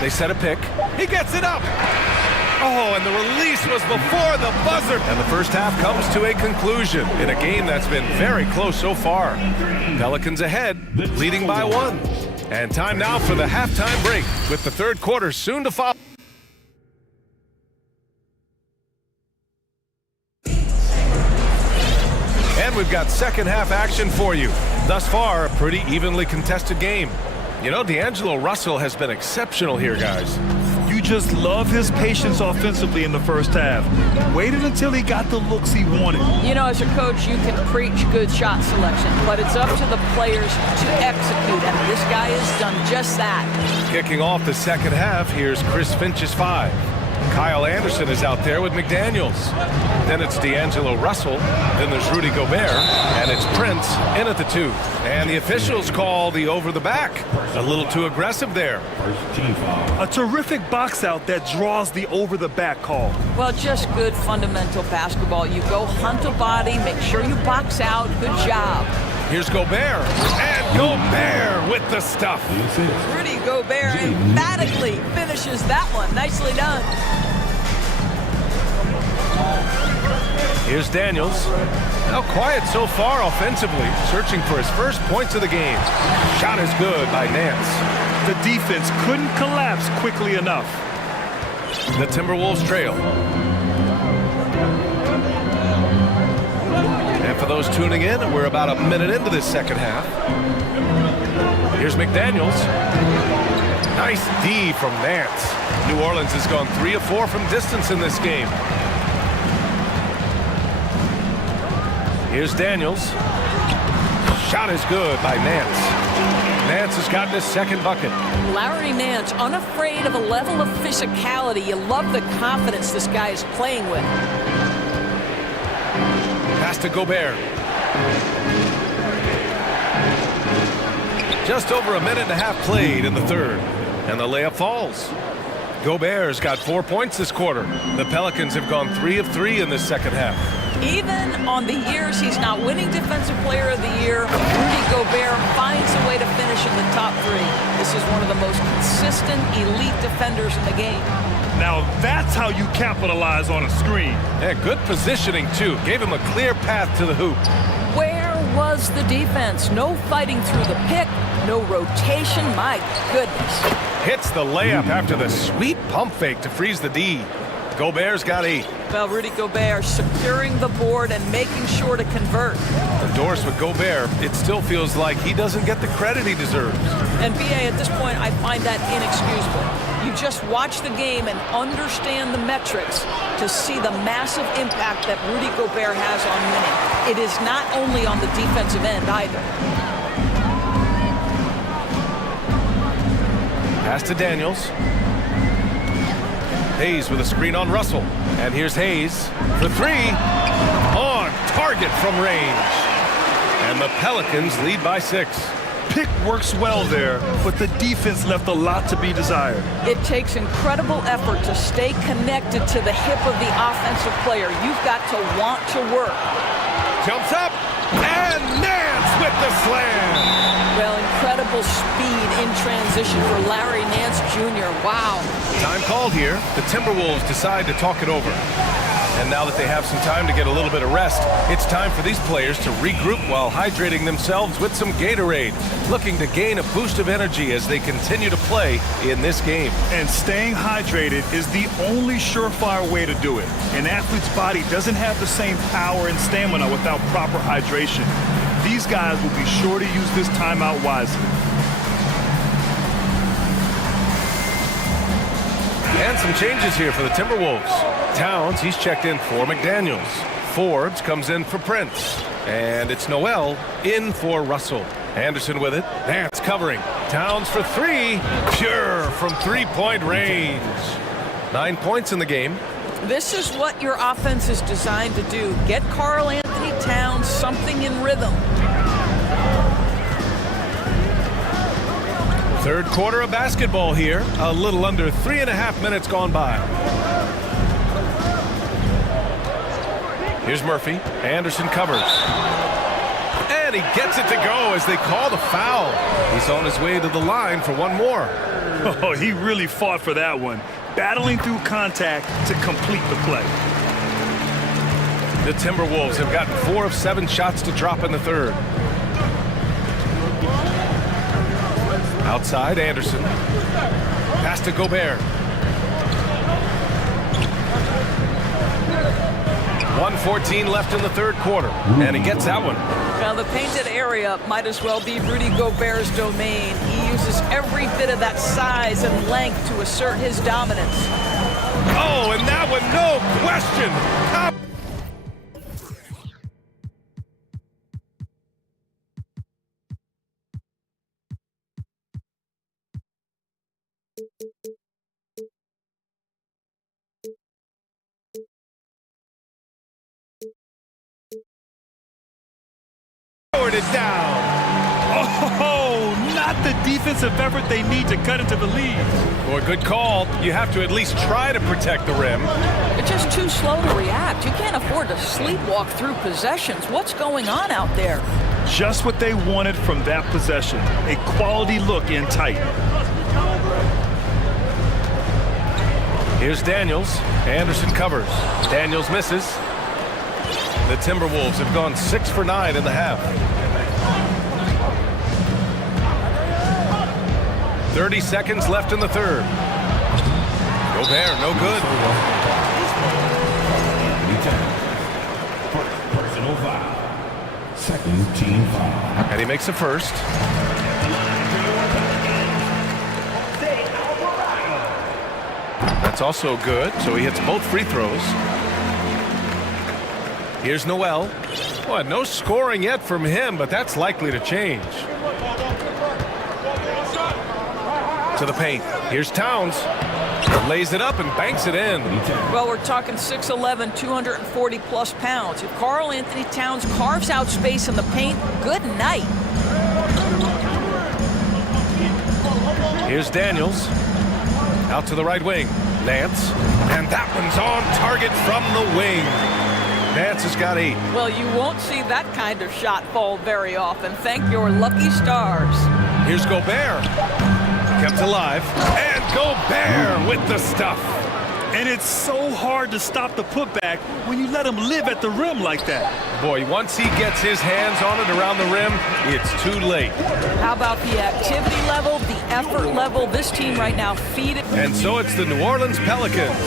They set a pick. He gets it up. Oh, and the release was before the buzzer. And the first half comes to a conclusion in a game that's been very close so far. Pelicans ahead, leading by 1. And time now for the halftime break, with the third quarter soon to follow. And we've got second half action for you. Thus far, a pretty evenly contested game. You know, D'Angelo Russell has been exceptional here, guys. You just love his patience offensively in the first half. Waited until he got the looks he wanted. You know, as a coach, you can preach good shot selection, but it's up to the players to execute, and this guy has done just that. Kicking off the second half, here's Chris Finch's 5. Kyle Anderson is out there with McDaniels. Then it's D'Angelo Russell. Then there's Rudy Gobert. And it's Prince in at the 2. And the officials call the over the back. A little too aggressive there. A terrific box out that draws the over the back call. Well, just good fundamental basketball. You go hunt a body, make sure you box out. Good job. Here's Gobert. And Gobert with the stuff. Rudy Gobert emphatically finishes that one. Nicely done. Here's Daniels. Now quiet so far offensively, searching for his first points of the game. Shot is good by Nance. The defense couldn't collapse quickly enough. The Timberwolves trail. And for those tuning in, we're about a minute into this second half. Here's McDaniels. Nice D from Nance. New Orleans has gone 3 of 4 from distance in this game. Here's Daniels. Shot is good by Nance. Nance has gotten his second bucket. Larry Nance, unafraid of a level of physicality. You love the confidence this guy is playing with. Pass to Gobert. Just over a minute and a half played in the third. And the layup falls. Gobert's got 4 points this quarter. The Pelicans have gone 3 of 3 in this second half. Even on the years he's not winning Defensive Player of the Year, Rudy Gobert finds a way to finish in the top 3. This is one of the most consistent elite defenders in the game. Now that's how you capitalize on a screen. Yeah, good positioning too. Gave him a clear path to the hoop. Where was the defense? No fighting through the pick, no rotation. My goodness. Hits the layup after the sweet pump fake to freeze the D. Gobert's got 8. Well, Rudy Gobert securing the board and making sure to convert. Endorsed with Gobert, it still feels like he doesn't get the credit he deserves. And BA, at this point, I find that inexcusable. You just watch the game and understand the metrics to see the massive impact that Rudy Gobert has on winning. It is not only on the defensive end either. Pass to Daniels. Hayes with a screen on Russell. And here's Hayes for 3. On target from range. And the Pelicans lead by 6. Pick works well there, but the defense left a lot to be desired. It takes incredible effort to stay connected to the hip of the offensive player. You've got to want to work. Jumps up, and Nance with the slam. Well, incredible speed in transition for Larry Nance Jr. Wow. Time called here. The Timberwolves decide to talk it over. And now that they have some time to get a little bit of rest, it's time for these players to regroup while hydrating themselves with some Gatorade, looking to gain a boost of energy as they continue to play in this game. And staying hydrated is the only surefire way to do it. An athlete's body doesn't have the same power and stamina without proper hydration. These guys will be sure to use this timeout wisely. And some changes here for the Timberwolves. Towns, he's checked in for McDaniels. Forbes comes in for Prince. And it's Noel in for Russell. Anderson with it. Nance covering. Towns for 3. Pure from three-point range. 9 points in the game. This is what your offense is designed to do. Get Karl Anthony Towns something in rhythm. Third quarter of basketball here. A little under 3.5 minutes gone by. Here's Murphy. Anderson covers. And he gets it to go as they call the foul. He's on his way to the line for one more. Oh, he really fought for that one. Battling through contact to complete the play. The Timberwolves have gotten 4 of 7 shots to drop in the third. Outside, Anderson. Pass to Gobert. 1:14 left in the third quarter, and he gets that one. Now, the painted area might as well be Rudy Gobert's domain. He uses every bit of that size and length to assert his dominance. Oh, and that one, no question. Forward it down. Oh, not the defensive effort they need to cut into the lead. Boy, good call. You have to at least try to protect the rim. It's just too slow to react. You can't afford to sleepwalk through possessions. What's going on out there? Just what they wanted from that possession. A quality look in tight. Here's Daniels. Anderson covers. Daniels misses. The Timberwolves have gone 6 for 9 in the half. 30 seconds left in the third. Gobert, no good. Personal foul. Second team foul. And he makes a first. That's also good, so he hits both free throws. Here's Noel. Well, no scoring yet from him, but that's likely to change. To the paint. Here's Towns. Lays it up and banks it in. Well, we're talking 6'11", 240-plus pounds. If Karl Anthony Towns carves out space in the paint, good night. Here's Daniels. Out to the right wing. Nance. And that one's on target from the wing. Nance has got 8. Well, you won't see that kind of shot fall very often. Thank your lucky stars. Here's Gobert. Kept alive. And Gobert with the stuff. And it's so hard to stop the putback when you let him live at the rim like that. Boy, once he gets his hands on it around the rim, it's too late. How about the activity level, the effort level? This team right now feed it. And so it's the New Orleans Pelicans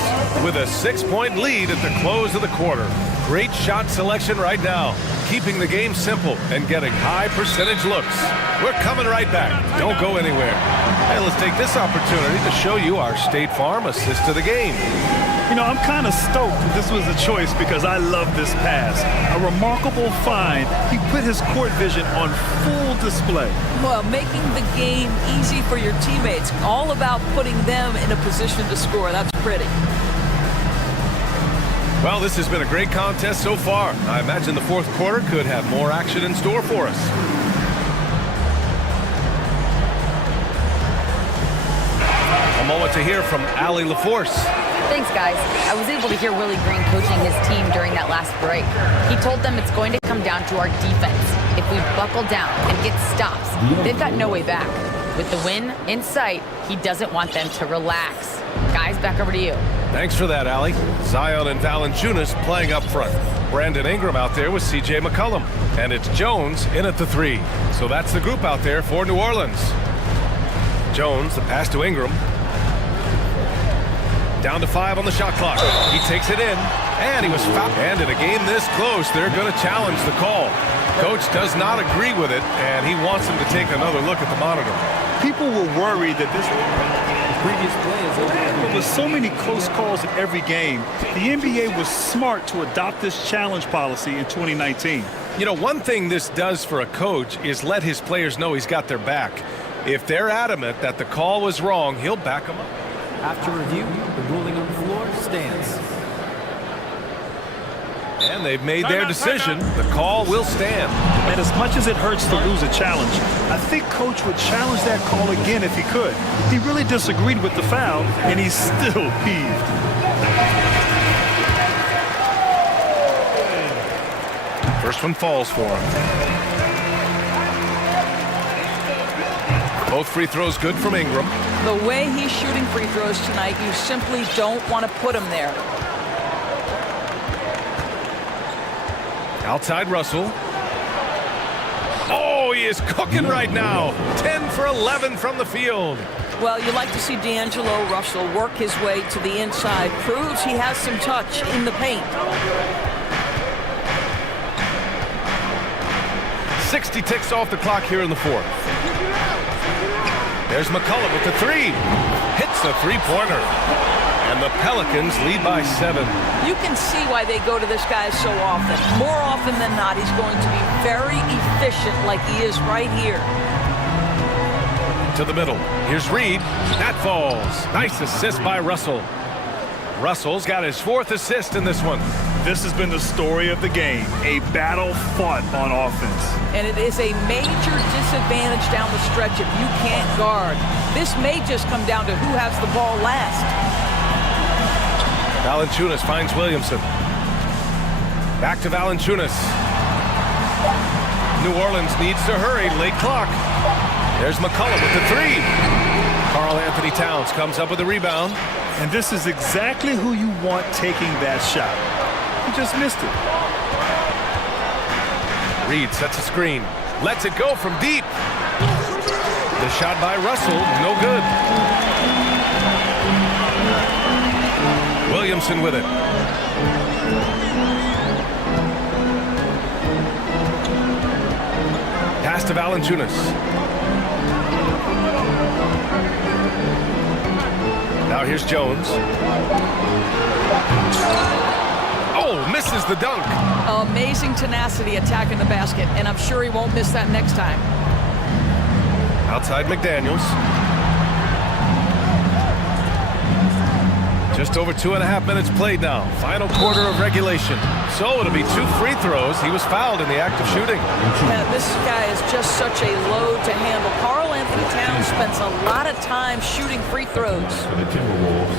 with a 6-point lead at the close of the quarter. Great shot selection right now, keeping the game simple and getting high percentage looks. We're coming right back. Don't go anywhere. Hey, let's take this opportunity to show you our State Farm assist to the game. You know, I'm kind of stoked that this was a choice because I love this pass. A remarkable find. He put his court vision on full display. Well, making the game easy for your teammates. All about putting them in a position to score. That's pretty. Well, this has been a great contest so far. I imagine the fourth quarter could have more action in store for us. A moment to hear from Allie LaForce. Thanks, guys. I was able to hear Willie Green coaching his team during that last break. He told them it's going to come down to our defense. If we buckle down and get stops, they've got no way back. With the win in sight, he doesn't want them to relax. Guys, back over to you. Thanks for that, Allie. Zion and Valanciunas playing up front. Brandon Ingram out there with C.J. McCollum. And it's Jones in at the 3. So that's the group out there for New Orleans. Jones, the pass to Ingram. Down to 5 on the shot clock. He takes it in, and he was fouled. And in a game this close, they're going to challenge the call. Coach does not agree with it, and he wants him to take another look at the monitor. People were worried that this Previous play is over. But with so many close calls in every game, the NBA was smart to adopt this challenge policy in 2019. You know, one thing this does for a coach is let his players know he's got their back. If they're adamant that the call was wrong, he'll back them up. After review, the ruling on the floor stands. And they've made their decision. The call will stand. And as much as it hurts to lose a challenge, I think Coach would challenge that call again if he could. He really disagreed with the foul, and he's still peeved. First one falls for him. Both free throws good from Ingram. The way he's shooting free throws tonight, you simply don't want to put him there. Outside Russell. Oh, he is cooking right now. 10 for 11 from the field. Well, you like to see D'Angelo Russell work his way to the inside. Proves he has some touch in the paint. 60 ticks off the clock here in the fourth. There's McCollum with the 3. Hits the three-pointer. And the Pelicans lead by 7. You can see why they go to this guy so often. More often than not, he's going to be very efficient like he is right here. To the middle. Here's Reed. That falls. Nice assist by Russell. Russell's got his 4th assist in this one. This has been the story of the game, a battle fought on offense. and it is a major disadvantage down the stretch if you can't guard. This may just come down to who has the ball last. Valanciunas finds Williamson. Back to Valanciunas. New Orleans needs to hurry. Late clock. There's McCollum with the three. Karl Anthony Towns comes up with the rebound. And this is exactly who you want taking that shot. He just missed it. Reed sets a screen. Lets it go from deep. The shot by Russell, no good. Williamson with it. Pass to Valanciunas. Now here's Jones. Oh, misses the dunk. Amazing tenacity attacking the basket, and I'm sure he won't miss that next time. Outside McDaniels. Just over 2.5 minutes played now. Final quarter of regulation. So it'll be 2 free throws. He was fouled in the act of shooting. Yeah, this guy is just such a load to handle. Karl Anthony Towns spends a lot of time shooting free throws. For the Timberwolves,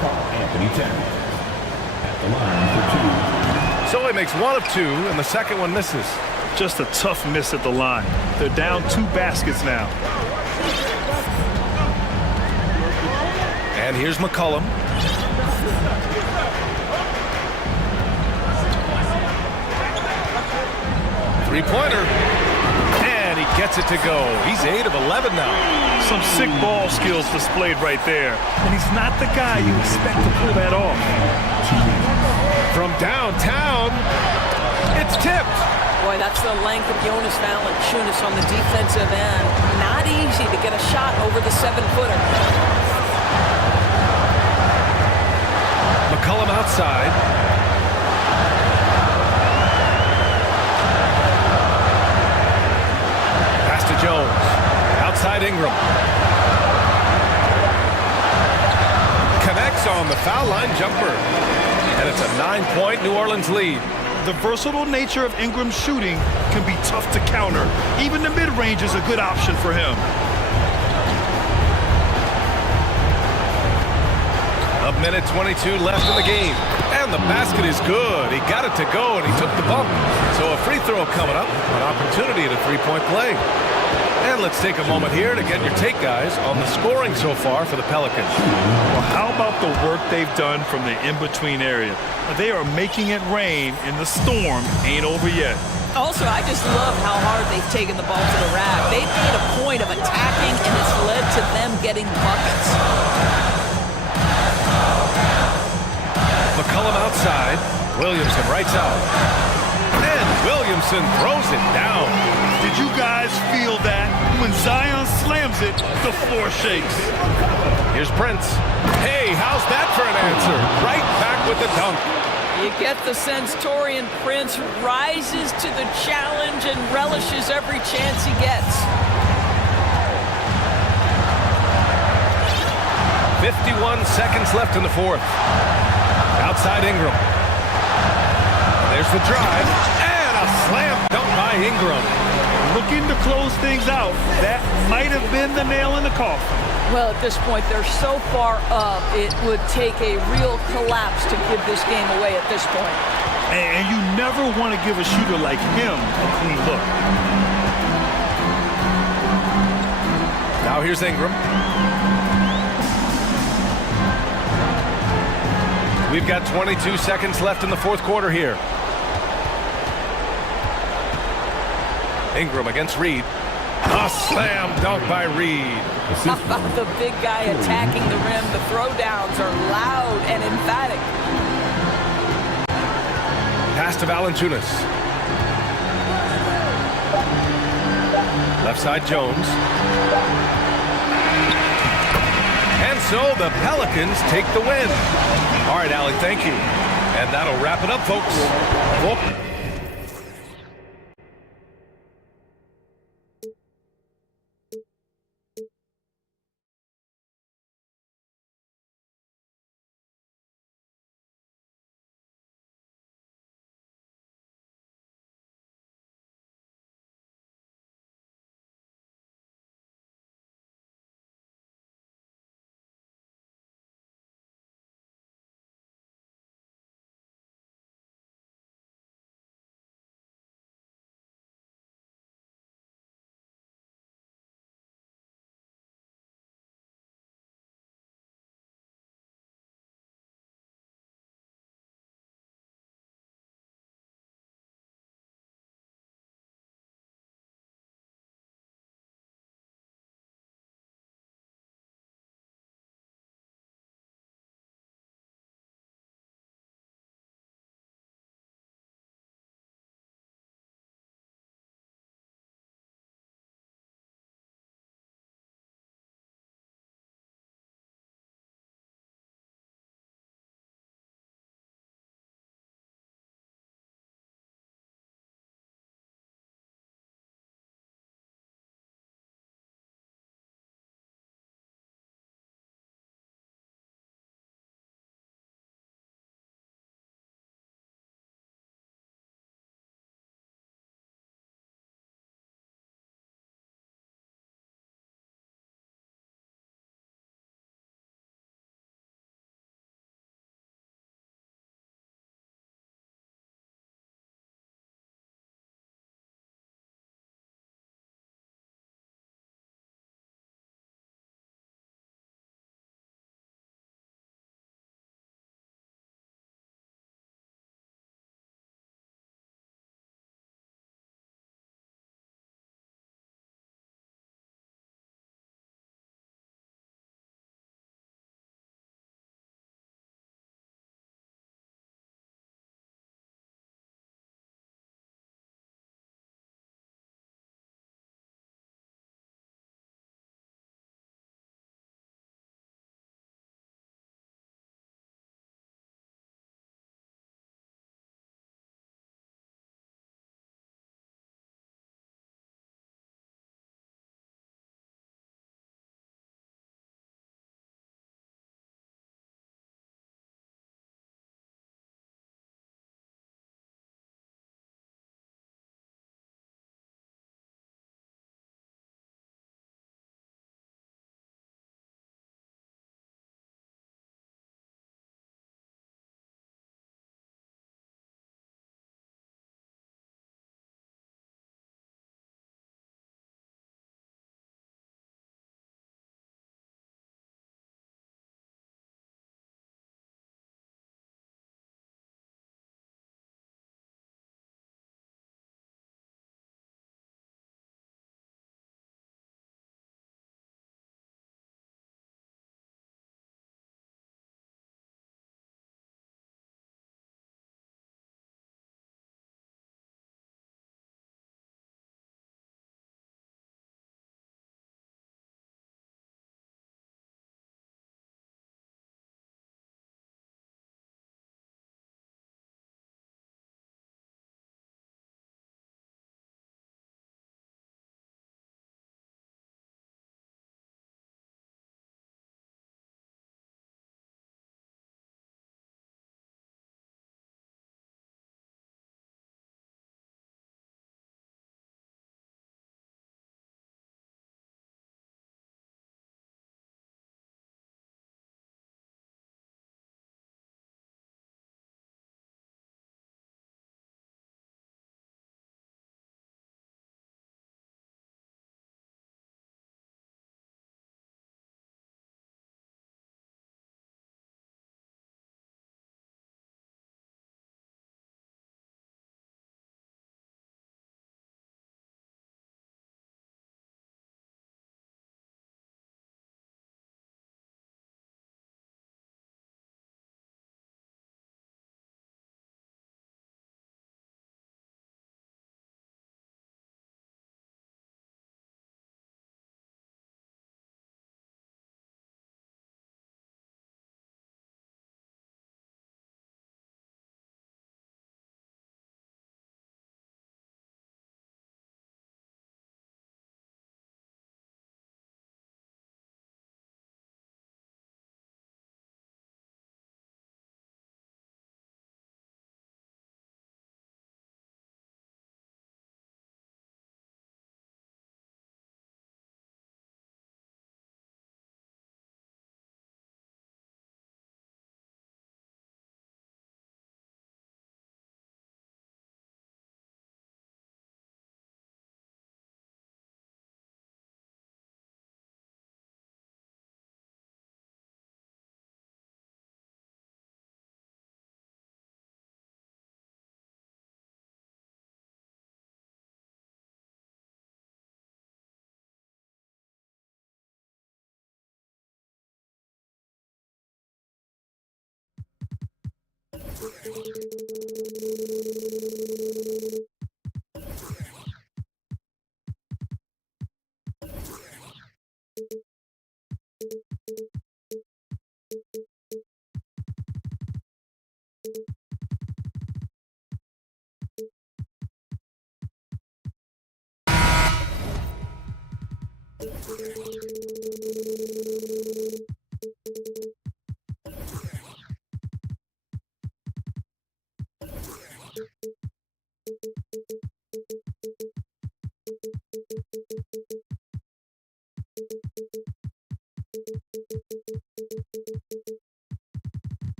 Karl Anthony Towns at the line for 2. So he makes 1 of 2, and the second one misses. Just a tough miss at the line. They're down 2 baskets now. And here's McCollum. Three-pointer. And he gets it to go. He's 8 of 11 now. Some sick ball skills displayed right there. And he's not the guy you expect to pull that off. From downtown, it's tipped. Boy, that's the length of Jonas Valanciunas on the defensive end. Not easy to get a shot over the 7-footer. McCollum outside. Pass to Jones. Outside Ingram. Connects on the foul line jumper. And it's a 9-point New Orleans lead. The versatile nature of Ingram's shooting can be tough to counter. Even the mid-range is a good option for him. A minute 22 left in the game. And the basket is good. He got it to go, and he took the bump. So a free throw coming up. An opportunity at a 3-point play. And let's take a moment here to get your take, guys, on the scoring so far for the Pelicans. Well, how about the work they've done from the in-between area? They are making it rain, and the storm ain't over yet. Also, I just love how hard they've taken the ball to the rack. They've made a point of attacking, and it's led to them getting buckets. McCollum outside. Williamson rights out. And Williamson throws it down. Did you guys feel that? When Zion slams it, the floor shakes. Here's Prince. Hey, how's that for an answer? Right back with the dunk. You get the sense Taurean Prince rises to the challenge and relishes every chance he gets. 51 seconds left in the fourth. Outside Ingram. There's the drive. And a slam dunk by Ingram. Looking to close things out. That might have been the nail in the coffin. Well, at this point, they're so far up, it would take a real collapse to give this game away at this point. And you never want to give a shooter like him a clean look. Now here's Ingram. We've got 22 seconds left in the fourth quarter here. Ingram against Reed. A slam dunk by Reed. How about the big guy attacking the rim? The throwdowns are loud and emphatic. Pass to Valanciunas. Left side Jones. And so the Pelicans take the win. All right, Allie, thank you. And that'll wrap it up, folks. Whoop.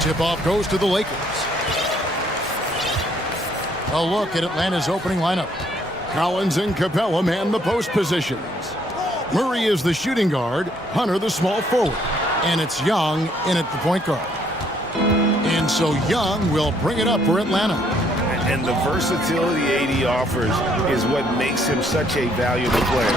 Tip-off goes to the Lakers. A look at Atlanta's opening lineup. Collins and Capella man the post positions. Murray is the shooting guard, Hunter the small forward, and it's Young in at the point guard. And so Young will bring it up for Atlanta. And the versatility AD offers is what makes him such a valuable player.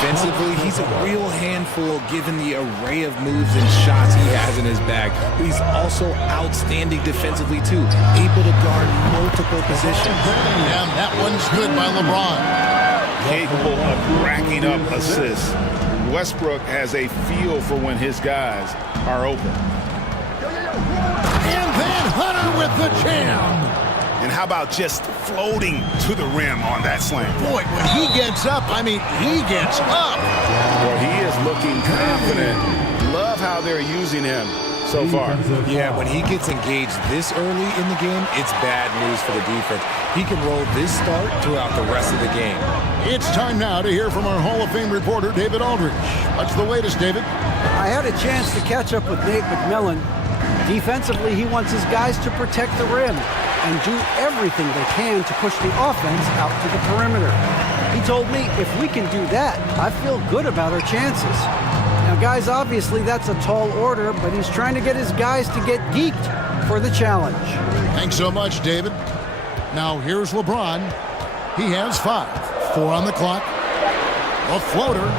Offensively, he's a real handful given the array of moves and shots he has in his bag. But he's also outstanding defensively, too, able to guard multiple positions. And that one's good by LeBron. Capable of racking up assists. Westbrook has a feel for when his guys are open. And then Hunter with the jam. And how about just floating to the rim on that slam? Boy, when he gets up, I mean, he gets up. Well, he is looking confident. Love how they're using him so far. Yeah, when he gets engaged this early in the game, it's bad news for the defense. He can roll this start throughout the rest of the game. It's time now to hear from our Hall of Fame reporter, David Aldridge. What's the latest, David? I had a chance to catch up with Nate McMillan. Defensively, he wants his guys to protect the rim and do everything they can to push the offense out to the perimeter. He told me if we can do that, I feel good about our chances. Now, guys, obviously that's a tall order, but he's trying to get his guys to get geeked for the challenge. Thanks so much, David. Now, here's LeBron. He has 5. 4 on the clock. A floater.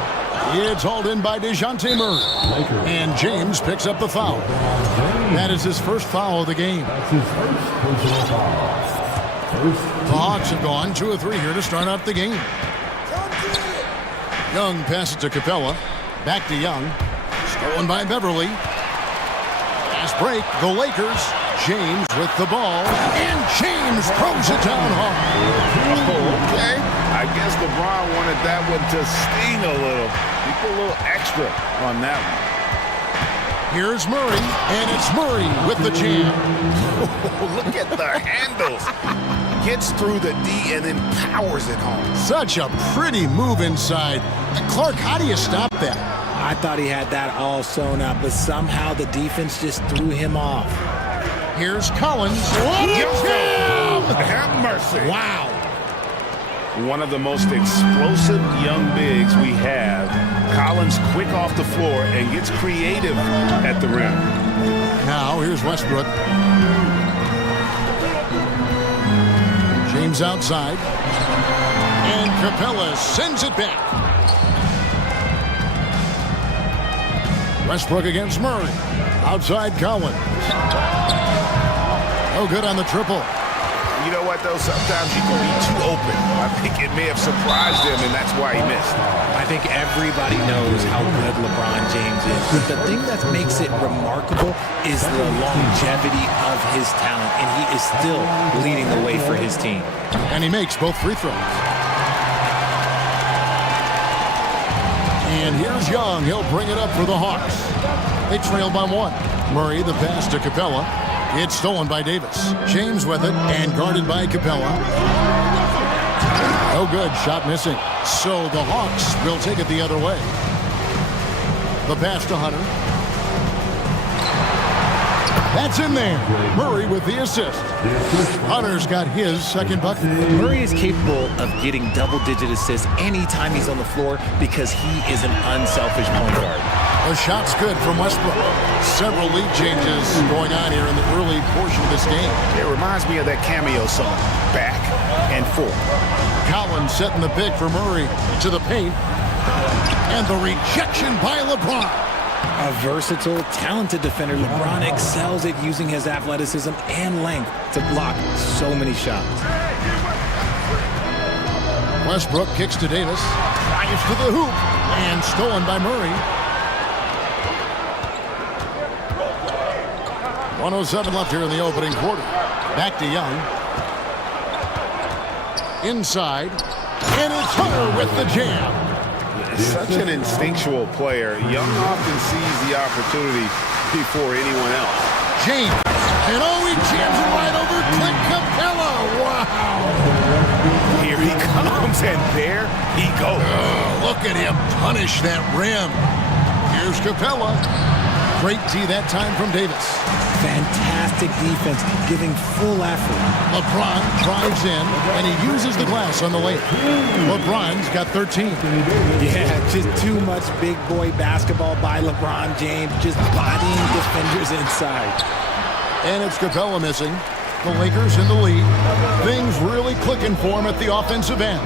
It's hauled in by DeJounte Murray. And James picks up the foul. That is his first foul of the game. The Hawks have gone 2 of 3 here to start out the game. Young passes to Capella. Back to Young. Stolen by Beverly. Fast break. The Lakers. James with the ball. And James throws it down hard. Oh, okay. I guess LeBron wanted that one to sting a little. He put a little extra on that one. Here's Murray, and it's Murray with the jam. Look at the handles. Gets through the D and then powers it home. Such a pretty move inside. Clark, how do you stop that? I thought he had that all sewn up, but somehow the defense just threw him off. Here's Collins. What a jam! Have mercy. Wow. One of the most explosive young bigs we have. Collins quick off the floor and gets creative at the rim. Now here's Westbrook. James outside. And Capella sends it back. Westbrook against Murray. Outside Collins. No good on the triple. You know what, though? Sometimes you can be too open. I think it may have surprised him, and that's why he missed. I think everybody knows how good LeBron James is. But the thing that makes it remarkable is the longevity of his talent, and he is still leading the way for his team. And he makes both free throws. And here's Young. He'll bring it up for the Hawks. They trail by 1. Murray, the pass to Capella. It's stolen by Davis. James with it and guarded by Capella. No good. Shot missing. So the Hawks will take it the other way. The pass to Hunter. That's in there. Murray with the assist. Hunter's got his second bucket. Murray is capable of getting double-digit assists anytime he's on the floor because he is an unselfish point guard. The shot's good from Westbrook. Several lead changes going on here in the early portion of this game. It reminds me of that cameo song, Back and Forth. Collins setting the pick for Murray to the paint. And the rejection by LeBron. A versatile, talented defender, LeBron excels at using his athleticism and length to block so many shots. Westbrook kicks to Davis. Drives to the hoop. And stolen by Murray. 1:07 left here in the opening quarter. Back to Young. Inside. And it's Hunter with the jam. Such an instinctual player. Young often sees the opportunity before anyone else. James. And oh, he jams it right over Clint Capella. Wow. Here he comes, and there he goes. Oh, look at him punish that rim. Here's Capella. Great D that time from Davis. Fantastic defense, giving full effort. LeBron drives in, and he uses the glass on the layup. LeBron's got 13. Yeah, just too much big boy basketball by LeBron James, just bodying defenders inside. And it's Capella missing. The Lakers in the lead. Things really clicking for him at the offensive end.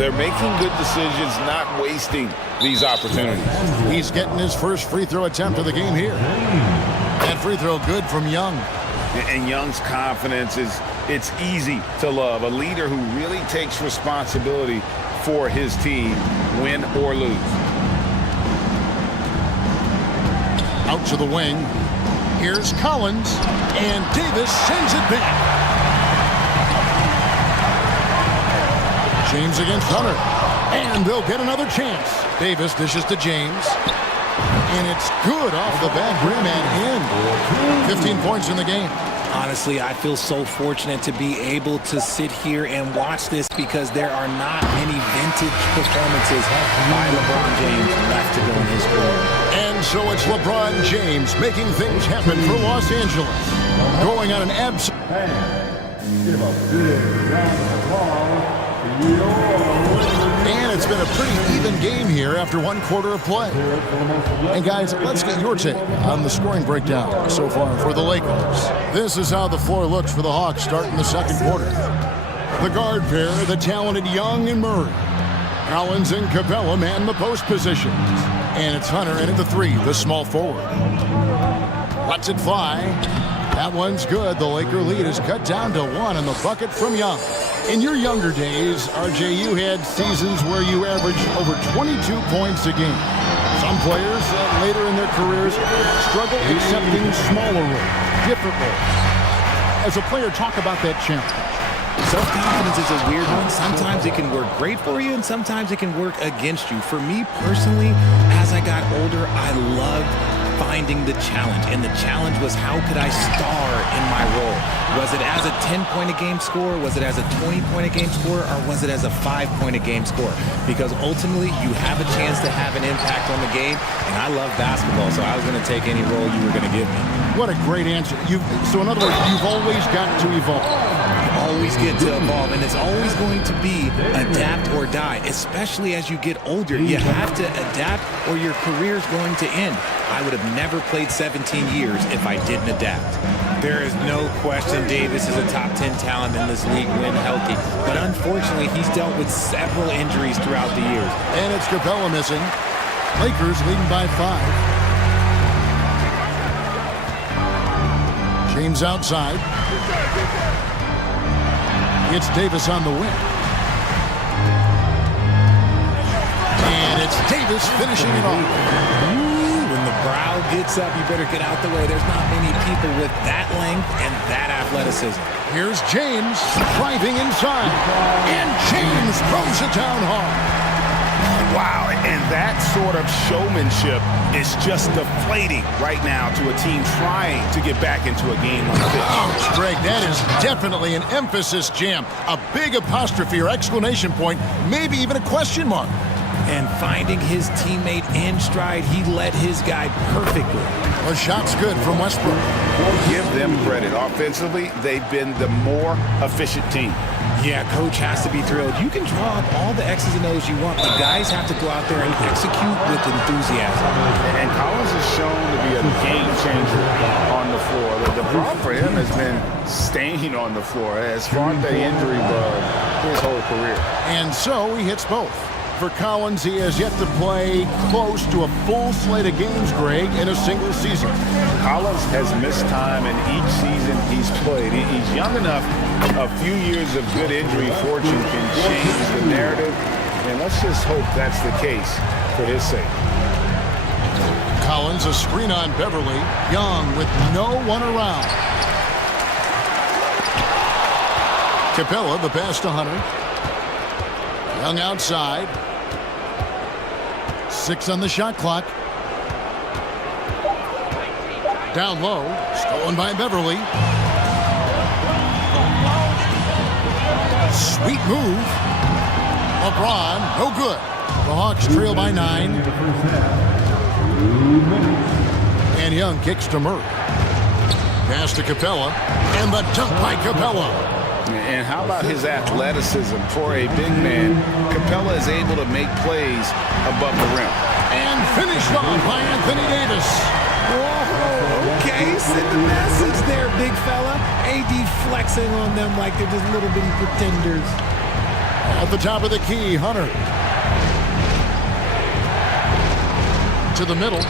They're making good decisions, not wasting these opportunities. He's getting his first free throw attempt of the game here. That free throw good from Young. And Young's confidence it's easy to love. A leader who really takes responsibility for his team, win or lose. Out to the wing. Here's Collins, and Davis sends it back. James against Hunter, and they'll get another chance. Davis dishes to James, and it's good off the back rim and in. 15 points in the game. Honestly, I feel so fortunate to be able to sit here and watch this because there are not many vintage performances by LeBron James left to go in his career. And so it's LeBron James making things happen for Los Angeles. Going on an absolute... Give a big round of applause to And it's been a pretty even game here after one quarter of play. And guys, let's get your take on the scoring breakdown so far for the Lakers. This is how the floor looks for the Hawks starting the second quarter. The guard pair, the talented Young and Murray. Collins and Capella man the post positions. And it's Hunter in at the three, the small forward. Lets it fly. That one's good. The Laker lead is cut down to one and the bucket from Young. In your younger days, RJ, you had seasons where you averaged over 22 points a game. Some players later in their careers struggle accepting smaller roles, different roles. As a player, talk about that challenge. Self-confidence is a weird one. Sometimes it can work great for you, and sometimes it can work against you. For me personally, as I got older, I loved finding the challenge, and the challenge was how could I star in my role? Was it as a 10-point-a-game scorer? Was it as a 20-point-a-game scorer? Or was it as a 5-point-a-game scorer? Because ultimately, you have a chance to have an impact on the game, and I love basketball, so I was going to take any role you were going to give me. What a great answer. So in other words, you've always got to evolve. Always get to evolve, and it's always going to be adapt or die, especially as you get older. You have to adapt or your career's going to end. I would have never played 17 years if I didn't adapt. There is no question Davis is a top 10 talent in this league when healthy, but unfortunately he's dealt with several injuries throughout the years. And it's Capella missing. Lakers leading by 5. James outside. It's Davis on the wing. And it's Davis finishing it off. When the brow gets up, you better get out the way. There's not many people with that length and that athleticism. Here's James driving inside. And James throws it down hard. Wow, and that sort of showmanship is just deflating right now to a team trying to get back into a game like this. Ouch, Greg, that is definitely an emphasis jam. A big apostrophe or exclamation point, maybe even a question mark. And finding his teammate in stride, he led his guy perfectly. A shot's good from Westbrook. Give them credit. Offensively, they've been the more efficient team. Yeah, coach has to be thrilled. You can draw up all the X's and O's you want, but guys have to go out there and execute with enthusiasm. And Collins is shown to be a game changer on the floor. The problem for him has been staying on the floor. As far as the injury bug his whole career. And so he hits both. For Collins, he has yet to play close to a full slate of games, Greg, in a single season. Collins has missed time in each season he's played. He's young enough. A few years of good injury fortune can change the narrative, and let's just hope that's the case for his sake. Collins, a screen on Beverly. Young with no one around. Capella, the pass to Hunter. Young outside. 6 on the shot clock. Down low, stolen by Beverly. Sweet move. LeBron, no good. The Hawks trail by 9. And Young kicks to Murray. Pass to Capella. And the dunk by Capella. And how about his athleticism for a big man? Capella is able to make plays above the rim. And finished off by Anthony Davis. Whoa, okay, send the message there, big fella. AD flexing on them like they're just little bitty pretenders. At the top of the key, Hunter. To the middle.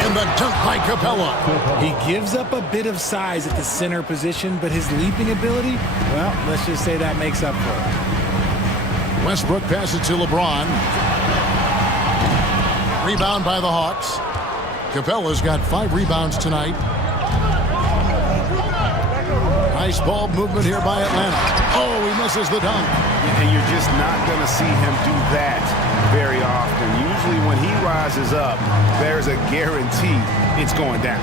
And the dunk by Capella. He gives up a bit of size at the center position, but his leaping ability, well, let's just say that makes up for it. Westbrook passes to LeBron. Rebound by the Hawks. Capella's got 5 rebounds tonight. Nice ball movement here by Atlanta. Oh, he misses the dunk. And you're just not going to see him do that very often. Usually when he rises up, there's a guarantee it's going down.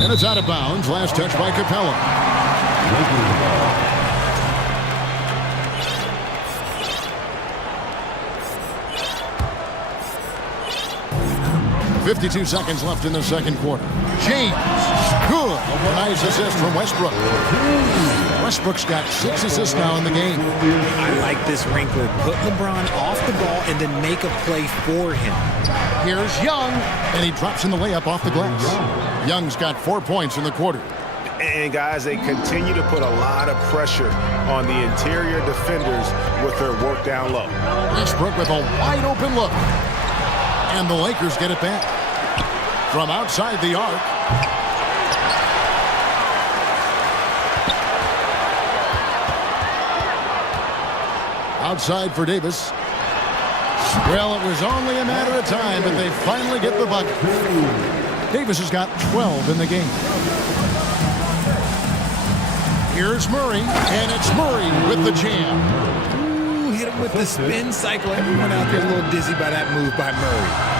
And it's out of bounds. Last touch by Capella. 52 seconds left in the second quarter. James, good. A nice assist from Westbrook. Westbrook's got 6 assists now in the game. I like this wrinkler. Put LeBron off the ball and then make a play for him. Here's Young, and he drops in the layup off the glass. Young's got 4 points in the quarter. And guys, they continue to put a lot of pressure on the interior defenders with their work down low. Westbrook with a wide open look. And the Lakers get it back. From outside the arc. Outside for Davis. Well, it was only a matter of time, but they finally get the bucket. Davis has got 12 in the game. Here's Murray, and it's Murray with the jam. Ooh, hit him with the spin cycle. Everyone out there is a little dizzy by that move by Murray.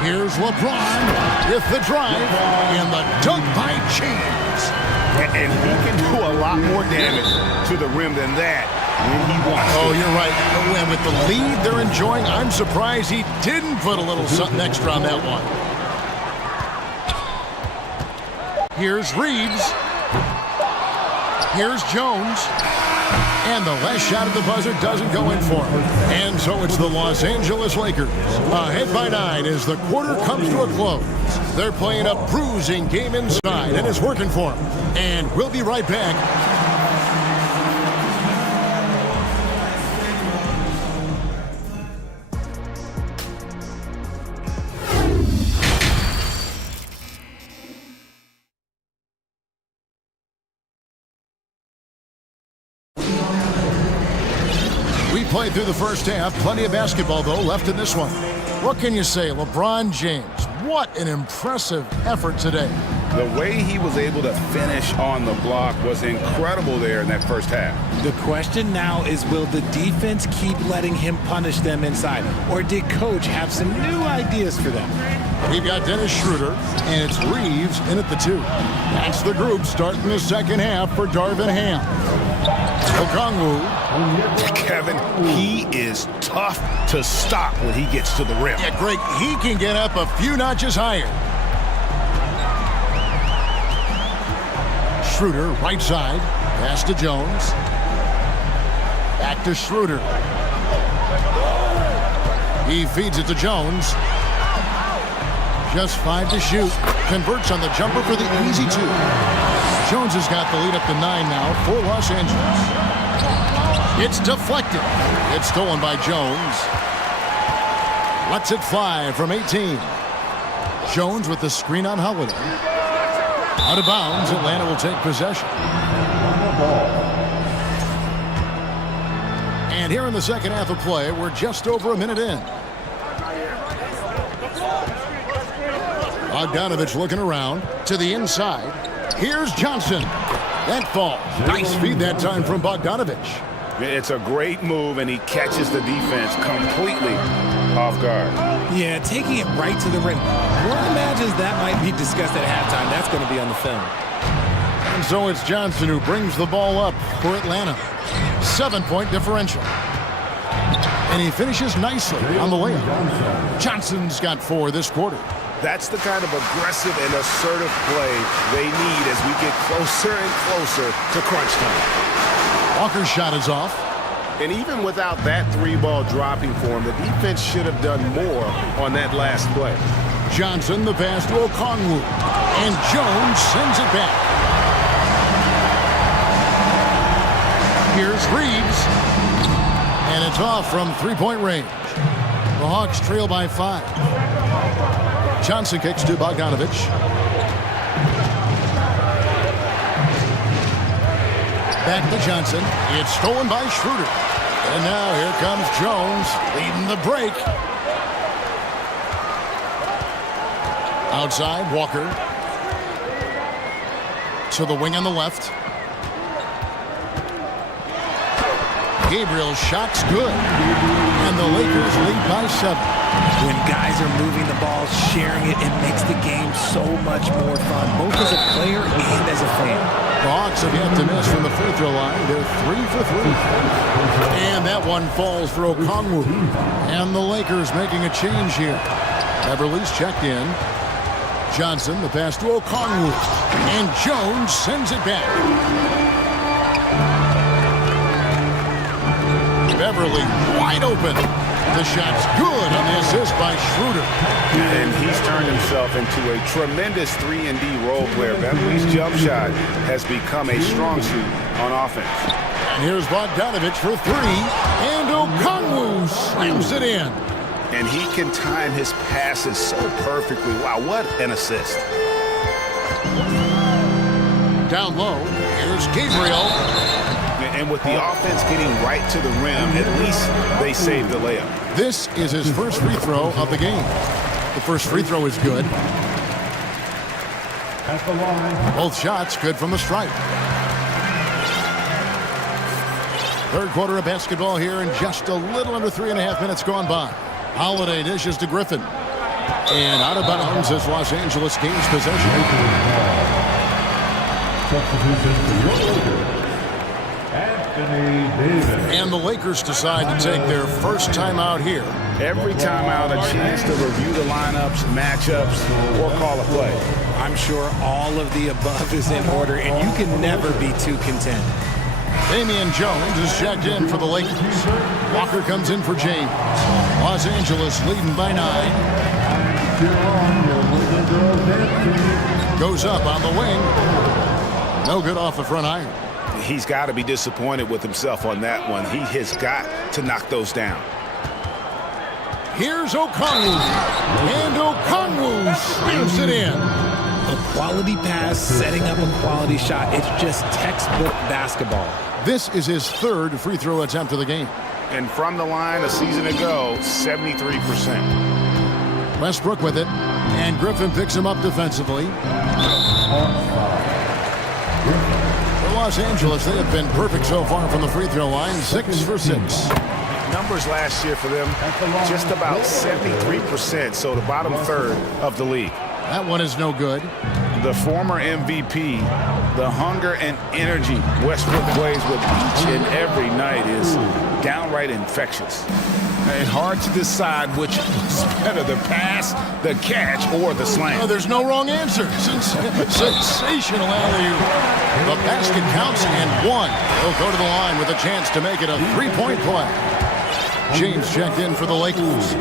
Here's LeBron with the drive and the dunk by James. And he can do a lot more damage to the rim than that when he wants to. Oh, you're right. And with the lead they're enjoying, I'm surprised he didn't put a little something extra on that one. Here's Reeves. Here's Jones. And the last shot at the buzzer doesn't go in for him. And so it's the Los Angeles Lakers ahead by 9 as the quarter comes to a close. They're playing a bruising game inside, and it's working for them. And we'll be right back. Played through the first half. Plenty of basketball, though, left in this one. What can you say? LeBron James, what an impressive effort today. The way he was able to finish on the block was incredible there in that first half. The question now is, will the defense keep letting him punish them inside? Or did Coach have some new ideas for them? We've got Dennis Schroeder, and it's Reeves in at the 2. That's the group starting the second half for Darvin Ham. Okongwu. Kevin, he is tough to stop when he gets to the rim. Yeah, Greg, he can get up a few notches higher. Schroeder, right side. Pass to Jones. Back to Schroeder. He feeds it to Jones. Just 5 to shoot. Converts on the jumper for the easy 2. Jones has got the lead up to 9 now for Los Angeles. It's deflected. It's stolen by Jones. Lets it fly from 18. Jones with the screen on Holiday. Out of bounds, Atlanta will take possession. And here in the second half of play, we're just over a minute in. Bogdanovich looking around to the inside. Here's Johnson. That falls. Nice feed that time from Bogdanovich. It's a great move, and he catches the defense completely off guard. Yeah, taking it right to the rim. One imagines that might be discussed at halftime. That's going to be on the film. And so it's Johnson who brings the ball up for Atlanta. 7-point differential. And he finishes nicely on the layup. Johnson's got 4 this quarter. That's the kind of aggressive and assertive play they need as we get closer and closer to crunch time. Walker's shot is off. And even without that 3-ball dropping for him, the defense should have done more on that last play. Johnson, the pass to Okongwu. And Jones sends it back. Here's Reeves. And it's off from 3-point range. The Hawks trail by 5. Johnson kicks to Bogdanovich. Back to Johnson. It's stolen by Schroeder. And now here comes Jones leading the break. Outside, Walker. To the wing on the left. Gabriel's shot's good. And the Lakers lead by 7. When guys are moving the ball, sharing it, it makes the game so much more fun, both as a player and as a fan. The Hawks have yet to miss from the free throw line. They're 3 for 3. And that one falls for Okongwu. And the Lakers making a change here. Beverly's checked in. Johnson, the pass to Okongwu. And Jones sends it back. Beverly wide open. The shot's good on the assist by Schroeder. And he's turned himself into a tremendous 3-and-D role player. Beverly's jump shot has become a strong suit on offense. And here's Bogdanovich for 3. And Okongwu slams it in. And he can time his passes so perfectly. Wow, what an assist. Down low, here's Gabriel. And with the offense getting right to the rim, at least they saved the layup. This is his first free throw of the game. The first free throw is good. Both shots good from the stripe. Third quarter of basketball here, and just a little under 3.5 minutes gone by. Holiday dishes to Griffin. And out of bounds as Los Angeles gains possession. And the Lakers decide to take their first timeout here. Every timeout, a chance to review the lineups, matchups, or call a play. I'm sure all of the above is in order, and you can never be too content. Damian Jones is checked in for the Lakers. Walker comes in for James. Los Angeles leading by 9. Goes up on the wing. No good off the front iron. He's got to be disappointed with himself on that one. He has got to knock those down. Here's Okongwu. And Okongwu slams it in. A quality pass, setting up a quality shot. It's just textbook basketball. This is his third free throw attempt of the game. And from the line a season ago, 73%. Westbrook with it. And Griffin picks him up defensively. For Los Angeles, they have been perfect so far from the free throw line. 6 for 6. Numbers last year for them, just about 73%, so the bottom third of the league. That one is no good. the former MVP, the hunger and energy Westbrook plays with each and every night is downright infectious. And hard to decide which was better, the pass, the catch, or the slam. Oh, there's no wrong answer. Sensational alley-oop. The basket counts and one. He'll go to the line with a chance to make it a three-point play. James checked in for the Lakers.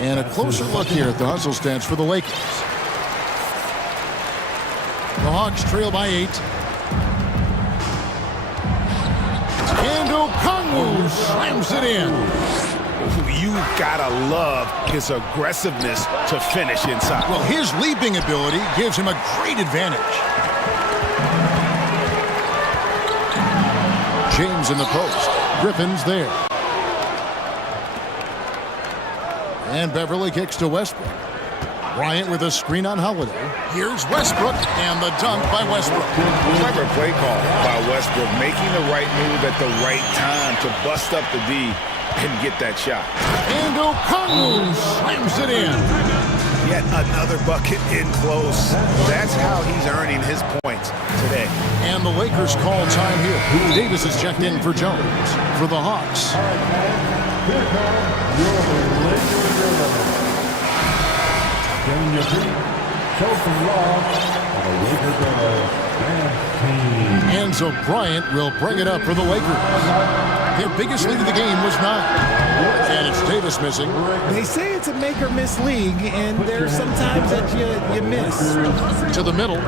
And a closer look here at the hustle stats for the Lakers. The Hawks trail by 8. And Okongwu slams it in. You gotta love his aggressiveness to finish inside. Well, his leaping ability gives him a great advantage. James in the post. Griffin's there. And Beverly kicks to Westbrook. Bryant with a screen on Holiday. Here's Westbrook, and the dunk by Westbrook. Clever play call by Westbrook, making the right move at the right time to bust up the D and get that shot. And Okongwu slams it in. Yet another bucket in close. That's how he's earning his points today. And the Lakers call time here. Davis is checked in for Jones for the Hawks. And so Bryant will bring it up for the Lakers. Their biggest lead of the game was 9. And it's Davis missing. They say it's a make or miss league, and there's sometimes that you miss. To the middle.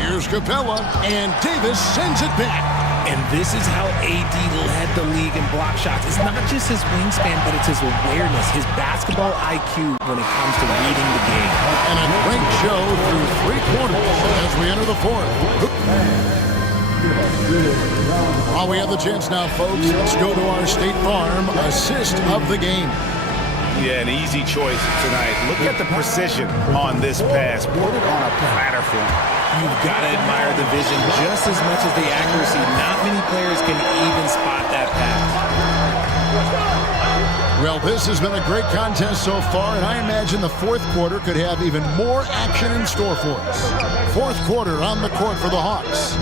Here's Capella, and Davis sends it back. And this is how AD led the league in block shots. It's not just his wingspan, but it's his awareness, his basketball IQ when it comes to reading the game. And a great show through 3 quarters as we enter the 4th. While we have the chance now, folks, let's go to our State Farm assist of the game. Yeah, an easy choice tonight. Look at the precision on this pass. Put it on a platter for him. You've got to admire the vision just as much as the accuracy. Not many players can even spot that pass. Well, this has been a great contest so far, and I imagine the 4th quarter could have even more action in store for us. 4th quarter on the court for the Hawks.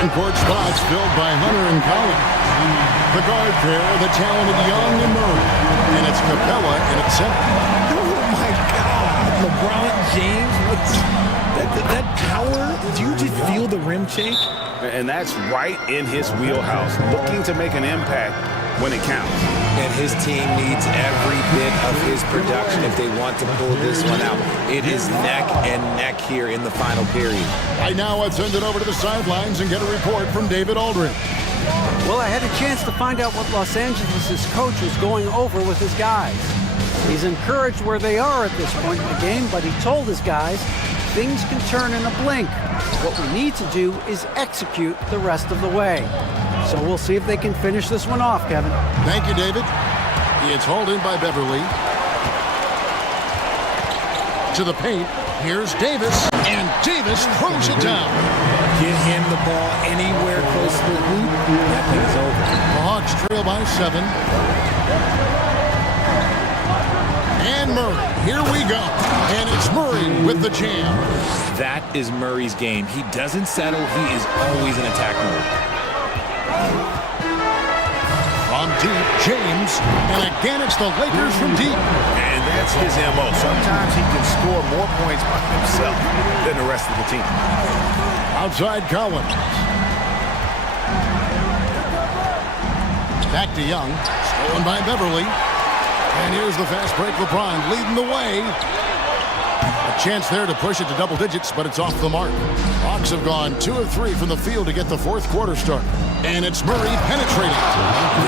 On-court spots filled by Hunter and Collins. The guard pair, the talented Young and Murray. And it's Capella in at center. Oh, my God. LeBron James, that power, do you just feel the rim shake? And that's right in his wheelhouse, looking to make an impact when it counts. And his team needs every bit of his production if they want to pull this one out. It is neck and neck here in the final period. Right now, let's send it over to the sidelines and get a report from David Aldridge. Well, I had a chance to find out what Los Angeles' coach was going over with his guys. He's encouraged where they are at this point in the game, but he told his guys things can turn in a blink. What we need to do is execute the rest of the way. So we'll see if they can finish this one off, Kevin. Thank you, David. It's hauled in by Beverly. To the paint. Here's Davis. And Davis throws it down. Get him the ball anywhere close to the hoop. That thing is over. The Hawks trail by 7. And Murray. Here we go. And it's Murray with the jam. That is Murray's game. He doesn't settle. He is always in attack mode. From deep, James. And again, it's the Lakers from deep. And that's his MO. Sometimes he can score more points by himself than the rest of the team. Outside Collins. Back to Young. Stolen by Beverly. And here's the fast break. LeBron leading the way. A chance there to push it to double digits, but it's off the mark. Hawks have gone 2 of 3 from the field to get the 4th quarter started. And it's Murray penetrating.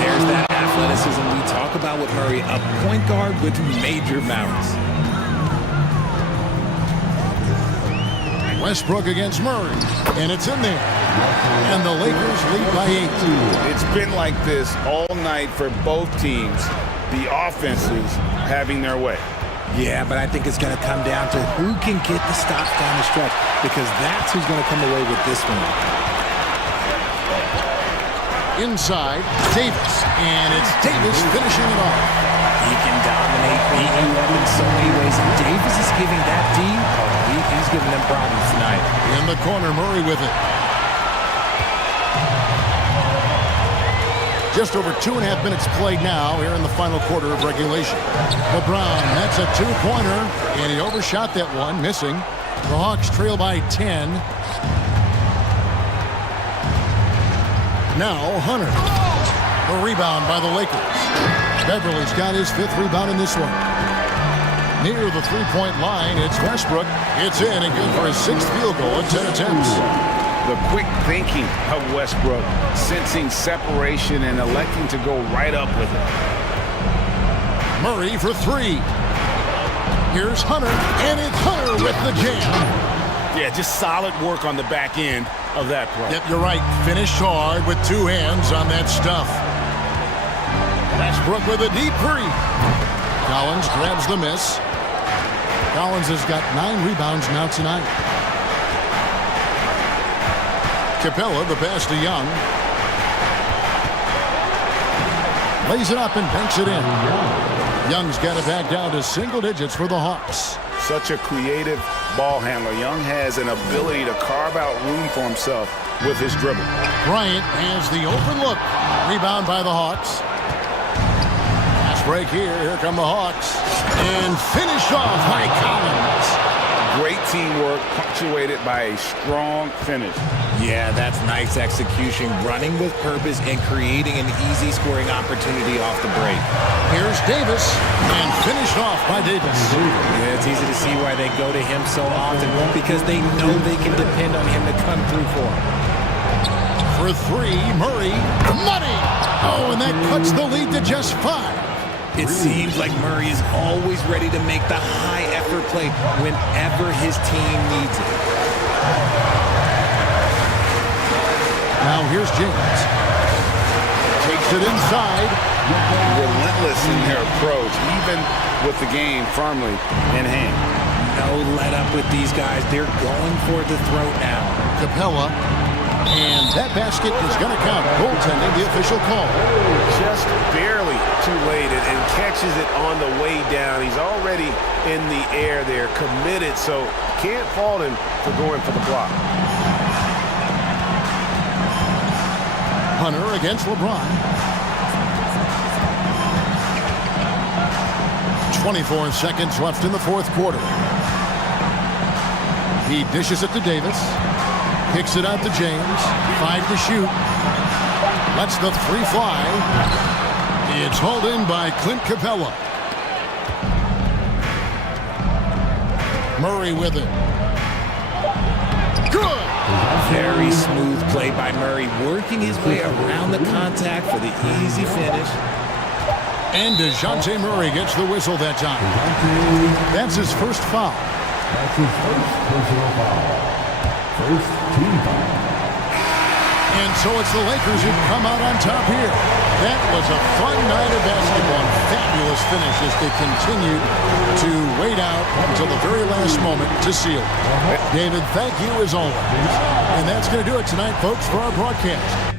There's that athleticism we talk about with Murray, a point guard with major malice. Westbrook against Murray, and it's in there. And the Lakers lead by 8. It's been like this all night for both teams. The offenses having their way. Yeah, but I think it's going to come down to who can get the stops down the stretch, because that's who's going to come away with this one. Inside, Davis, and it's Davis finishing it off. He can dominate, beat you up in so many ways, and Davis is giving that D a week he's giving them problems tonight. In the corner, Murray with it. Just over 2.5 minutes played now here in the final quarter of regulation. LeBron, that's a two-pointer, and he overshot that one, missing. The Hawks trail by 10. Now Hunter. The rebound by the Lakers. Beverly's got his 5th rebound in this one. Near the three-point line, it's Westbrook. It's in and good for his 6th field goal in 10 attempts. The quick thinking of Westbrook, sensing separation and electing to go right up with it. Murray for 3. Here's Hunter, and it's Hunter with the jam. Yeah, just solid work on the back end of that play. Yep, you're right. Finished hard with 2 hands on that stuff. Westbrook with a deep 3. Collins grabs the miss. Collins has got 9 rebounds now tonight. Capella, the pass to Young. Lays it up and banks it in. Young's got it back down to single digits for the Hawks. Such a creative ball handler. Young has an ability to carve out room for himself with his dribble. Bryant has the open look. Rebound by the Hawks. Pass break here. Here come the Hawks. And finished off by Collins. Great teamwork punctuated by a strong finish. Yeah, that's nice execution, running with purpose and creating an easy scoring opportunity off the break. Here's Davis, and finished off by Davis. Yeah, it's easy to see why they go to him so often, because they know they can depend on him to come through for them. For 3, Murray, money! Oh, and that cuts the lead to just 5. It seems like Murray is always ready to make the high-effort play whenever his team needs it. Now here's James. Takes it inside. Relentless in their approach, even with the game firmly in hand. No let up with these guys. They're going for the throat now. Capella. And that basket is going to count. Goaltending, the official call. Just barely too late and catches it on the way down. He's already in the air there, committed, so can't fault him for going for the block. Hunter against LeBron. 24 seconds left in the 4th quarter. He dishes it to Davis. Kicks it out to James. 5 to shoot. Lets the 3 fly. It's hauled in by Clint Capella. Murray with it. Good! Very smooth play by Murray, working his way around the contact for the easy finish. And DeJounte Murray gets the whistle that time. That's his first foul. That's his first personal foul. First team foul. And so it's the Lakers who come out on top here. That was a fun night of basketball. Fabulous finish as they continue to wait out until the very last moment to seal. David, thank you as always. And that's going to do it tonight, folks, for our broadcast.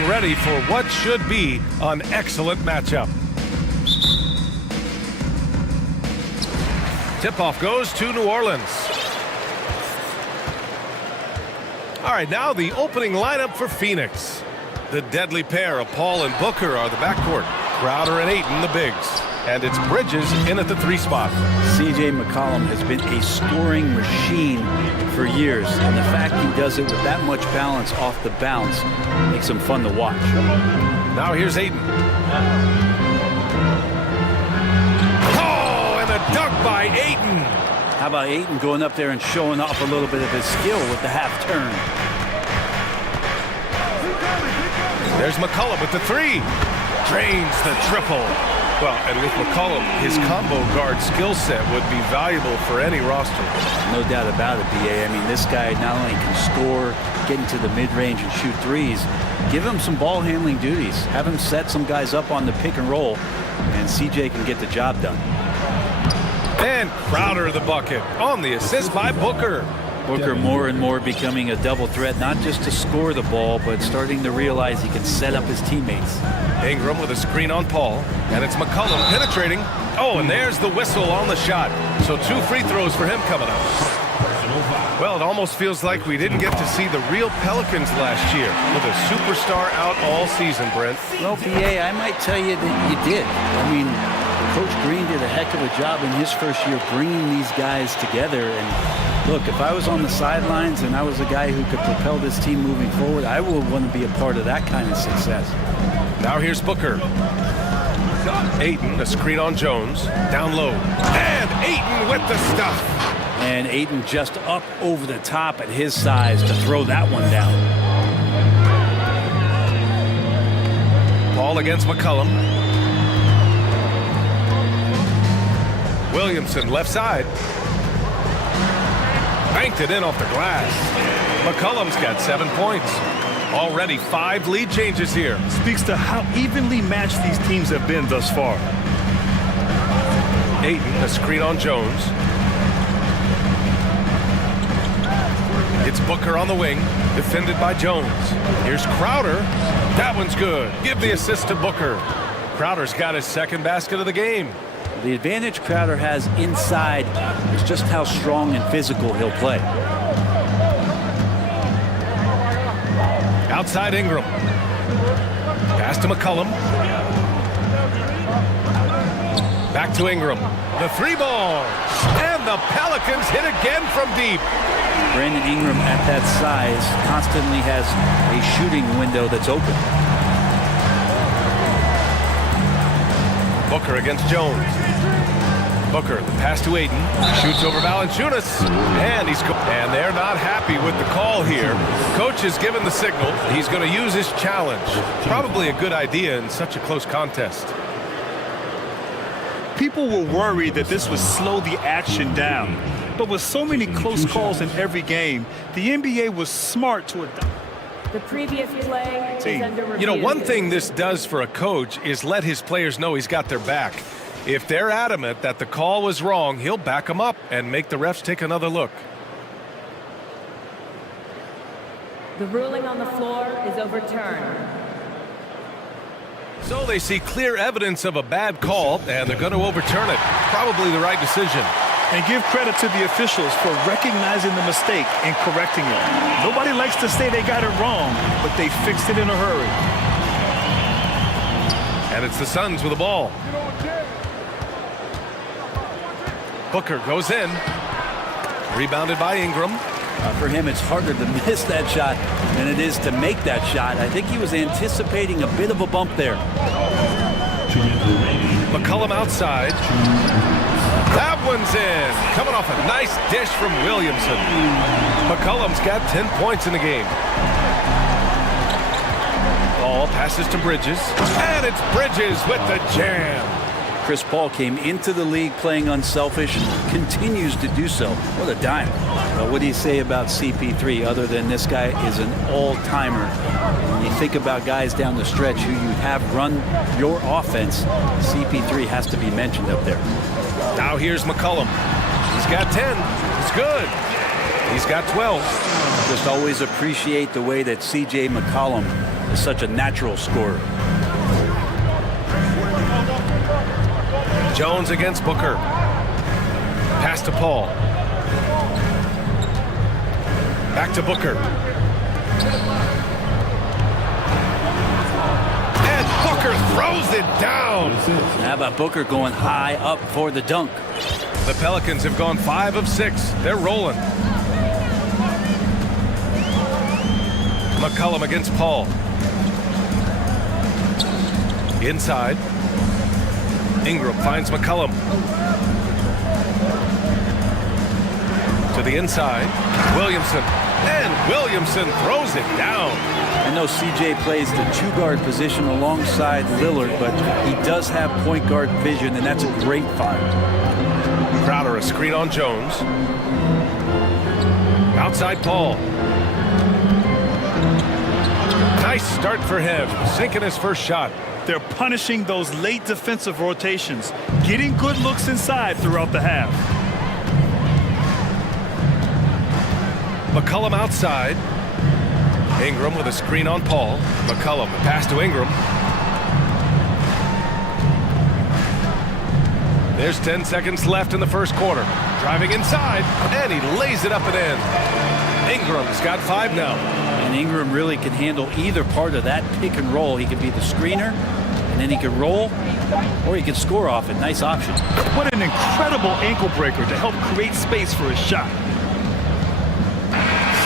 Ready for what should be an excellent matchup. Tip-off goes to New Orleans. All right, now the opening lineup for Phoenix. The deadly pair of Paul and Booker are the backcourt. Crowder and Ayton, the bigs. And it's Bridges in at the 3 spot. C.J. McCollum has been a scoring machine for years, and the fact he does it with that much balance off the bounce makes him fun to watch. Now here's Ayton. Oh, and a dunk by Ayton. How about Ayton going up there and showing off a little bit of his skill with the half turn? There's McCollum with the 3. Drains the triple. Well, and with McCollum, his combo guard skill set would be valuable for any roster. No doubt about it, B.A. I mean, this guy not only can score, get into the mid-range and shoot threes, give him some ball handling duties. Have him set some guys up on the pick and roll, and C.J. can get the job done. And Crowder the bucket on the assist by Booker. Booker more and more becoming a double threat, not just to score the ball, but starting to realize he can set up his teammates. Ingram with a screen on Paul, and it's McCollum penetrating. Oh, and there's the whistle on the shot. So 2 free throws for him coming up. Well, it almost feels like we didn't get to see the real Pelicans last year with a superstar out all season, Brent. Well, B.A., I might tell you that you did. I mean, Coach Green did a heck of a job in his first year bringing these guys together. And look, if I was on the sidelines and I was a guy who could propel this team moving forward, I would want to be a part of that kind of success. Now here's Booker. Ayton, a screen on Jones, down low. And Ayton with the stuff. And Ayton just up over the top at his size to throw that one down. Ball against McCollum. Williamson, left side. Banked it in off the glass. McCollum's got 7 points. Already 5 lead changes here. Speaks to how evenly matched these teams have been thus far. Ayton, a screen on Jones. It's Booker on the wing, defended by Jones. Here's Crowder. That one's good. Give the assist to Booker. Crowder's got his 2nd basket of the game. The advantage Crowder has inside is just how strong and physical he'll play. Outside Ingram. Pass to McCollum. Back to Ingram. The 3 ball. And the Pelicans hit again from deep. Brandon Ingram at that size constantly has a shooting window that's open. Booker against Jones. Booker, the pass to Ayton. Shoots over Valanciunas. And they're not happy with the call here. Coach has given the signal. He's going to use his challenge. Probably a good idea in such a close contest. People were worried that this would slow the action down. But with so many close calls in every game, the NBA was smart to adopt. The previous play is under review. You know, one thing this does for a coach is let his players know he's got their back. If they're adamant that the call was wrong, he'll back them up and make the refs take another look. The ruling on the floor is overturned. So they see clear evidence of a bad call, and they're going to overturn it. Probably the right decision. And give credit to the officials for recognizing the mistake and correcting it. Nobody likes to say they got it wrong, but they fixed it in a hurry. And it's the Suns with the ball. Booker goes in. Rebounded by Ingram. For him, it's harder to miss that shot than it is to make that shot. I think he was anticipating a bit of a bump there. McCollum outside. That one's in. Coming off a nice dish from Williamson. McCollum's got 10 points in the game. Ball passes to Bridges. And it's Bridges with the jam. Chris Paul came into the league playing unselfish, continues to do so. What a dime. But what do you say about CP3 other than this guy is an all-timer? When you think about guys down the stretch who you have run your offense, CP3 has to be mentioned up there. Now here's McCollum. He's got 10. He's good. He's got 12. Just always appreciate the way that C.J. McCollum is such a natural scorer. Jones against Booker. Pass to Paul. Back to Booker. And Booker throws it down. How about Booker going high up for the dunk? The Pelicans have gone 5 of 6. They're rolling. McCollum against Paul. Inside. Ingram finds McCollum. To the inside. Williamson. And Williamson throws it down. I know CJ plays the 2-guard position alongside Lillard, but he does have point guard vision, and that's a great find. Crowder, a screen on Jones. Outside Paul. Nice start for him, sinking his first shot. They're punishing those late defensive rotations, getting good looks inside throughout the half. McCollum outside. Ingram with a screen on Paul. McCollum, a pass to Ingram. There's 10 seconds left in the first quarter. Driving inside, and he lays it up and in. Ingram's got 5 now. And Ingram really can handle either part of that pick and roll. He could be the screener, and then he could roll, or he could score off it. Nice option. What an incredible ankle breaker to help create space for his shot.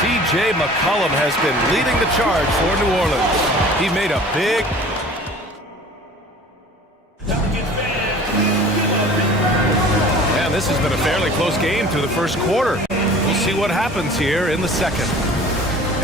C.J. McCollum has been leading the charge for New Orleans. He made a big... Man, this has been a fairly close game through the first quarter. We'll see what happens here in the second.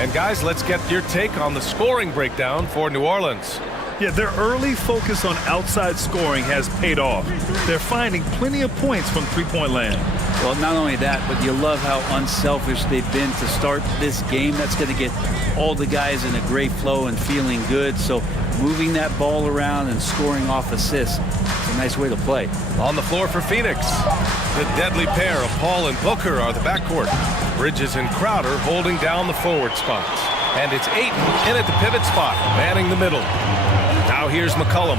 And guys, let's get your take on the scoring breakdown for New Orleans. Yeah, their early focus on outside scoring has paid off. They're finding plenty of points from three-point land. Well, not only that, but you love how unselfish they've been to start this game. That's going to get all the guys in a great flow and feeling good. So moving that ball around and scoring off assists, it's a nice way to play. On the floor for Phoenix, the deadly pair of Paul and Booker are the backcourt. Bridges and Crowder holding down the forward spots. And it's Ayton in at the pivot spot, manning the middle. Now here's McCollum.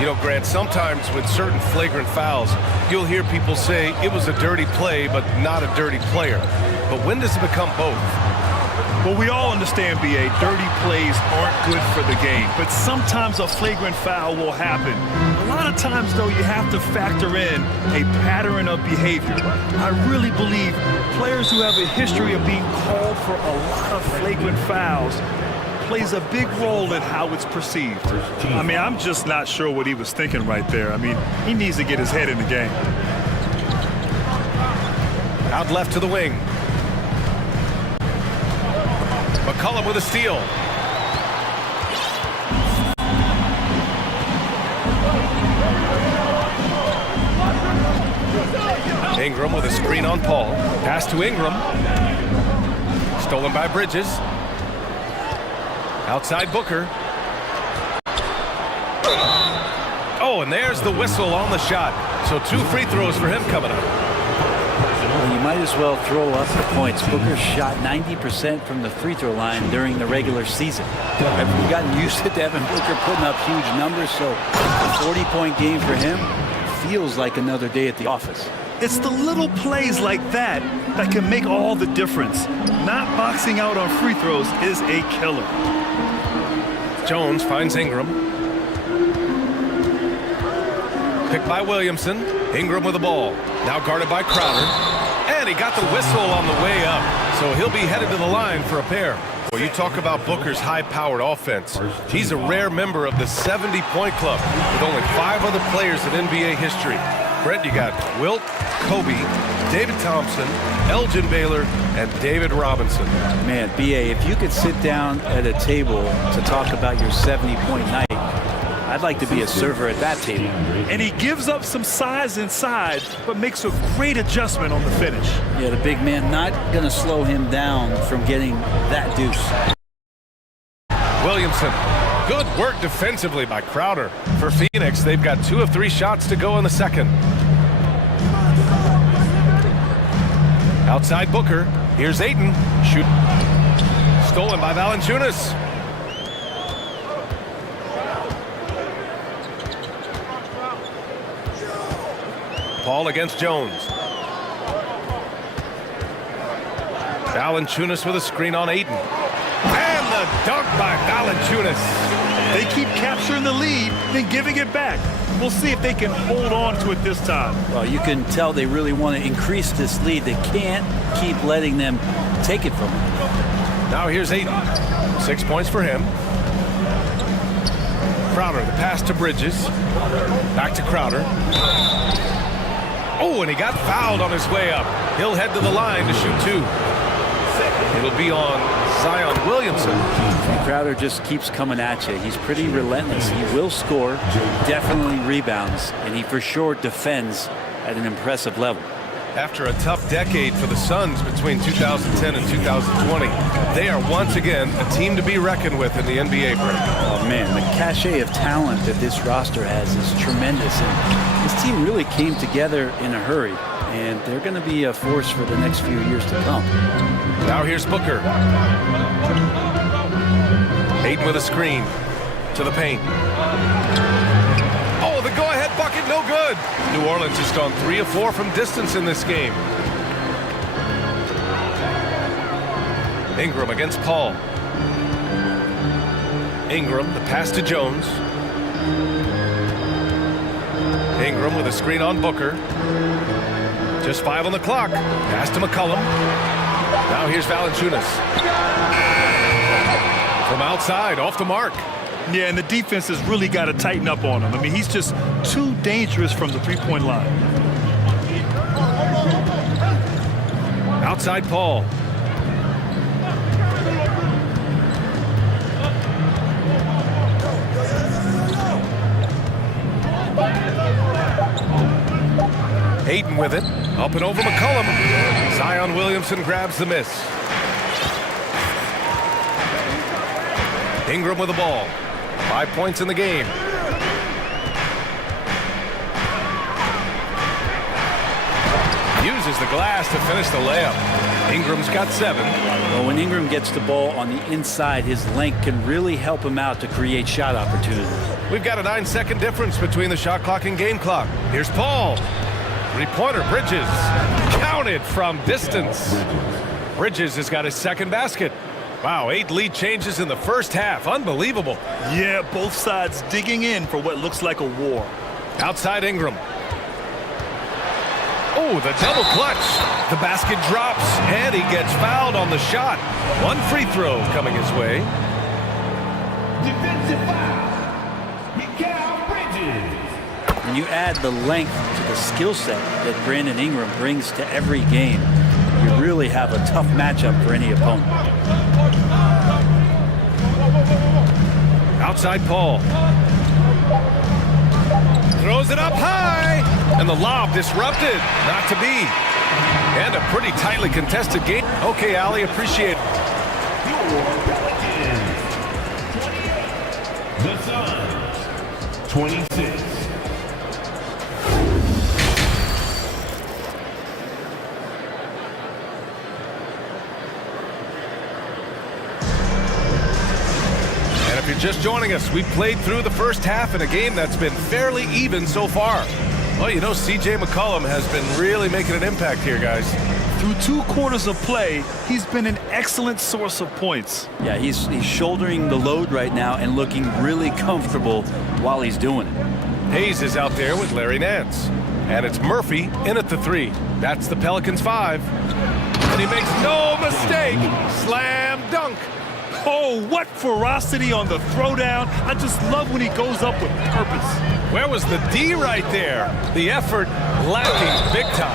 You know, Grant, sometimes with certain flagrant fouls, you'll hear people say it was a dirty play, but not a dirty player. But when does it become both? Well, we all understand, B.A., dirty plays aren't good for the game, but sometimes a flagrant foul will happen. A lot of times, though, you have to factor in a pattern of behavior. I really believe players who have a history of being called for a lot of flagrant fouls plays a big role in how it's perceived. I mean, I'm just not sure what he was thinking right there. I mean, he needs to get his head in the game. Out left to the wing. McCollum with a steal. Ingram with a screen on Paul. Pass to Ingram. Stolen by Bridges. Outside Booker. Oh, and there's the whistle on the shot. So 2 free throws for him coming up. Well, you might as well throw up the points. Booker shot 90% from the free throw line during the regular season. We've gotten used to Devin Booker putting up huge numbers, so a 40-point game for him feels like another day at the office. It's the little plays like that that can make all the difference. Not boxing out on free throws is a killer. Jones finds Ingram. Picked by Williamson. Ingram with the ball. Now guarded by Crowder. And he got the whistle on the way up. So he'll be headed to the line for a pair. Well, you talk about Booker's high-powered offense. He's a rare member of the 70-point club with only 5 other players in NBA history. Brett, you got Wilt, Kobe, David Thompson, Elgin Baylor, and David Robinson. Man, B.A., if you could sit down at a table to talk about your 70-point night, I'd like to be a server at that table. And he gives up some size inside, but makes a great adjustment on the finish. Yeah, the big man not going to slow him down from getting that deuce. Williamson, good work defensively by Crowder. For Phoenix, they've got 2 of 3 shots to go in the second. Outside Booker, here's Ayton. Shoot. Stolen by Valanciunas. Paul against Jones. Valanciunas with a screen on Ayton. And the dunk by Valanciunas. They keep capturing the lead, then giving it back. We'll see if they can hold on to it this time. Well, you can tell they really want to increase this lead. They can't keep letting them take it from them. Now here's Ayton. 6 points for him. Crowder, the pass to Bridges. Back to Crowder. Oh, and he got fouled on his way up. He'll head to the line to shoot 2. It'll be on Zion Williamson. And Crowder just keeps coming at you. He's pretty relentless. He will score, definitely rebounds, and he for sure defends at an impressive level. After a tough decade for the Suns between 2010 and 2020, they are once again a team to be reckoned with in the NBA break. Oh man, the cachet of talent that this roster has is tremendous, and this team really came together in a hurry, and they're going to be a force for the next few years to come. Now here's Booker. Ayton with a screen to the paint. Oh, the go-ahead bucket, no good. New Orleans has gone 3 of 4 from distance in this game. Ingram against Paul. Ingram, the pass to Jones. Ingram with a screen on Booker. Just 5 on the clock. Pass to McCollum. Now here's Valanciunas. From outside, off the mark. Yeah, and the defense has really got to tighten up on him. I mean, he's just too dangerous from the three-point line. Outside Paul. Ayton with it. Up and over McCollum. Zion Williamson grabs the miss. Ingram with the ball. 5 points in the game. Uses the glass to finish the layup. Ingram's got 7. Well, when Ingram gets the ball on the inside, his length can really help him out to create shot opportunities. We've got a 9-second difference between the shot clock and game clock. Here's Paul. 3-pointer, Bridges. Counted from distance. Bridges has got his second basket. Wow, 8 lead changes in the first half. Unbelievable. Yeah, both sides digging in for what looks like a war. Outside Ingram. Oh, the double clutch. The basket drops, and he gets fouled on the shot. 1 free throw coming his way. Defensive foul. Mikal Bridges. When you add the length to the skill set that Brandon Ingram brings to every game, you really have a tough matchup for any opponent. Outside Paul. Throws it up high. And the lob disrupted. Not to be. And a pretty tightly contested game. Okay, Ali, appreciate it. The Suns, 26. If you're just joining us, we played through the first half in a game that's been fairly even so far. Well, you know, C.J. McCollum has been really making an impact here, guys. Through 2 quarters of play, he's been an excellent source of points. Yeah, he's shouldering the load right now and looking really comfortable while he's doing it. Hayes is out there with Larry Nance. And it's Murphy in at the 3. That's the Pelicans 5. And he makes no mistake. Slam dunk. Oh, what ferocity on the throwdown. I just love when he goes up with purpose. Where was the D right there? The effort lacking big time.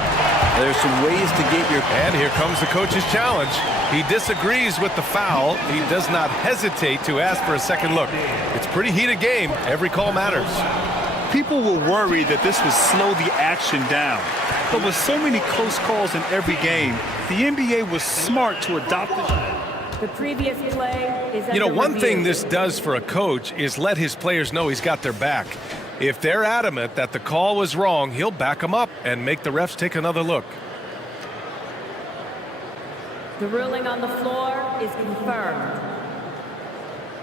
There's some ways to get your... And here comes the coach's challenge. He disagrees with the foul. He does not hesitate to ask for a second look. It's a pretty heated game. Every call matters. People were worried that this would slow the action down. But with so many close calls in every game, the NBA was smart to adopt it. The previous play is You know, under one review. thing this does for a coach is let his players know he's got their back. If they're adamant that the call was wrong, he'll back them up and make the refs take another look. The ruling on the floor is confirmed.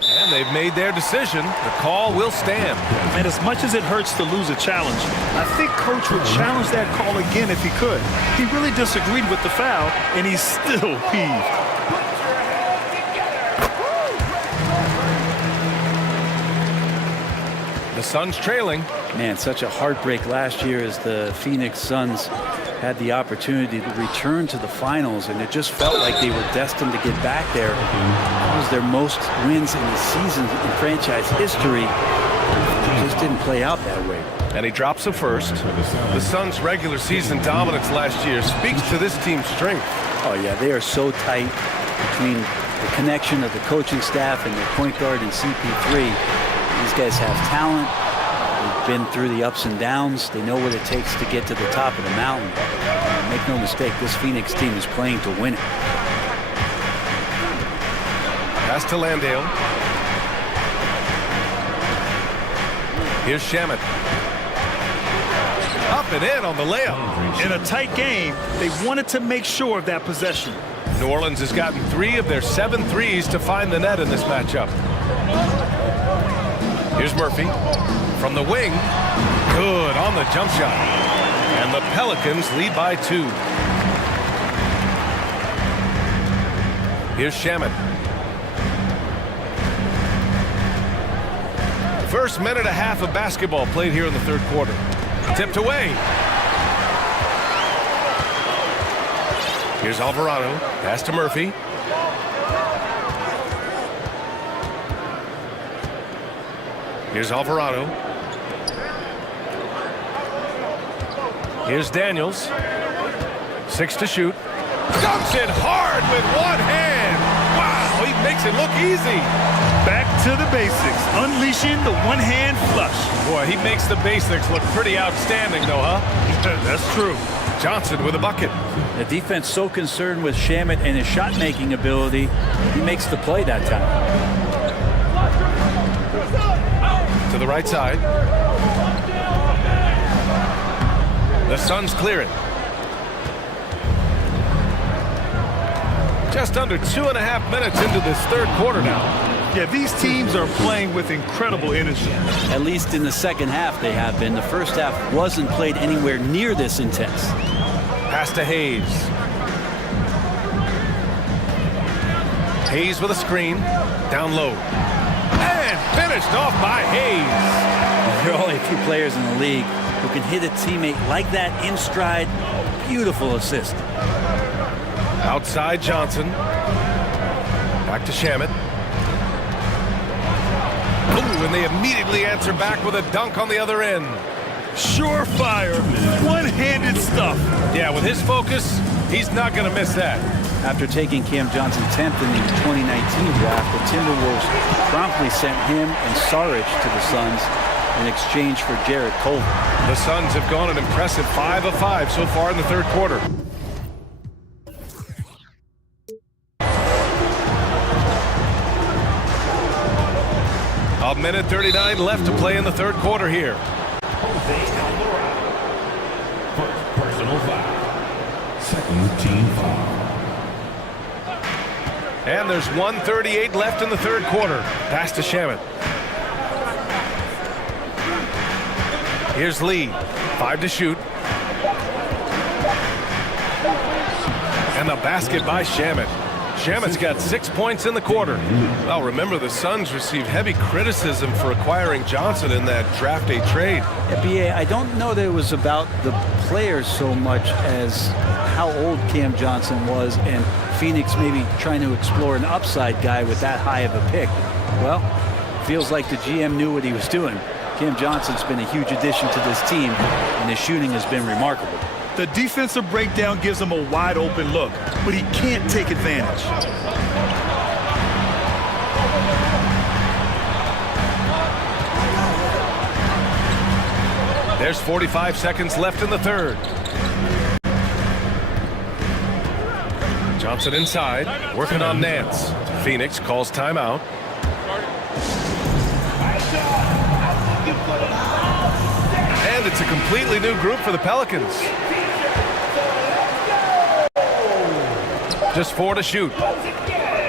And they've made their decision. The call will stand. And as much as it hurts to lose a challenge, I think Coach would challenge that call again if he could. He really disagreed with the foul, and he's still peeved. The Suns trailing. Man, such a heartbreak last year as the Phoenix Suns had the opportunity to return to the finals, and it just felt like they were destined to get back there. It was their most wins in the season in franchise history. It just didn't play out that way. And he drops them first. The Suns' regular season dominance last year speaks to this team's strength. Oh, yeah, they are so tight between the connection of the coaching staff and their point guard and CP3. These guys have talent. They've been through the ups and downs. They know what it takes to get to the top of the mountain. Make no mistake, this Phoenix team is playing to win it. Pass to Landale. Here's Shamet. Up and in on the layup. In a tight game, they wanted to make sure of that possession. New Orleans has gotten 3 of their 7 threes to find the net in this matchup. Here's Murphy from the wing. Good on the jump shot. And the Pelicans lead by 2. Here's Shamet. First minute and a half of basketball played here in the third quarter. Tipped away. Here's Alvarado. Pass to Murphy. Here's Alvarado. Here's Daniels. 6 to shoot. Dunks it hard with one hand. Wow, he makes it look easy. Back to the basics, unleashing the one-hand flush. Boy, he makes the basics look pretty outstanding, though, huh? That's true. Johnson with a bucket. The defense so concerned with Shamet and his shot-making ability, he makes the play that time. To the right side. The Suns clear it. Just under 2.5 minutes into this third quarter now. Yeah, these teams are playing with incredible energy. At least in the second half they have been. The first half wasn't played anywhere near this intense. Pass to Hayes. Hayes with a screen. Down low. And finished off by Hayes. There are only a few players in the league who can hit a teammate like that in stride. Beautiful assist. Outside Johnson. Back to Shamet. Ooh, and they immediately answer back with a dunk on the other end. Surefire, one-handed stuff. Yeah, with his focus, he's not going to miss that. After taking Cam Johnson 10th in the 2019 draft, the Timberwolves promptly sent him and Saric to the Suns in exchange for Jarrett Culver. The Suns have gone an impressive 5 of 5 so far in the third quarter. A minute 39 left to play in the third quarter here. Personal foul. Second team foul. And there's 1:38 left in the third quarter. Pass to Shamet. Here's Lee. 5 to shoot. And the basket by Shamet. Shamet's got 6 points in the quarter. Well, remember, the Suns received heavy criticism for acquiring Johnson in that draft day trade. Yeah, B.A., I don't know that it was about the players so much as how old Cam Johnson was and Phoenix maybe trying to explore an upside guy with that high of a pick. Well, feels like the GM knew what he was doing. Cam Johnson's been a huge addition to this team, and his shooting has been remarkable. The defensive breakdown gives him a wide open look, but he can't take advantage. There's 45 seconds left in the third. Johnson inside, working on Nance. Phoenix calls timeout. And it's a completely new group for the Pelicans. Just 4 to shoot.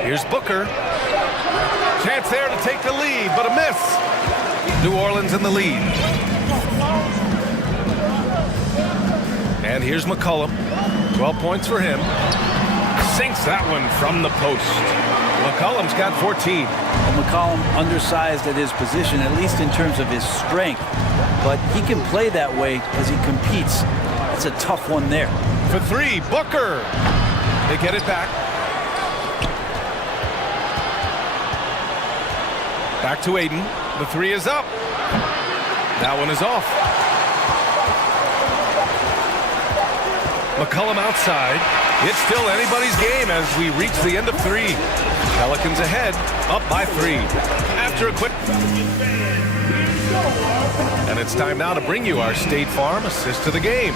Here's Booker. Chance there to take the lead, but a miss. New Orleans in the lead. And here's McCollum. 12 points for him. Sinks that one from the post. McCollum's got 14. Well, McCollum undersized at his position, at least in terms of his strength. But he can play that way as he competes. That's a tough one there. For 3, Booker. They get it back. Back to Aiden. The 3 is up. That one is off. McCollum outside. It's still anybody's game as we reach the end of 3. Pelicans ahead, up by 3. After a quick... And it's time now to bring you our State Farm assist to the game.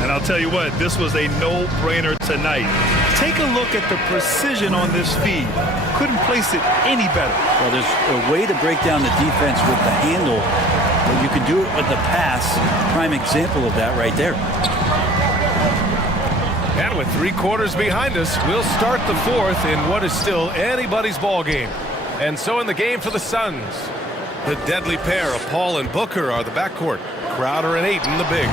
And I'll tell you what, this was a no-brainer tonight. Take a look at the precision on this feed. Couldn't place it any better. Well, there's a way to break down the defense with the handle, but you can do it with the pass. Prime example of that right there. And with 3 quarters behind us, we'll start the 4th in what is still anybody's ball game. And so in the game for the Suns, the deadly pair of Paul and Booker are the backcourt. Crowder and Ayton the bigs.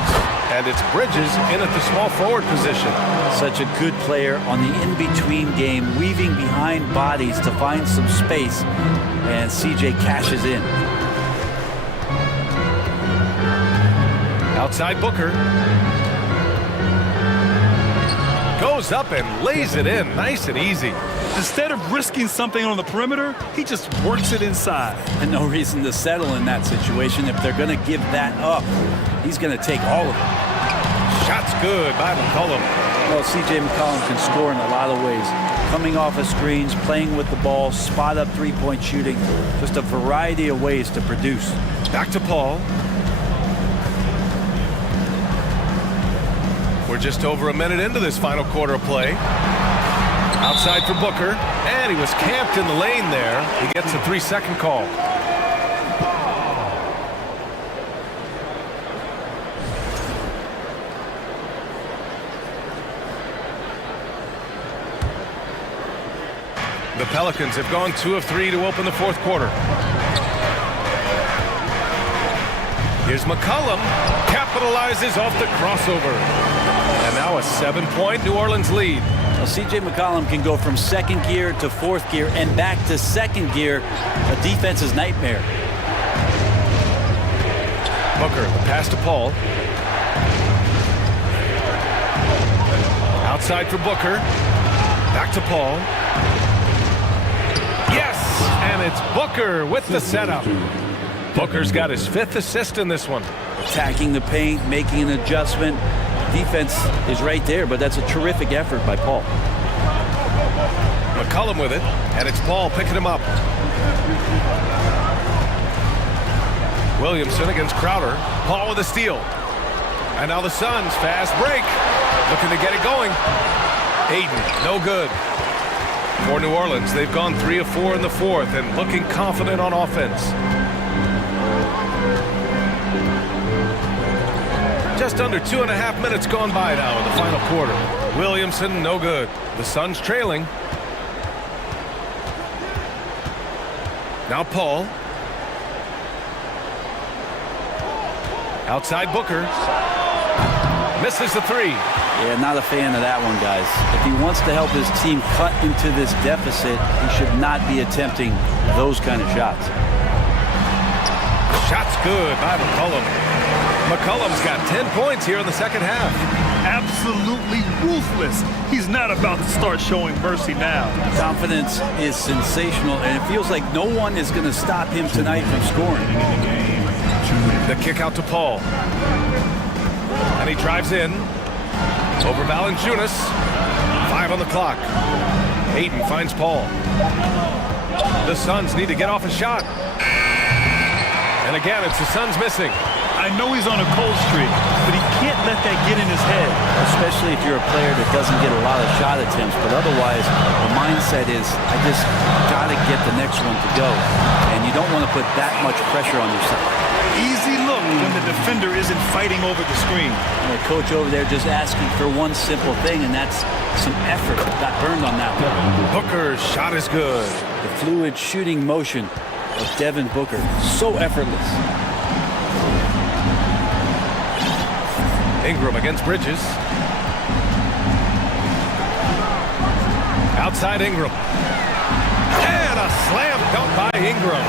And it's Bridges in at the small forward position. Such a good player on the in-between game, weaving behind bodies to find some space. And CJ cashes in. Outside Booker. Goes up and lays it in, nice and easy. Instead of risking something on the perimeter, he just works it inside. And no reason to settle in that situation. If they're going to give that up, he's going to take all of it. Shot's good by McCollum. Well, C.J. McCollum can score in a lot of ways. Coming off of screens, playing with the ball, spot-up three-point shooting. Just a variety of ways to produce. Back to Paul. We're just over a minute into this final quarter of play. Outside for Booker, and he was camped in the lane there. He gets a 3-second call. The Pelicans have gone 2 of 3 to open the 4th quarter. Here's McCollum, capitalizes off the crossover. And now a 7-point New Orleans lead. Well, C.J. McCollum can go from 2nd gear to 4th gear and back to 2nd gear. A defense's nightmare. Booker, the pass to Paul. Outside for Booker. Back to Paul. Yes! And it's Booker with the setup. Booker's got his 5th assist in this one. Attacking the paint, making an adjustment. Defense is right there, but that's a terrific effort by Paul. McCollum with it, and it's Paul picking him up. Williamson against Crowder. Paul with a steal. And now the Suns, fast break. Looking to get it going. Aiden, no good. For New Orleans, they've gone 3 of 4 in the 4th and looking confident on offense. Just under 2.5 minutes gone by now in the final quarter. Williamson, no good. The Suns trailing. Now Paul. Outside Booker. Misses the 3. Yeah, not a fan of that one, guys. If he wants to help his team cut into this deficit, he should not be attempting those kind of shots. Shot's good by McCollum. McCollum's got 10 points here in the second half. Absolutely ruthless. He's not about to start showing mercy now. Confidence is sensational, and it feels like no one is going to stop him tonight from scoring. The kick out to Paul. And he drives in. Over Valanciunas. 5 on the clock. Hayden finds Paul. The Suns need to get off a shot. And again, it's the Suns missing. I know he's on a cold streak, but he can't let that get in his head. Especially if you're a player that doesn't get a lot of shot attempts, but otherwise the mindset is, I just got to get the next one to go. And you don't want to put that much pressure on yourself. Easy look when the defender isn't fighting over the screen. And the coach over there just asking for one simple thing, and that's some effort. Got burned on that one. Booker's shot is good. The fluid shooting motion of Devin Booker, so effortless. Ingram against Bridges. Outside Ingram. And a slam dunk by Ingram.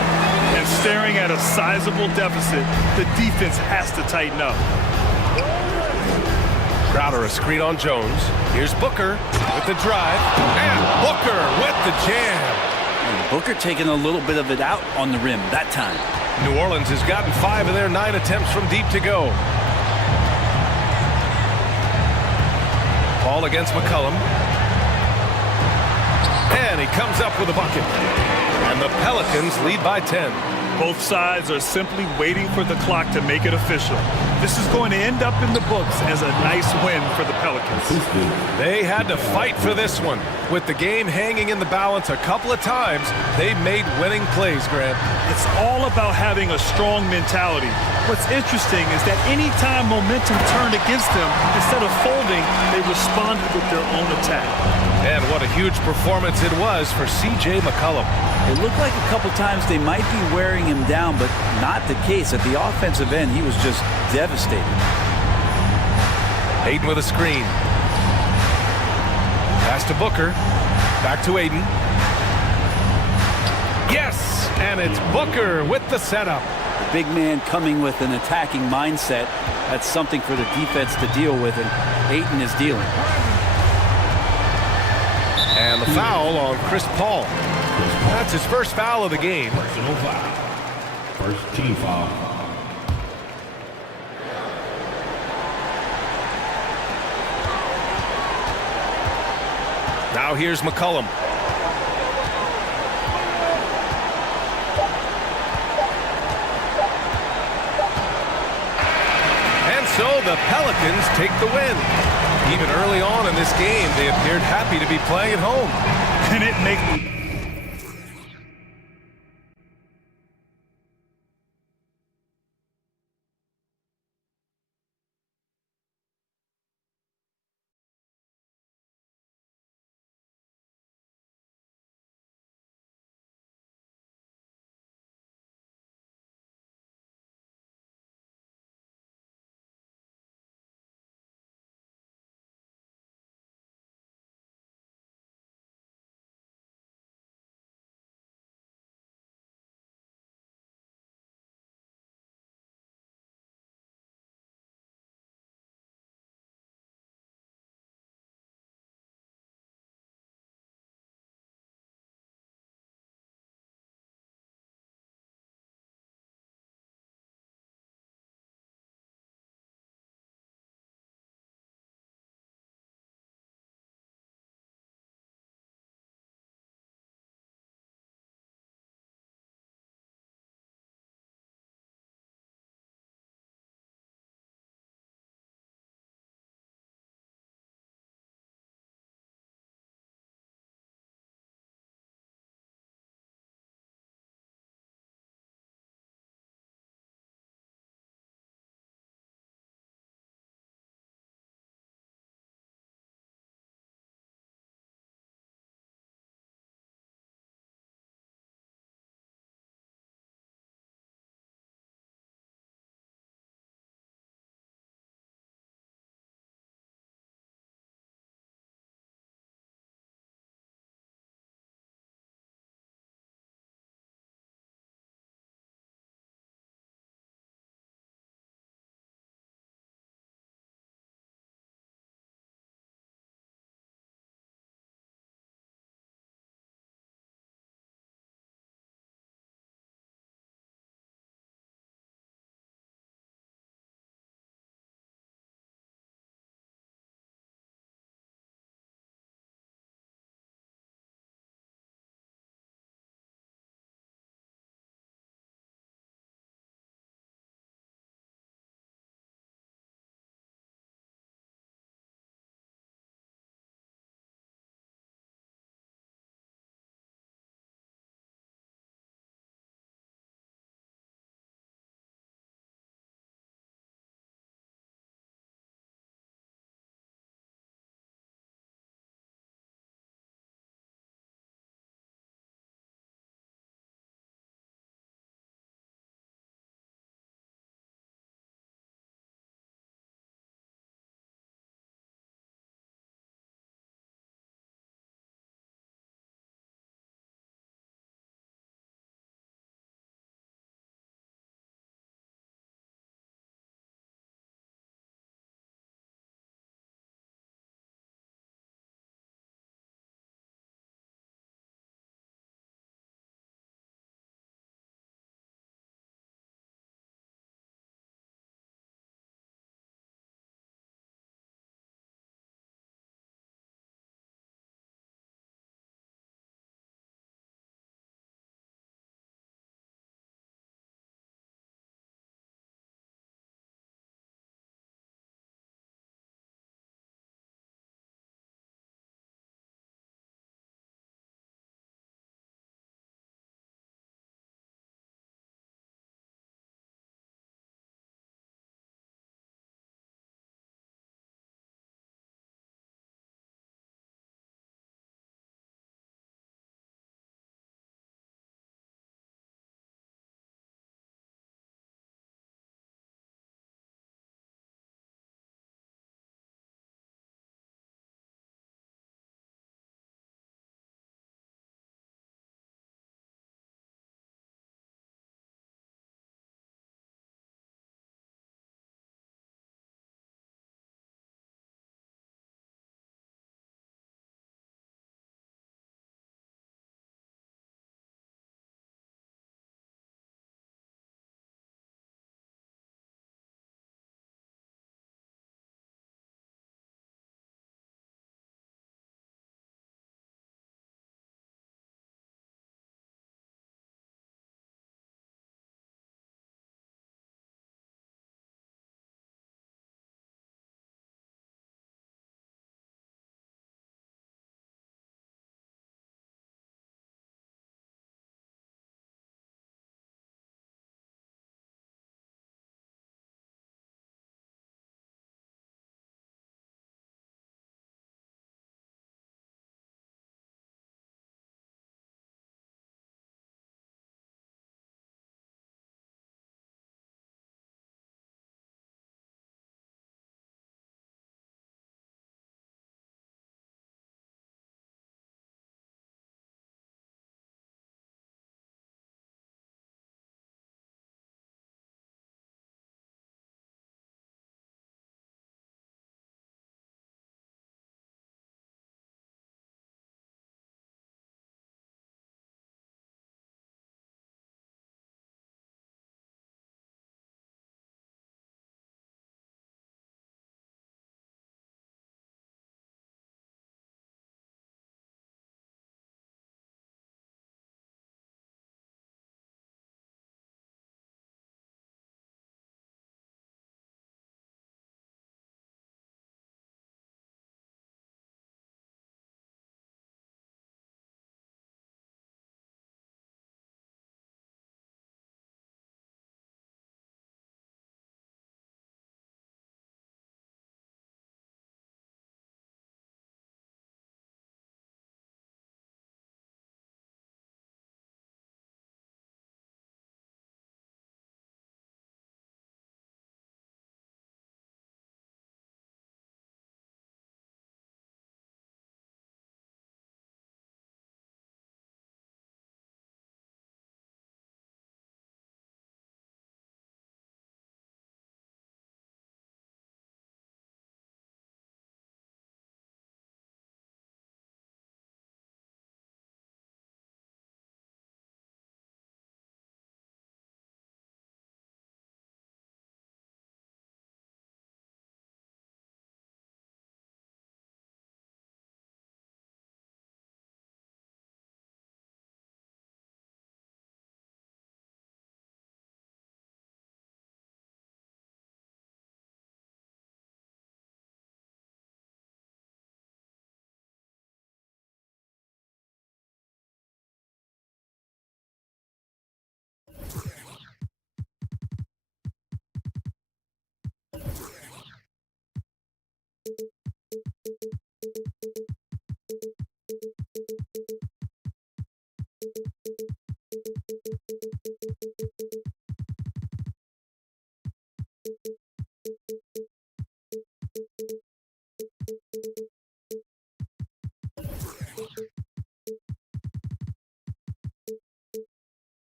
And staring at a sizable deficit, the defense has to tighten up. Crowder a screen on Jones. Here's Booker with the drive. And Booker with the jam. And Booker taking a little bit of it out on the rim that time. New Orleans has gotten 5 of their 9 attempts from deep to go. Ball against McCollum. And he comes up with a bucket. And the Pelicans lead by 10. Both sides are simply waiting for the clock to make it official. This is going to end up in the books as a nice win for the Pelicans. They had to fight for this one. With the game hanging in the balance a couple of times, they made winning plays, Grant. It's all about having a strong mentality. What's interesting is that any time momentum turned against them, instead of folding, they responded with their own attack. And what a huge performance it was for C.J. McCollum. It looked like a couple times they might be wearing him down, but not the case. At the offensive end, he was just devastated. Aiden with a screen. Pass to Booker. Back to Aiden. Yes! And it's Booker with the setup. The big man coming with an attacking mindset. That's something for the defense to deal with, and Ayton is dealing. And the foul on Chris Paul. That's his first foul of the game. Personal foul. First team foul. Now here's McCollum. And so the Pelicans take the win. Even early on in this game, they appeared happy to be playing at home. And it makes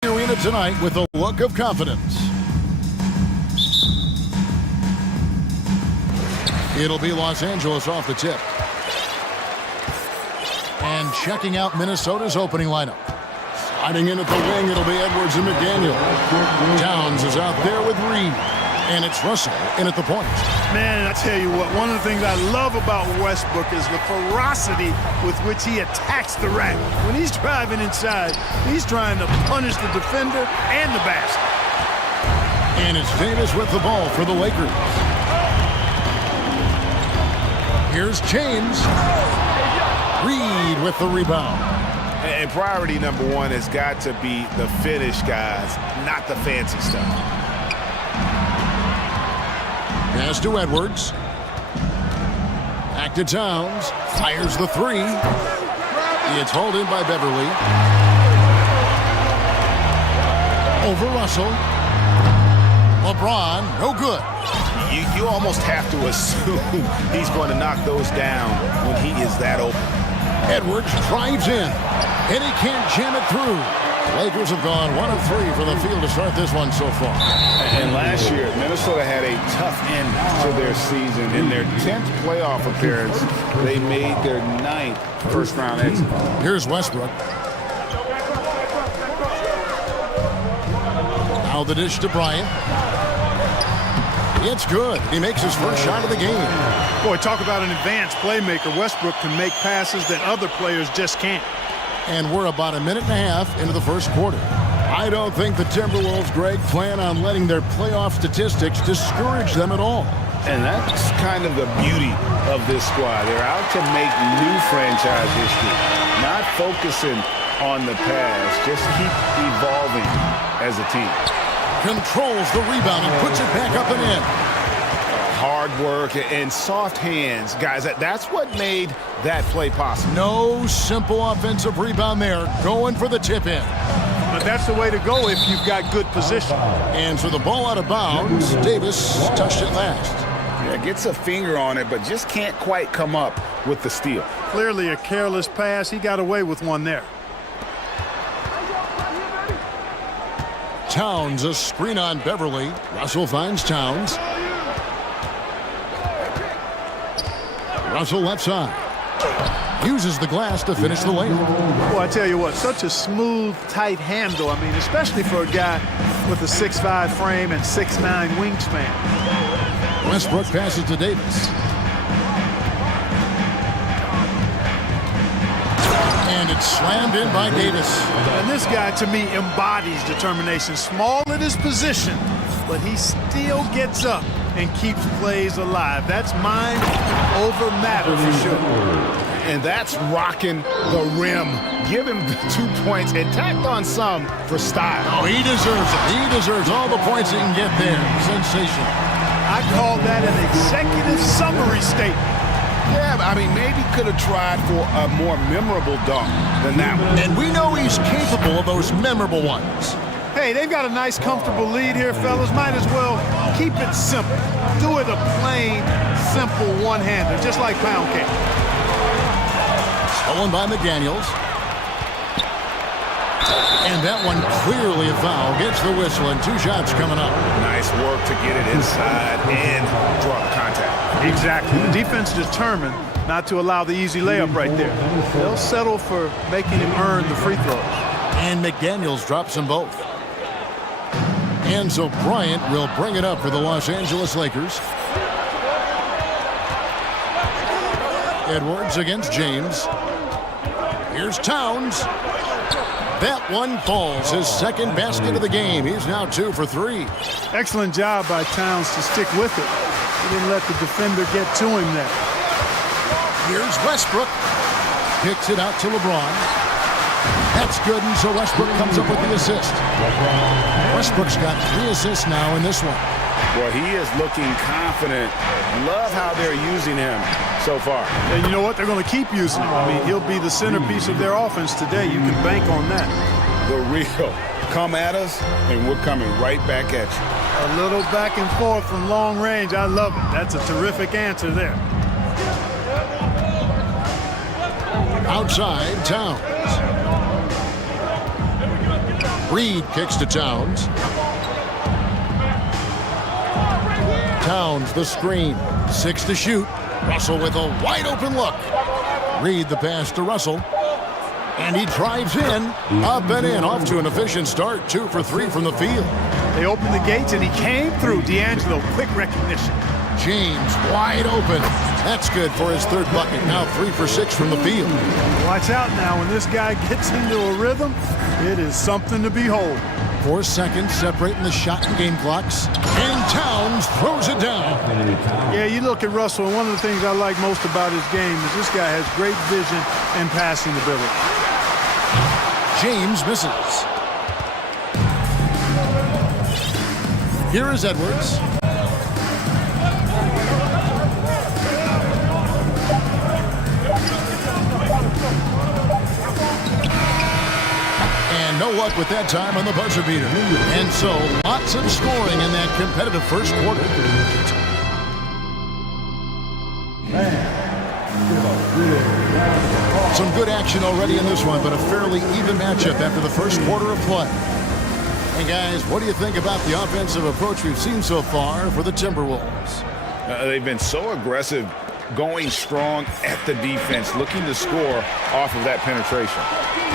Arena tonight with a look of confidence. It'll be Los Angeles off the tip. And checking out Minnesota's opening lineup. Sliding in at the wing, it'll be Edwards and McDaniel. Towns is out there with Reed. And it's Russell in at the point. Man, I tell you what, one of the things I love about Westbrook is the ferocity with which he attacks the rack. When he's driving inside, he's trying to punish the defender and the basket. And it's Davis with the ball for the Lakers. Here's James. Reed with the rebound. And priority number one has got to be the finish, guys, not the fancy stuff. Pass to Edwards. Back to Towns. Fires the three. It's hauled in by Beverly. Over Russell. LeBron, no good. You almost have to assume he's going to knock those down when he is that open. Edwards drives in, and he can't jam it through. Lakers have gone 1 of 3 for the field to start this one so far. And last year, Minnesota had a tough end to their season. In their 10th playoff appearance, they made their 9th first-round exit. Here's Westbrook. Now the dish to Bryant. It's good. He makes his first shot of the game. Boy, talk about an advanced playmaker. Westbrook can make passes that other players just can't. And we're about a minute and a half into the first quarter. I don't think the Timberwolves, Greg, plan on letting their playoff statistics discourage them at all. And that's kind of the beauty of this squad. They're out to make new franchise history, not focusing on the past. Just keep evolving as a team. Controls the rebound and puts it back up and in. Hard work and soft hands, guys. That's what made that play possible. No simple offensive rebound there. Going for the tip in. But that's the way to go if you've got good position. And so the ball out of bounds. Davis touched it last. Yeah, gets a finger on it, but just can't quite come up with the steal. Clearly a careless pass. He got away with one there. Towns, a screen on Beverly. Russell finds Towns. Russell left side. Uses the glass to finish the layup. Well, I tell you what, such a smooth, tight handle. I mean, especially for a guy with a 6'5" frame and 6'9" wingspan. Westbrook passes to Davis. And it's slammed in by Davis. And this guy, to me, embodies determination. Small in his position, but he still gets up and keeps plays alive. That's mind over matter for sure. And that's rocking the rim. Give him the 2 points and tacked on some for style. Oh, he deserves it. He deserves all the points he can get there. Sensational. I call that an executive summary statement. Yeah, I mean, maybe could have tried for a more memorable dunk than that one. And we know he's capable of those memorable ones. Hey, they've got a nice, comfortable lead here, fellas. Might as well keep it simple. Do it a plain, simple one-hander, just like pound cake. Stolen by McDaniels. And that one clearly a foul. Gets the whistle and 2 shots coming up. Nice work to get it inside and draw the contact. Exactly. The defense determined not to allow the easy layup right there. They'll settle for making him earn the free throws. And McDaniels drops them both. And so Bryant will bring it up for the Los Angeles Lakers. Edwards against James. Here's Towns. That one falls. His second basket of the game. He's now 2 for 3. Excellent job by Towns to stick with it. He didn't let the defender get to him there. Here's Westbrook. Kicks it out to LeBron. That's good, and so Westbrook comes up with the assist. Westbrook's got 3 assists now in this one. Well, he is looking confident. Love how they're using him so far. And you know what? They're going to keep using him. I mean, he'll be the centerpiece of their offense today. You can bank on that. The real. Come at us, and we're coming right back at you. A little back and forth from long range. I love it. That's a terrific answer there. Outside, Towns. Reed kicks to Towns. Towns, the screen. 6 to shoot. Russell with a wide open look. Reed the pass to Russell. And he drives in. Up and in. Off to an efficient start. 2 for 3 from the field. They opened the gates and he came through. D'Angelo, quick recognition. James wide open. That's good for his third bucket. Now 3 for 6 from the field. Watch out now. When this guy gets into a rhythm, it is something to behold. 4 seconds separating the shot and game clocks. And Towns throws it down. Yeah, you look at Russell, and one of the things I like most about his game is this guy has great vision and passing ability. James misses. Here is Edwards. And no luck with that time on the buzzer beater. And so, lots of scoring in that competitive first quarter. Some good action already in this one, but a fairly even matchup after the first quarter of play. And guys, what do you think about the offensive approach we've seen so far for the Timberwolves? They've been so aggressive, going strong at the defense, looking to score off of that penetration.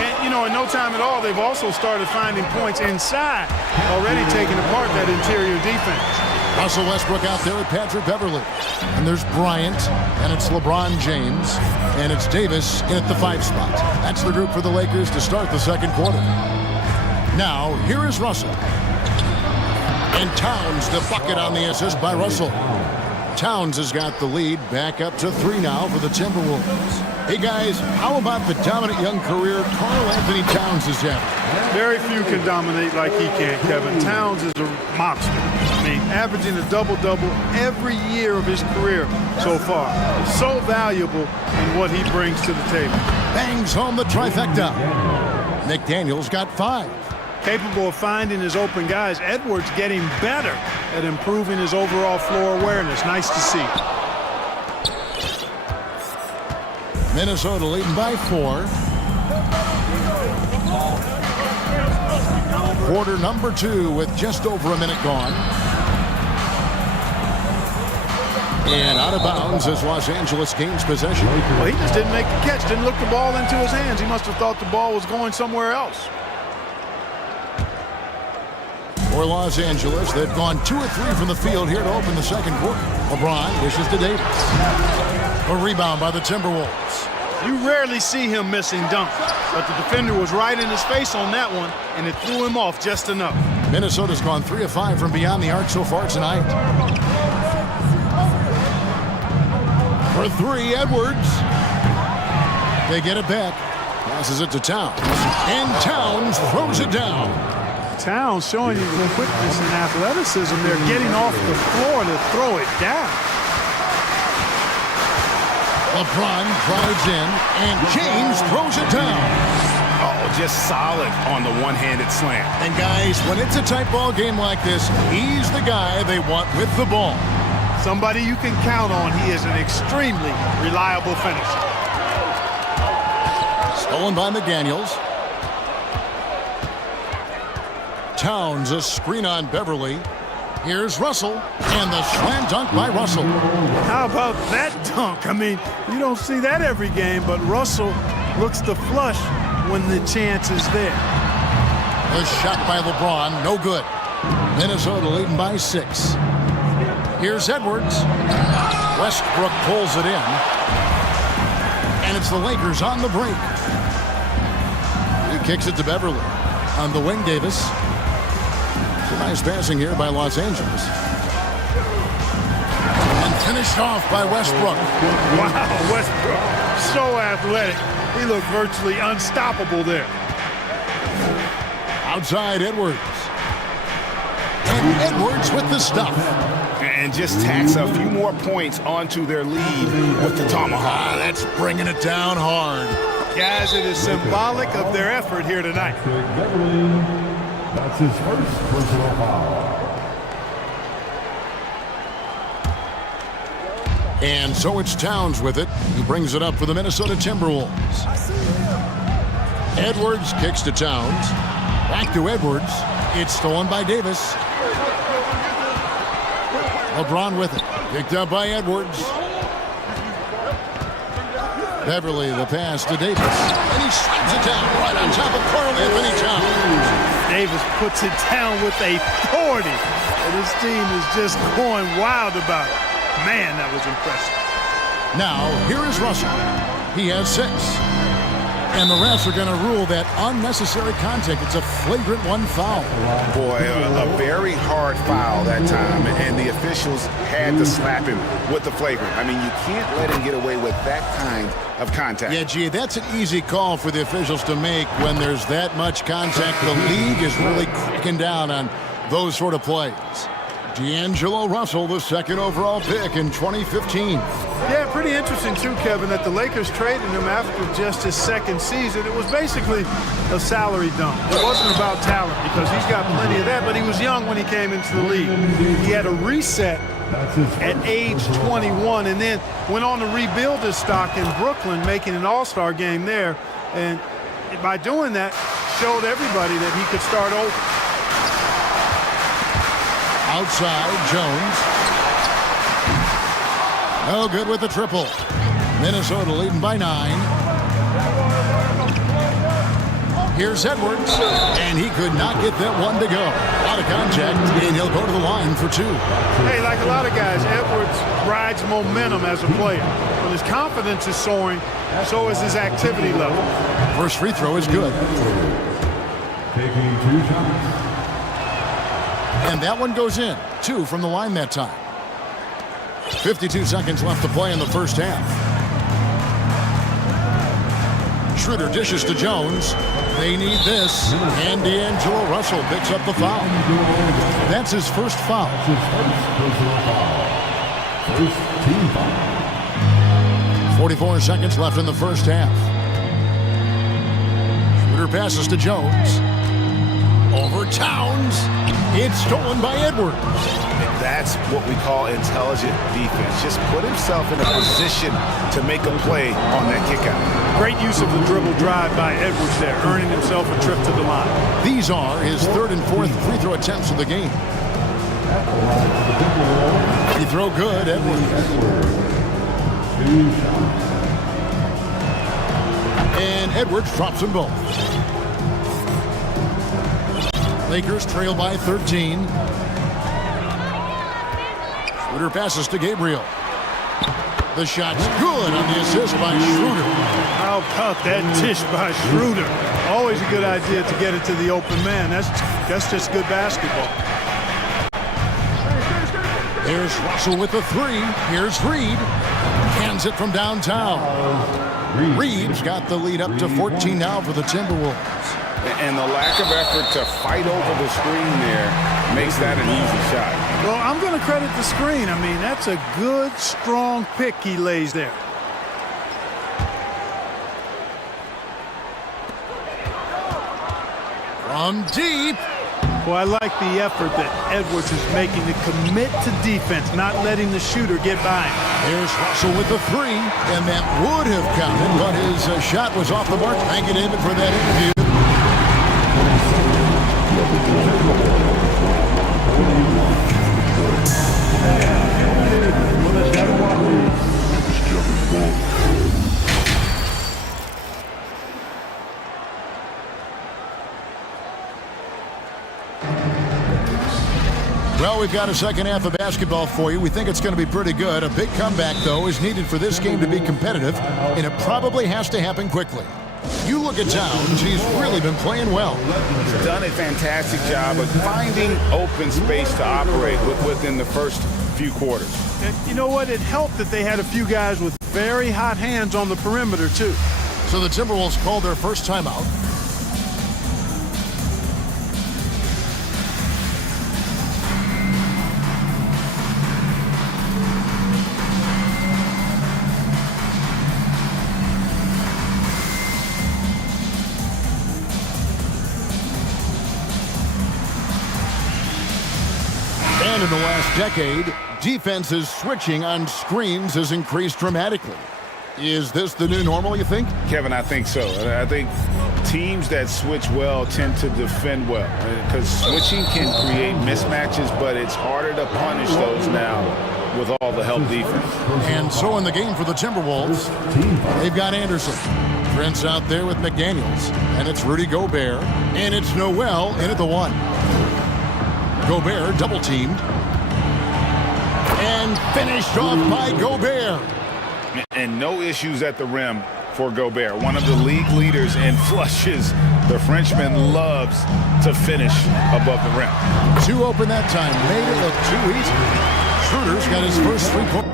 And, you know, in no time at all, they've also started finding points inside, already taking apart that interior defense. Russell Westbrook out there with Patrick Beverley. And there's Bryant, and it's LeBron James, and it's Davis in at the 5 spot. That's the group for the Lakers to start the second quarter. Now, here is Russell. And Towns, the bucket on the assist by Russell. Towns has got the lead, back up to 3 now for the Timberwolves. Hey guys, how about the dominant young career Karl Anthony Towns has had? Very few can dominate like he can, Kevin. Towns is a monster. I mean, averaging a double-double every year of his career so far. So valuable in what he brings to the table. Bangs home the trifecta. McDaniel's got 5. Capable of finding his open guys. Edwards getting better at improving his overall floor awareness. Nice to see. Minnesota leading by 4. Quarter number 2 with just over a minute gone. And out of bounds as Los Angeles gains possession. Well, he just didn't make the catch, didn't look the ball into his hands. He must have thought the ball was going somewhere else. For Los Angeles, they've gone 2 or 3 from the field here to open the second quarter. LeBron dishes to Davis. A rebound by the Timberwolves. You rarely see him missing dunks, but the defender was right in his face on that one, and it threw him off just enough. Minnesota's gone 3 of 5 from beyond the arc so far tonight. For 3, Edwards. They get it back. Passes it to Towns. And Towns throws it down. Towns showing you the quickness and athleticism. They're getting off the floor to throw it down. LeBron drives in, and James throws it down. Oh, just solid on the one-handed slam. And guys, when it's a tight ball game like this, he's the guy they want with the ball. Somebody you can count on. He is an extremely reliable finisher. Stolen by McDaniels. Towns, a screen on Beverly. Here's Russell, and the slam dunk by Russell. How about that dunk? I mean, you don't see that every game, but Russell looks to flush when the chance is there. The shot by LeBron, no good. Minnesota leading by 6. Here's Edwards. Westbrook pulls it in. And it's the Lakers on the break. He kicks it to Beverly. On the wing, Davis. It's a nice passing here by Los Angeles. And finished off by Westbrook. Wow, Westbrook, so athletic. He looked virtually unstoppable there. Outside, Edwards. And Edwards with the stuff. And just tacks a few more points onto their lead with the tomahawk. That's bringing it down hard. Guys, it is symbolic of their effort here tonight. That's his first personal foul. And so it's Towns with it. He brings it up for the Minnesota Timberwolves. Edwards kicks to Towns. Back to Edwards. It's stolen by Davis. LeBron with it. Picked up by Edwards. Beverly the pass to Davis. And he slaps it down right on top of Karl-Anthony Towns. Davis puts it down with authority. And his team is just going wild about it. Man, that was impressive. Now, here is Russell. He has 6. And the refs are going to rule that unnecessary contact. It's a flagrant 1 foul. Boy, a very hard foul that time, and the officials had to slap him with the flagrant. I mean, you can't let him get away with that kind of contact. Yeah, gee, that's an easy call for the officials to make when there's that much contact. The league is really cracking down on those sort of plays. D'Angelo Russell, the 2nd overall pick in 2015. Yeah, pretty interesting too, Kevin, that the Lakers traded him after just his 2nd season. It was basically a salary dump. It wasn't about talent because he's got plenty of that, but he was young when he came into the league. He had a reset at age 21 and then went on to rebuild his stock in Brooklyn, making an all-star game there. And by doing that, showed everybody that he could start over. Outside, Jones. No good with the triple. Minnesota leading by 9. Here's Edwards, and he could not get that one to go. Out of contact, and he'll go to the line for 2. Hey, like a lot of guys, Edwards rides momentum as a player. When his confidence is soaring, so is his activity level. First free throw is good. Taking 2 shots. And that one goes in. 2 from the line that time. 52 seconds left to play in the first half. Schroeder dishes to Jones. They need this. And D'Angelo Russell picks up the foul. That's his first foul. His first personal foul. First team foul. 44 seconds left in the first half. Schroeder passes to Jones. Over Towns. It's stolen by Edwards. That's what we call intelligent defense. Just put himself in a position to make a play on that kick out. Great use of the dribble drive by Edwards there, earning himself a trip to the line. These are his 3rd and 4th free throw attempts of the game. Free throw good, Edwards. And Edwards drops them both. Lakers trail by 13. Schroeder passes to Gabriel. The shot's good on the assist by Schroeder. How about that dish by Schroeder? Always a good idea to get it to the open man. That's just good basketball. Here's Russell with the 3. Here's Reed. Hands it from downtown. Reed's got the lead up to 14 now for the Timberwolves. And the lack of effort to fight over the screen there makes that an easy shot. Well, I'm going to credit the screen. I mean, that's a good, strong pick he lays there. From deep. Boy, I like the effort that Edwards is making to commit to defense, not letting the shooter get by him. Here's Russell with the 3, and that would have counted, but his shot was off the mark. Thank you, David, for that interview. Well, we've got a second half of basketball for you. We think it's going to be pretty good. A big comeback, though, is needed for this game to be competitive, and it probably has to happen quickly. You look at Towns, he's really been playing well. He's done a fantastic job of finding open space to operate within the first few quarters. And you know what? It helped that they had a few guys with very hot hands on the perimeter, too. So the Timberwolves called their first timeout. And in the last decade, defenses switching on screens has increased dramatically. Is this the new normal, you think? Kevin, I think so. I think teams that switch well tend to defend well, because switching can create mismatches, but it's harder to punish those now with all the help defense. And so in the game for the Timberwolves, they've got Anderson. Trent's out there with McDaniels, and it's Rudy Gobert, and it's Noel in at the 1. Gobert double-teamed, and finished off by Gobert. And no issues at the rim for Gobert, one of the league leaders in flushes. The Frenchman loves to finish above the rim. 2 open that time, made it look too easy. Schroeder's got his first 3 points.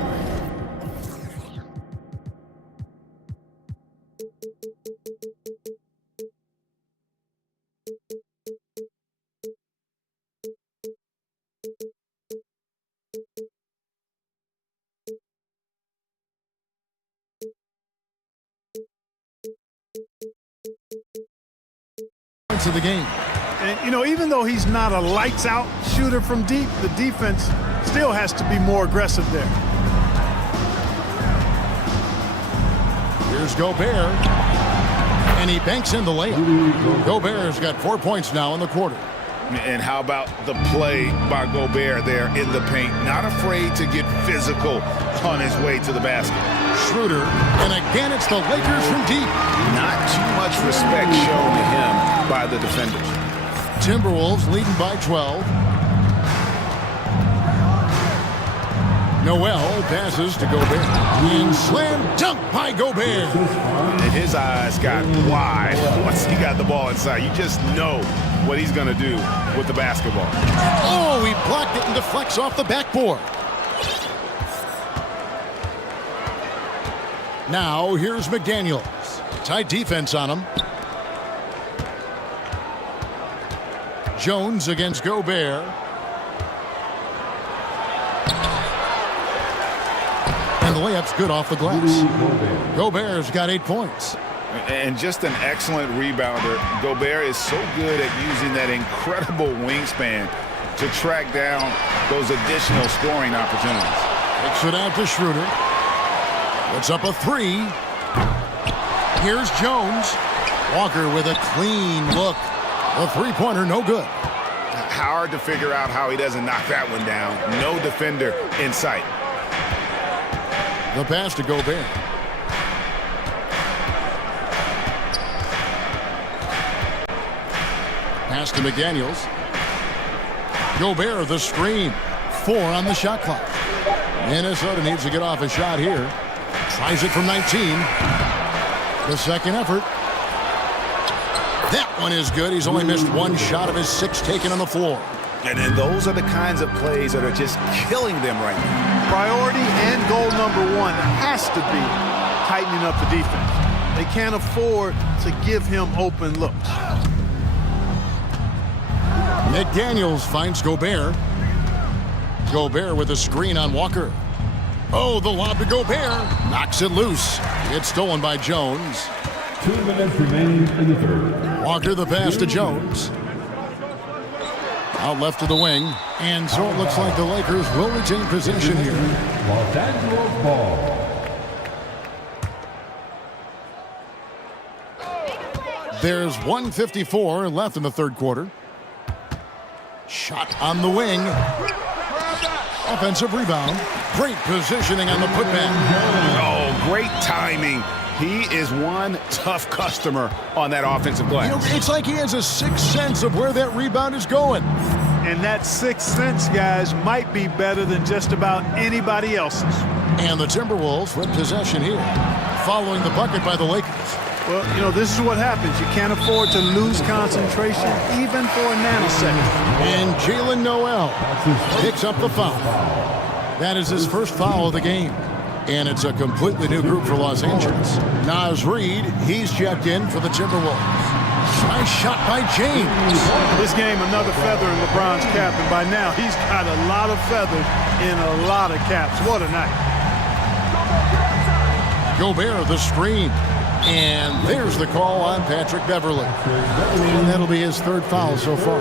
Of the game. And, you know, even though he's not a lights-out shooter from deep, the defense still has to be more aggressive there. Here's Gobert, and he banks in the layup. Gobert's got 4 points now in the quarter. And how about the play by Gobert there in the paint? Not afraid to get physical on his way to the basket. Schroeder, and again it's the Lakers from deep. Not too much respect shown to him by the defenders. Timberwolves leading by 12. Noel passes to Gobert. And slam dunk by Gobert. And his eyes got wide once he got the ball inside. You just know what he's going to do with the basketball. Oh, he blocked it and deflects off the backboard. Now, here's McDaniels. Tight defense on him. Jones against Gobert. And the layup's good off the glass. Gobert's got 8 points. And just an excellent rebounder. Gobert is so good at using that incredible wingspan to track down those additional scoring opportunities. Kicks it out to Schroeder. Puts up a 3. Here's Jones. Walker with a clean look. The 3-pointer, no good. Hard to figure out how he doesn't knock that one down. No defender in sight. The pass to Gobert. Pass to McDaniels. Gobert, the screen. 4 on the shot clock. Minnesota needs to get off a shot here. Tries it from 19. The second effort. That one is good. He's only missed 1 shot of his 6 taken on the floor. And then those are the kinds of plays that are just killing them right now. Priority and goal number 1 has to be tightening up the defense. They can't afford to give him open looks. McDaniels finds Gobert. Gobert with a screen on Walker. Oh, the lob to Gobert. Knocks it loose. It's stolen by Jones. 2 minutes remaining in the third. Walker the pass to Jones. Out left to the wing. And so it looks like the Lakers will retain possession here. Los Angeles ball. There's 1:54 left in the third quarter. Shot on the wing. Offensive rebound. Great positioning on the putback. Oh, great timing. He is one tough customer on that offensive glass. You know, it's like he has a sixth sense of where that rebound is going. And that sixth sense, guys, might be better than just about anybody else's. And the Timberwolves with possession here, following the bucket by the Lakers. Well, you know, this is what happens. You can't afford to lose concentration, even for a nanosecond. And Jalen Noel picks up the foul. That is his first foul of the game. And it's a completely new group for Los Angeles. Naz Reid, he's checked in for the Timberwolves. Nice shot by James. This game, another feather in LeBron's cap, and by now he's got a lot of feathers in a lot of caps. What a night. Gobert, the screen. And there's the call on Patrick Beverley. And that'll be his third foul so far.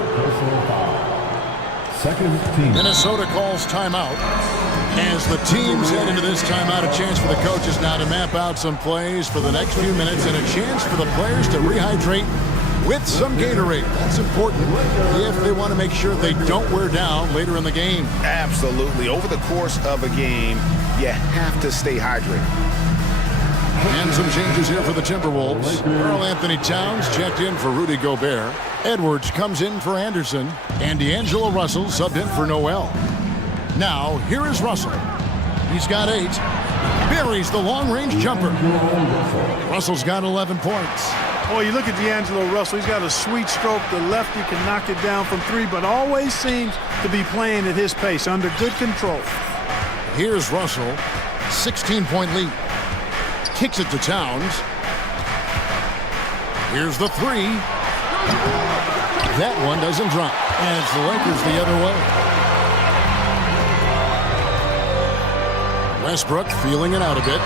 second team. Minnesota calls timeout. As the teams head into this timeout, a chance for the coaches now to map out some plays for the next few minutes and a chance for the players to rehydrate with some Gatorade. That's important if they want to make sure they don't wear down later in the game. Absolutely. Over the course of a game, you have to stay hydrated. And some changes here for the Timberwolves. Karl Anthony Towns checked in for Rudy Gobert. Edwards comes in for Anderson. And D'Angelo Russell subbed in for Noel. Now, here is Russell. He's got 8. Buries the long-range jumper. Russell's got 11 points. Boy, you look at D'Angelo Russell. He's got a sweet stroke. The lefty can knock it down from 3, but always seems to be playing at his pace, under good control. Here's Russell. 16-point lead. Kicks it to Towns. Here's the 3. That one doesn't drop. And it's the Lakers the other way. Westbrook feeling it out a bit.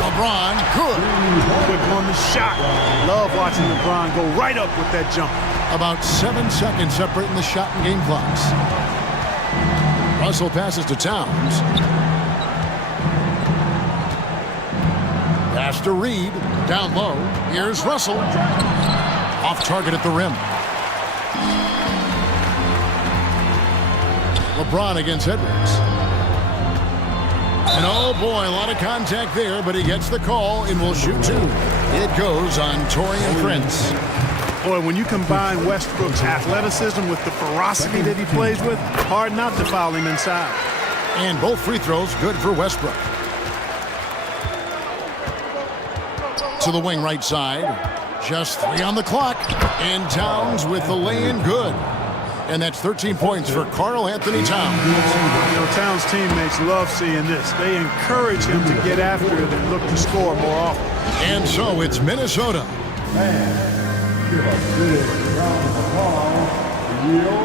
LeBron, good. Quick on the shot. Love watching LeBron go right up with that jump. About 7 seconds separating the shot and game clocks. Russell passes to Towns. Pass to Reed. Down low. Here's Russell. Off target at the rim. LeBron against Edwards. And oh boy, a lot of contact there, but he gets the call and will shoot 2. It goes on Taurean Prince. Boy, when you combine Westbrook's athleticism with the ferocity that he plays with, hard not to foul him inside. And both free throws good for Westbrook. To the wing right side. Just 3 on the clock. And Towns with the lay-in good. And that's 13 points for Karl Anthony Towns. You know, Towns' teammates love seeing this. They encourage him to get after it and look to score more often. And so it's Minnesota.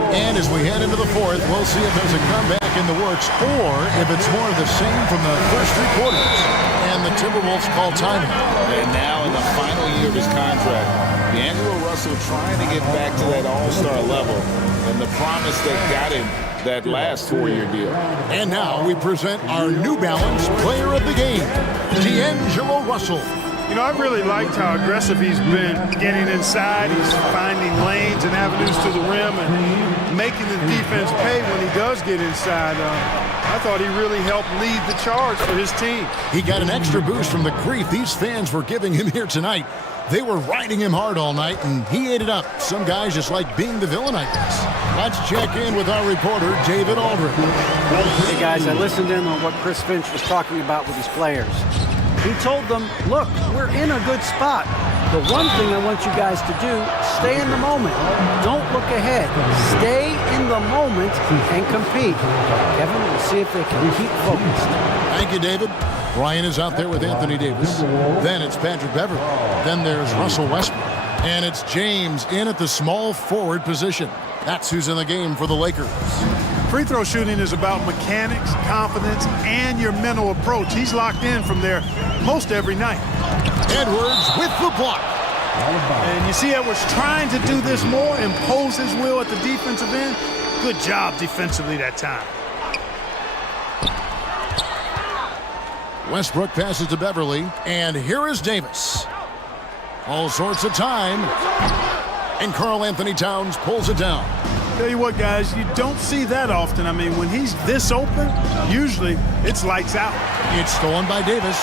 And as we head into the 4th, we'll see if there's a comeback in the works or if it's more of the same from the first 3 quarters. And the Timberwolves call timeout. And now in the final year of his contract, D'Angelo Russell trying to get back to that all-star level. And the promise that got him that last 4-year deal. And now we present our New Balance Player of the Game, D'Angelo Russell. You know, I've really liked how aggressive he's been getting inside. He's finding lanes and avenues to the rim and making the defense pay when he does get inside. I thought he really helped lead the charge for his team. He got an extra boost from the grief these fans were giving him here tonight. They were riding him hard all night, and he ate it up. Some guys just like being the villain, I guess. Let's check in with our reporter, David Aldridge. Hey, guys, I listened in on what Chris Finch was talking about with his players. He told them, look, we're in a good spot. The one thing I want you guys to do, stay in the moment. Don't look ahead. Stay in the moment and compete. Kevin, we'll see if they can keep focused. Thank you, David. Ryan is out there with Anthony Davis. Then it's Patrick Beverly. Then there's Russell Westbrook. And it's James in at the small forward position. That's who's in the game for the Lakers. Free throw shooting is about mechanics, confidence, and your mental approach. He's locked in from there most every night. Edwards with the block. And you see Edwards trying to do this more, impose his will at the defensive end. Good job defensively that time. Westbrook passes to Beverly, and here is Davis. All sorts of time, and Karl Anthony Towns pulls it down. Tell you what, guys, you don't see that often. I mean, when he's this open, usually it's lights out. It's stolen by Davis.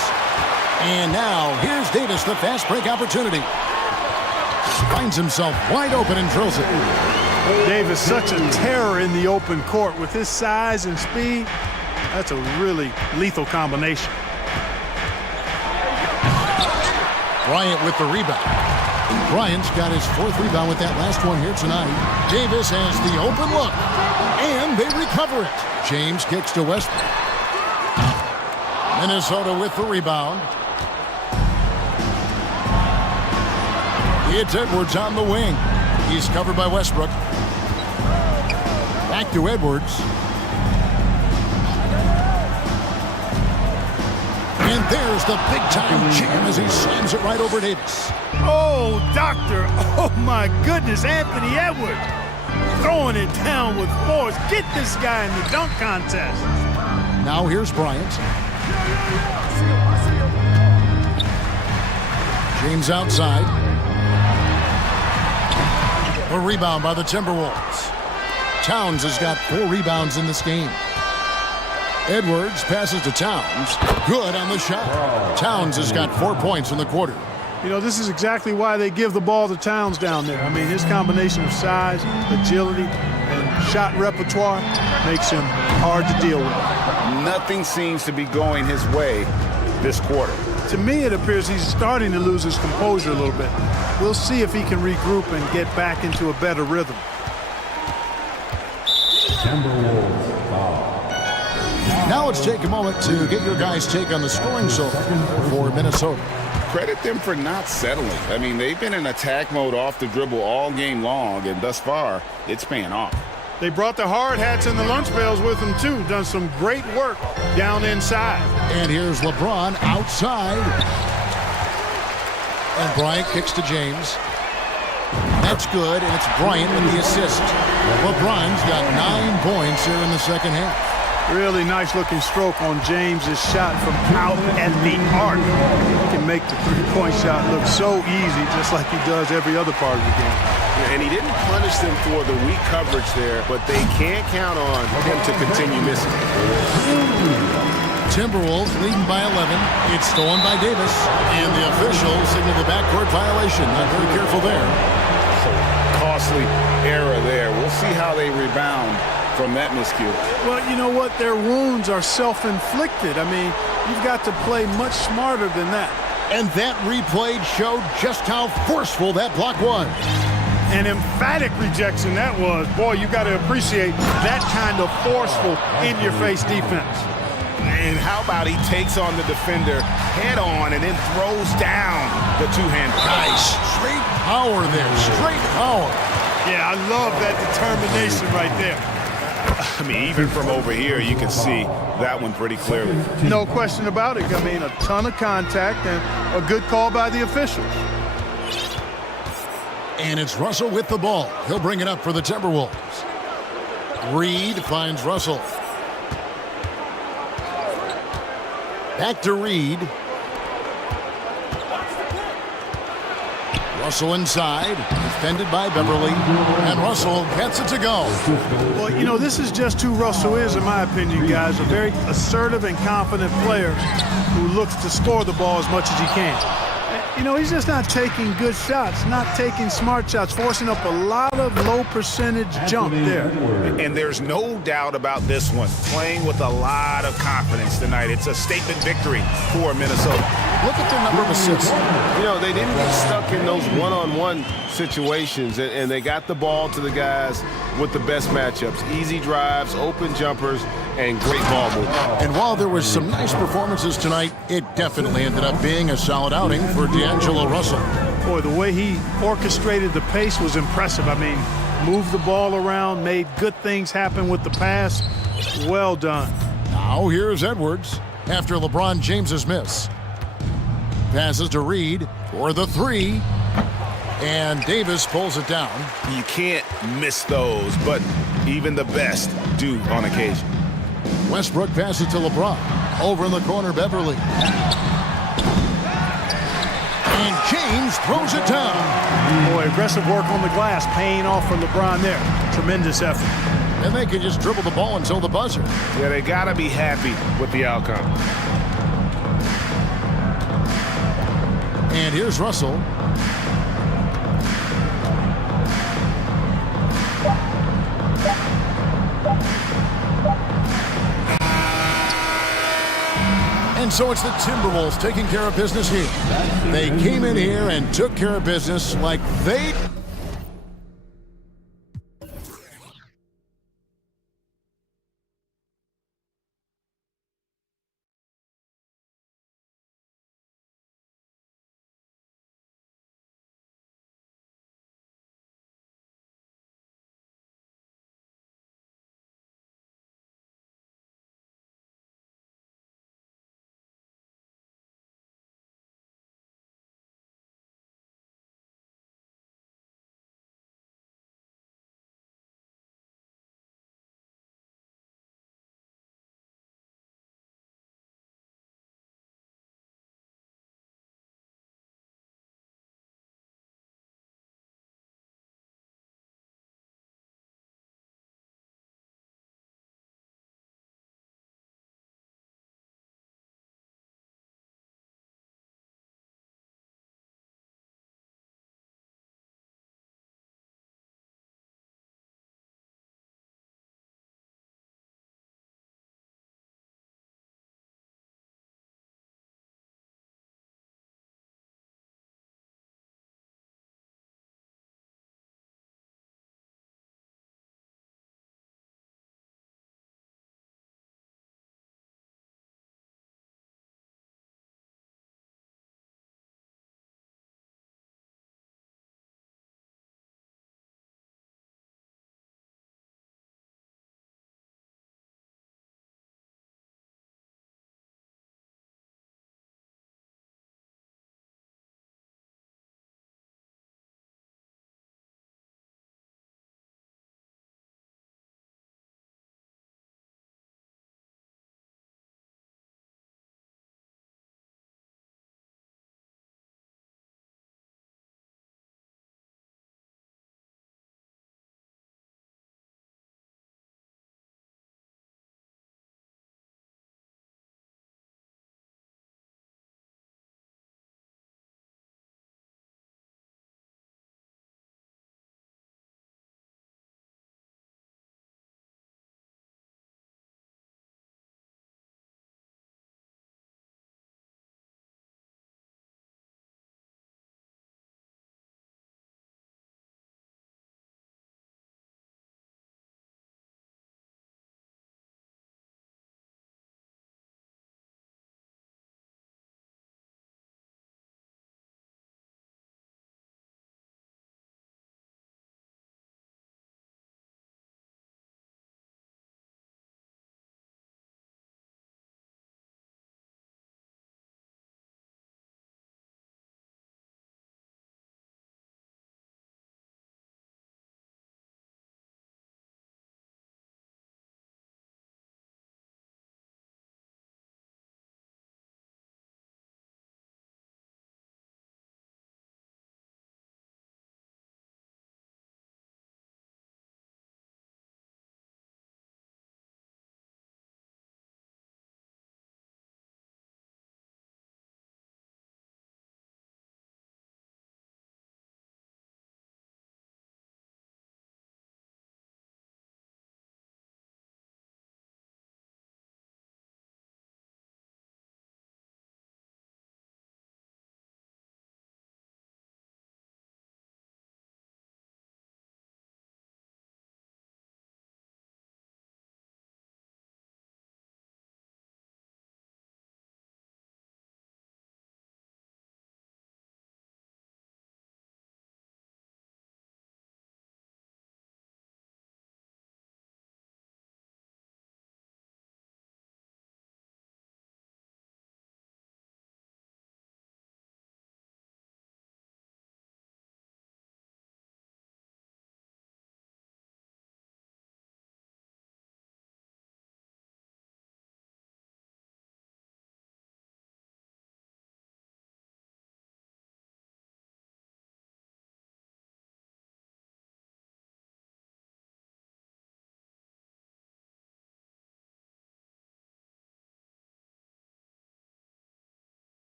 And now, here's Davis, the fast break opportunity. Finds himself wide open and drills it. Davis, such a terror in the open court. With his size and speed, that's a really lethal combination. Bryant with the rebound. Bryant's got his 4th rebound with that last one here tonight. Davis has the open look, and they recover it. James kicks to Westbrook. Minnesota with the rebound. It's Edwards on the wing. He's covered by Westbrook. Back to Edwards. And there's the big-time jam as he slams it right over Davis. Oh, doctor. Oh, my goodness, Anthony Edwards. throwing it down with force. Get this guy in the dunk contest. Now here's Bryant. James outside. A rebound by the Timberwolves. Towns has got 4 rebounds in this game. Edwards passes to Towns. Good on the shot. Towns has got 4 points in the quarter. You know, this is exactly why they give the ball to Towns down there. I mean, his combination of size, agility, and shot repertoire makes him hard to deal with. Nothing seems to be going his way this quarter. To me, it appears he's starting to lose his composure a little bit. We'll see if he can regroup and get back into a better rhythm. Now let's take a moment to get your guys' take on the scoring so far for Minnesota. Credit them for not settling. I mean, they've been in attack mode off the dribble all game long, and thus far, it's paying off. They brought the hard hats and the lunch pails with them, too. Done some great work down inside. And here's LeBron outside. And Bryant kicks to James. That's good, and it's Bryant with the assist. LeBron's got 9 points here in the second half. Really nice-looking stroke on James's shot from out at the arc. He can make the three-point shot look so easy, just like he does every other part of the game. And he didn't punish them for the weak coverage there, but they can't count on him to continue missing. Timberwolves leading by 11. It's stolen by Davis. And the officials signal the backcourt violation. Not very careful there. Costly error there. We'll see how they rebound from that miscue. Well, you know what? Their wounds are self-inflicted. I mean, you've got to play much smarter than that. And that replay showed just how forceful that block was. An emphatic rejection that was. Boy, you got to appreciate that kind of forceful, in-your-face defense. And how about he takes on the defender head on and then throws down the two-hand. Nice. Straight power there. Straight power. Yeah, I love that determination right there. I mean, even from over here, you can see that one pretty clearly. No question about it. I mean, a ton of contact and a good call by the officials. And it's Russell with the ball. He'll bring it up for the Timberwolves. Reed finds Russell. Back to Reed. Russell inside, defended by Beverly, and Russell gets it to go. Well, you know, this is just who Russell is, in my opinion, guys. A very assertive and confident player who looks to score the ball as much as he can. You know, he's just not taking good shots, not taking smart shots, forcing up a lot of low percentage jump there. And there's no doubt about this one. Playing with a lot of confidence tonight. It's a statement victory for Minnesota. Look at their number of assists. You know, they didn't get stuck in those one-on-one situations, and they got the ball to the guys with the best matchups. Easy drives, open jumpers, and great ball movement. And while there was some nice performances tonight, it definitely ended up being a solid outing for D'Angelo Russell. Boy, the way he orchestrated the pace was impressive. I mean, moved the ball around, made good things happen with the pass. Well done. Now here's Edwards after LeBron James's miss. Passes to Reed for the three. And Davis pulls it down. You can't miss those, but even the best do on occasion. Westbrook passes to LeBron. Over in the corner, Beverly. And James throws it down. Boy, aggressive work on the glass, paying off for LeBron there. Tremendous effort. And they can just dribble the ball until the buzzer. Yeah, they got to be happy with the outcome. And here's Russell. And so it's the Timberwolves taking care of business here. They came in here and took care of business like they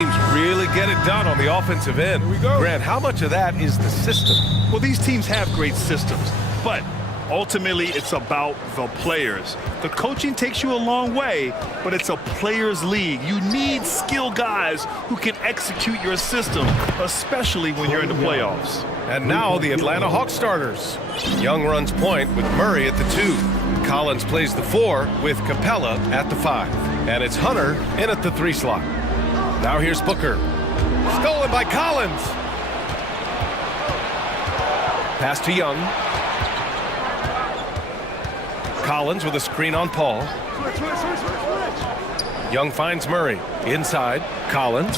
Teams really get it done on the offensive end. Grant, how much of that is the system? Well, these teams have great systems, but ultimately it's about the players. The coaching takes you a long way, but it's a players' league. You need skilled guys who can execute your system, especially when you're in the playoffs. And now the Atlanta Hawks starters. Young runs point with Murray at the 2. Collins plays the 4 with Capella at the 5. And it's Hunter in at the 3 slot. Now here's Booker. Stolen by Collins. Pass to Young. Collins with a screen on Paul. Young finds Murray. Inside, Collins.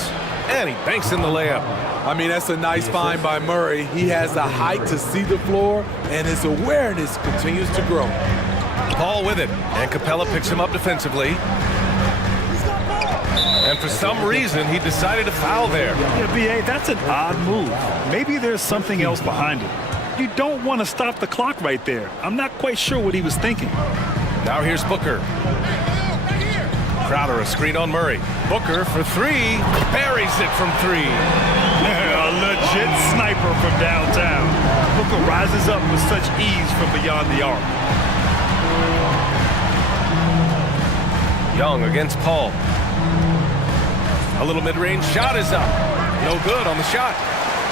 And he banks in the layup. I mean, that's a nice find by Murray. He has the height to see the floor, and his awareness continues to grow. Paul with it, and Capella picks him up defensively. And for some reason, he decided to foul there. Yeah, B.A., that's an odd move. Maybe there's something else behind it. You don't want to stop the clock right there. I'm not quite sure what he was thinking. Now here's Booker. Crowder, a screen on Murray. Booker for 3. Buries it from 3. A legit sniper from downtown. Booker rises up with such ease from beyond the arc. Young against Paul. A little mid-range shot is up. No good on the shot.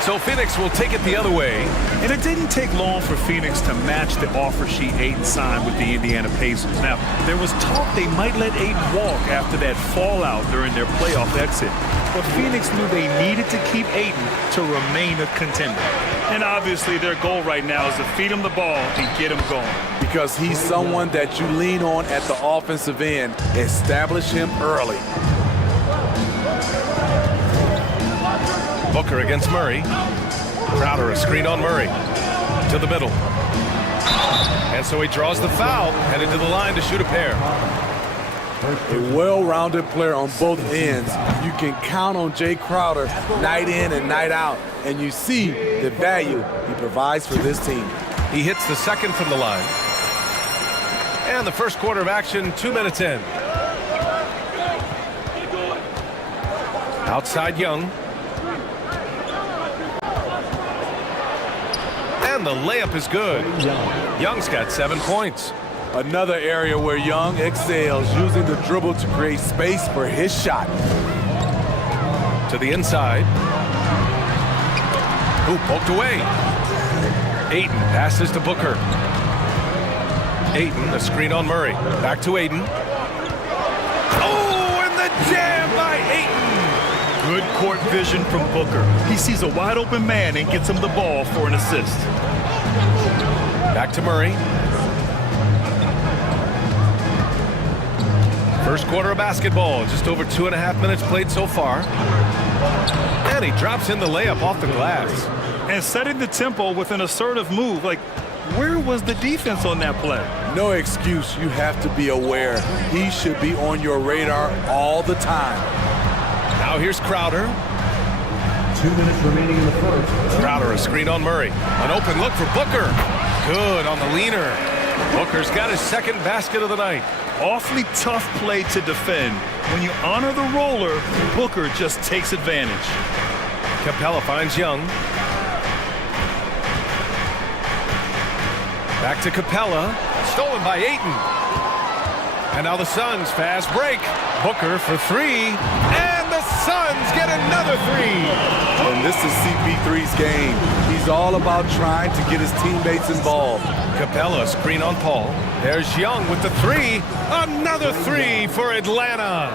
So Phoenix will take it the other way. And it didn't take long for Phoenix to match the offer sheet Ayton signed with the Indiana Pacers. Now, there was talk they might let Ayton walk after that fallout during their playoff exit. But Phoenix knew they needed to keep Ayton to remain a contender. And obviously their goal right now is to feed him the ball and get him going. Because he's someone that you lean on at the offensive end. Establish him early. Booker against Murray. Crowder, a screen on Murray. To the middle. And so he draws the foul, headed to the line to shoot a pair. A well-rounded player on both ends. You can count on Jay Crowder night in and night out, and you see the value he provides for this team. He hits the second from the line. And the first quarter of action, 2 minutes in. Outside Young. And the layup is good. Young's got 7 points. Another area where Young excels, using the dribble to create space for his shot. To the inside. Ooh, poked away. Ayton passes to Booker. Ayton, a screen on Murray. Back to Ayton. Oh, and the jam by Ayton. Good court vision from Booker. He sees a wide open man and gets him the ball for an assist. Back to Murray. First quarter of basketball, just over 2.5 minutes played so far. And he drops in the layup off the glass. And setting the tempo with an assertive move. Like, where was the defense on that play? No excuse. You have to be aware. He should be on your radar all the time. Now here's Crowder. 2 minutes remaining in the first. Crowder, a screen on Murray. An open look for Booker. Good on the leaner. Booker's got his second basket of the night. Awfully tough play to defend. When you honor the roller, Booker just takes advantage. Capella finds Young. Back to Capella. Stolen by Ayton. And now the Suns fast break. Booker for 3. And the Suns get another 3. And this is CP3's game. He's all about trying to get his teammates involved. Capella, screen on Paul. There's Young with the 3. Another 3 for Atlanta.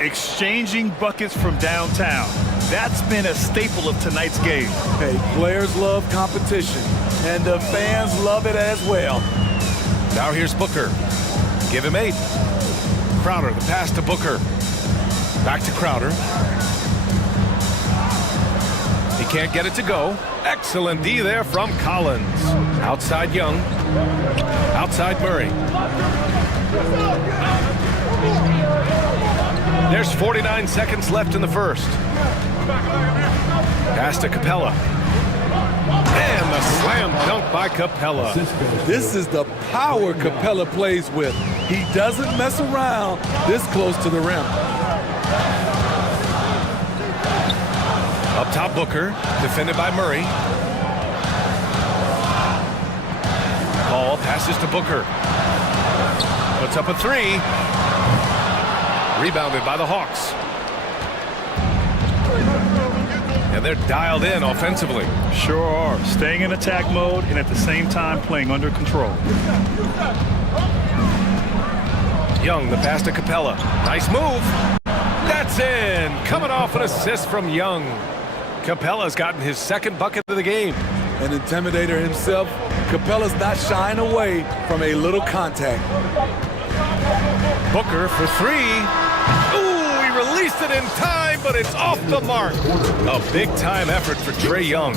Exchanging buckets from downtown. That's been a staple of tonight's game. Hey, players love competition, and the fans love it as well. Now here's Booker. Give him 8. Crowder, the pass to Booker. Back to Crowder. He can't get it to go. Excellent D there from Collins. Outside Young. Outside Murray. There's 49 seconds left in the first. Pass to Capella. And the slam dunk by Capella. This is the power Capella plays with. He doesn't mess around this close to the rim. Up top, Booker, defended by Murray. Ball passes to Booker. Puts up a three. Rebounded by the Hawks. And they're dialed in offensively. Sure are. Staying in attack mode and at the same time playing under control. Young, the pass to Capella. Nice move. That's in. Coming off an assist from Young. Capella's gotten his second bucket of the game. An intimidator himself, Capella's not shying away from a little contact. Booker for three. Ooh, he released it in time, but it's off the mark. A big-time effort for Trae Young.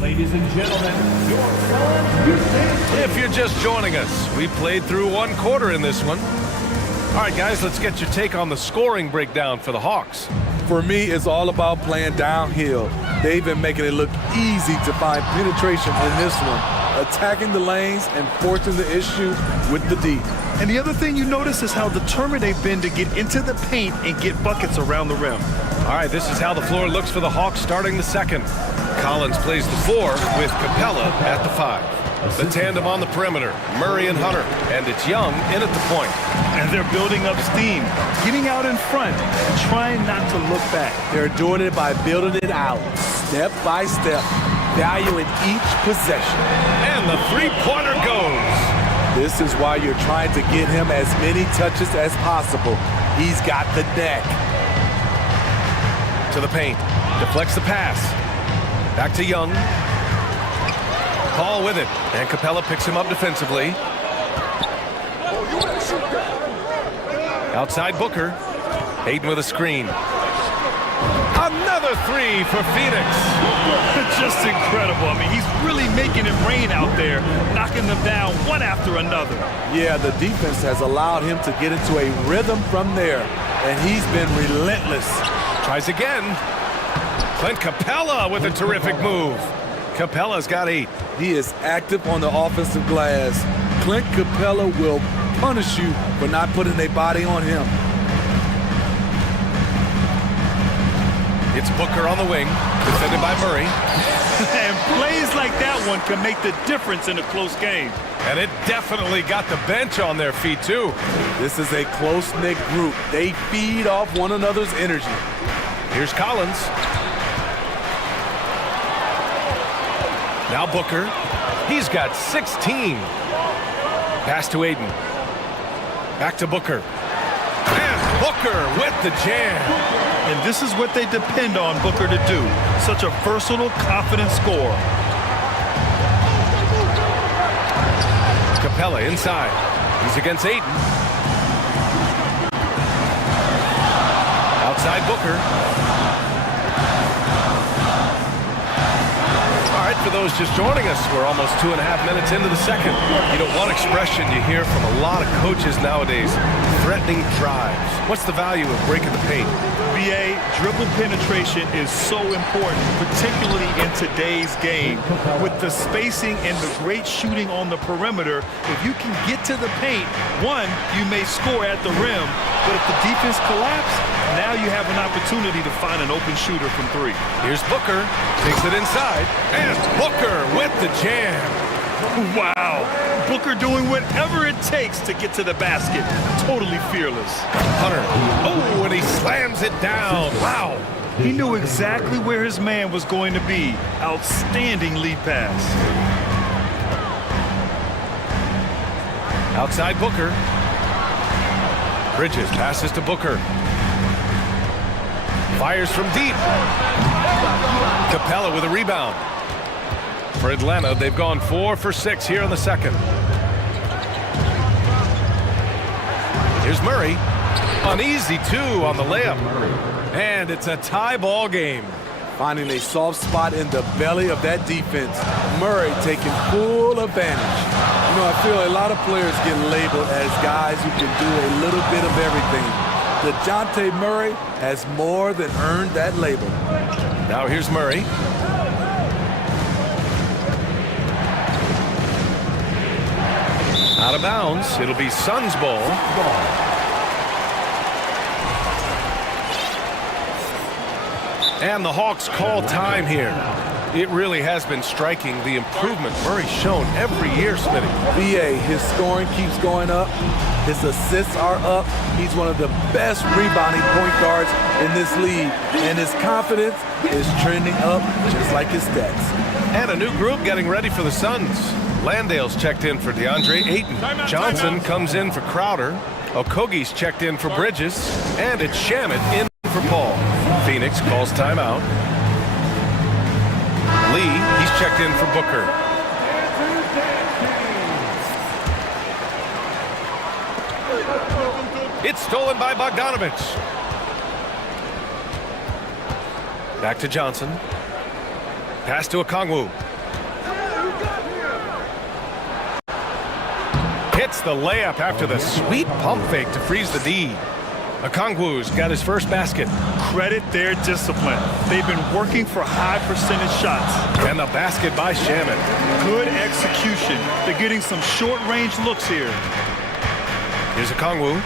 Ladies and gentlemen, your son, If you're just joining us, we played through one quarter in this one. All right, guys, let's get your take on the scoring breakdown for the Hawks. For me, it's all about playing downhill. They've been making it look easy to find penetration in this one, attacking the lanes and forcing the issue with the D. And the other thing you notice is how determined they've been to get into the paint and get buckets around the rim. All right, this is how the floor looks for the Hawks starting the second. Collins plays the 4 with Capella at the 5. The tandem on the perimeter, Murray and Hunter, and it's Young in at the point. And they're building up steam, getting out in front, and trying not to look back. They're doing it by building it out, step by step, valuing each possession. And the three-pointer goes. This is why you're trying to get him as many touches as possible. He's got the neck. To the paint, deflects the pass. Back to Young. Ball with it, and Capella picks him up defensively. Outside Booker. Hayden with a screen. Another three for Phoenix. Just incredible. I mean, he's really making it rain out there, knocking them down one after another. Yeah, the defense has allowed him to get into a rhythm from there, and he's been relentless. Tries again. Clint Capella with a terrific move. Capella's got 8. He is active on the offensive glass. Clint Capella will punish you for not putting a body on him. It's Booker on the wing, defended by Murray. And plays like that one can make the difference in a close game. And it definitely got the bench on their feet, too. This is a close-knit group. They feed off one another's energy. Here's Collins. Now Booker. He's got 16. Pass to Aiden. Back to Booker. And Booker with the jam. And this is what they depend on Booker to do. Such a versatile, confident scorer. Capella inside. He's against Aiden. Outside Booker. All right, for those just joining us, we're almost 2.5 minutes into the second. You know, one expression you hear from a lot of coaches nowadays, threatening drives. What's the value of breaking the paint? BA, dribble penetration is so important, particularly in today's game. With the spacing and the great shooting on the perimeter, if you can get to the paint, one, you may score at the rim, but if the defense collapses, now you have an opportunity to find an open shooter from 3. Here's Booker, takes it inside, and Booker with the jam. Wow, Booker doing whatever it takes to get to the basket. Totally fearless. Hunter, oh, and he slams it down. Wow. He knew exactly where his man was going to be. Outstanding lead pass. Outside Booker. Bridges passes to Booker. Fires from deep. Capella with a rebound. For Atlanta, they've gone 4 for 6 here in the second. Here's Murray. An easy 2 on the layup. And it's a tie ball game. Finding a soft spot in the belly of that defense. Murray taking full advantage. You know, I feel a lot of players get labeled as guys who can do a little bit of everything. DeJounte Murray has more than earned that label. Now here's Murray. Out of bounds. It'll be Suns ball. And the Hawks call time here. It really has been striking, the improvement Murray's shown every year, Smitty. BA, his scoring keeps going up. His assists are up. He's one of the best rebounding point guards in this league. And his confidence is trending up just like his stats. And a new group getting ready for the Suns. Landale's checked in for DeAndre Ayton. Johnson comes in for Crowder. Okogie's checked in for Bridges. And it's Shamet in for Paul. Phoenix calls timeout. Lee, he's checked in for Booker. It's stolen by Bogdanovich. Back to Johnson. Pass to Okongwu. Hits the layup after the sweet pump fake to freeze the D. Okongwu's got his first basket. Credit their discipline. They've been working for high percentage shots. And the basket by Shamet. Good execution. They're getting some short-range looks here. Here's Okongwu.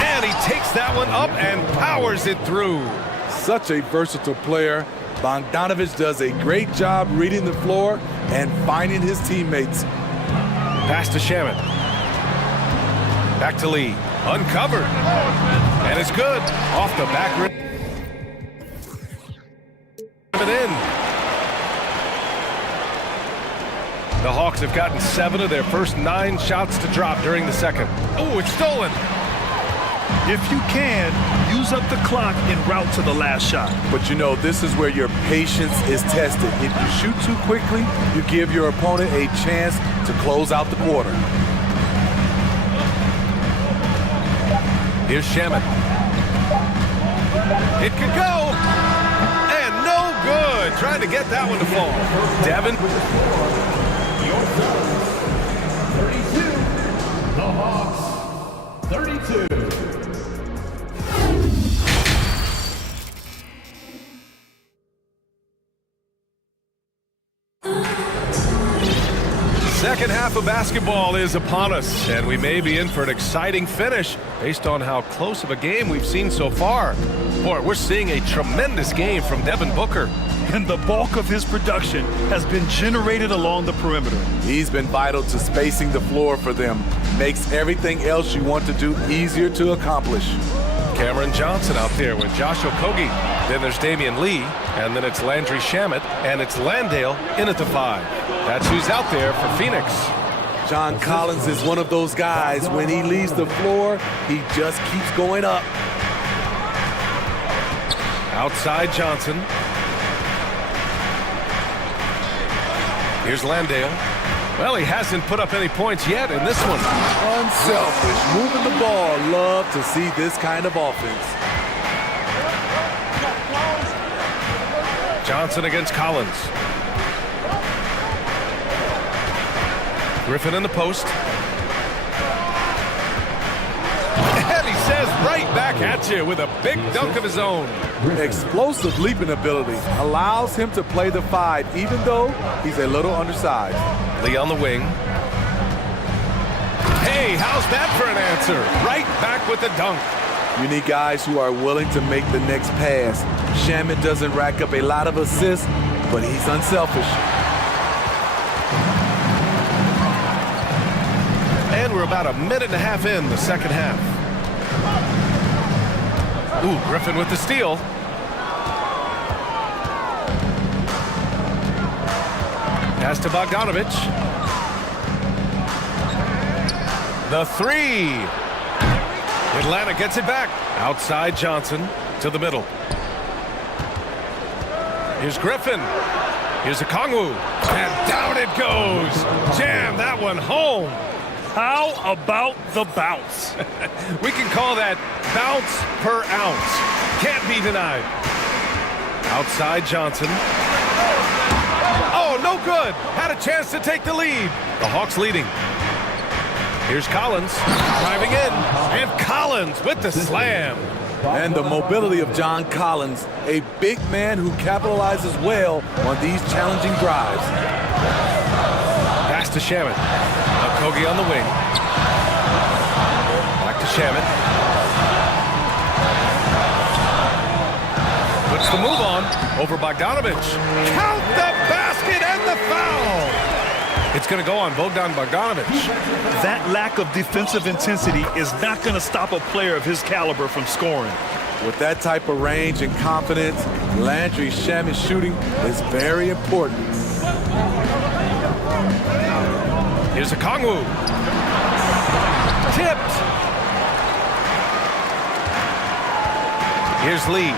And he takes that one up and powers it through. Such a versatile player. Bogdanovich does a great job reading the floor and finding his teammates. Pass to Shamet. Back to Lee. Uncovered. And it's good. Off the back rim. In. The Hawks have gotten 7 of their first 9 shots to drop during the second. Oh, it's stolen. If you can, use up the clock en route to the last shot. But you know, this is where your patience is tested. If you shoot too quickly, you give your opponent a chance to close out the quarter. Here's Shamet. It could go. And no good. Trying to get that one to fall. Devin. 32. The Hawks, 32. Second half of basketball is upon us, and we may be in for an exciting finish based on how close of a game we've seen so far. Boy, we're seeing a tremendous game from Devin Booker. And the bulk of his production has been generated along the perimeter. He's been vital to spacing the floor for them. Makes everything else you want to do easier to accomplish. Cameron Johnson out there with Josh Okogie. Then there's Damian Lee, and then it's Landry Shamet, and it's Landale in at the 5. That's who's out there for Phoenix. John Collins is one of those guys. When he leaves the floor, he just keeps going up. Outside Johnson. Here's Landale. Well, he hasn't put up any points yet in this one. Unselfish, moving the ball. Love to see this kind of offense. Johnson against Collins. Griffin in the post. And he says right back at you with a big dunk of his own. Explosive leaping ability allows him to play the 5, even though he's a little undersized. Lee on the wing. Hey, how's that for an answer? Right back with the dunk. You need guys who are willing to make the next pass. Shamet doesn't rack up a lot of assists, but he's unselfish. And we're about a minute and a half in the second half. Ooh, Griffin with the steal. Pass to Bogdanovich. The 3. Atlanta gets it back. Outside Johnson to the middle. Here's Griffin. Here's Okongwu. And down it goes. Jam that one home. How about the bounce? We can call that bounce per ounce. Can't be denied. Outside Johnson. Oh, no good. Had a chance to take the lead. The Hawks leading. Here's Collins driving in. And Collins with the slam. And the mobility of John Collins, a big man who capitalizes well on these challenging drives. Pass to Shamet. Okogie on the wing. Back to Shamet. Gets the move on over Bogdanovich. Count the basket and the foul. It's going to go on Bogdan Bogdanovich. That lack of defensive intensity is not going to stop a player of his caliber from scoring. With that type of range and confidence, Landry Shamet's shooting is very important. Here's a Kongwu. Tipped. Here's Lee.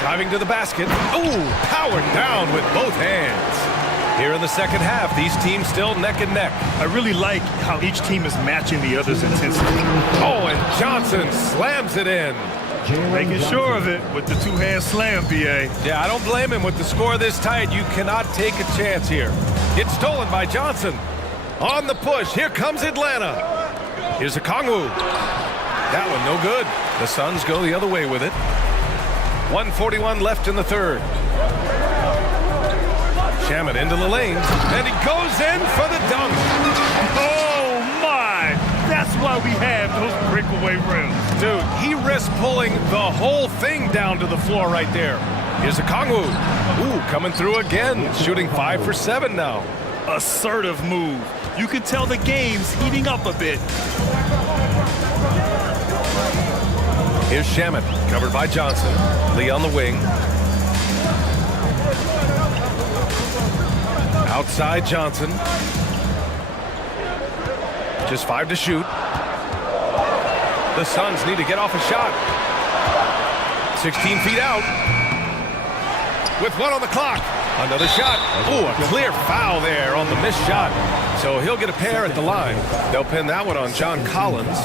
Driving to the basket. Ooh, powered down with both hands. Here in the second half, these teams still neck and neck. I really like how each team is matching the other's intensity. Oh, and Johnson slams it in. Making sure of it with the two-hand slam, B.A. Yeah, I don't blame him. With the score this tight, you cannot take a chance here. It's stolen by Johnson. On the push, here comes Atlanta. Here's a Kongwu. That one no good. The Suns go the other way with it. 1:41 left in the third. Shamet into the lane, and he goes in for the dunk. Oh, my! That's why we have those breakaway rims. Dude, he risked pulling the whole thing down to the floor right there. Here's a Kongwu. Ooh, coming through again, shooting 5 for 7 now. Assertive move. You can tell the game's heating up a bit. Here's Shamet, covered by Johnson. Lee on the wing. Outside Johnson. Just 5 to shoot. The Suns need to get off a shot. 16 feet out. With 1 on the clock. Another shot. Ooh, a clear foul there on the missed shot. So he'll get a pair at the line. They'll pin that one on John Collins.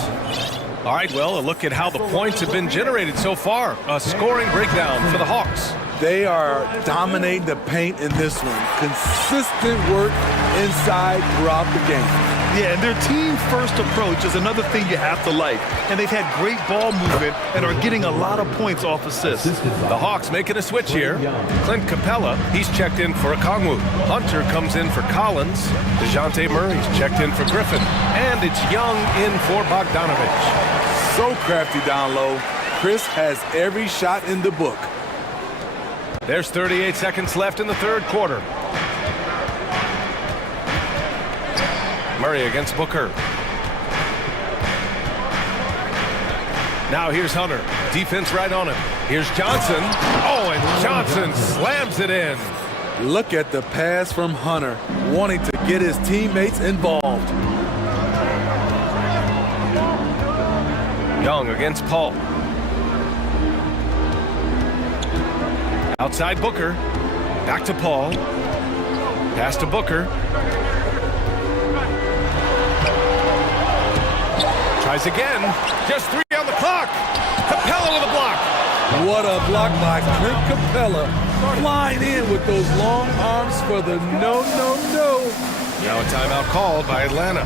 All right, well, a look at how the points have been generated so far. A scoring breakdown for the Hawks. They are dominating the paint in this one. Consistent work inside throughout the game. Yeah, and their team-first approach is another thing you have to like. And they've had great ball movement and are getting a lot of points off assists. The Hawks making a switch here. Clint Capella, he's checked in for a Kongwu. Hunter comes in for Collins. DeJounte Murray's checked in for Griffin. And it's Young in for Bogdanovich. So crafty down low. Chris has every shot in the book. There's 38 seconds left in the third quarter. Murray against Booker. Now here's Hunter. Defense right on him. Here's Johnson. Oh, and Johnson slams it in. Look at the pass from Hunter, wanting to get his teammates involved. Young against Paul. Outside Booker. Back to Paul. Pass to Booker. Tries again. Just 3 on the clock. Capella with a block. What a block by Clint Capella. Flying in with those long arms for the no. Now a timeout called by Atlanta.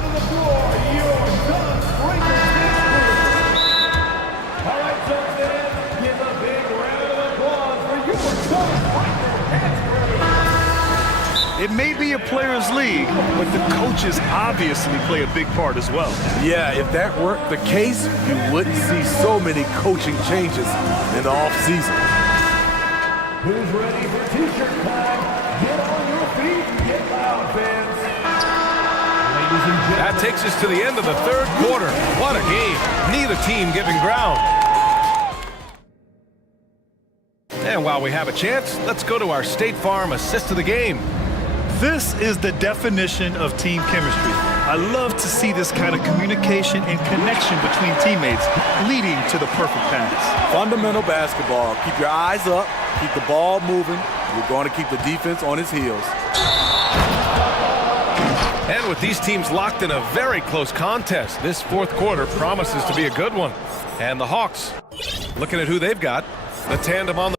It may be a players' league, but the coaches obviously play a big part as well. Yeah, if that weren't the case, you wouldn't see so many coaching changes in the offseason. Who's ready for t-shirt time? Get on your feet and get loud, fans. Ladies and gentlemen. That takes us to the end of the third quarter. What a game. Neither team giving ground. And while we have a chance, let's go to our State Farm assist of the game. This is the definition of team chemistry. I love to see this kind of communication and connection between teammates leading to the perfect pass. Fundamental basketball. Keep your eyes up, keep the ball moving. You're going to keep the defense on its heels. And with these teams locked in a very close contest, this fourth quarter promises to be a good one. And the Hawks, looking at who they've got, the tandem on the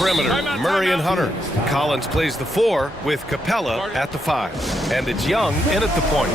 perimeter, Murray and Hunter. Collins plays the 4 with Capella at the 5. And it's Young in at the point.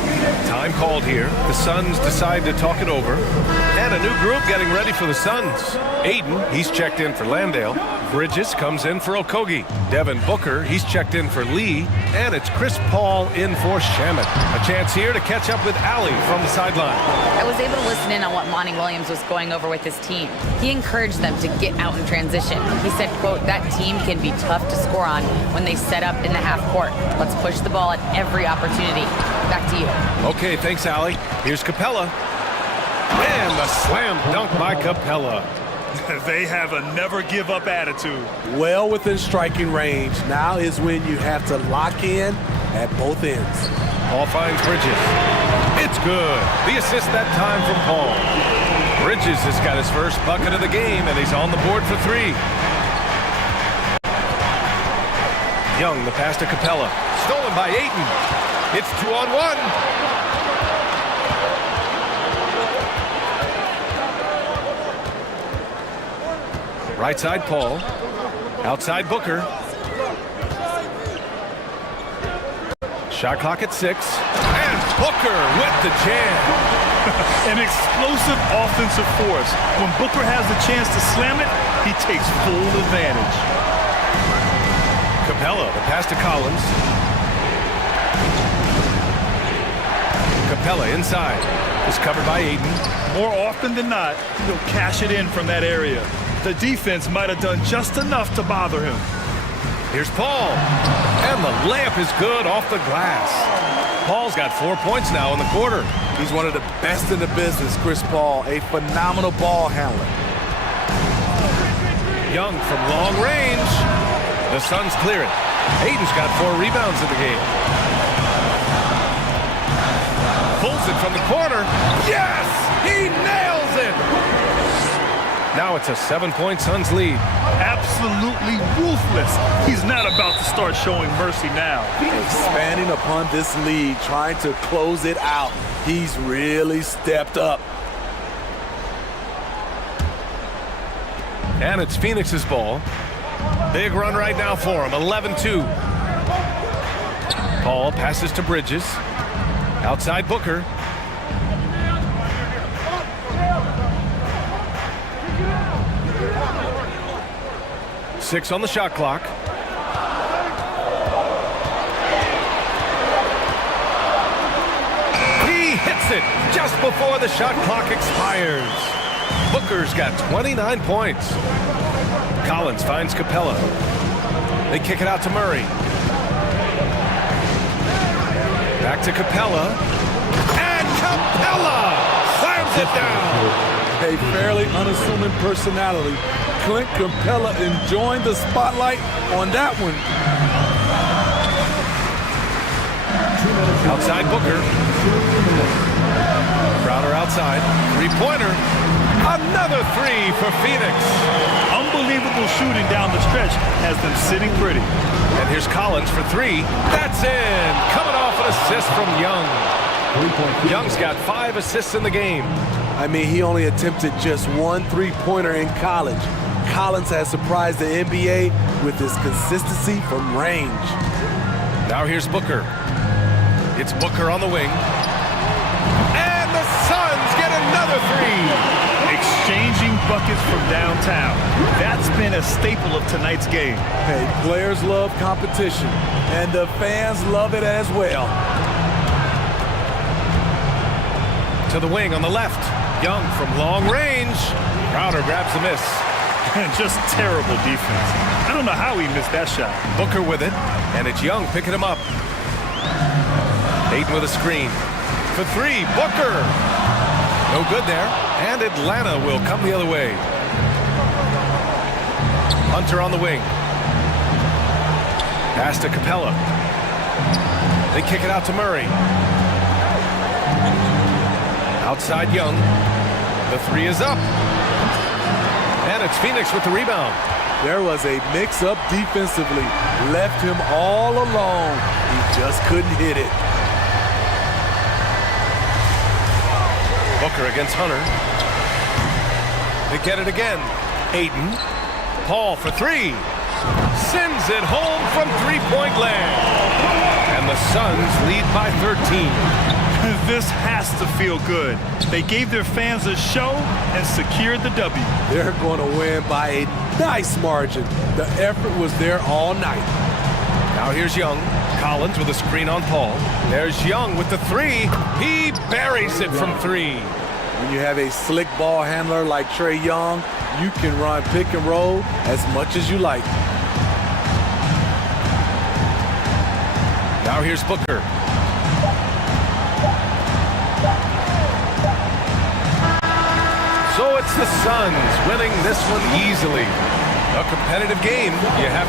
Time called here. The Suns decide to talk it over. And a new group getting ready for the Suns. Aiden, he's checked in for Landale. Bridges comes in for Okogie. Devin Booker, he's checked in for Lee. And it's Chris Paul in for Shamet. A chance here to catch up with Allie from the sideline. I was able to listen in on what Monty Williams was going over with his team. He encouraged them to get out in transition. He said, quote, that team can be tough to score on when they set up in the half court. Let's push the ball at every opportunity. Back to you. Okay, thanks, Allie. Here's Capella. And the slam dunk by Capella. They have a never-give-up attitude. Well within striking range. Now is when you have to lock in at both ends. Paul finds Bridges. It's good. The assist that time from Paul. Bridges has got his first bucket of the game, and he's on the board for 3. Young, the pass to Capella. Stolen by Ayton. It's 2-on-1. Right side, Paul. Outside, Booker. Shot clock at 6. And Booker with the jam. An explosive offensive force. When Booker has the chance to slam it, he takes full advantage. Capella, the pass to Collins. Capella inside. Is covered by Aiden. More often than not, he'll cash it in from that area. The defense might have done just enough to bother him. Here's Paul. And the layup is good off the glass. Paul's got 4 points now in the quarter. He's one of the best in the business, Chris Paul. A phenomenal ball handler. Young from long range. The Suns clear it. Aiden's got 4 rebounds in the game. Pulls it from the corner. Yes! He nails it! Now it's a 7-point Suns lead. Absolutely ruthless. He's not about to start showing mercy now. Expanding upon this lead, trying to close it out. He's really stepped up. And it's Phoenix's ball. Big run right now for him, 11-2. Paul passes to Bridges. Outside Booker. Six on the shot clock. He hits it just before the shot clock expires. Booker's got 29 points. Collins finds Capella. They kick it out to Murray. Back to Capella. And Capella slams it down. A fairly unassuming personality. Clint Capella enjoying the spotlight on that one. Outside Booker. Crowder outside. Three-pointer. Another 3 for Phoenix. Unbelievable shooting down the stretch has them sitting pretty. And here's Collins for 3. That's in. Coming off an assist from Young. Young's got 5 assists in the game. I mean, he only attempted just 1 3-pointer in college. Collins has surprised the NBA with his consistency from range. Now here's Booker. It's Booker on the wing. And the Suns get another 3. Exchanging buckets from downtown. That's been a staple of tonight's game. Hey, players love competition, and the fans love it as well. To the wing on the left. Young from long range. Crowder grabs the miss. Just terrible defense. I don't know how he missed that shot. Booker with it, and it's Young picking him up. Aiden with a screen. For 3, Booker. No good there, and Atlanta will come the other way. Hunter on the wing. Pass to Capella. They kick it out to Murray. Outside Young. The 3 is up. And it's Phoenix with the rebound. There was a mix-up defensively. Left him all alone. He just couldn't hit it. Booker against Hunter. They get it again. Aiden. Paul for 3. Sends it home from three-point land. And the Suns lead by 13. This has to feel good. They gave their fans a show and secured the W. They're going to win by a nice margin. The effort was there all night. Now here's Young. Collins with a screen on Paul. There's Young with the three. He buries it from three. When you have a slick ball handler like Trae Young, you can run pick and roll as much as you like. Now here's Booker. So it's the Suns winning this one easily. A competitive game. You have